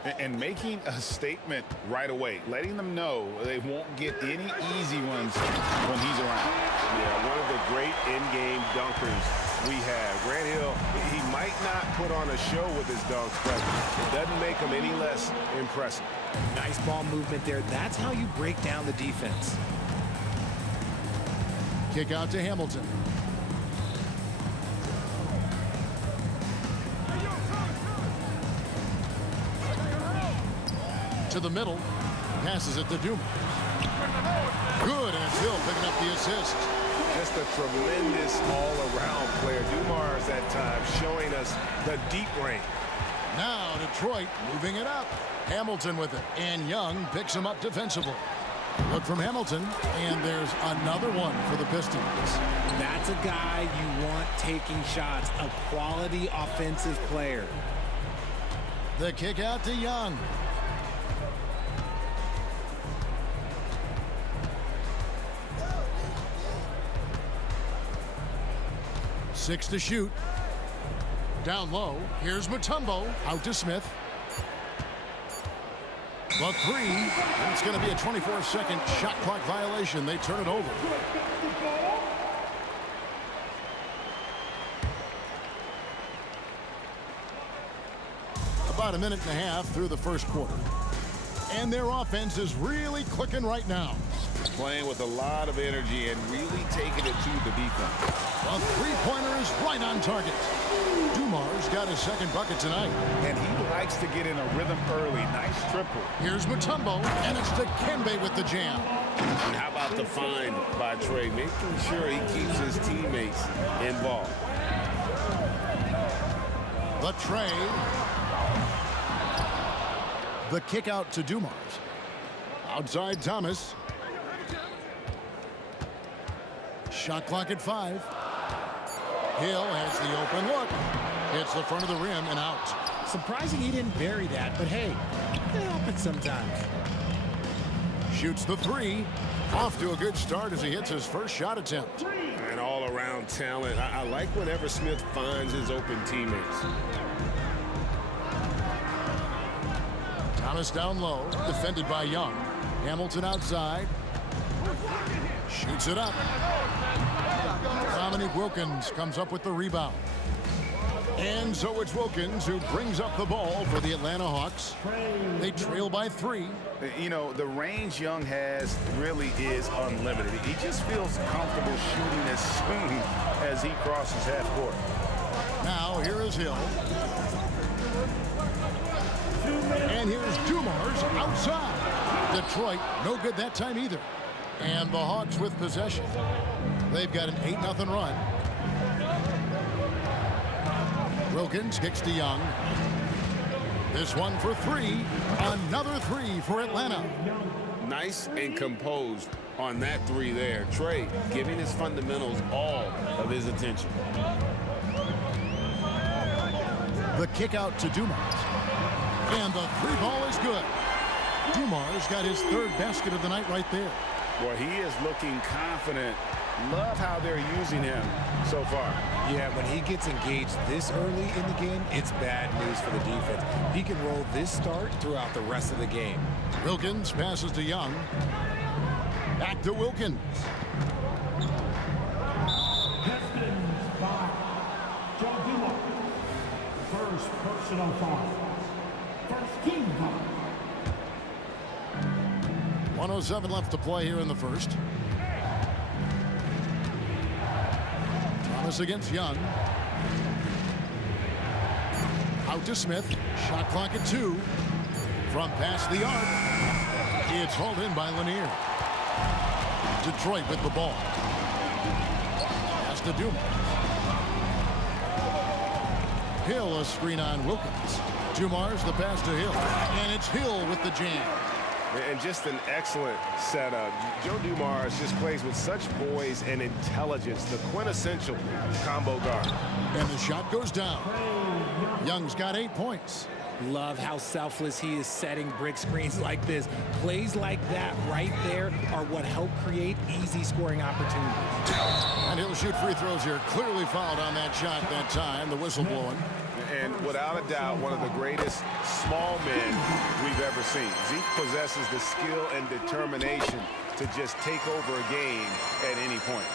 And making a statement right away, letting them know they won't get any easy ones when he's around. Yeah, one of the great in-game dunkers we have. Grant Hill, he might not put on a show with his dunks, but it doesn't make him any less impressive. Nice ball movement there. That's how you break down the defense. Kick out to Hamilton. To the middle, passes it to Dumas. Good, and it's Hill picking up the assist. Just a tremendous all-around player. Dumars at times showing us the deep range. Now Detroit moving it up. Hamilton with it, and Young picks him up defensively. Look from Hamilton, and there's another one for the Pistons. That's a guy you want taking shots, a quality offensive player. The kick out to Young. Six to shoot. Down low. Here's Mutombo. Out to Smith. The 3. And it's going to be a 24-second shot clock violation. They turn it over. About a minute and a half through the first quarter. And their offense is really clicking right now. Playing with a lot of energy and really taking it to the defense. The three-pointer is right on target. Dumars got his second bucket tonight. And he likes to get in a rhythm early. Nice triple. Here's Mutombo, and it's Dikembe with the jam. And how about the find by Trey, making sure he keeps his teammates involved. The trade. The kick out to Dumars. Outside Thomas. Shot clock at 5. Hill has the open look. Hits the front of the rim and out. Surprising he didn't bury that, but hey, it happens sometimes. Shoots the 3. Off to a good start as he hits his first shot attempt. And all-around talent. I like whenever Smith finds his open teammates. Thomas down low, defended by Young. Hamilton outside. Shoots it up. Dominique Wilkins comes up with the rebound. And so it's Wilkins who brings up the ball for the Atlanta Hawks. They trail by 3. You know, the range Young has really is unlimited. He just feels comfortable shooting as soon as he crosses half court. Now here is Hill. And here's Dumars outside. Detroit, no good that time either. And the Hawks with possession. They've got an 8-0 run. Wilkins kicks to Young. This one for 3. Another 3 for Atlanta. Nice and composed on that 3 there. Trey giving his fundamentals all of his attention. The kick out to Dumars. And the 3 ball is good. Dumars got his 3rd basket of the night right there. Boy, he is looking confident. Love how they're using him so far. Yeah, when he gets engaged this early in the game, it's bad news for the defense. He can roll this start throughout the rest of the game. Wilkins passes to Young. Back to Wilkins. Pistons by personal foul. First team foul. 1:07 left to play here in the first. Thomas against Young. Out to Smith. Shot clock at 2. From past the arc. It's hauled in by Lanier. Detroit with the ball. Pass to Dumas. Hill a screen on Wilkins. Dumars the pass to Hill. And it's Hill with the jam. And just an excellent setup. Joe Dumars just plays with such poise and intelligence, the quintessential combo guard. And the shot goes down. Young's got 8 points. Love how selfless he is setting brick screens like this. Plays like that right there are what help create easy scoring opportunities. And he'll shoot free throws here. Clearly fouled on that shot that time. The whistle blowing. And without a doubt, one of the greatest small men we've ever seen. Zeke possesses the skill and determination to just take over a game at any point.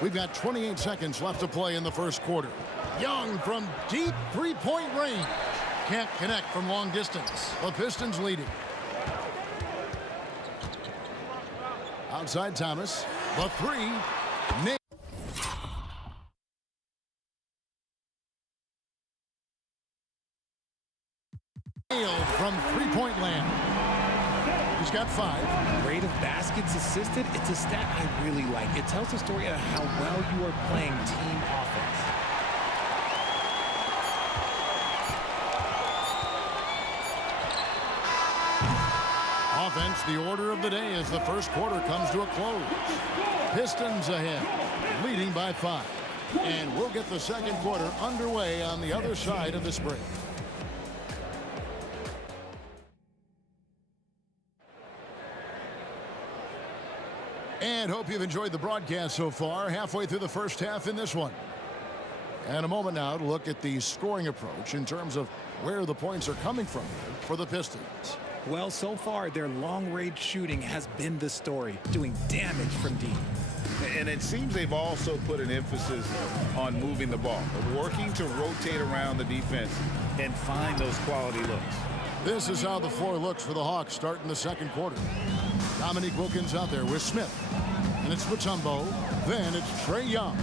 We've got 28 seconds left to play in the first quarter. Young from deep three-point range. Can't connect from long distance. The Pistons leading. Outside Thomas. The three. Nailed from three-point land. He's got 5. Rate of baskets assisted, it's a stat I really like. It tells the story of how well you are playing team offense. Offense, the order of the day as the first quarter comes to a close. Pistons ahead, leading by 5. And we'll get the second quarter underway on the other side of this break. And hope you've enjoyed the broadcast so far. Halfway through the first half in this one. And a moment now to look at the scoring approach in terms of where the points are coming from for the Pistons. Well, so far, their long-range shooting has been the story, doing damage from deep. And it seems they've also put an emphasis on moving the ball, working to rotate around the defense and find those quality looks. This is how the floor looks for the Hawks starting the second quarter. Dominique Wilkins out there with Smith. And it's Mutombo. Then it's Trey Young.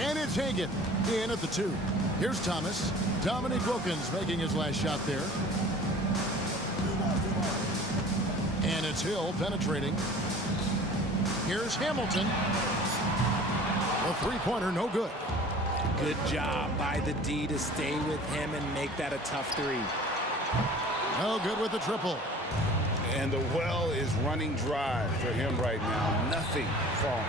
And it's Hagan in at the 2. Here's Thomas. Dominique Wilkins making his last shot there. And it's Hill penetrating. Here's Hamilton. A three-pointer, no good. Good job by the D to stay with him and make that a tough 3. No good with the triple. And the well is running dry for him right now. Nothing falling.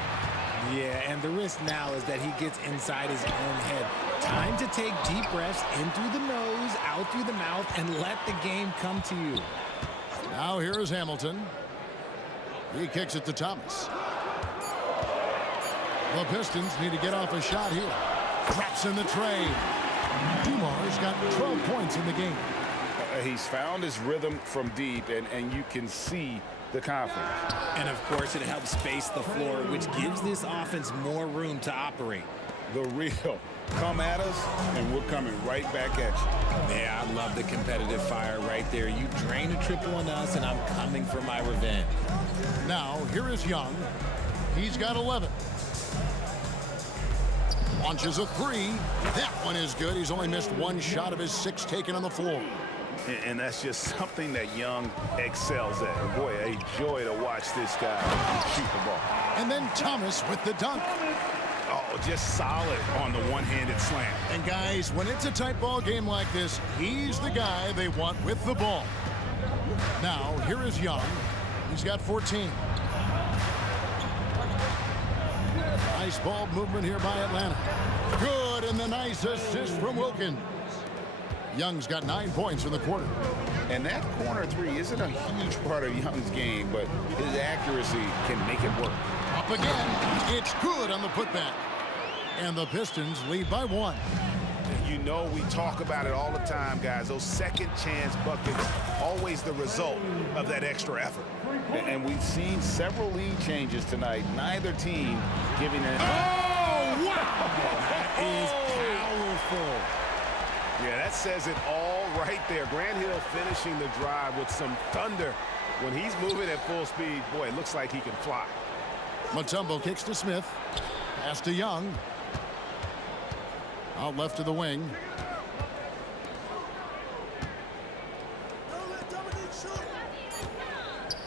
Yeah, and the risk now is that he gets inside his own head. Time to take deep breaths in through the nose, out through the mouth, and let the game come to you. Now here is Hamilton. He kicks it to Thomas. The Pistons need to get off a shot here. Drops in the tray. Dumars got 12 points in the game. He's found his rhythm from deep, and you can see the confidence. And, of course, it helps space the floor, which gives this offense more room to operate. The real come at us, and we're coming right back at you. Yeah, I love the competitive fire right there. You drain a triple on us, and I'm coming for my revenge. Now, here is Young. He's got 11. Launches a 3. That one is good. He's only missed 1 shot of his 6 taken on the floor. And that's just something that Young excels at. And boy, a joy to watch this guy shoot the ball. And then Thomas with the dunk. Oh, just solid on the one-handed slam. And guys, when it's a tight ball game like this, he's the guy they want with the ball. Now, here is Young. He's got 14. Nice ball movement here by Atlanta. Good, and the nice assist from Wilkins. Young's got 9 points in the quarter. And that corner 3 isn't a huge part of Young's game, but his accuracy can make it work. Up again. It's good on the putback. And the Pistons lead by 1. You know, we talk about it all the time, guys. Those second chance buckets, always the result of that extra effort. And we've seen several lead changes tonight. Neither team giving an... Oh, wow! That is powerful. Yeah, that says it all right there. Grant Hill finishing the drive with some thunder. When he's moving at full speed, boy, it looks like he can fly. Mutombo kicks to Smith. Pass to Young. Out left to the wing.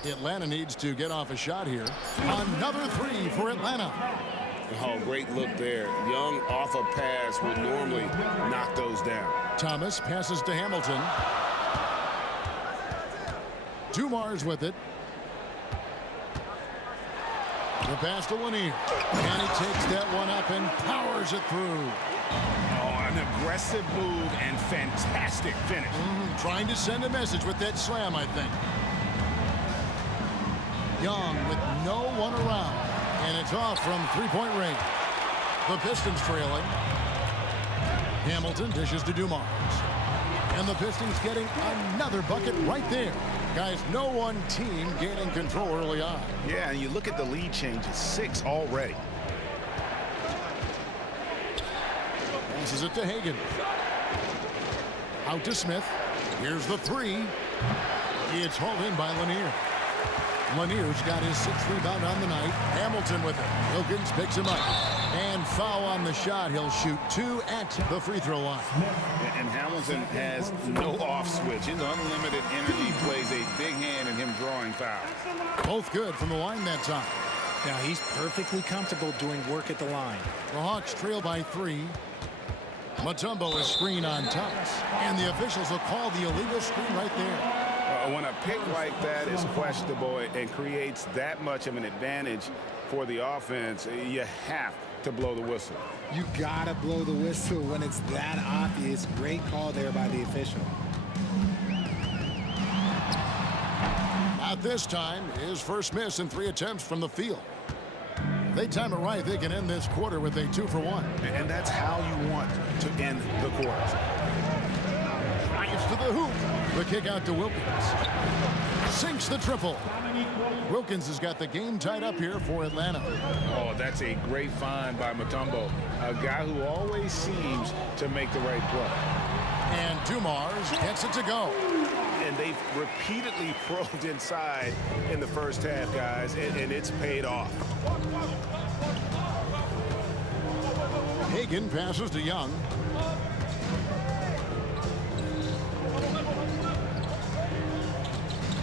Atlanta needs to get off a shot here. Another three for Atlanta. Oh, great look there. Young off a pass would normally knock those down. Thomas passes to Hamilton. Dumars with it. The pass to Lanier. And he takes that one up and powers it through. Oh, an aggressive move and fantastic finish. Trying to send a message with that slam, I think. Young with no one around. And it's off from three-point range. The Pistons trailing. Hamilton dishes to Dumars. And the Pistons getting another bucket right there. Guys, no one team gaining control early on. Yeah, and you look at the lead changes, 6 already. Passes it to Hagan. Out to Smith. Here's the three. It's hauled in by Lanier. Lanier's got his 6th rebound on the night. Hamilton with it. Wilkins picks him up. And foul on the shot. He'll shoot 2 at the free throw line. And Hamilton has no off switch. His unlimited energy plays a big hand in him drawing fouls. Both good from the line that time. Now he's perfectly comfortable doing work at the line. The Hawks trail by 3. Mutombo is screen on Thomas. And the officials will call the illegal screen right there. When a pick like that is questionable and creates that much of an advantage for the offense, you have to blow the whistle. You gotta blow the whistle when it's that obvious. Great call there by the official. Not this time. His first miss in 3 attempts from the field. If they time it right, they can end this quarter with a 2-for-1. And that's how you want to end the quarter. Drives to the hoop. The kick out to Wilkins. Sinks the triple. Wilkins has got the game tied up here for Atlanta. Oh, that's a great find by Mutombo. A guy who always seems to make the right play. And Dumars gets it to go. And they've repeatedly probed inside in the first half, guys, and it's paid off. Hagan passes to Young.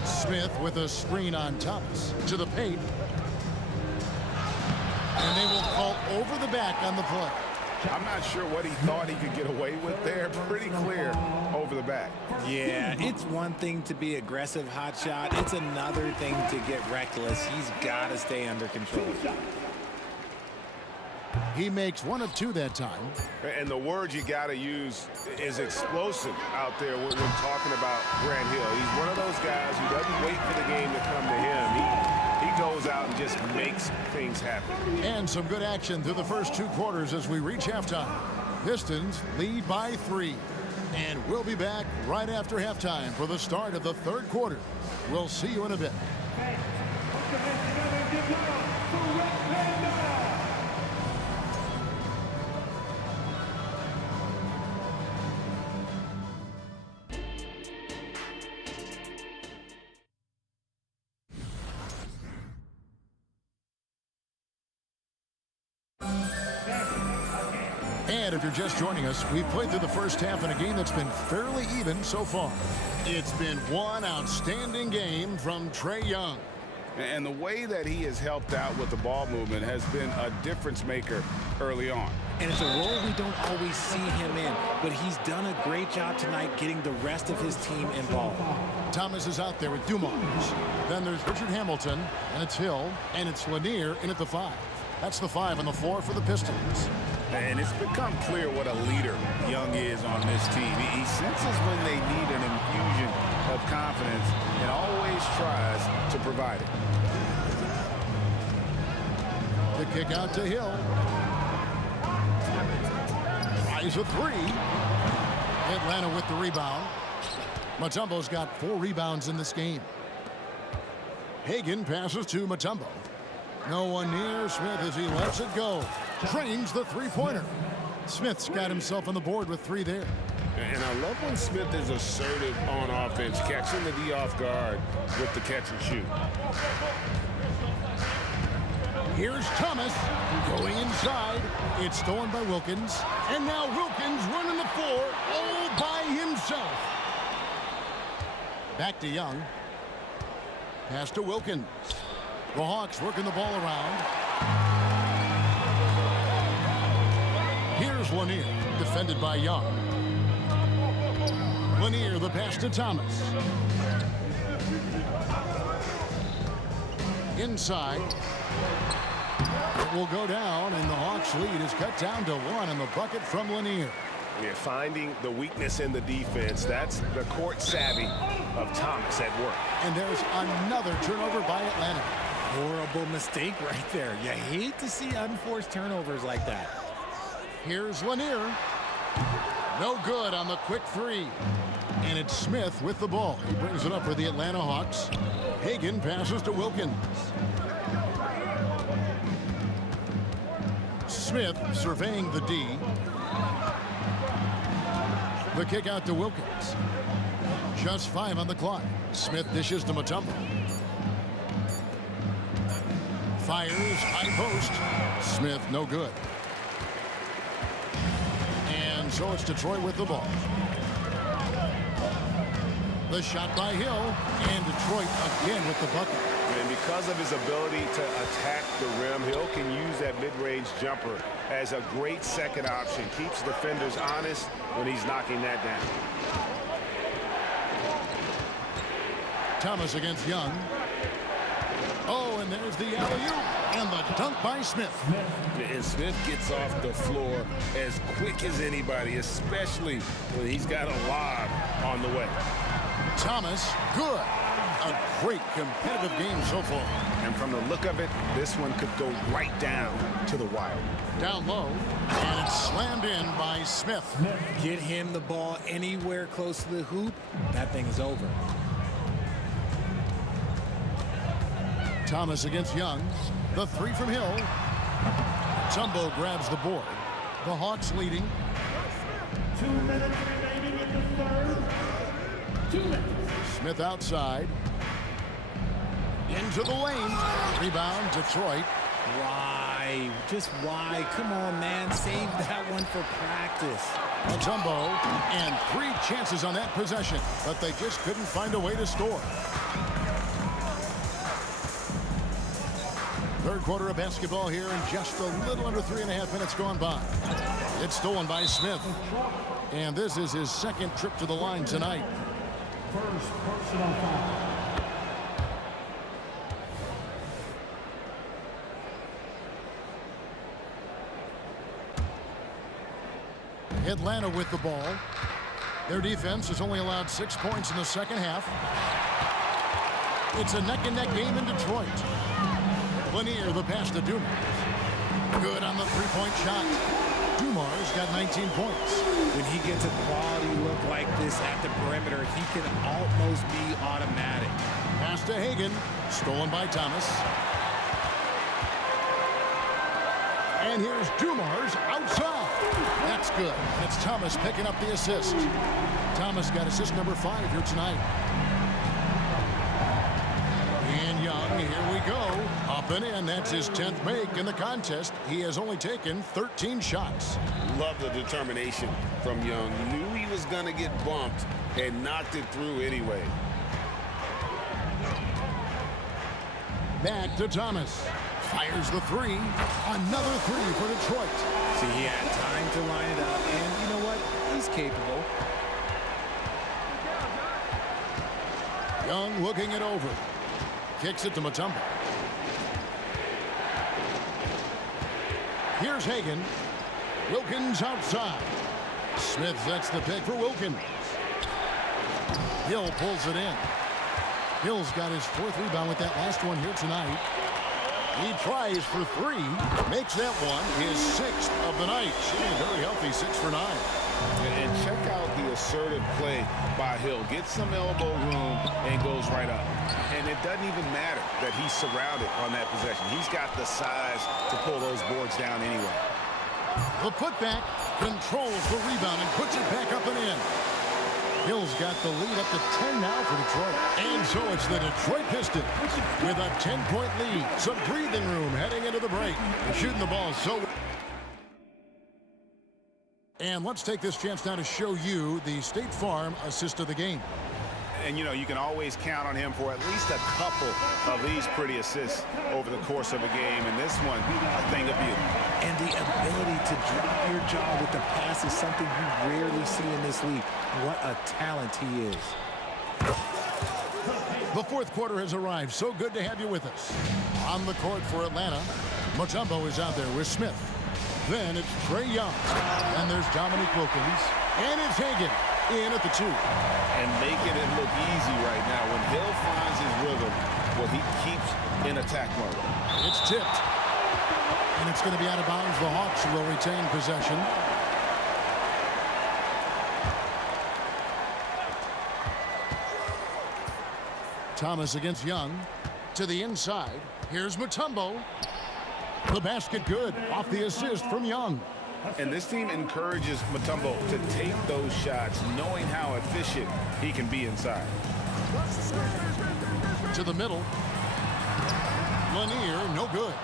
Smith with a screen on Thomas to the paint. And they will call over the back on the play. I'm not sure what he thought he could get away with there. Pretty clear over the back. Yeah, it's one thing to be aggressive hot shot. It's another thing to get reckless. He's got to stay under control. He makes 1 of 2 that time. And the word you got to use is explosive out there when we're talking about Grant Hill. He's one of those guys who doesn't wait for the game to come to him. He goes out and just makes things happen. And some good action through the first 2 quarters as we reach halftime. Pistons lead by 3. And we'll be back right after halftime for the start of the 3rd quarter. We'll see you in a bit. And if you're just joining us, we've played through the first half in a game that's been fairly even so far. It's been one outstanding game from Trae Young. And the way that he has helped out with the ball movement has been a difference maker early on. And it's a role we don't always see him in, but he's done a great job tonight getting the rest of his team involved. Thomas is out there with Dumars. Then there's Richard Hamilton, and it's Hill, and it's Lanier in at the 5. That's the 5 on the floor for the Pistons. And it's become clear what a leader Young is on this team. He senses when they need an infusion of confidence and always tries to provide it. The kick out to Hill. Tries a 3. Atlanta with the rebound. Mutombo's got 4 rebounds in this game. Hagan passes to Mutombo. No one near Smith as he lets it go. Trains the 3-pointer. Smith's got himself on the board with 3 there. And I love when Smith is assertive on offense, catching the D off guard with the catch and shoot. Here's Thomas going inside. It's stolen by Wilkins. And now Wilkins running the floor all by himself. Back to Young. Pass to Wilkins. The Hawks working the ball around. Here's Lanier, defended by Young. Lanier, the pass to Thomas. Inside. It will go down, and the Hawks lead is cut down to 1, and the bucket from Lanier. Yeah, finding the weakness in the defense. That's the court savvy of Thomas at work. And there's another turnover by Atlanta. Horrible mistake right there. You hate to see unforced turnovers like that. Here's Lanier. No good on the quick three. And it's Smith with the ball. He brings it up for the Atlanta Hawks. Hagan passes to Wilkins. Smith surveying the D. The kick out to Wilkins. Just 5 on the clock. Smith dishes to Mutombo. Fires, high post. Smith, no good. And so it's Detroit with the ball. The shot by Hill, and Detroit again with the bucket. And because of his ability to attack the rim, Hill can use that mid-range jumper as a great second option. Keeps defenders honest when he's knocking that down. Thomas against Young. Oh, and there's the alley-oop and the dunk by Smith. And Smith gets off the floor as quick as anybody, especially when he's got a lob on the way. Thomas, good. A great competitive game so far. And from the look of it, this one could go right down to the wire. Down low, and it's slammed in by Smith. Get him the ball anywhere close to the hoop, that thing is over. Thomas against Young. The three from Hill. Tumbo grabs the board. The Hawks leading. 2 minutes remaining in the third. 2 minutes. Smith outside. Into the lane. Rebound, Detroit. Why? Just why? Come on, man. Save that one for practice. Mutombo, and 3 chances on that possession, but they just couldn't find a way to score. Third quarter of basketball here, and just a little under 3.5 minutes gone by. It's stolen by Smith. And this is his second trip to the line tonight. First personal foul. Atlanta with the ball. Their defense has only allowed 6 points in the second half. It's a neck-and-neck game in Detroit. Lanier, the pass to Dumars. Good on the three-point shot. Dumars got 19 points. When he gets a quality look like this at the perimeter, he can almost be automatic. Pass to Hagan. Stolen by Thomas. And here's Dumars outside. That's good. It's Thomas picking up the assist. Thomas got assist number 5 here tonight. And Young, here we go. Up and in. That's his 10th make in the contest. He has only taken 13 shots. Love the determination from Young. Knew he was going to get bumped and knocked it through anyway. Back to Thomas. Fires the 3. Another 3 for Detroit. See, he had time to line it up, and you know what? He's capable. Young looking it over. Kicks it to Mutombo. Here's Hagan. Wilkins outside. Smith sets the pick for Wilkins. Hill pulls it in. Hill's got his 4th rebound with that last one here tonight. He tries for 3, makes that one his 6th of the night. Shooting very healthy, 6 for 9. And check out the assertive play by Hill. Gets some elbow room and goes right up. And it doesn't even matter that he's surrounded on that possession. He's got the size to pull those boards down anyway. The putback Controls the rebound and puts it back up and in. Hill's got the lead up to 10 now for Detroit. And so it's the Detroit Pistons with a 10-point lead. Some breathing room heading into the break. They're shooting the ball so. And let's take this chance now to show you the State Farm assist of the game. And, you know, you can always count on him for at least a couple of these pretty assists over the course of a game. And this one, a thing of beauty. And the ability to drop your jaw with the pass is something you rarely see in this league. What a talent he is. The fourth quarter has arrived. So good to have you with us. On the court for Atlanta, Mutombo is out there with Smith. Then it's Trae Young. And there's Dominique Wilkins. And it's Hagan in at the 2. And making it look easy right now. When Hill finds his rhythm, well, he keeps in attack mode. It's tipped. And it's going to be out of bounds. The Hawks will retain possession. Thomas against Young. To the inside. Here's Mutombo. The basket good. Off the assist from Young. And this team encourages Mutombo to take those shots, knowing how efficient he can be inside. To the middle. Lanier, no good.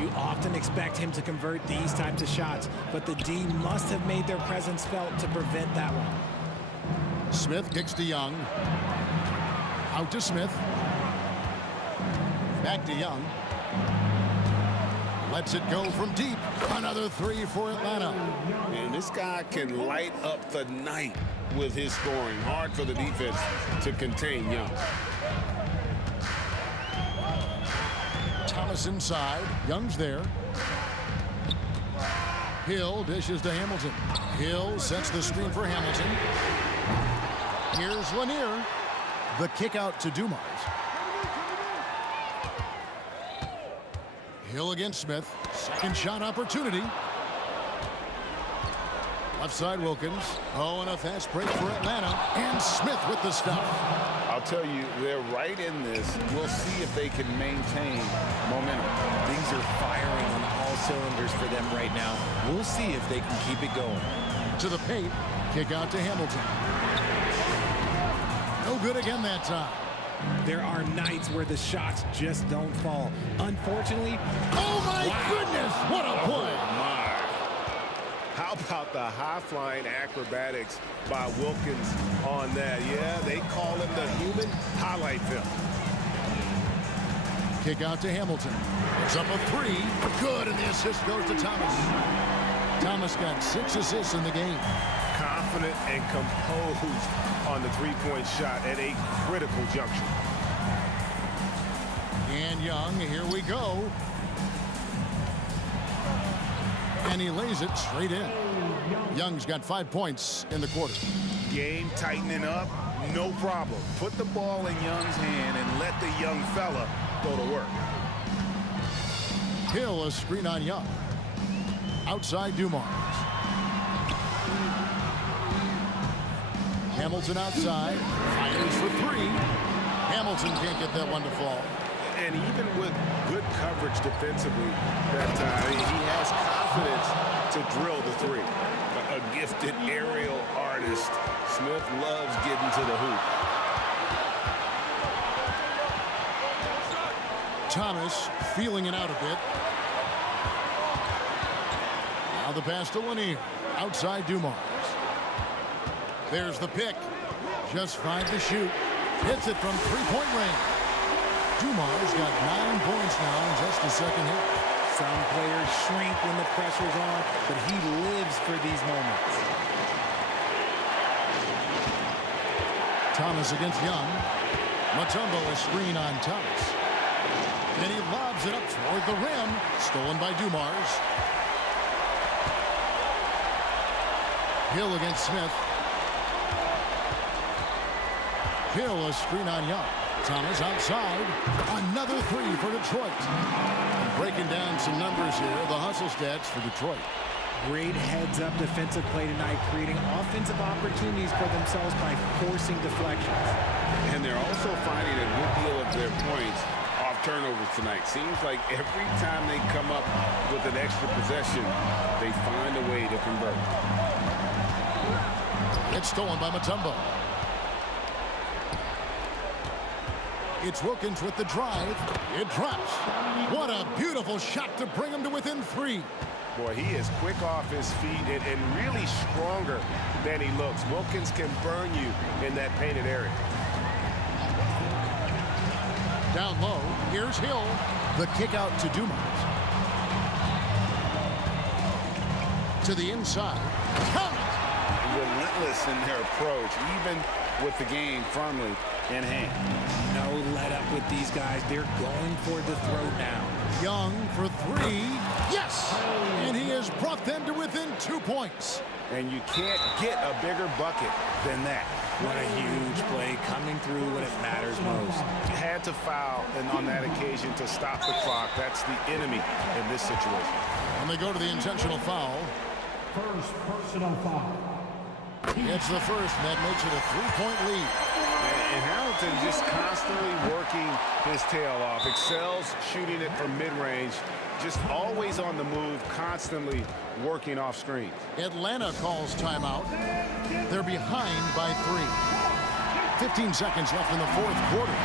You often expect him to convert these types of shots, but the D must have made their presence felt to prevent that one. Smith kicks to Young. Out to Smith. Back to Young. Lets it go from deep. Another 3 for Atlanta. And this guy can light up the night with his scoring. Hard for the defense to contain Young. Thomas inside. Young's there. Hill dishes to Hamilton. Hill sets the screen for Hamilton. Here's Lanier. The kick out to Dumars. Hill against Smith. Second shot opportunity. Left side Wilkins. Oh, and a fast break for Atlanta. And Smith with the stop. I'll tell you, they're right in this. We'll see if they can maintain momentum. Things are firing on all cylinders for them right now. We'll see if they can keep it going. To the paint. Kick out to Hamilton. No good again that time. There are nights where the shots just don't fall. Unfortunately, oh my goodness, what a play! Oh my. How about the high-flying acrobatics by Wilkins on that? Yeah, they call him the human highlight film. Kick out to Hamilton. It's up a 3. Good, and the assist goes to Thomas. Thomas got 6 assists in the game. Confident and composed on the three-point shot at a critical juncture. And Young, here we go. And he lays it straight in. Young's got 5 points in the quarter. Game tightening up, no problem. Put the ball in Young's hand and let the young fella go to work. Hill, a screen on Young. Outside Dumars. Hamilton outside. Fires for 3. Hamilton can't get that one to fall. And even with good coverage defensively that time, he has confidence to drill the 3. A gifted aerial artist. Smith loves getting to the hoop. Thomas feeling it out a bit. Now the pass to Lanier. Outside Dumars. There's the pick. Just 5 to shoot. Hits it from 3-point range. Dumars got 9 points now in just the second hit. Some players shrink when the pressure's on, but he lives for these moments. Thomas against Young. Mutombo a screen on Thomas. And he lobs it up toward the rim. Stolen by Dumars. Hill against Smith. Hill a screen on Young. Thomas outside. Another 3 for Detroit. And breaking down some numbers here, the hustle stats for Detroit. Great heads-up defensive play tonight, creating offensive opportunities for themselves by forcing deflections. And they're also finding a good deal of their points off turnovers tonight. Seems like every time they come up with an extra possession, they find a way to convert. It's stolen by Mutombo. It's Wilkins with the drive. It drops. What a beautiful shot to bring him to within 3. Boy, he is quick off his feet and really stronger than he looks. Wilkins can burn you in that painted area. Down low, here's Hill. The kick out to Dumas. To the inside. Count it! Relentless in their approach, even with the game firmly in hand. No let up with these guys. They're going for the throat now. Young for 3. Yes! And he has brought them to within 2 points. And you can't get a bigger bucket than that. What a huge play coming through when it matters most. Had to foul and on that occasion to stop the clock. That's the enemy in this situation. And they go to the intentional foul. First personal foul. It's the first, and that makes it a 3-point lead. And Hamilton just constantly working his tail off. Excels shooting it from mid-range. Just always on the move, constantly working off screens. Atlanta calls timeout. They're behind by 3. 15 seconds left in the 4th quarter.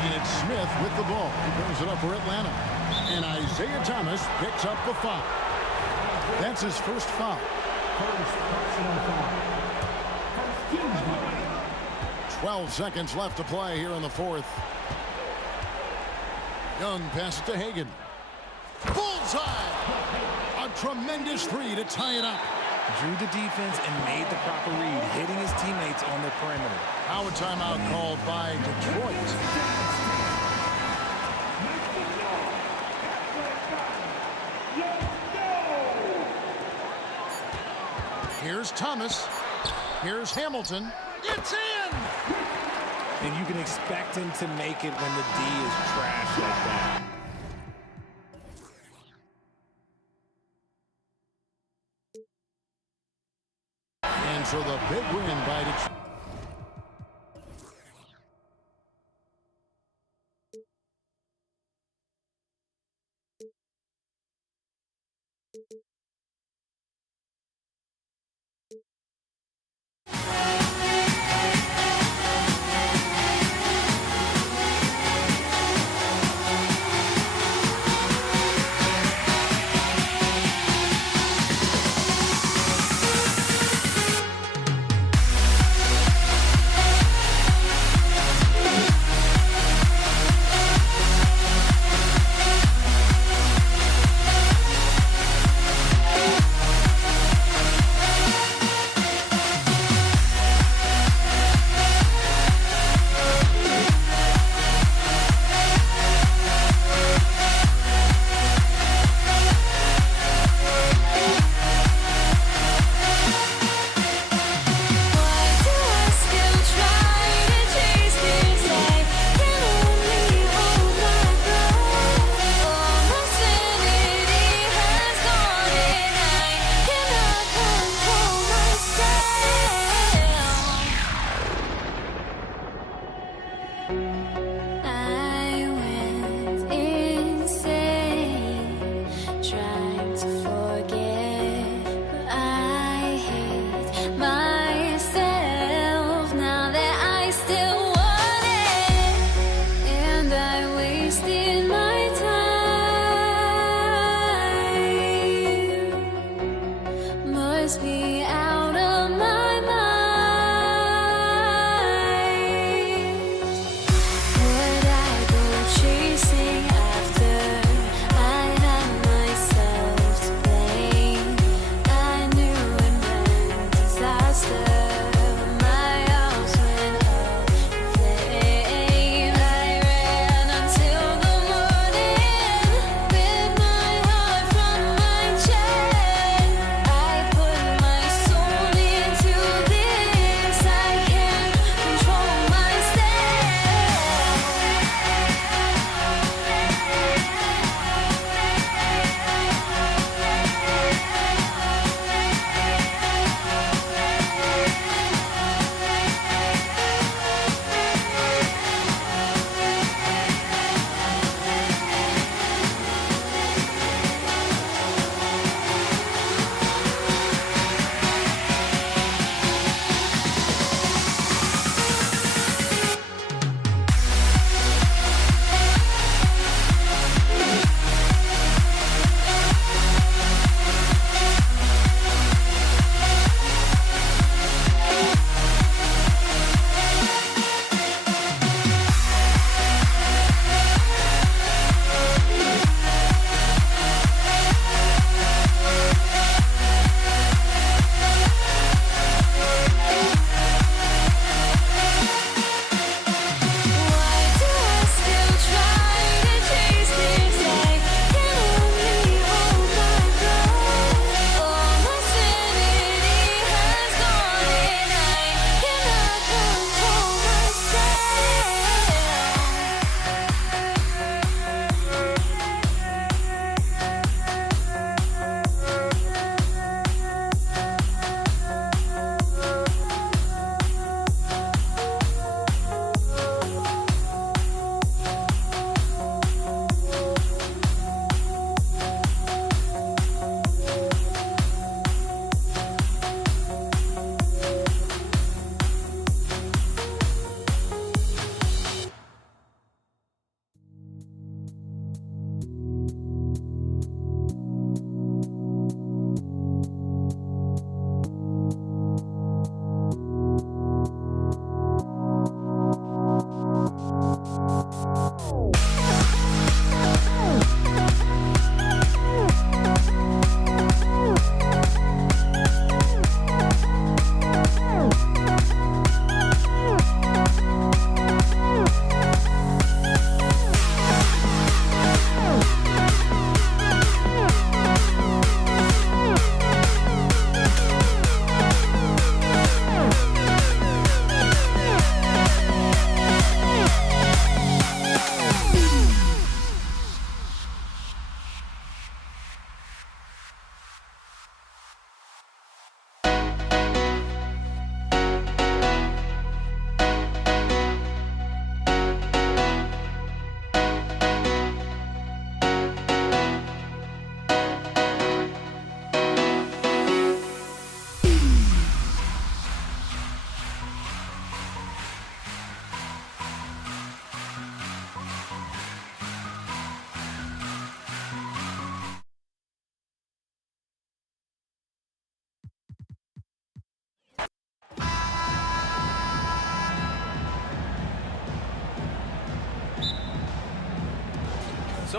And it's Smith with the ball. He brings it up for Atlanta. And Isaiah Thomas picks up the foul. That's his first foul. First personal foul. 12 seconds left to play here in the 4th. Young passes to Hagan. Bullseye! A tremendous 3 to tie it up. Drew the defense and made the proper read, hitting his teammates on the perimeter. Now a timeout called by Detroit. Here's Thomas. Here's Hamilton. It's in! And you can expect him to make it when the D is trash like that. And so the big win by Detroit.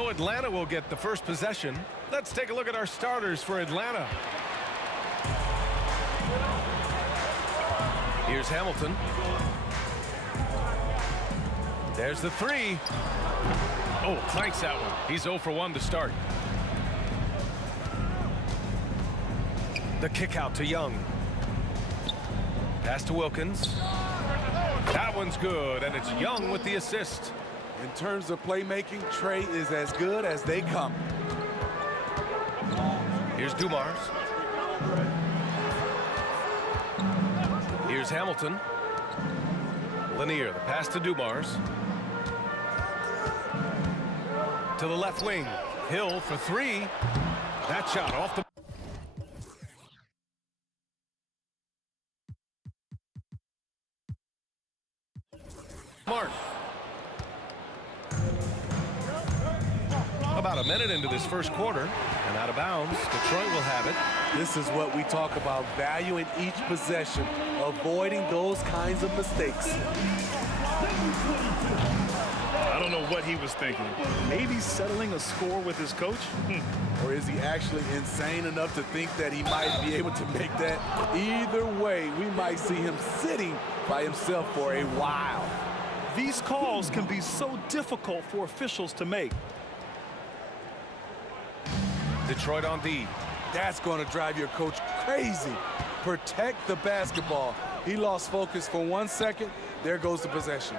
So Atlanta will get the first possession. Let's take a look at our starters for Atlanta. Here's Hamilton. There's the three. Oh, clanks that one. He's 0 for 1 to start. The kick out to Young. Pass to Wilkins. That one's good, and it's Young with the assist. In terms of playmaking, Trey is as good as they come. Here's Dumars. Here's Hamilton. Lanier, the pass to Dumars. To the left wing. Hill for three. That shot off the... Mark. About a minute into this first quarter, and out of bounds. Detroit will have it. This is what we talk about, valuing each possession, avoiding those kinds of mistakes. I don't know what he was thinking. Maybe settling a score with his coach? Or is he actually insane enough to think that he might be able to make that? Either way, we might see him sitting by himself for a while. These calls can be so difficult for officials to make. Detroit on D. That's going to drive your coach crazy. Protect the basketball. He lost focus for 1 second. There goes the possession.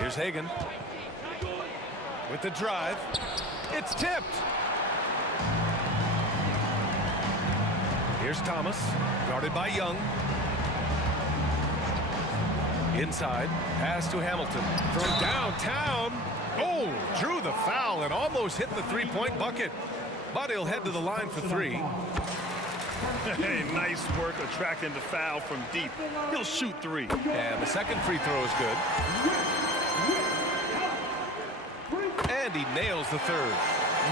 Here's Hagan. With the drive. It's tipped. Here's Thomas. Guarded by Young. Inside. Pass to Hamilton. From downtown. Oh, drew the foul and almost hit the three-point bucket. But he'll head to the line for three. Hey, nice work attracting the foul from deep. He'll shoot three. And the second free throw is good. And he nails the third.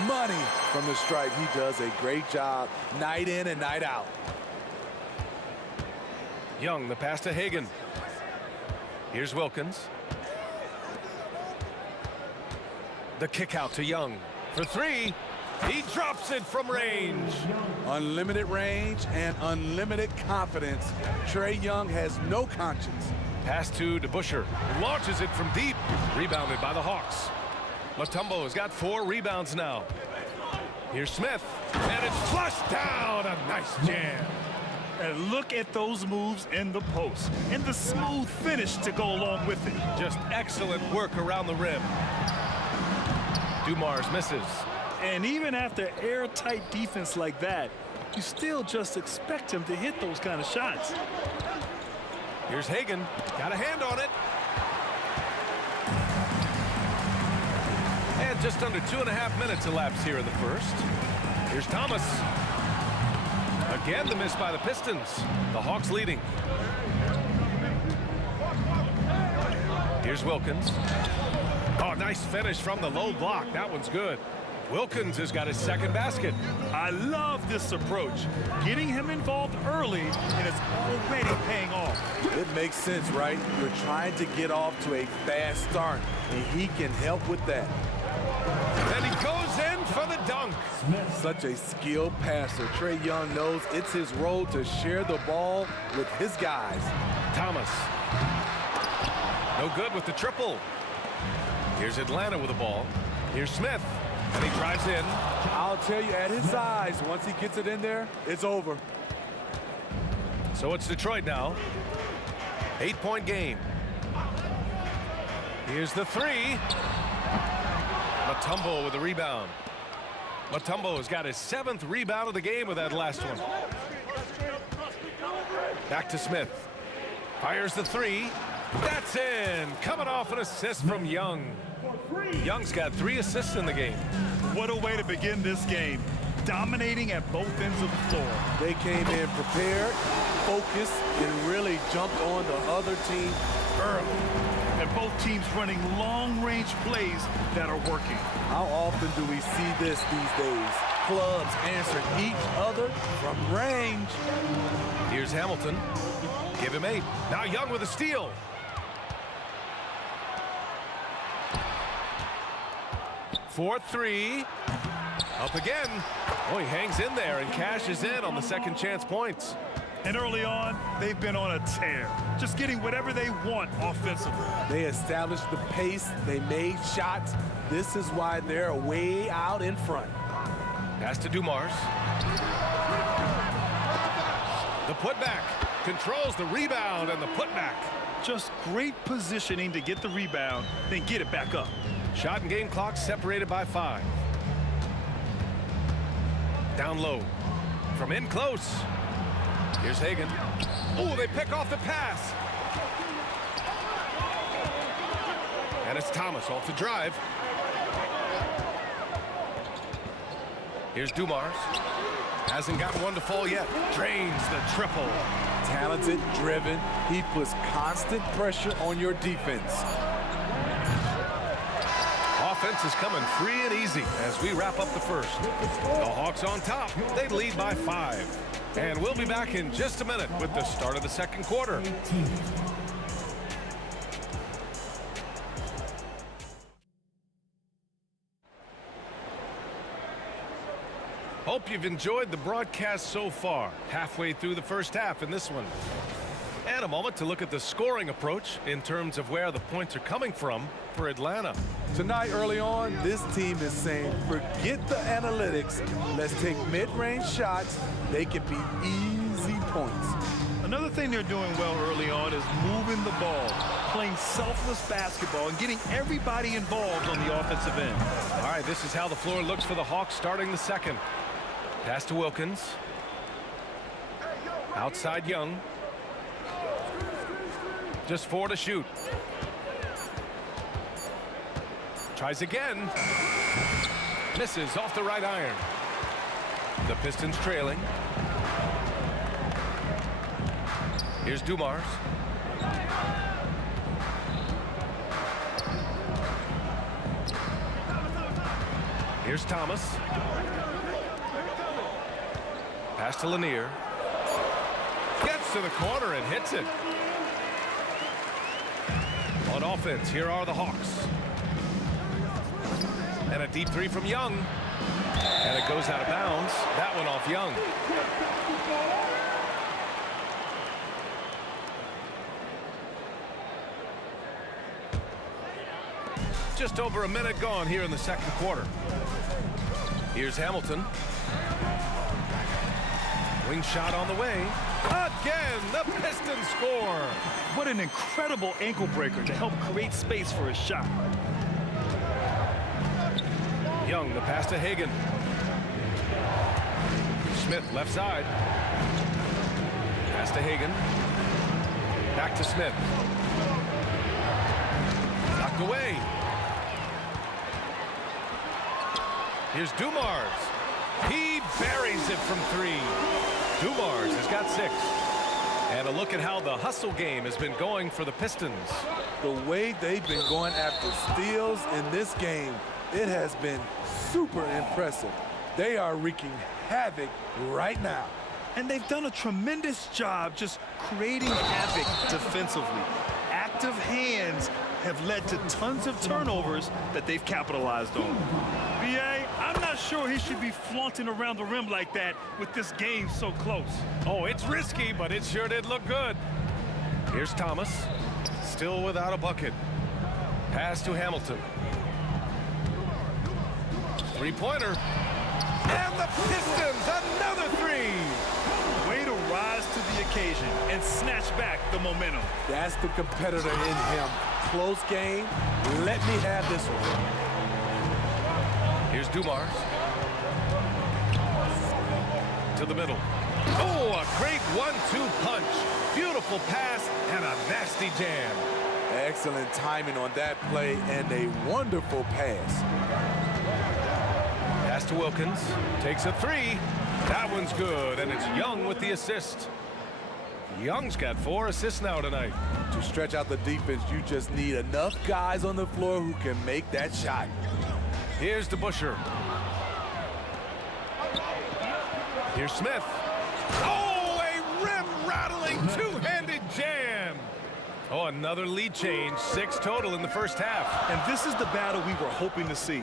Money from the stripe. He does a great job night in and night out. Young, the pass to Hagan. Here's Wilkins. The kick out to Young. For three. He drops it from range. Unlimited range and unlimited confidence. Trae Young has no conscience. Pass to DeBusschere. Launches it from deep. Rebounded by the Hawks. Mutombo has got 4 rebounds now. Here's Smith. And it's flushed down. A nice jam. And look at those moves in the post. And the smooth finish to go along with it. Just excellent work around the rim. Dumars misses. And even after airtight defense like that, you still just expect him to hit those kind of shots. Here's Hagan. Got a hand on it. And just under 2.5 minutes elapsed here in the first. Here's Thomas. Again, the miss by the Pistons. The Hawks leading. Here's Wilkins. Oh, nice finish from the low block. That one's good. Wilkins has got his second basket. I love this approach. Getting him involved early, and it's already paying off. It makes sense, right? You're trying to get off to a fast start, and he can help with that. And he goes in for the dunk. Such a skilled passer. Trae Young knows it's his role to share the ball with his guys. Thomas. No good with the triple. Here's Atlanta with the ball. Here's Smith. And he drives in. I'll tell you, at his size, once he gets it in there, it's over. So it's Detroit now. 8-point game. Here's the three. Mutombo with the rebound. Mutombo has got his 7th rebound of the game with that last one. Back to Smith. Fires the three. That's in. Coming off an assist from Young. Young's got 3 assists in the game. What a way to begin this game. Dominating at both ends of the floor. They came in prepared, focused, and really jumped on the other team early. And both teams running long-range plays that are working. How often do we see this these days? Clubs answering each other from range. Here's Hamilton. Give him 8. Now Young with a steal. 4-3. Up again. Oh, he hangs in there and cashes in on the second chance points. And early on, they've been on a tear, just getting whatever they want offensively. They established the pace. They made shots. This is why they're way out in front. Pass to Dumars. The putback. Controls the rebound and the putback. Just great positioning to get the rebound, then get it back up. Shot and game clock separated by 5. Down low. From in close. Here's Hagan. Oh, they pick off the pass. And it's Thomas off the drive. Here's Dumars. Hasn't gotten one to fall yet. Drains the triple. Talented, driven. He puts constant pressure on your defense. Offense is coming free and easy as we wrap up the first. The Hawks on top. They lead by 5. And we'll be back in just a minute with the start of the second quarter. Hope you've enjoyed the broadcast so far. Halfway through the first half in this one. And a moment to look at the scoring approach in terms of where the points are coming from for Atlanta. Tonight, early on, this team is saying, forget the analytics. Let's take mid-range shots. They can be easy points. Another thing they're doing well early on is moving the ball, playing selfless basketball, and getting everybody involved on the offensive end. All right, this is how the floor looks for the Hawks starting the second. Pass to Wilkins. Outside Young. Just 4 to shoot. Tries again. Misses off the right iron. The Pistons trailing. Here's Dumars. Here's Thomas. Pass to Lanier. Gets to the corner and hits it. On offense, here are the Hawks. And a deep 3 from Young. And it goes out of bounds. That one off Young. Just over a minute gone here in the second quarter. Here's Hamilton. Wing shot on the way. Again, the Pistons score. What an incredible ankle breaker to help create space for a shot. Young, the pass to Hagan. Smith, left side. Pass to Hagan. Back to Smith. Knocked away. Here's Dumars. He buries it from 3. Dumars has got 6. And a look at how the hustle game has been going for the Pistons. The way they've been going after steals in this game, it has been super impressive. They are wreaking havoc right now. And they've done a tremendous job just creating havoc defensively. Active hands have led to tons of turnovers that they've capitalized on. B.A., I'm not sure he should be flaunting around the rim like that with this game so close. Oh, it's risky, but it sure did look good. Here's Thomas, still without a bucket. Pass to Hamilton. 3-pointer. And the Pistons, another 3. Way to rise to the occasion and snatch back the momentum. That's the competitor in him. Close game. Let me have this one. Here's Dumars. To the middle. Oh, a great 1-2 punch. Beautiful pass and a nasty jam. Excellent timing on that play and a wonderful pass. Pass to Wilkins. Takes a 3. That one's good, and it's Young with the assist. Young's got 4 assists now tonight. To stretch out the defense, you just need enough guys on the floor who can make that shot. Here's DeBusschere. Here's Smith. Oh, a rim-rattling two-handed jam. Oh, another lead change. 6 total in the first half. And this is the battle we were hoping to see.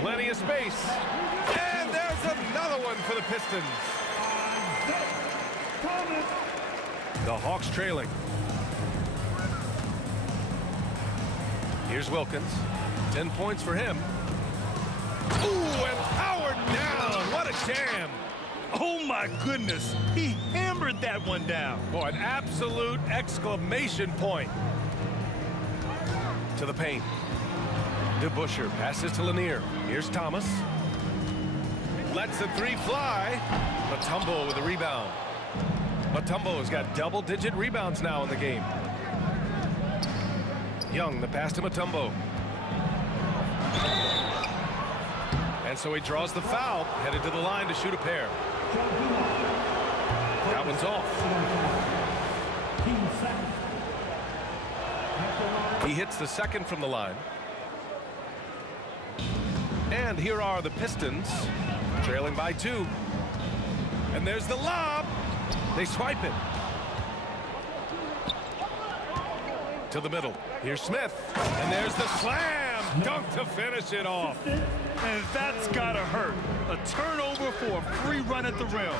Plenty of space. And there's another one for the Pistons. The Hawks trailing. Here's Wilkins. 10 points for him. Ooh, and powered down. What a jam. Oh, my goodness. He hammered that one down. Oh, an absolute exclamation point. To the paint. DeBusschere passes to Lanier. Here's Thomas. Lets the 3 fly. Mutombo with a rebound. Mutombo's got double-digit rebounds now in the game. Young, the pass to Mutombo. And so he draws the foul, headed to the line to shoot a pair. That one's off. He hits the second from the line. And here are the Pistons, trailing by 2. And there's the lob. They swipe it. To the middle. Here's Smith. And there's the slam. Dunk to finish it off. And that's gotta hurt. A turnover for a free run at the rim.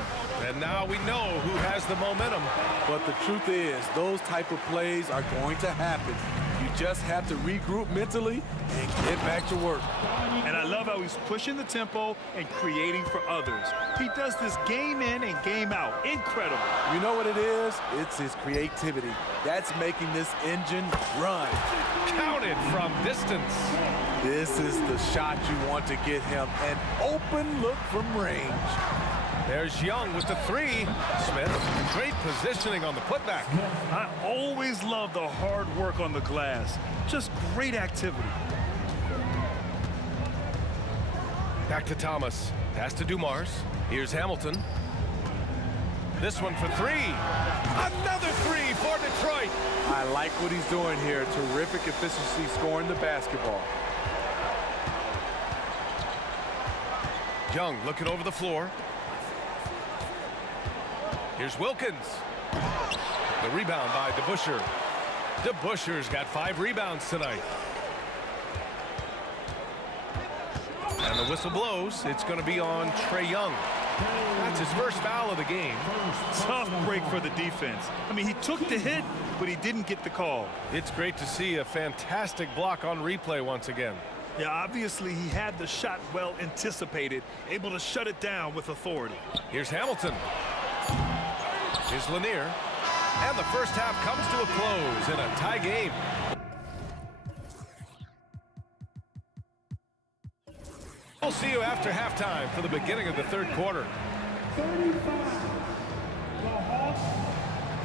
And now we know who has the momentum. But the truth is, those type of plays are going to happen. You just have to regroup mentally and get back to work. And I love how he's pushing the tempo and creating for others. He does this game in and game out. Incredible. You know what it is? It's his creativity. That's making this engine run. Counted from distance. This is the shot you want to get him. An open look from range. There's Young with the 3. Smith, great positioning on the putback. I always love the hard work on the glass. Just great activity. Back to Thomas. Pass to Dumars. Here's Hamilton. This one for 3. Another 3 for Detroit. I like what he's doing here. Terrific efficiency scoring the basketball. Young looking over the floor. Here's Wilkins. The rebound by DeBusschere. DeBusschere's got 5 rebounds tonight. And the whistle blows. It's going to be on Trae Young. That's his first foul of the game. Tough break for the defense. I mean, he took the hit, but he didn't get the call. It's great to see a fantastic block on replay once again. Yeah, obviously he had the shot well anticipated, able to shut it down with authority. Here's Hamilton. Here's Lanier. And the first half comes to a close in a tie game. We'll see you after halftime for the beginning of the third quarter. 35. The Hawks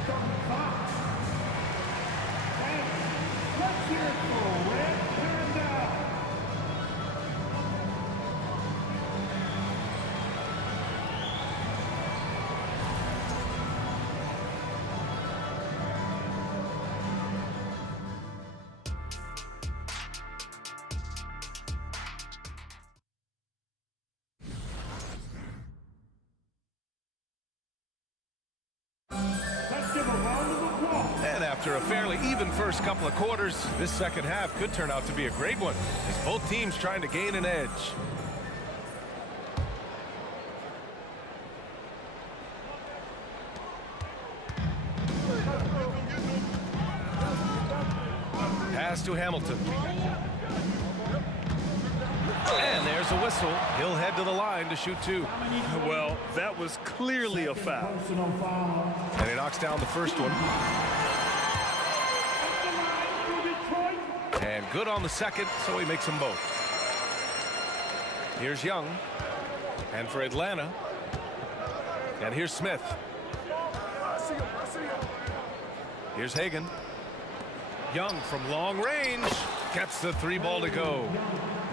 35. And let's hear it for Red Panda. And after a fairly even first couple of quarters, this second half could turn out to be a great one as both teams trying to gain an edge. Pass to Hamilton. And there's a whistle. He'll head to the line to shoot 2. Well, that was clearly a foul. And he knocks down the first one. And good on the second, so he makes them both. Here's Young. And for Atlanta. And here's Smith. Here's Hagan. Young from long range gets the 3 ball to go.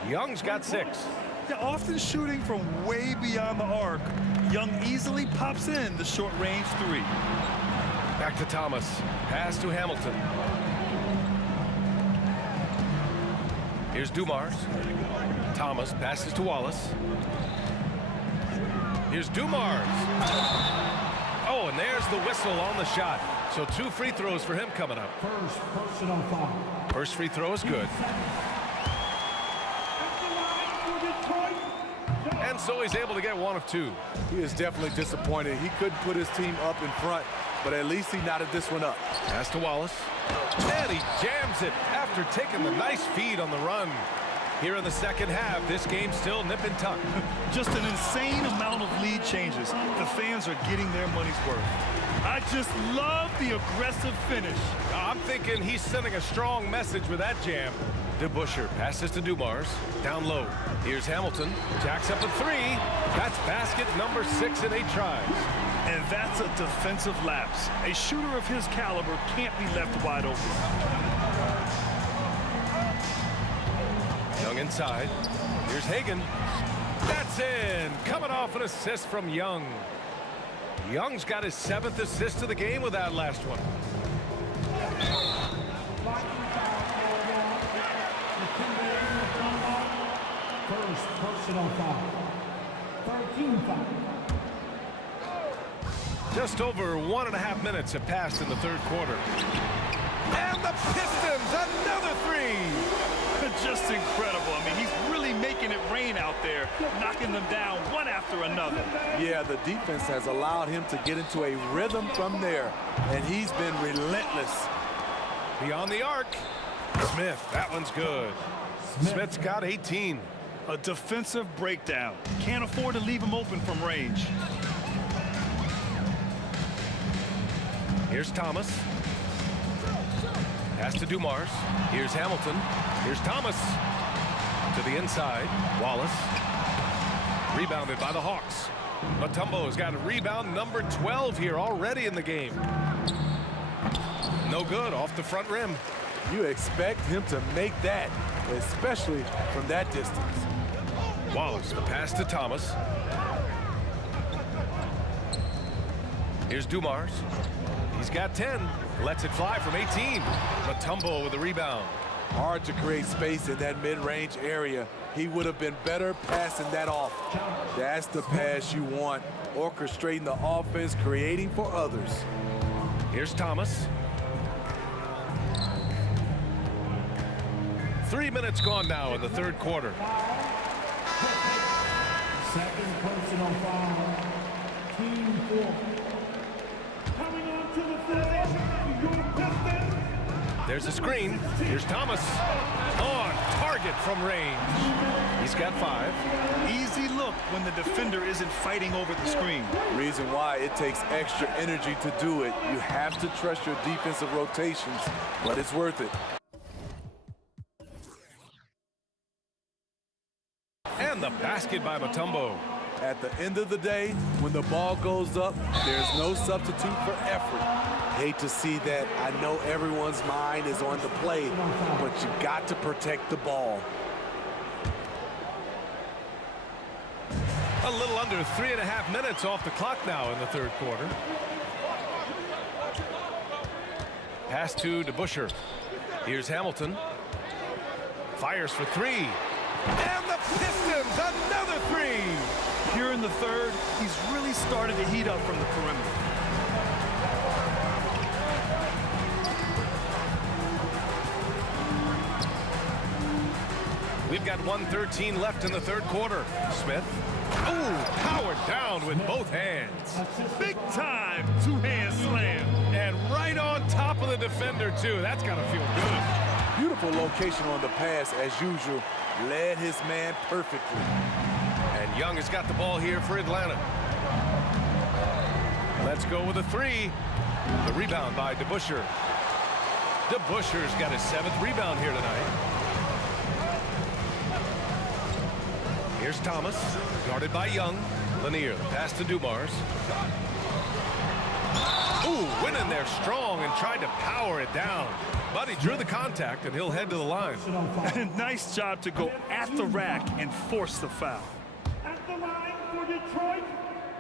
Young's got 6. Yeah, often shooting from way beyond the arc, Young easily pops in the short range 3. Back to Thomas. Pass to Hamilton. Here's Dumars. Thomas passes to Wallace. Here's Dumars. Oh, and there's the whistle on the shot. So 2 free throws for him coming up. First personal foul. First free throw is good. And so he's able to get 1 of 2. He is definitely disappointed. He couldn't put his team up in front, but at least he knotted this one up. Pass to Wallace. And he jams it after taking the nice feed on the run. Here in the second half, this game's still nip and tuck. Just an insane amount of lead changes. The fans are getting their money's worth. I just love the aggressive finish. I'm thinking he's sending a strong message with that jam. DeBusschere passes to Dumars. Down low. Here's Hamilton. Jacks up a 3. That's basket number 6 in 8 tries. And that's a defensive lapse. A shooter of his caliber can't be left wide open. Young inside. Here's Hagan. That's in. Coming off an assist from Young. Young's got his 7th assist of the game with that last one. First personal foul. 13 foul. Just over 1.5 minutes have passed in the third quarter. And the Pistons, another 3. Just incredible. I mean, he's really making it rain out there, knocking them down one after another. Yeah, the defense has allowed him to get into a rhythm from there, and he's been relentless. Beyond the arc. Smith, that one's good. Smith's got 18. A defensive breakdown. Can't afford to leave him open from range. Here's Thomas. Pass to Dumars. Here's Hamilton. Here's Thomas. To the inside. Wallace. Rebounded by the Hawks. Mutombo's got a rebound number 12 here already in the game. No good off the front rim. You expect him to make that, especially from that distance. Wallace, the pass to Thomas. Here's Dumars. He's got 10. Lets it fly from 18. Mutombo with the rebound. Hard to create space in that mid-range area. He would have been better passing that off. That's the pass you want. Orchestrating the offense, creating for others. Here's Thomas. 3 minutes gone now in the third quarter. Second personal foul. Team 4. Coming on to the floor, your Pistons. There's a screen. Here's Thomas. On target from range. He's got 5. Easy look when the defender isn't fighting over the screen. Reason why it takes extra energy to do it. You have to trust your defensive rotations, but it's worth it. And the basket by Mutombo. At the end of the day, when the ball goes up, there's no substitute for effort. Hate to see that. I know everyone's mind is on the play, but you got to protect the ball. A little under 3.5 minutes off the clock now in the third quarter. Pass to DeBusschere. Here's Hamilton. Fires for 3. And the Pistons, another 3. Here in the third, he's really started to heat up from the perimeter. We've got 1:13 left in the third quarter. Smith. Ooh, powered down with both hands. Big time two-hand slam. And right on top of the defender, too. That's got to feel good. Beautiful location on the pass, as usual. Led his man perfectly. And Young has got the ball here for Atlanta. Let's go with a 3. The rebound by DeBusschere. DeBusschere's got his 7th rebound here tonight. Here's Thomas, guarded by Young. Lanier, the pass to Dumars. Ooh, went in there strong and tried to power it down. But he drew the contact, and he'll head to the line. Nice job to go at the rack and force the foul. At the line for Detroit,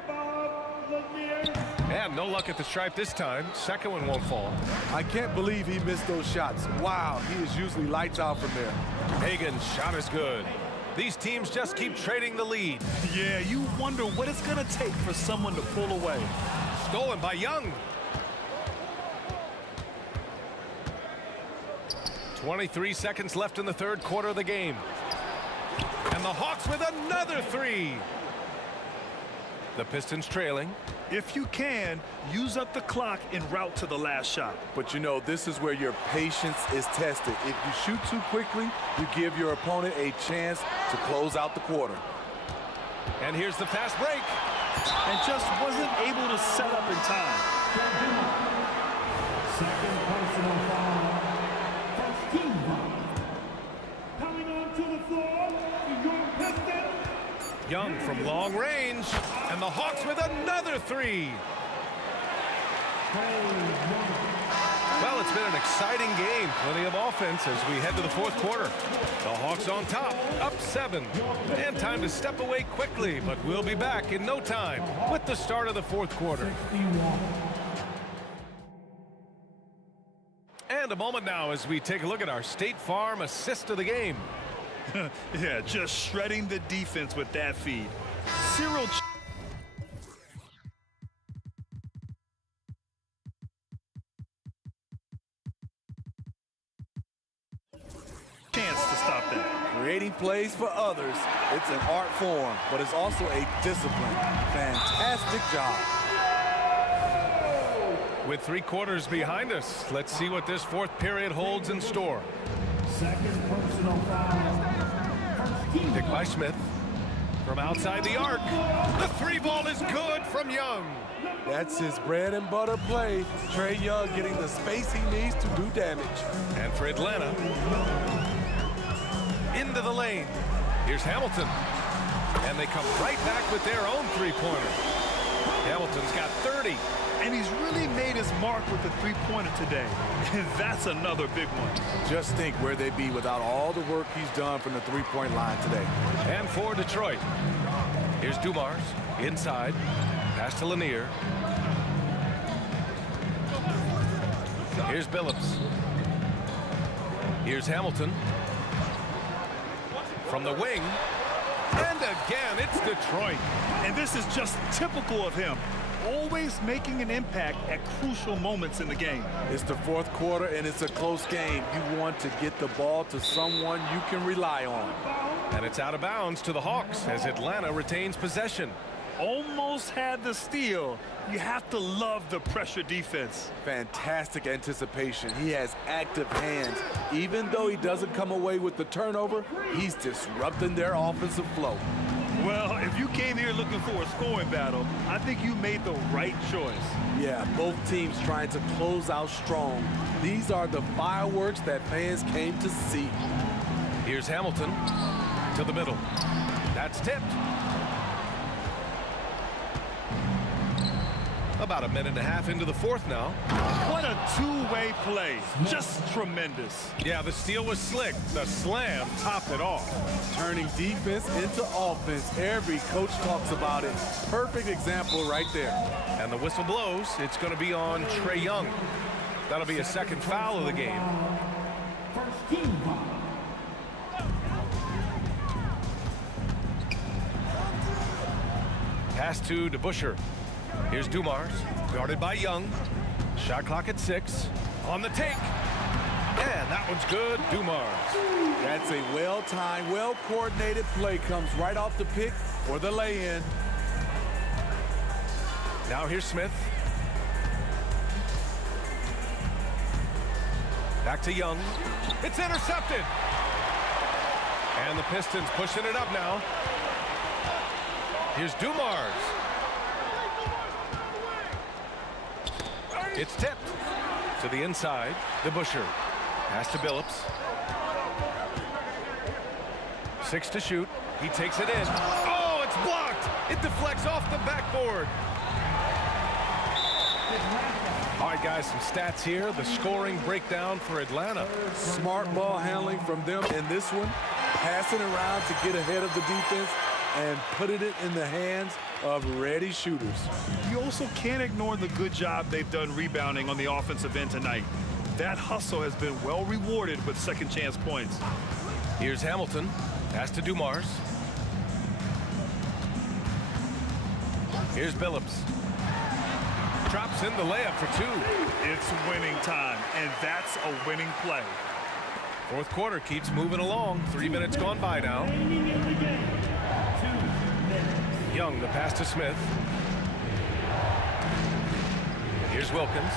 Bob Lanier. And no luck at the stripe this time. Second one won't fall. I can't believe he missed those shots. Wow, he is usually lights out from there. Hagan's shot is good. These teams just keep trading the lead. Yeah, you wonder what it's going to take for someone to pull away. Stolen by Young. 23 seconds left in the third quarter of the game. And the Hawks with another three. The Pistons trailing. If you can, use up the clock en route to the last shot. But you know, this is where your patience is tested. If you shoot too quickly, you give your opponent a chance to close out the quarter. And here's the fast break. And just wasn't able to set up in time. Second personal foul. First team foul. Coming onto the floor, New York Pistons. Young from long range. And the Hawks with another three. Well, it's been an exciting game. Plenty of offense as we head to the fourth quarter. The Hawks on top, up 7. And time to step away quickly, but we'll be back in no time with the start of the fourth quarter. And a moment now as we take a look at our State Farm assist of the game. Yeah, just shredding the defense with that feed. Cyril chance to stop that. Creating plays for others, it's an art form, but it's also a discipline. Fantastic job. With 3 quarters behind us, let's see what this fourth period holds in store. Second personal foul. First team Picked by Smith. From outside the arc, the 3 ball is good from Young. That's his bread and butter play. Trae Young getting the space he needs to do damage. And for Atlanta, into the lane. Here's Hamilton. And they come right back with their own 3-pointer. Hamilton's got 30. And he's really made his mark with the 3-pointer today. And that's another big one. Just think where they'd be without all the work he's done from the 3-point line today. And for Detroit, here's Dumars inside. Pass to Lanier. Here's Billups. Here's Hamilton. From the wing. And again, it's Detroit. And this is just typical of him. Always making an impact at crucial moments in the game. It's the fourth quarter, and it's a close game. You want to get the ball to someone you can rely on. And it's out of bounds to the Hawks as Atlanta retains possession. Almost had the steal. You have to love the pressure defense. Fantastic anticipation. He has active hands. Even though he doesn't come away with the turnover, he's disrupting their offensive flow. Well, if you came here looking for a scoring battle, I think you made the right choice. Yeah, both teams trying to close out strong. These are the fireworks that fans came to see. Here's Hamilton to the middle. That's tipped. About a minute and a half into the fourth now. What a two-way play. Just tremendous. Yeah, the steal was slick. The slam topped it off. Turning defense into offense. Every coach talks about it. Perfect example right there. And the whistle blows. It's going to be on Trae Young. That'll be a second foul of the game. First team foul. Pass to DeBusschere. Here's Dumars, guarded by Young. Shot clock at 6. On the take. And that one's good, Dumars. That's a well-timed, well-coordinated play. Comes right off the pick or the lay-in. Now here's Smith. Back to Young. It's intercepted. And the Pistons pushing it up now. Here's Dumars. It's tipped to the inside. DeBusschere. Pass to Billups. 6 to shoot. He takes it in. Oh, it's blocked. It deflects off the backboard. All right, guys, some stats here. The scoring breakdown for Atlanta. Smart ball handling from them in this one. Passing around to get ahead of the defense and putting it in the hands of ready shooters. You also can't ignore the good job they've done rebounding on the offensive end tonight. That hustle has been well rewarded with second chance points. Here's Hamilton. Pass to Dumars. Here's Billups. Drops in the layup for 2. It's winning time, and that's a winning play. Fourth quarter keeps moving along. 3 minutes gone by now. Young, the pass to Smith. Here's Wilkins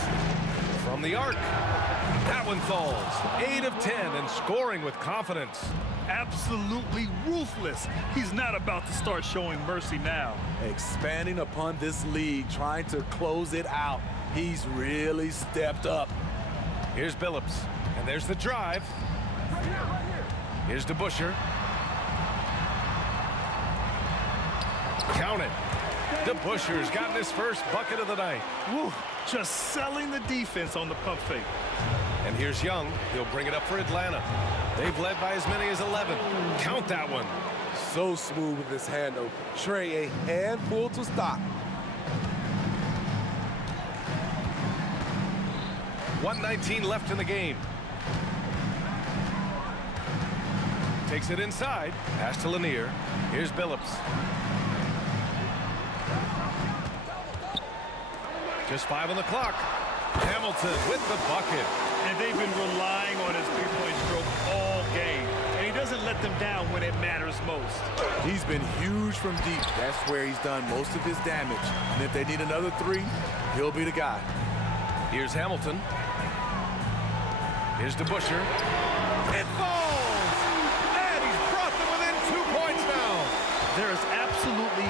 from the arc. That one falls. 8 of 10 and scoring with confidence. Absolutely ruthless. He's not about to start showing mercy now. Expanding upon this lead, trying to close it out. He's really stepped up. Here's Billups, and there's the drive. Here's DeBusschere. Count it. DeBusschere's gotten his first bucket of the night. Woo, just selling the defense on the pump fake. And here's Young. He'll bring it up for Atlanta. They've led by as many as 11. Count that one. So smooth with his handle. Trey, a handful to stop. 1:19 left in the game. Takes it inside. Pass to Lanier. Here's Billups. Just 5 on the clock. Hamilton with the bucket. And they've been relying on his three-point stroke all game. And he doesn't let them down when it matters most. He's been huge from deep. That's where he's done most of his damage. And if they need another three, he'll be the guy. Here's Hamilton. Here's DeBusschere. It falls! And he's brought them within 2 points now. There is absolutely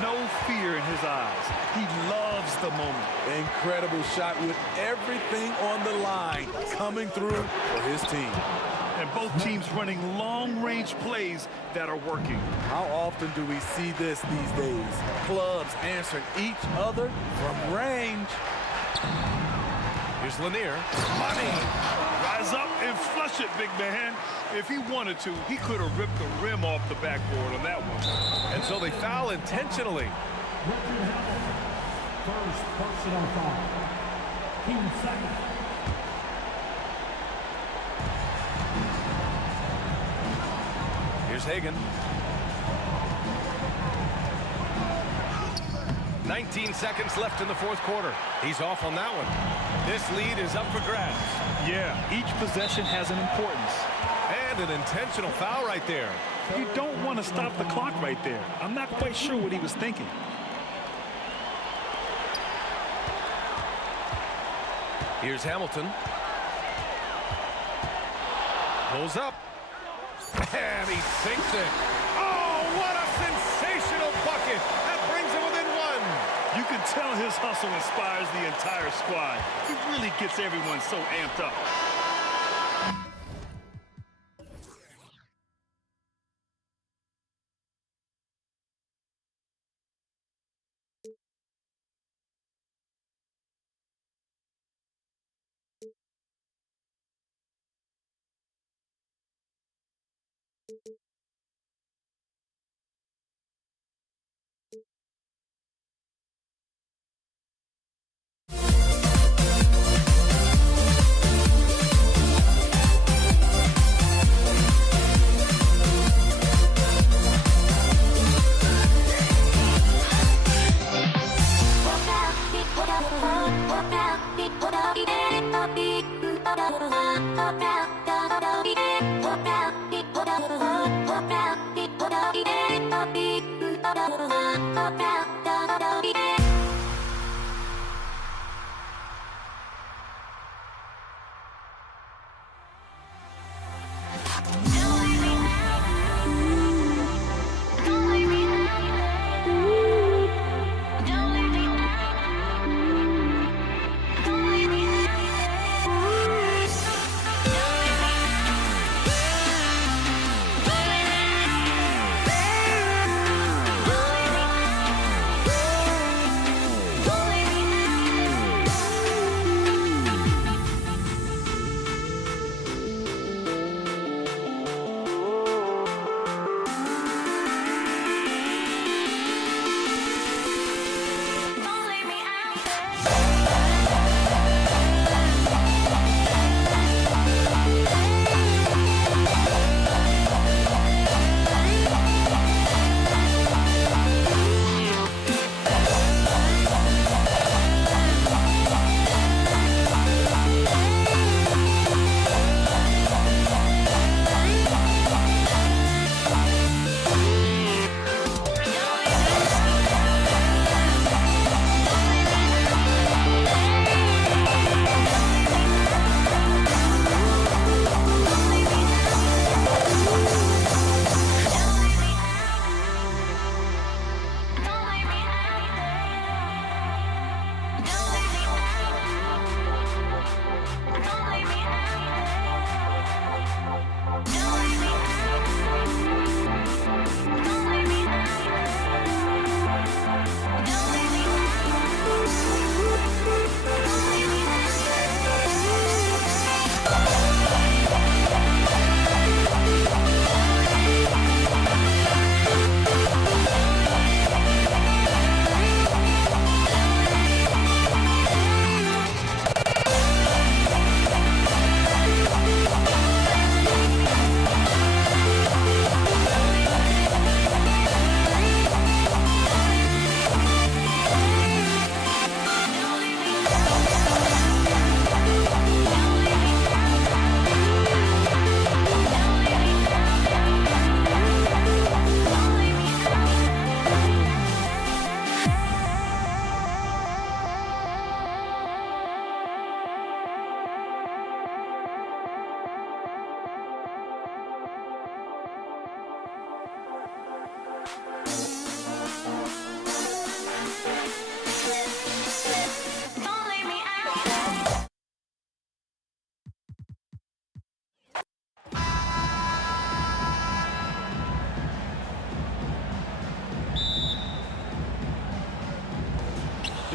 no fear in his eyes. He loves the moment. Incredible shot with everything on the line coming through for his team. And both teams running long-range plays that are working. How often do we see this these days? Clubs answering each other from range. Here's Lanier. Money! Rise up and flush it, big man. If he wanted to, he could have ripped the rim off the backboard on that one. And so they foul intentionally. First personal foul. Team second. Here's Hagan. 19 seconds left in the fourth quarter. He's off on that one. This lead is up for grabs. Yeah, each possession has an importance. And an intentional foul right there. You don't want to stop the clock right there. I'm not quite sure what he was thinking. Here's Hamilton. Pulls up. And he sinks it. Oh, what a sensational bucket. That brings him within one. You can tell his hustle inspires the entire squad. He really gets everyone so amped up.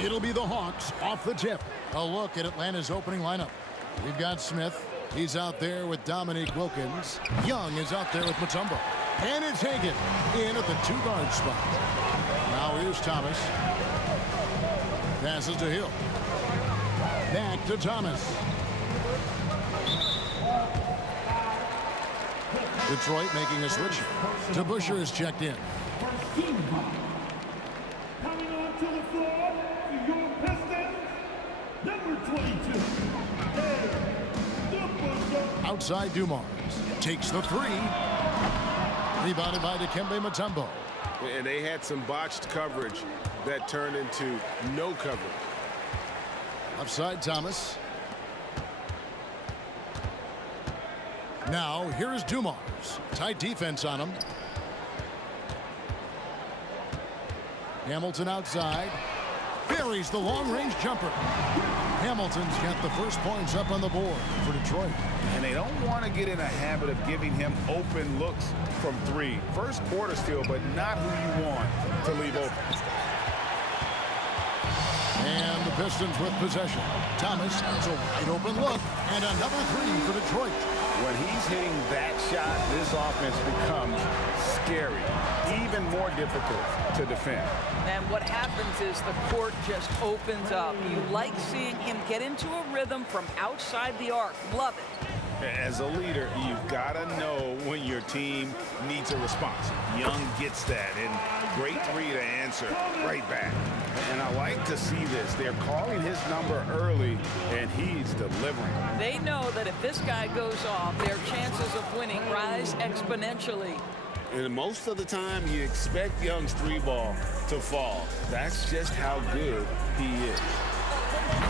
It'll be the Hawks off the tip. A look at Atlanta's opening lineup. We've got Smith. He's out there with Dominique Wilkins. Young is out there with Mutombo. And it's Hagan in at the 2-guard spot. Now here's Thomas. Passes to Hill. Back to Thomas. Detroit making a switch. DeBusschere is checked in. Coming onto the floor for your Pistons, number 22. Outside Dumars. Takes the 3. Rebounded by Dikembe Mutombo. And they had some botched coverage that turned into no coverage. Upside Thomas. Now here's Dumars. Tight defense on him. Hamilton outside. Buries the long-range jumper. Hamilton's got the first points up on the board for Detroit. And they don't want to get in a habit of giving him open looks from 3. First quarter still, but not who you want to leave open. And the Pistons with possession. Thomas has a wide open look. And another 3 for Detroit. When he's hitting that shot, this offense becomes scary, even more difficult to defend. And what happens is the court just opens up. You like seeing him get into a rhythm from outside the arc. Love it. As a leader, you've got to know when your team needs a response. Young gets that, and great 3 to answer right back. And I like to see this. They're calling his number early, and he's delivering. They know that if this guy goes off, their chances of winning rise exponentially. And most of the time, you expect Young's 3-ball to fall. That's just how good he is.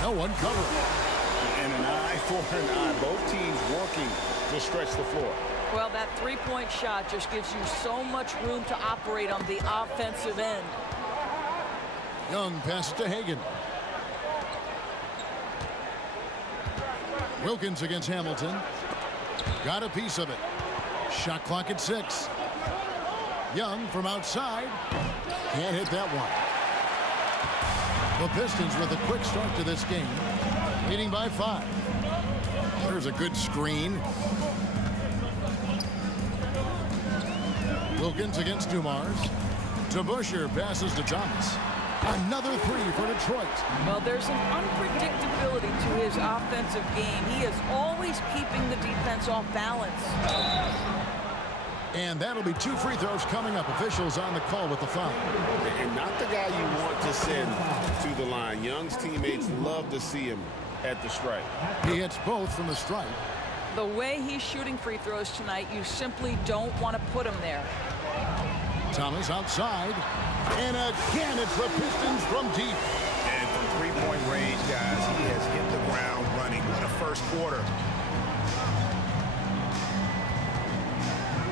No one covering. And an eye for an eye. Both teams working to stretch the floor. Well, that 3-point shot just gives you so much room to operate on the offensive end. Young passes to Hagan. Wilkins against Hamilton. Got a piece of it. Shot clock at 6. Young from outside. Can't hit that one. The Pistons with a quick start to this game. Leading by 5. There's a good screen. Wilkins against Dumars. DeBusschere passes to Thomas. Another 3 for Detroit. Well, there's an unpredictability to his offensive game. He is always keeping the defense off balance. And that'll be 2 free throws coming up. Officials on the call with the foul. And not the guy you want to send to the line. Young's teammates love to see him at the stripe. He hits both from the stripe. The way he's shooting free throws tonight, you simply don't want to put him there. Thomas outside. And again, it's the Pistons from deep. And from 3-point range, guys, he has hit the ground running. What a first quarter.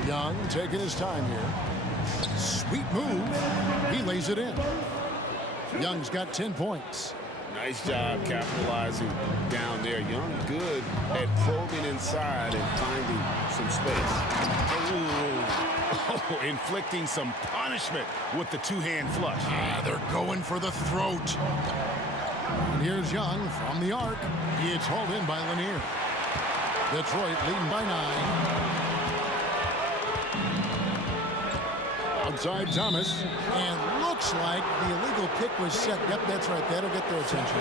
Young taking his time here. Sweet move. He lays it in. Young's got 10 points. Nice job capitalizing down there. Young good at probing inside and finding some space. Oh, inflicting some punishment with the 2-hand flush. They're going for the throat. And here's Young from the arc. He is hauled in by Lanier. Detroit leading by 9. Outside Thomas, and looks like the illegal pick was set. Yep, that's right. That'll get their attention.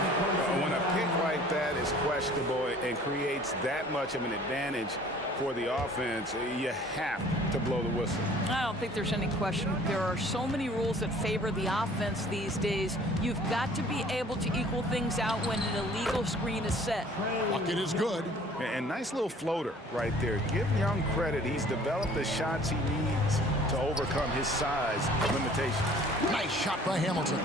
When a pick like that is questionable and creates that much of an advantage for the offense, you have to blow the whistle. I don't think there's any question. There are so many rules that favor the offense these days. You've got to be able to equal things out when an illegal screen is set. Bucket is good. And nice little floater right there. Give Young credit. He's developed the shots he needs to overcome his size limitation. Nice shot by Hamilton.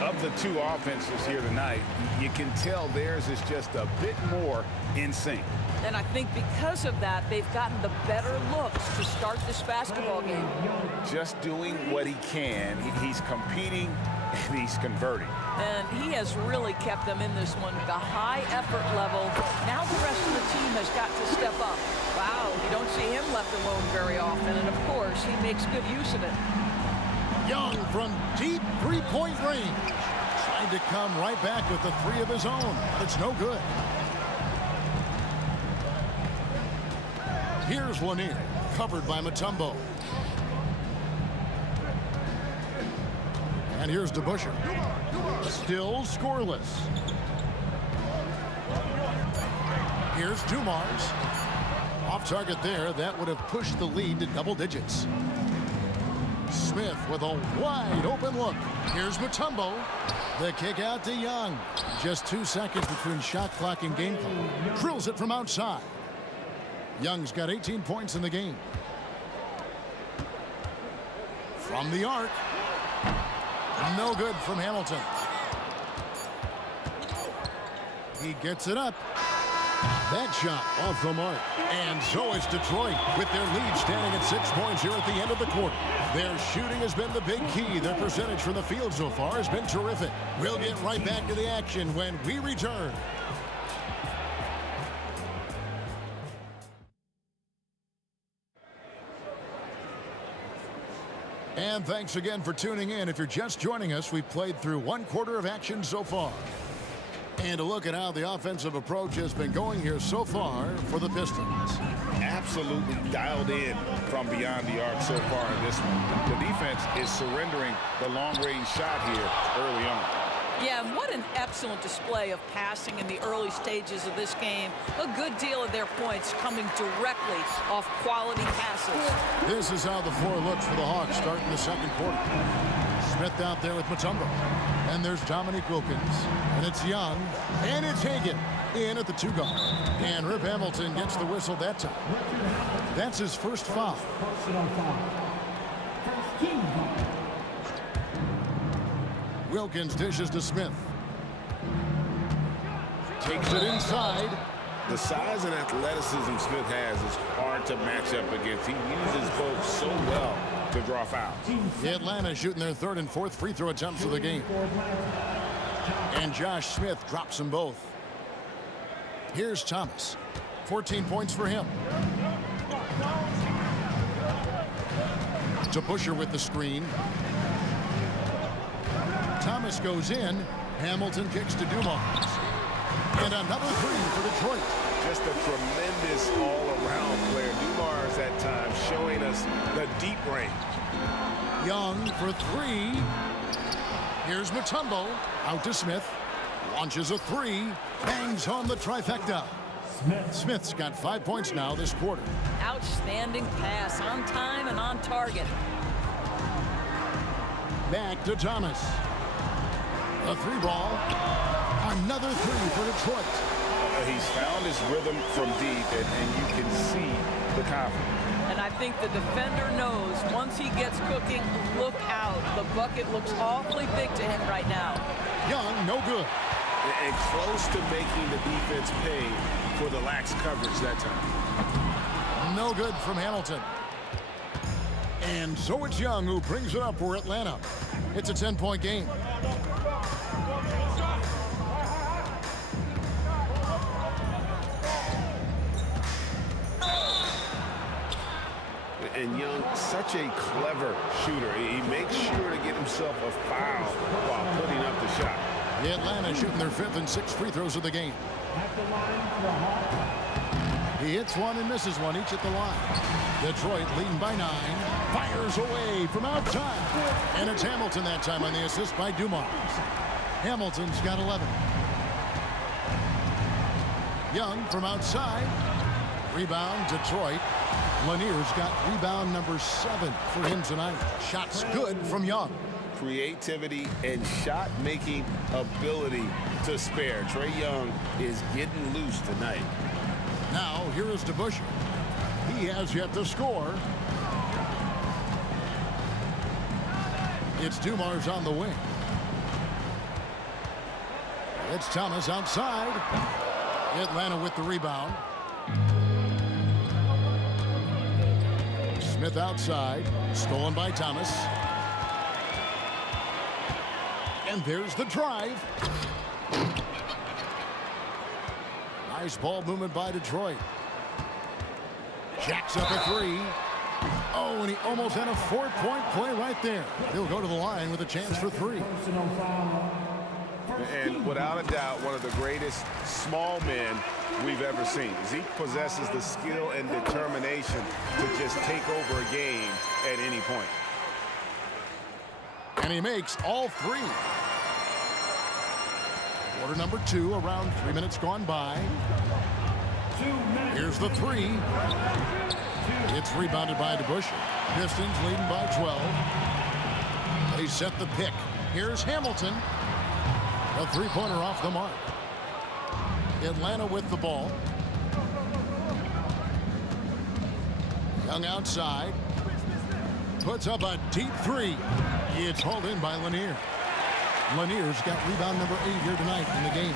Of the 2 offenses here tonight, you can tell theirs is just a bit more in sync. And I think because of that, they've gotten the better looks to start this basketball game. Just doing what he can. He's competing and he's converting. And he has really kept them in this one with a high effort level. Now the rest of the team has got to step up. Wow, you don't see him left alone very often. And of course, he makes good use of it. Young from deep 3-point range. Tried to come right back with the three of his own. But it's no good. Here's Lanier, covered by Mutombo. And here's DeBusschere. Still scoreless. Here's Dumars. Off target there. That would have pushed the lead to double digits. Smith with a wide open look. Here's Mutombo. The kick out to Young. Just 2 seconds between shot clock and game clock. Drills it from outside. Young's got 18 points in the game. From the arc. No good from Hamilton. He gets it up. That shot off the mark. And so is Detroit with their lead standing at 6 points here at the end of the quarter. Their shooting has been the big key. Their percentage from the field so far has been terrific. We'll get right back to the action when we return. And thanks again for tuning in. If you're just joining us, we've played through 1 quarter of action so far. And a look at how the offensive approach has been going here so far for the Pistons. Absolutely dialed in from beyond the arc so far in this one. The defense is surrendering the long-range shot here early on. Yeah, and what an excellent display of passing in the early stages of this game. A good deal of their points coming directly off quality passes. This is how the floor looks for the Hawks starting the second quarter. Smith out there with Mutombo. And there's Dominique Wilkins. And it's Young. And it's Hagan in at the 2-guard. And Rip Hamilton gets the whistle that time. That's his first foul. Wilkins dishes to Smith. Takes it inside. The size and athleticism Smith has is hard to match up against. He uses both so well to draw fouls. Atlanta shooting their 3rd and 4th free throw attempts of the game. And Josh Smith drops them both. Here's Thomas. 14 points for him. DeBusschere with the screen. Thomas goes in. Hamilton kicks to Dumars. And another 3 for Detroit. Just a tremendous all-around player. Dumars at times showing us the deep range. Young for 3. Here's Mutombo. Out to Smith. Launches a 3. Bangs home the trifecta. Smith's got 5 points now this quarter. Outstanding pass, on time and on target. Back to Thomas. A 3-ball. Another 3 for Detroit. He's found his rhythm from deep, and you can see the confidence. And I think the defender knows once he gets cooking, look out. The bucket looks awfully big to him right now. Young, no good. And close to making the defense pay for the lax coverage that time. No good from Hamilton. And so it's Young who brings it up for Atlanta. It's a 10-point game. And Young, such a clever shooter. He makes sure to get himself a foul while putting up the shot. Atlanta shooting their 5th and 6th free throws of the game. He hits one and misses one, each at the line. Detroit leading by 9. Fires away from outside. And it's Hamilton that time on the assist by Dumars. Hamilton's got 11. Young from outside. Rebound, Detroit. Lanier's got rebound number 7 for him tonight. Shots good from Young. Creativity and shot-making ability to spare. Trae Young is getting loose tonight. Now, here is DeBusschere. He has yet to score. It's Dumars on the wing. It's Thomas outside. Atlanta with the rebound. Smith outside. Stolen by Thomas. And there's the drive. Nice ball movement by Detroit. Jacks up a 3. Oh, and he almost had a 4-point play right there. He'll go to the line with a chance for 3. and without a doubt, one of the greatest small men we've ever seen. Zeke possesses the skill and determination to just take over a game at any point. And he makes all three. Quarter number 2, around 3 minutes gone by. Here's the three. It's rebounded by DeBusschere. Pistons leading by 12. They set the pick. Here's Hamilton. A three-pointer off the mark. Atlanta with the ball. Young outside. Puts up a deep three. It's hauled in by Lanier. Lanier's got rebound number 8 here tonight in the game.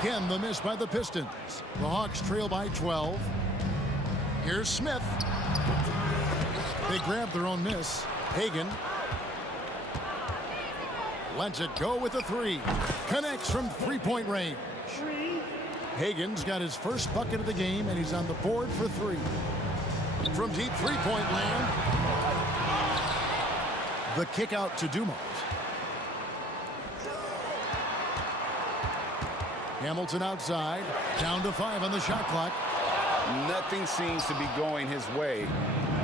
Again, the miss by the Pistons. The Hawks trail by 12. Here's Smith. They grab their own miss. Hagan lets it go with a three. Connects from three-point range. Hagan's got his first bucket of the game, and he's on the board for 3. From deep three-point land. The kick out to Dumars. Hamilton outside. Down to 5 on the shot clock. Nothing seems to be going his way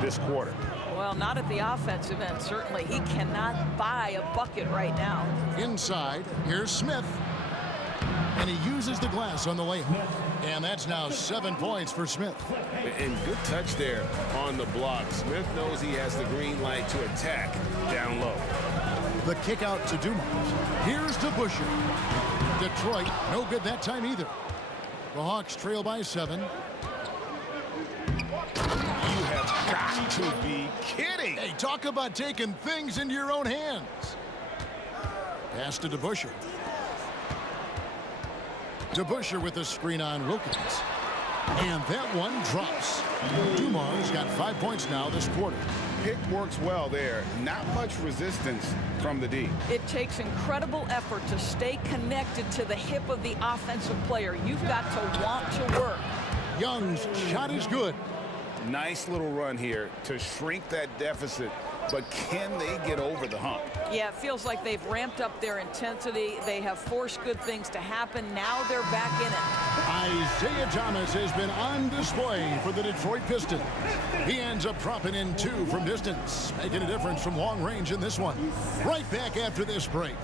this quarter. Well, not at the offensive end, certainly. He cannot buy a bucket right now. Inside, here's Smith. And he uses the glass on the layup. And that's now 7 points for Smith. And good touch there on the block. Smith knows he has the green light to attack down low. The kick out to Dumars. Here's DeBusschere. Detroit, no good that time either. The Hawks trail by 7. You have got to be kidding. Hey, talk about taking things into your own hands. Pass to DeBusschere. DeBusschere with a screen on Wilkins. And that one drops. Dumars got 5 points now this quarter. Pick works well there. Not much resistance from the D. It takes incredible effort to stay connected to the hip of the offensive player. You've got to want to work. Young's shot is good. Nice little run here to shrink that deficit, but can they get over the hump? Yeah, it feels like they've ramped up their intensity. They have forced good things to happen. Now they're back in it. Isaiah Thomas has been on display for the Detroit Pistons. He ends up dropping in 2 from distance, making a difference from long range in this one. Right back after this break.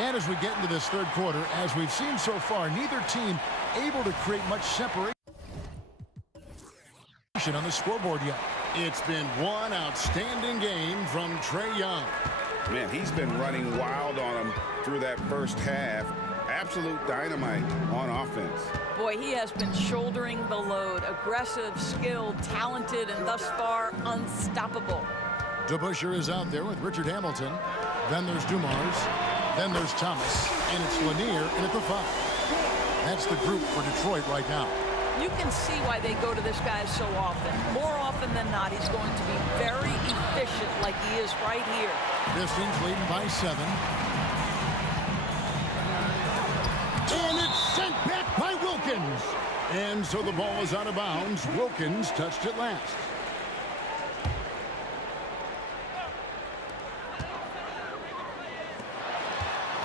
And as we get into this third quarter, as we've seen so far, neither team able to create much separation on the scoreboard yet. It's been one outstanding game from Trae Young. Man, he's been running wild on him through that first half. Absolute dynamite on offense. Boy, he has been shouldering the load. Aggressive, skilled, talented, and thus far unstoppable. DeBusschere is out there with Richard Hamilton. Then there's Dumars. Then there's Thomas, and it's Lanier in at the 5. That's the group for Detroit right now. You can see why they go to this guy so often. More often than not, he's going to be very efficient like he is right here. Pistons leading by 7. And it's sent back by Wilkins. And so the ball is out of bounds. Wilkins touched it last.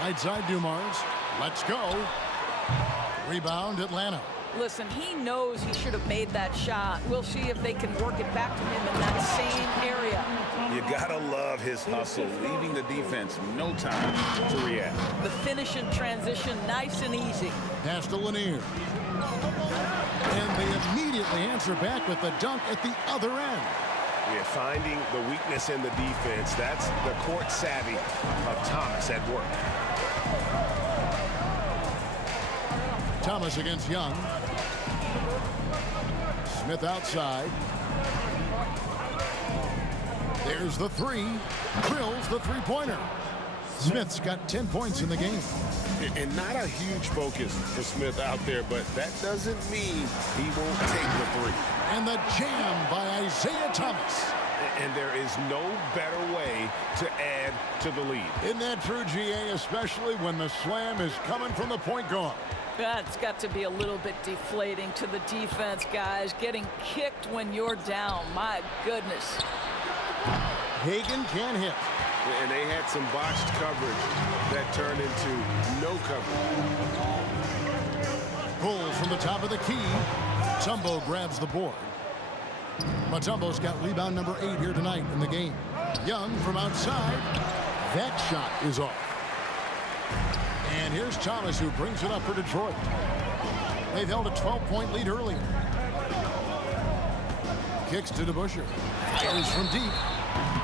Right side Dumars. Let's go. Rebound Atlanta. Listen, he knows he should have made that shot. We'll see if they can work it back to him in that same area. You gotta love his hustle, leaving the defense no time to react. The finish in transition, nice and easy. Pass to Lanier. And they immediately answer back with the dunk at the other end. Yeah, finding the weakness in the defense. That's the court savvy of Thomas at work. Thomas against Young. Smith outside. There's the 3. Drills the three-pointer. Smith's got 10 points in the game. And not a huge focus for Smith out there, but that doesn't mean he won't take the three. And the jam by Isaiah Thomas. And there is no better way to add to the lead. Isn't that true, GA, especially when the slam is coming from the point guard? That's got to be a little bit deflating to the defense, guys. Getting kicked when you're down. My goodness. Hagan can't hit. And they had some botched coverage that turned into no coverage. Pull from the top of the key. Mutombo grabs the board. Mutombo's got rebound number 8 here tonight in the game. Young from outside. That shot is off. And here's Thomas, who brings it up for Detroit. They've held a 12-point lead earlier. Kicks to DeBusschere. Fires from deep.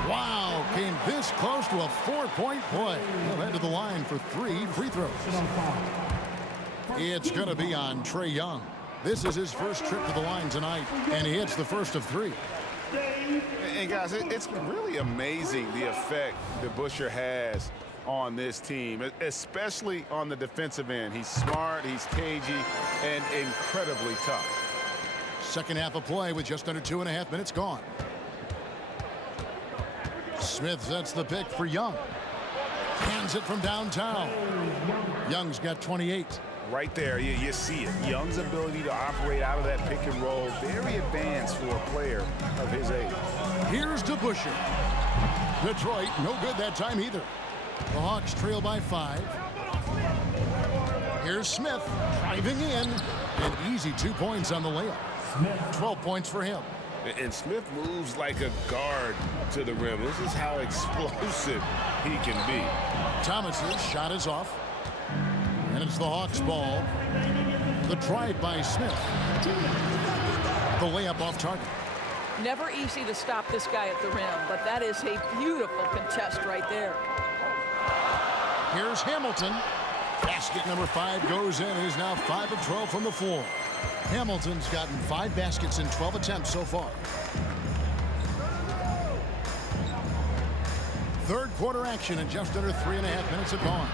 Wow, came this close to a 4-point play. He'll head to the line for 3 free throws. It's going to be on Trae Young. This is his first trip to the line tonight, and he hits the first of 3. And guys, it's really amazing the effect DeBusschere has on this team, especially on the defensive end. He's smart, he's cagey, and incredibly tough. Second half of play with just under 2.5 minutes gone. Smith sets the pick for Young. Hands it from downtown. Young's got 28. Right there, you see it. Young's ability to operate out of that pick and roll, very advanced for a player of his age. Here's DeBusschere. Detroit, no good that time either. The Hawks trail by 5. Here's Smith driving in. An easy 2 points on the layup. 12 points for him. And Smith moves like a guard to the rim. This is how explosive he can be. Thomas's shot is off. And it's the Hawks' ball. The drive by Smith. The layup off target. Never easy to stop this guy at the rim, but that is a beautiful contest right there. Here's Hamilton. Basket number 5 goes in. He's now 5 of 12 from the floor. Hamilton's gotten 5 baskets in 12 attempts so far. Third quarter action in just under 3.5 minutes have gone.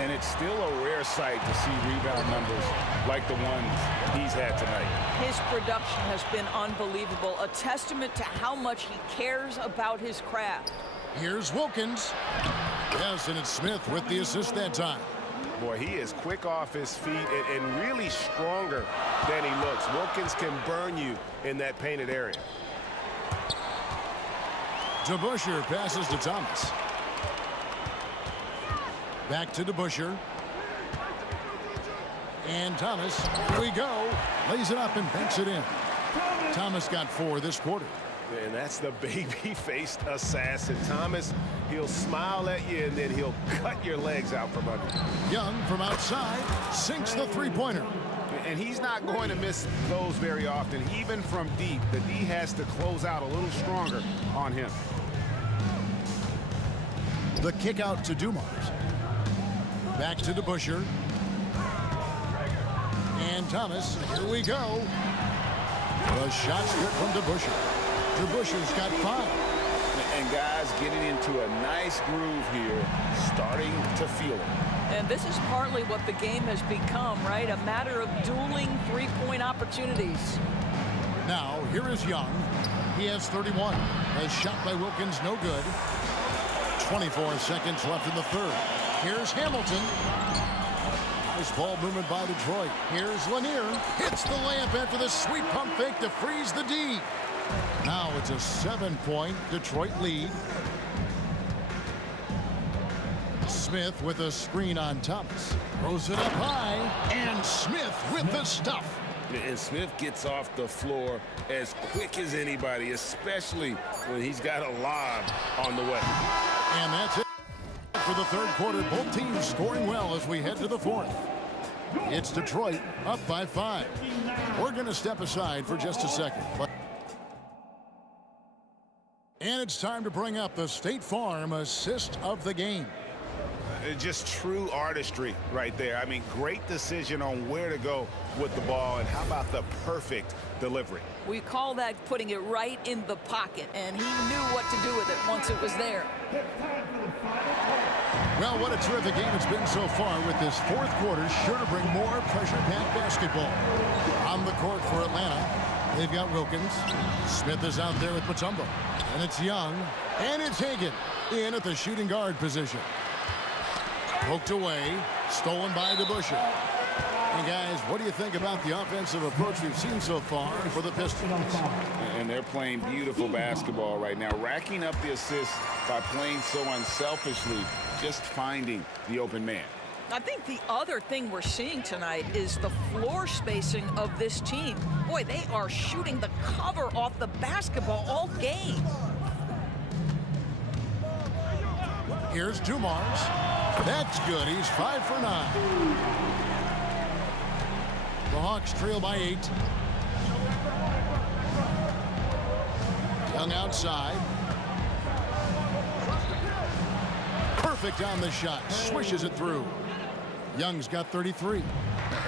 And it's still a rare sight to see rebound numbers like the ones he's had tonight. His production has been unbelievable, a testament to how much he cares about his craft. Here's Wilkins. Yes, and it's Smith with the assist that time. Boy, he is quick off his feet and really stronger than he looks. Wilkins can burn you in that painted area. DeBusschere passes to Thomas. Back to DeBusschere. And Thomas, here we go. Lays it up and banks it in. Thomas got 4 this quarter. And that's the baby-faced assassin. Thomas, he'll smile at you, and then he'll cut your legs out from under. Young from outside sinks the three-pointer. And he's not going to miss those very often. Even from deep, the D has to close out a little stronger on him. The kick out to Dumars. Back to DeBusschere. And Thomas, here we go. The shot's good from DeBusschere. DeBusschere's got 5. And guys getting into a nice groove here, starting to feel it. And this is partly what the game has become, right? A matter of dueling three-point opportunities. Now, here is Young. He has 31. A shot by Wilkins, no good. 24 seconds left in the third. Here's Hamilton. Nice ball movement by Detroit. Here's Lanier. Hits the layup after the sweet pump fake to freeze the D. Now it's a 7-point Detroit lead. Smith with a screen on Thomas. Throws it up high. And Smith with the stuff. And Smith gets off the floor as quick as anybody, especially when he's got a lob on the way. And that's it for the third quarter. Both teams scoring well as we head to the fourth. It's Detroit up by 5. We're going to step aside for just a second. And it's time to bring up the State Farm assist of the game. Just true artistry right there. I mean, great decision on where to go with the ball, and how about the perfect delivery? We call that putting it right in the pocket, and he knew what to do with it once it was there. It's time for the final play. Well, what a terrific game it's been so far, with this fourth quarter sure to bring more pressure-packed basketball. On the court for Atlanta, they've got Wilkins. Smith is out there with Mutombo. And it's Young. And it's Hagan in at the shooting guard position. Poked away. Stolen by DeBusschere. And guys, what do you think about the offensive approach we've seen so far for the Pistons? And they're playing beautiful basketball right now, racking up the assists by playing so unselfishly, just finding the open man. I think the other thing we're seeing tonight is the floor spacing of this team. Boy, they are shooting the cover off the basketball all game. Here's Dumars. That's good. He's 5 for 9. The Hawks trail by 8. Young outside. Perfect on the shot. Swishes it through. Young's got 33.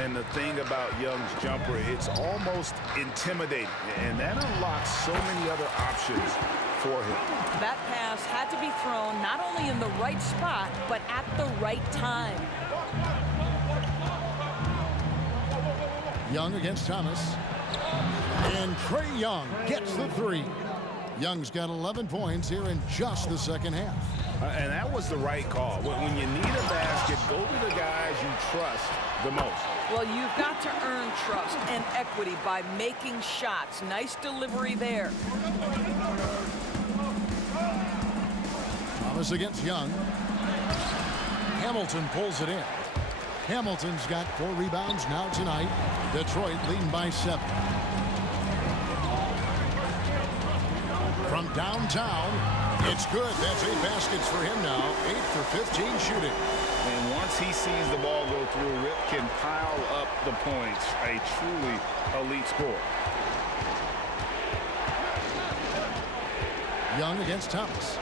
And the thing about Young's jumper, it's almost intimidating. And that unlocks so many other options for him. That pass had to be thrown not only in the right spot, but at the right time. Young against Thomas. And Trey Young gets the 3. Young's got 11 points here in just the second half. And that was the right call. When you need a basket, go to the guys you trust the most. Well, you've got to earn trust and equity by making shots. Nice delivery there. Thomas against Young. Hamilton pulls it in. Hamilton's got 4 rebounds now tonight. Detroit leading by 7. From downtown, it's good. That's 8 baskets for him now. 8 for 15 shooting. And once he sees the ball go through, Rip can pile up the points. A truly elite scorer. Young against Thomas.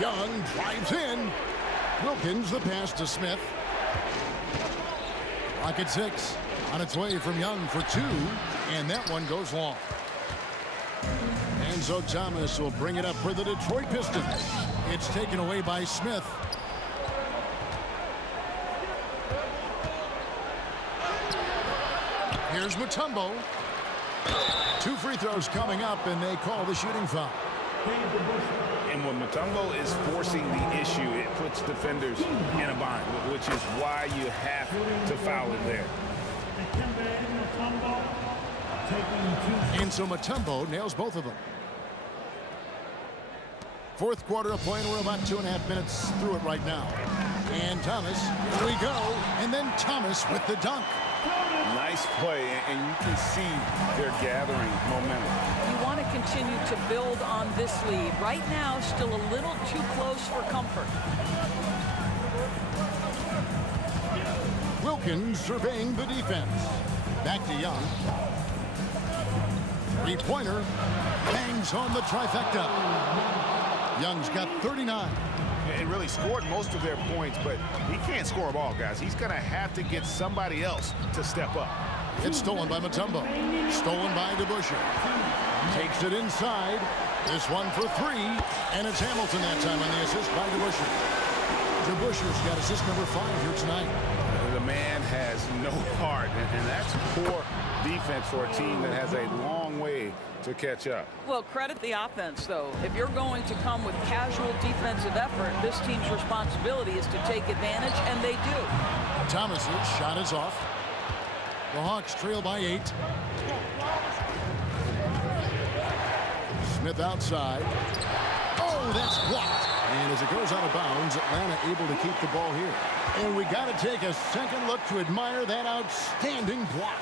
Young drives in. Wilkins the pass to Smith. Rocket 6 on its way from Young for 2, and that one goes long. And so Thomas will bring it up for the Detroit Pistons. It's taken away by Smith. Here's Mutombo. 2 free throws coming up, and they call the shooting foul. And when Mutombo is forcing the issue, it puts defenders in a bind, which is why you have to foul it there. And so Mutombo nails both of them. Fourth quarter of play, and we're about 2.5 minutes through it right now. And Thomas, here we go. And then Thomas with the dunk. Nice play, and you can see they're gathering momentum. You want to continue to build on this lead. Right now, still a little too close for comfort. Wilkins surveying the defense. Back to Young. 3-pointer. Bangs on the trifecta. Young's got 39. And really scored most of their points, but he can't score them all, guys. He's going to have to get somebody else to step up. It's stolen by Mutombo. Stolen by DeBusschere. Takes it inside. This one for 3. And it's Hamilton that time on the assist by DeBusschere. DeBusschere's got assist number 5 here tonight. The man has no heart, and that's poor defense for a team that has a long way to catch up. Well, credit the offense, though. If you're going to come with casual defensive effort, this team's responsibility is to take advantage, and they do. Thomas's shot is off. The Hawks trail by 8. Smith outside. Oh, that's blocked. And as it goes out of bounds, Atlanta able to keep the ball here. And we got to take a second look to admire that outstanding block.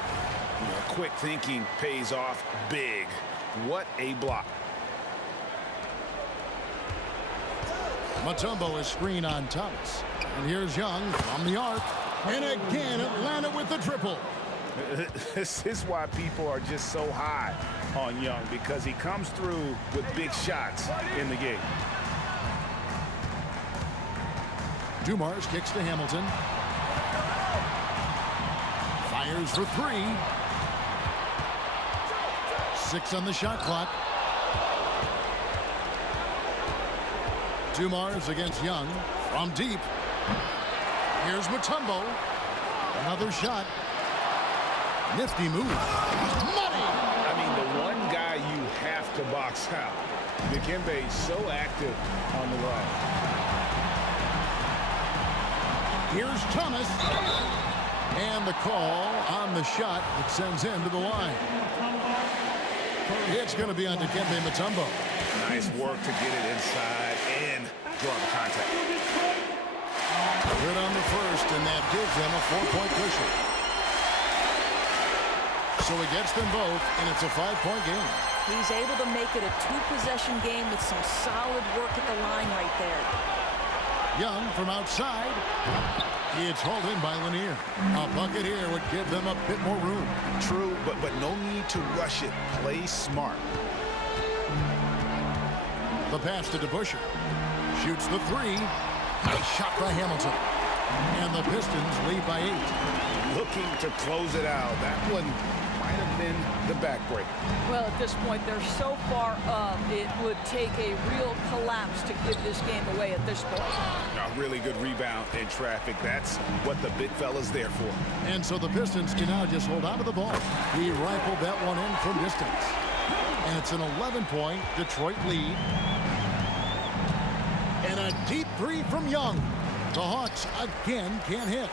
Quick thinking pays off big. What a block. Mutombo is screen on Thomas. And here's Young from the arc. And again, Atlanta with the triple. This is why people are just so high on Young, because he comes through with big shots in the game. Dumars kicks to Hamilton. Fires for 3. 6 on the shot clock. Dumars against Young From deep. Here's Mutombo. Another shot. Nifty move. Money! I mean, the one guy you have to box out. Dikembe so active on the run. Here's Thomas. And the call on the shot that sends him to the line. It's going to be on Dikembe Mutombo. Nice work to get it inside and draw the contact. Good on the first, and that gives them a 4-point cushion. So he gets them both, and it's a 5-point game. He's able to make it a 2-possession game with some solid work at the line right there. Young from outside. It's hauled in by Lanier. A bucket here would give them a bit more room. True, but no need to rush it. Play smart. The pass to DeBusschere. Shoots the three. Nice shot by Hamilton. And the Pistons lead by 8. Looking to close it out. That one might have been the backbreaker. Well, at this point, they're so far up, it would take a real collapse to give this game away at this point. A really good rebound in traffic. That's what the big fella's there for. And so the Pistons can now just hold on to the ball. He rifled that one in from distance. And it's an 11-point Detroit lead. And a deep three from Young. The Hawks again can't hit.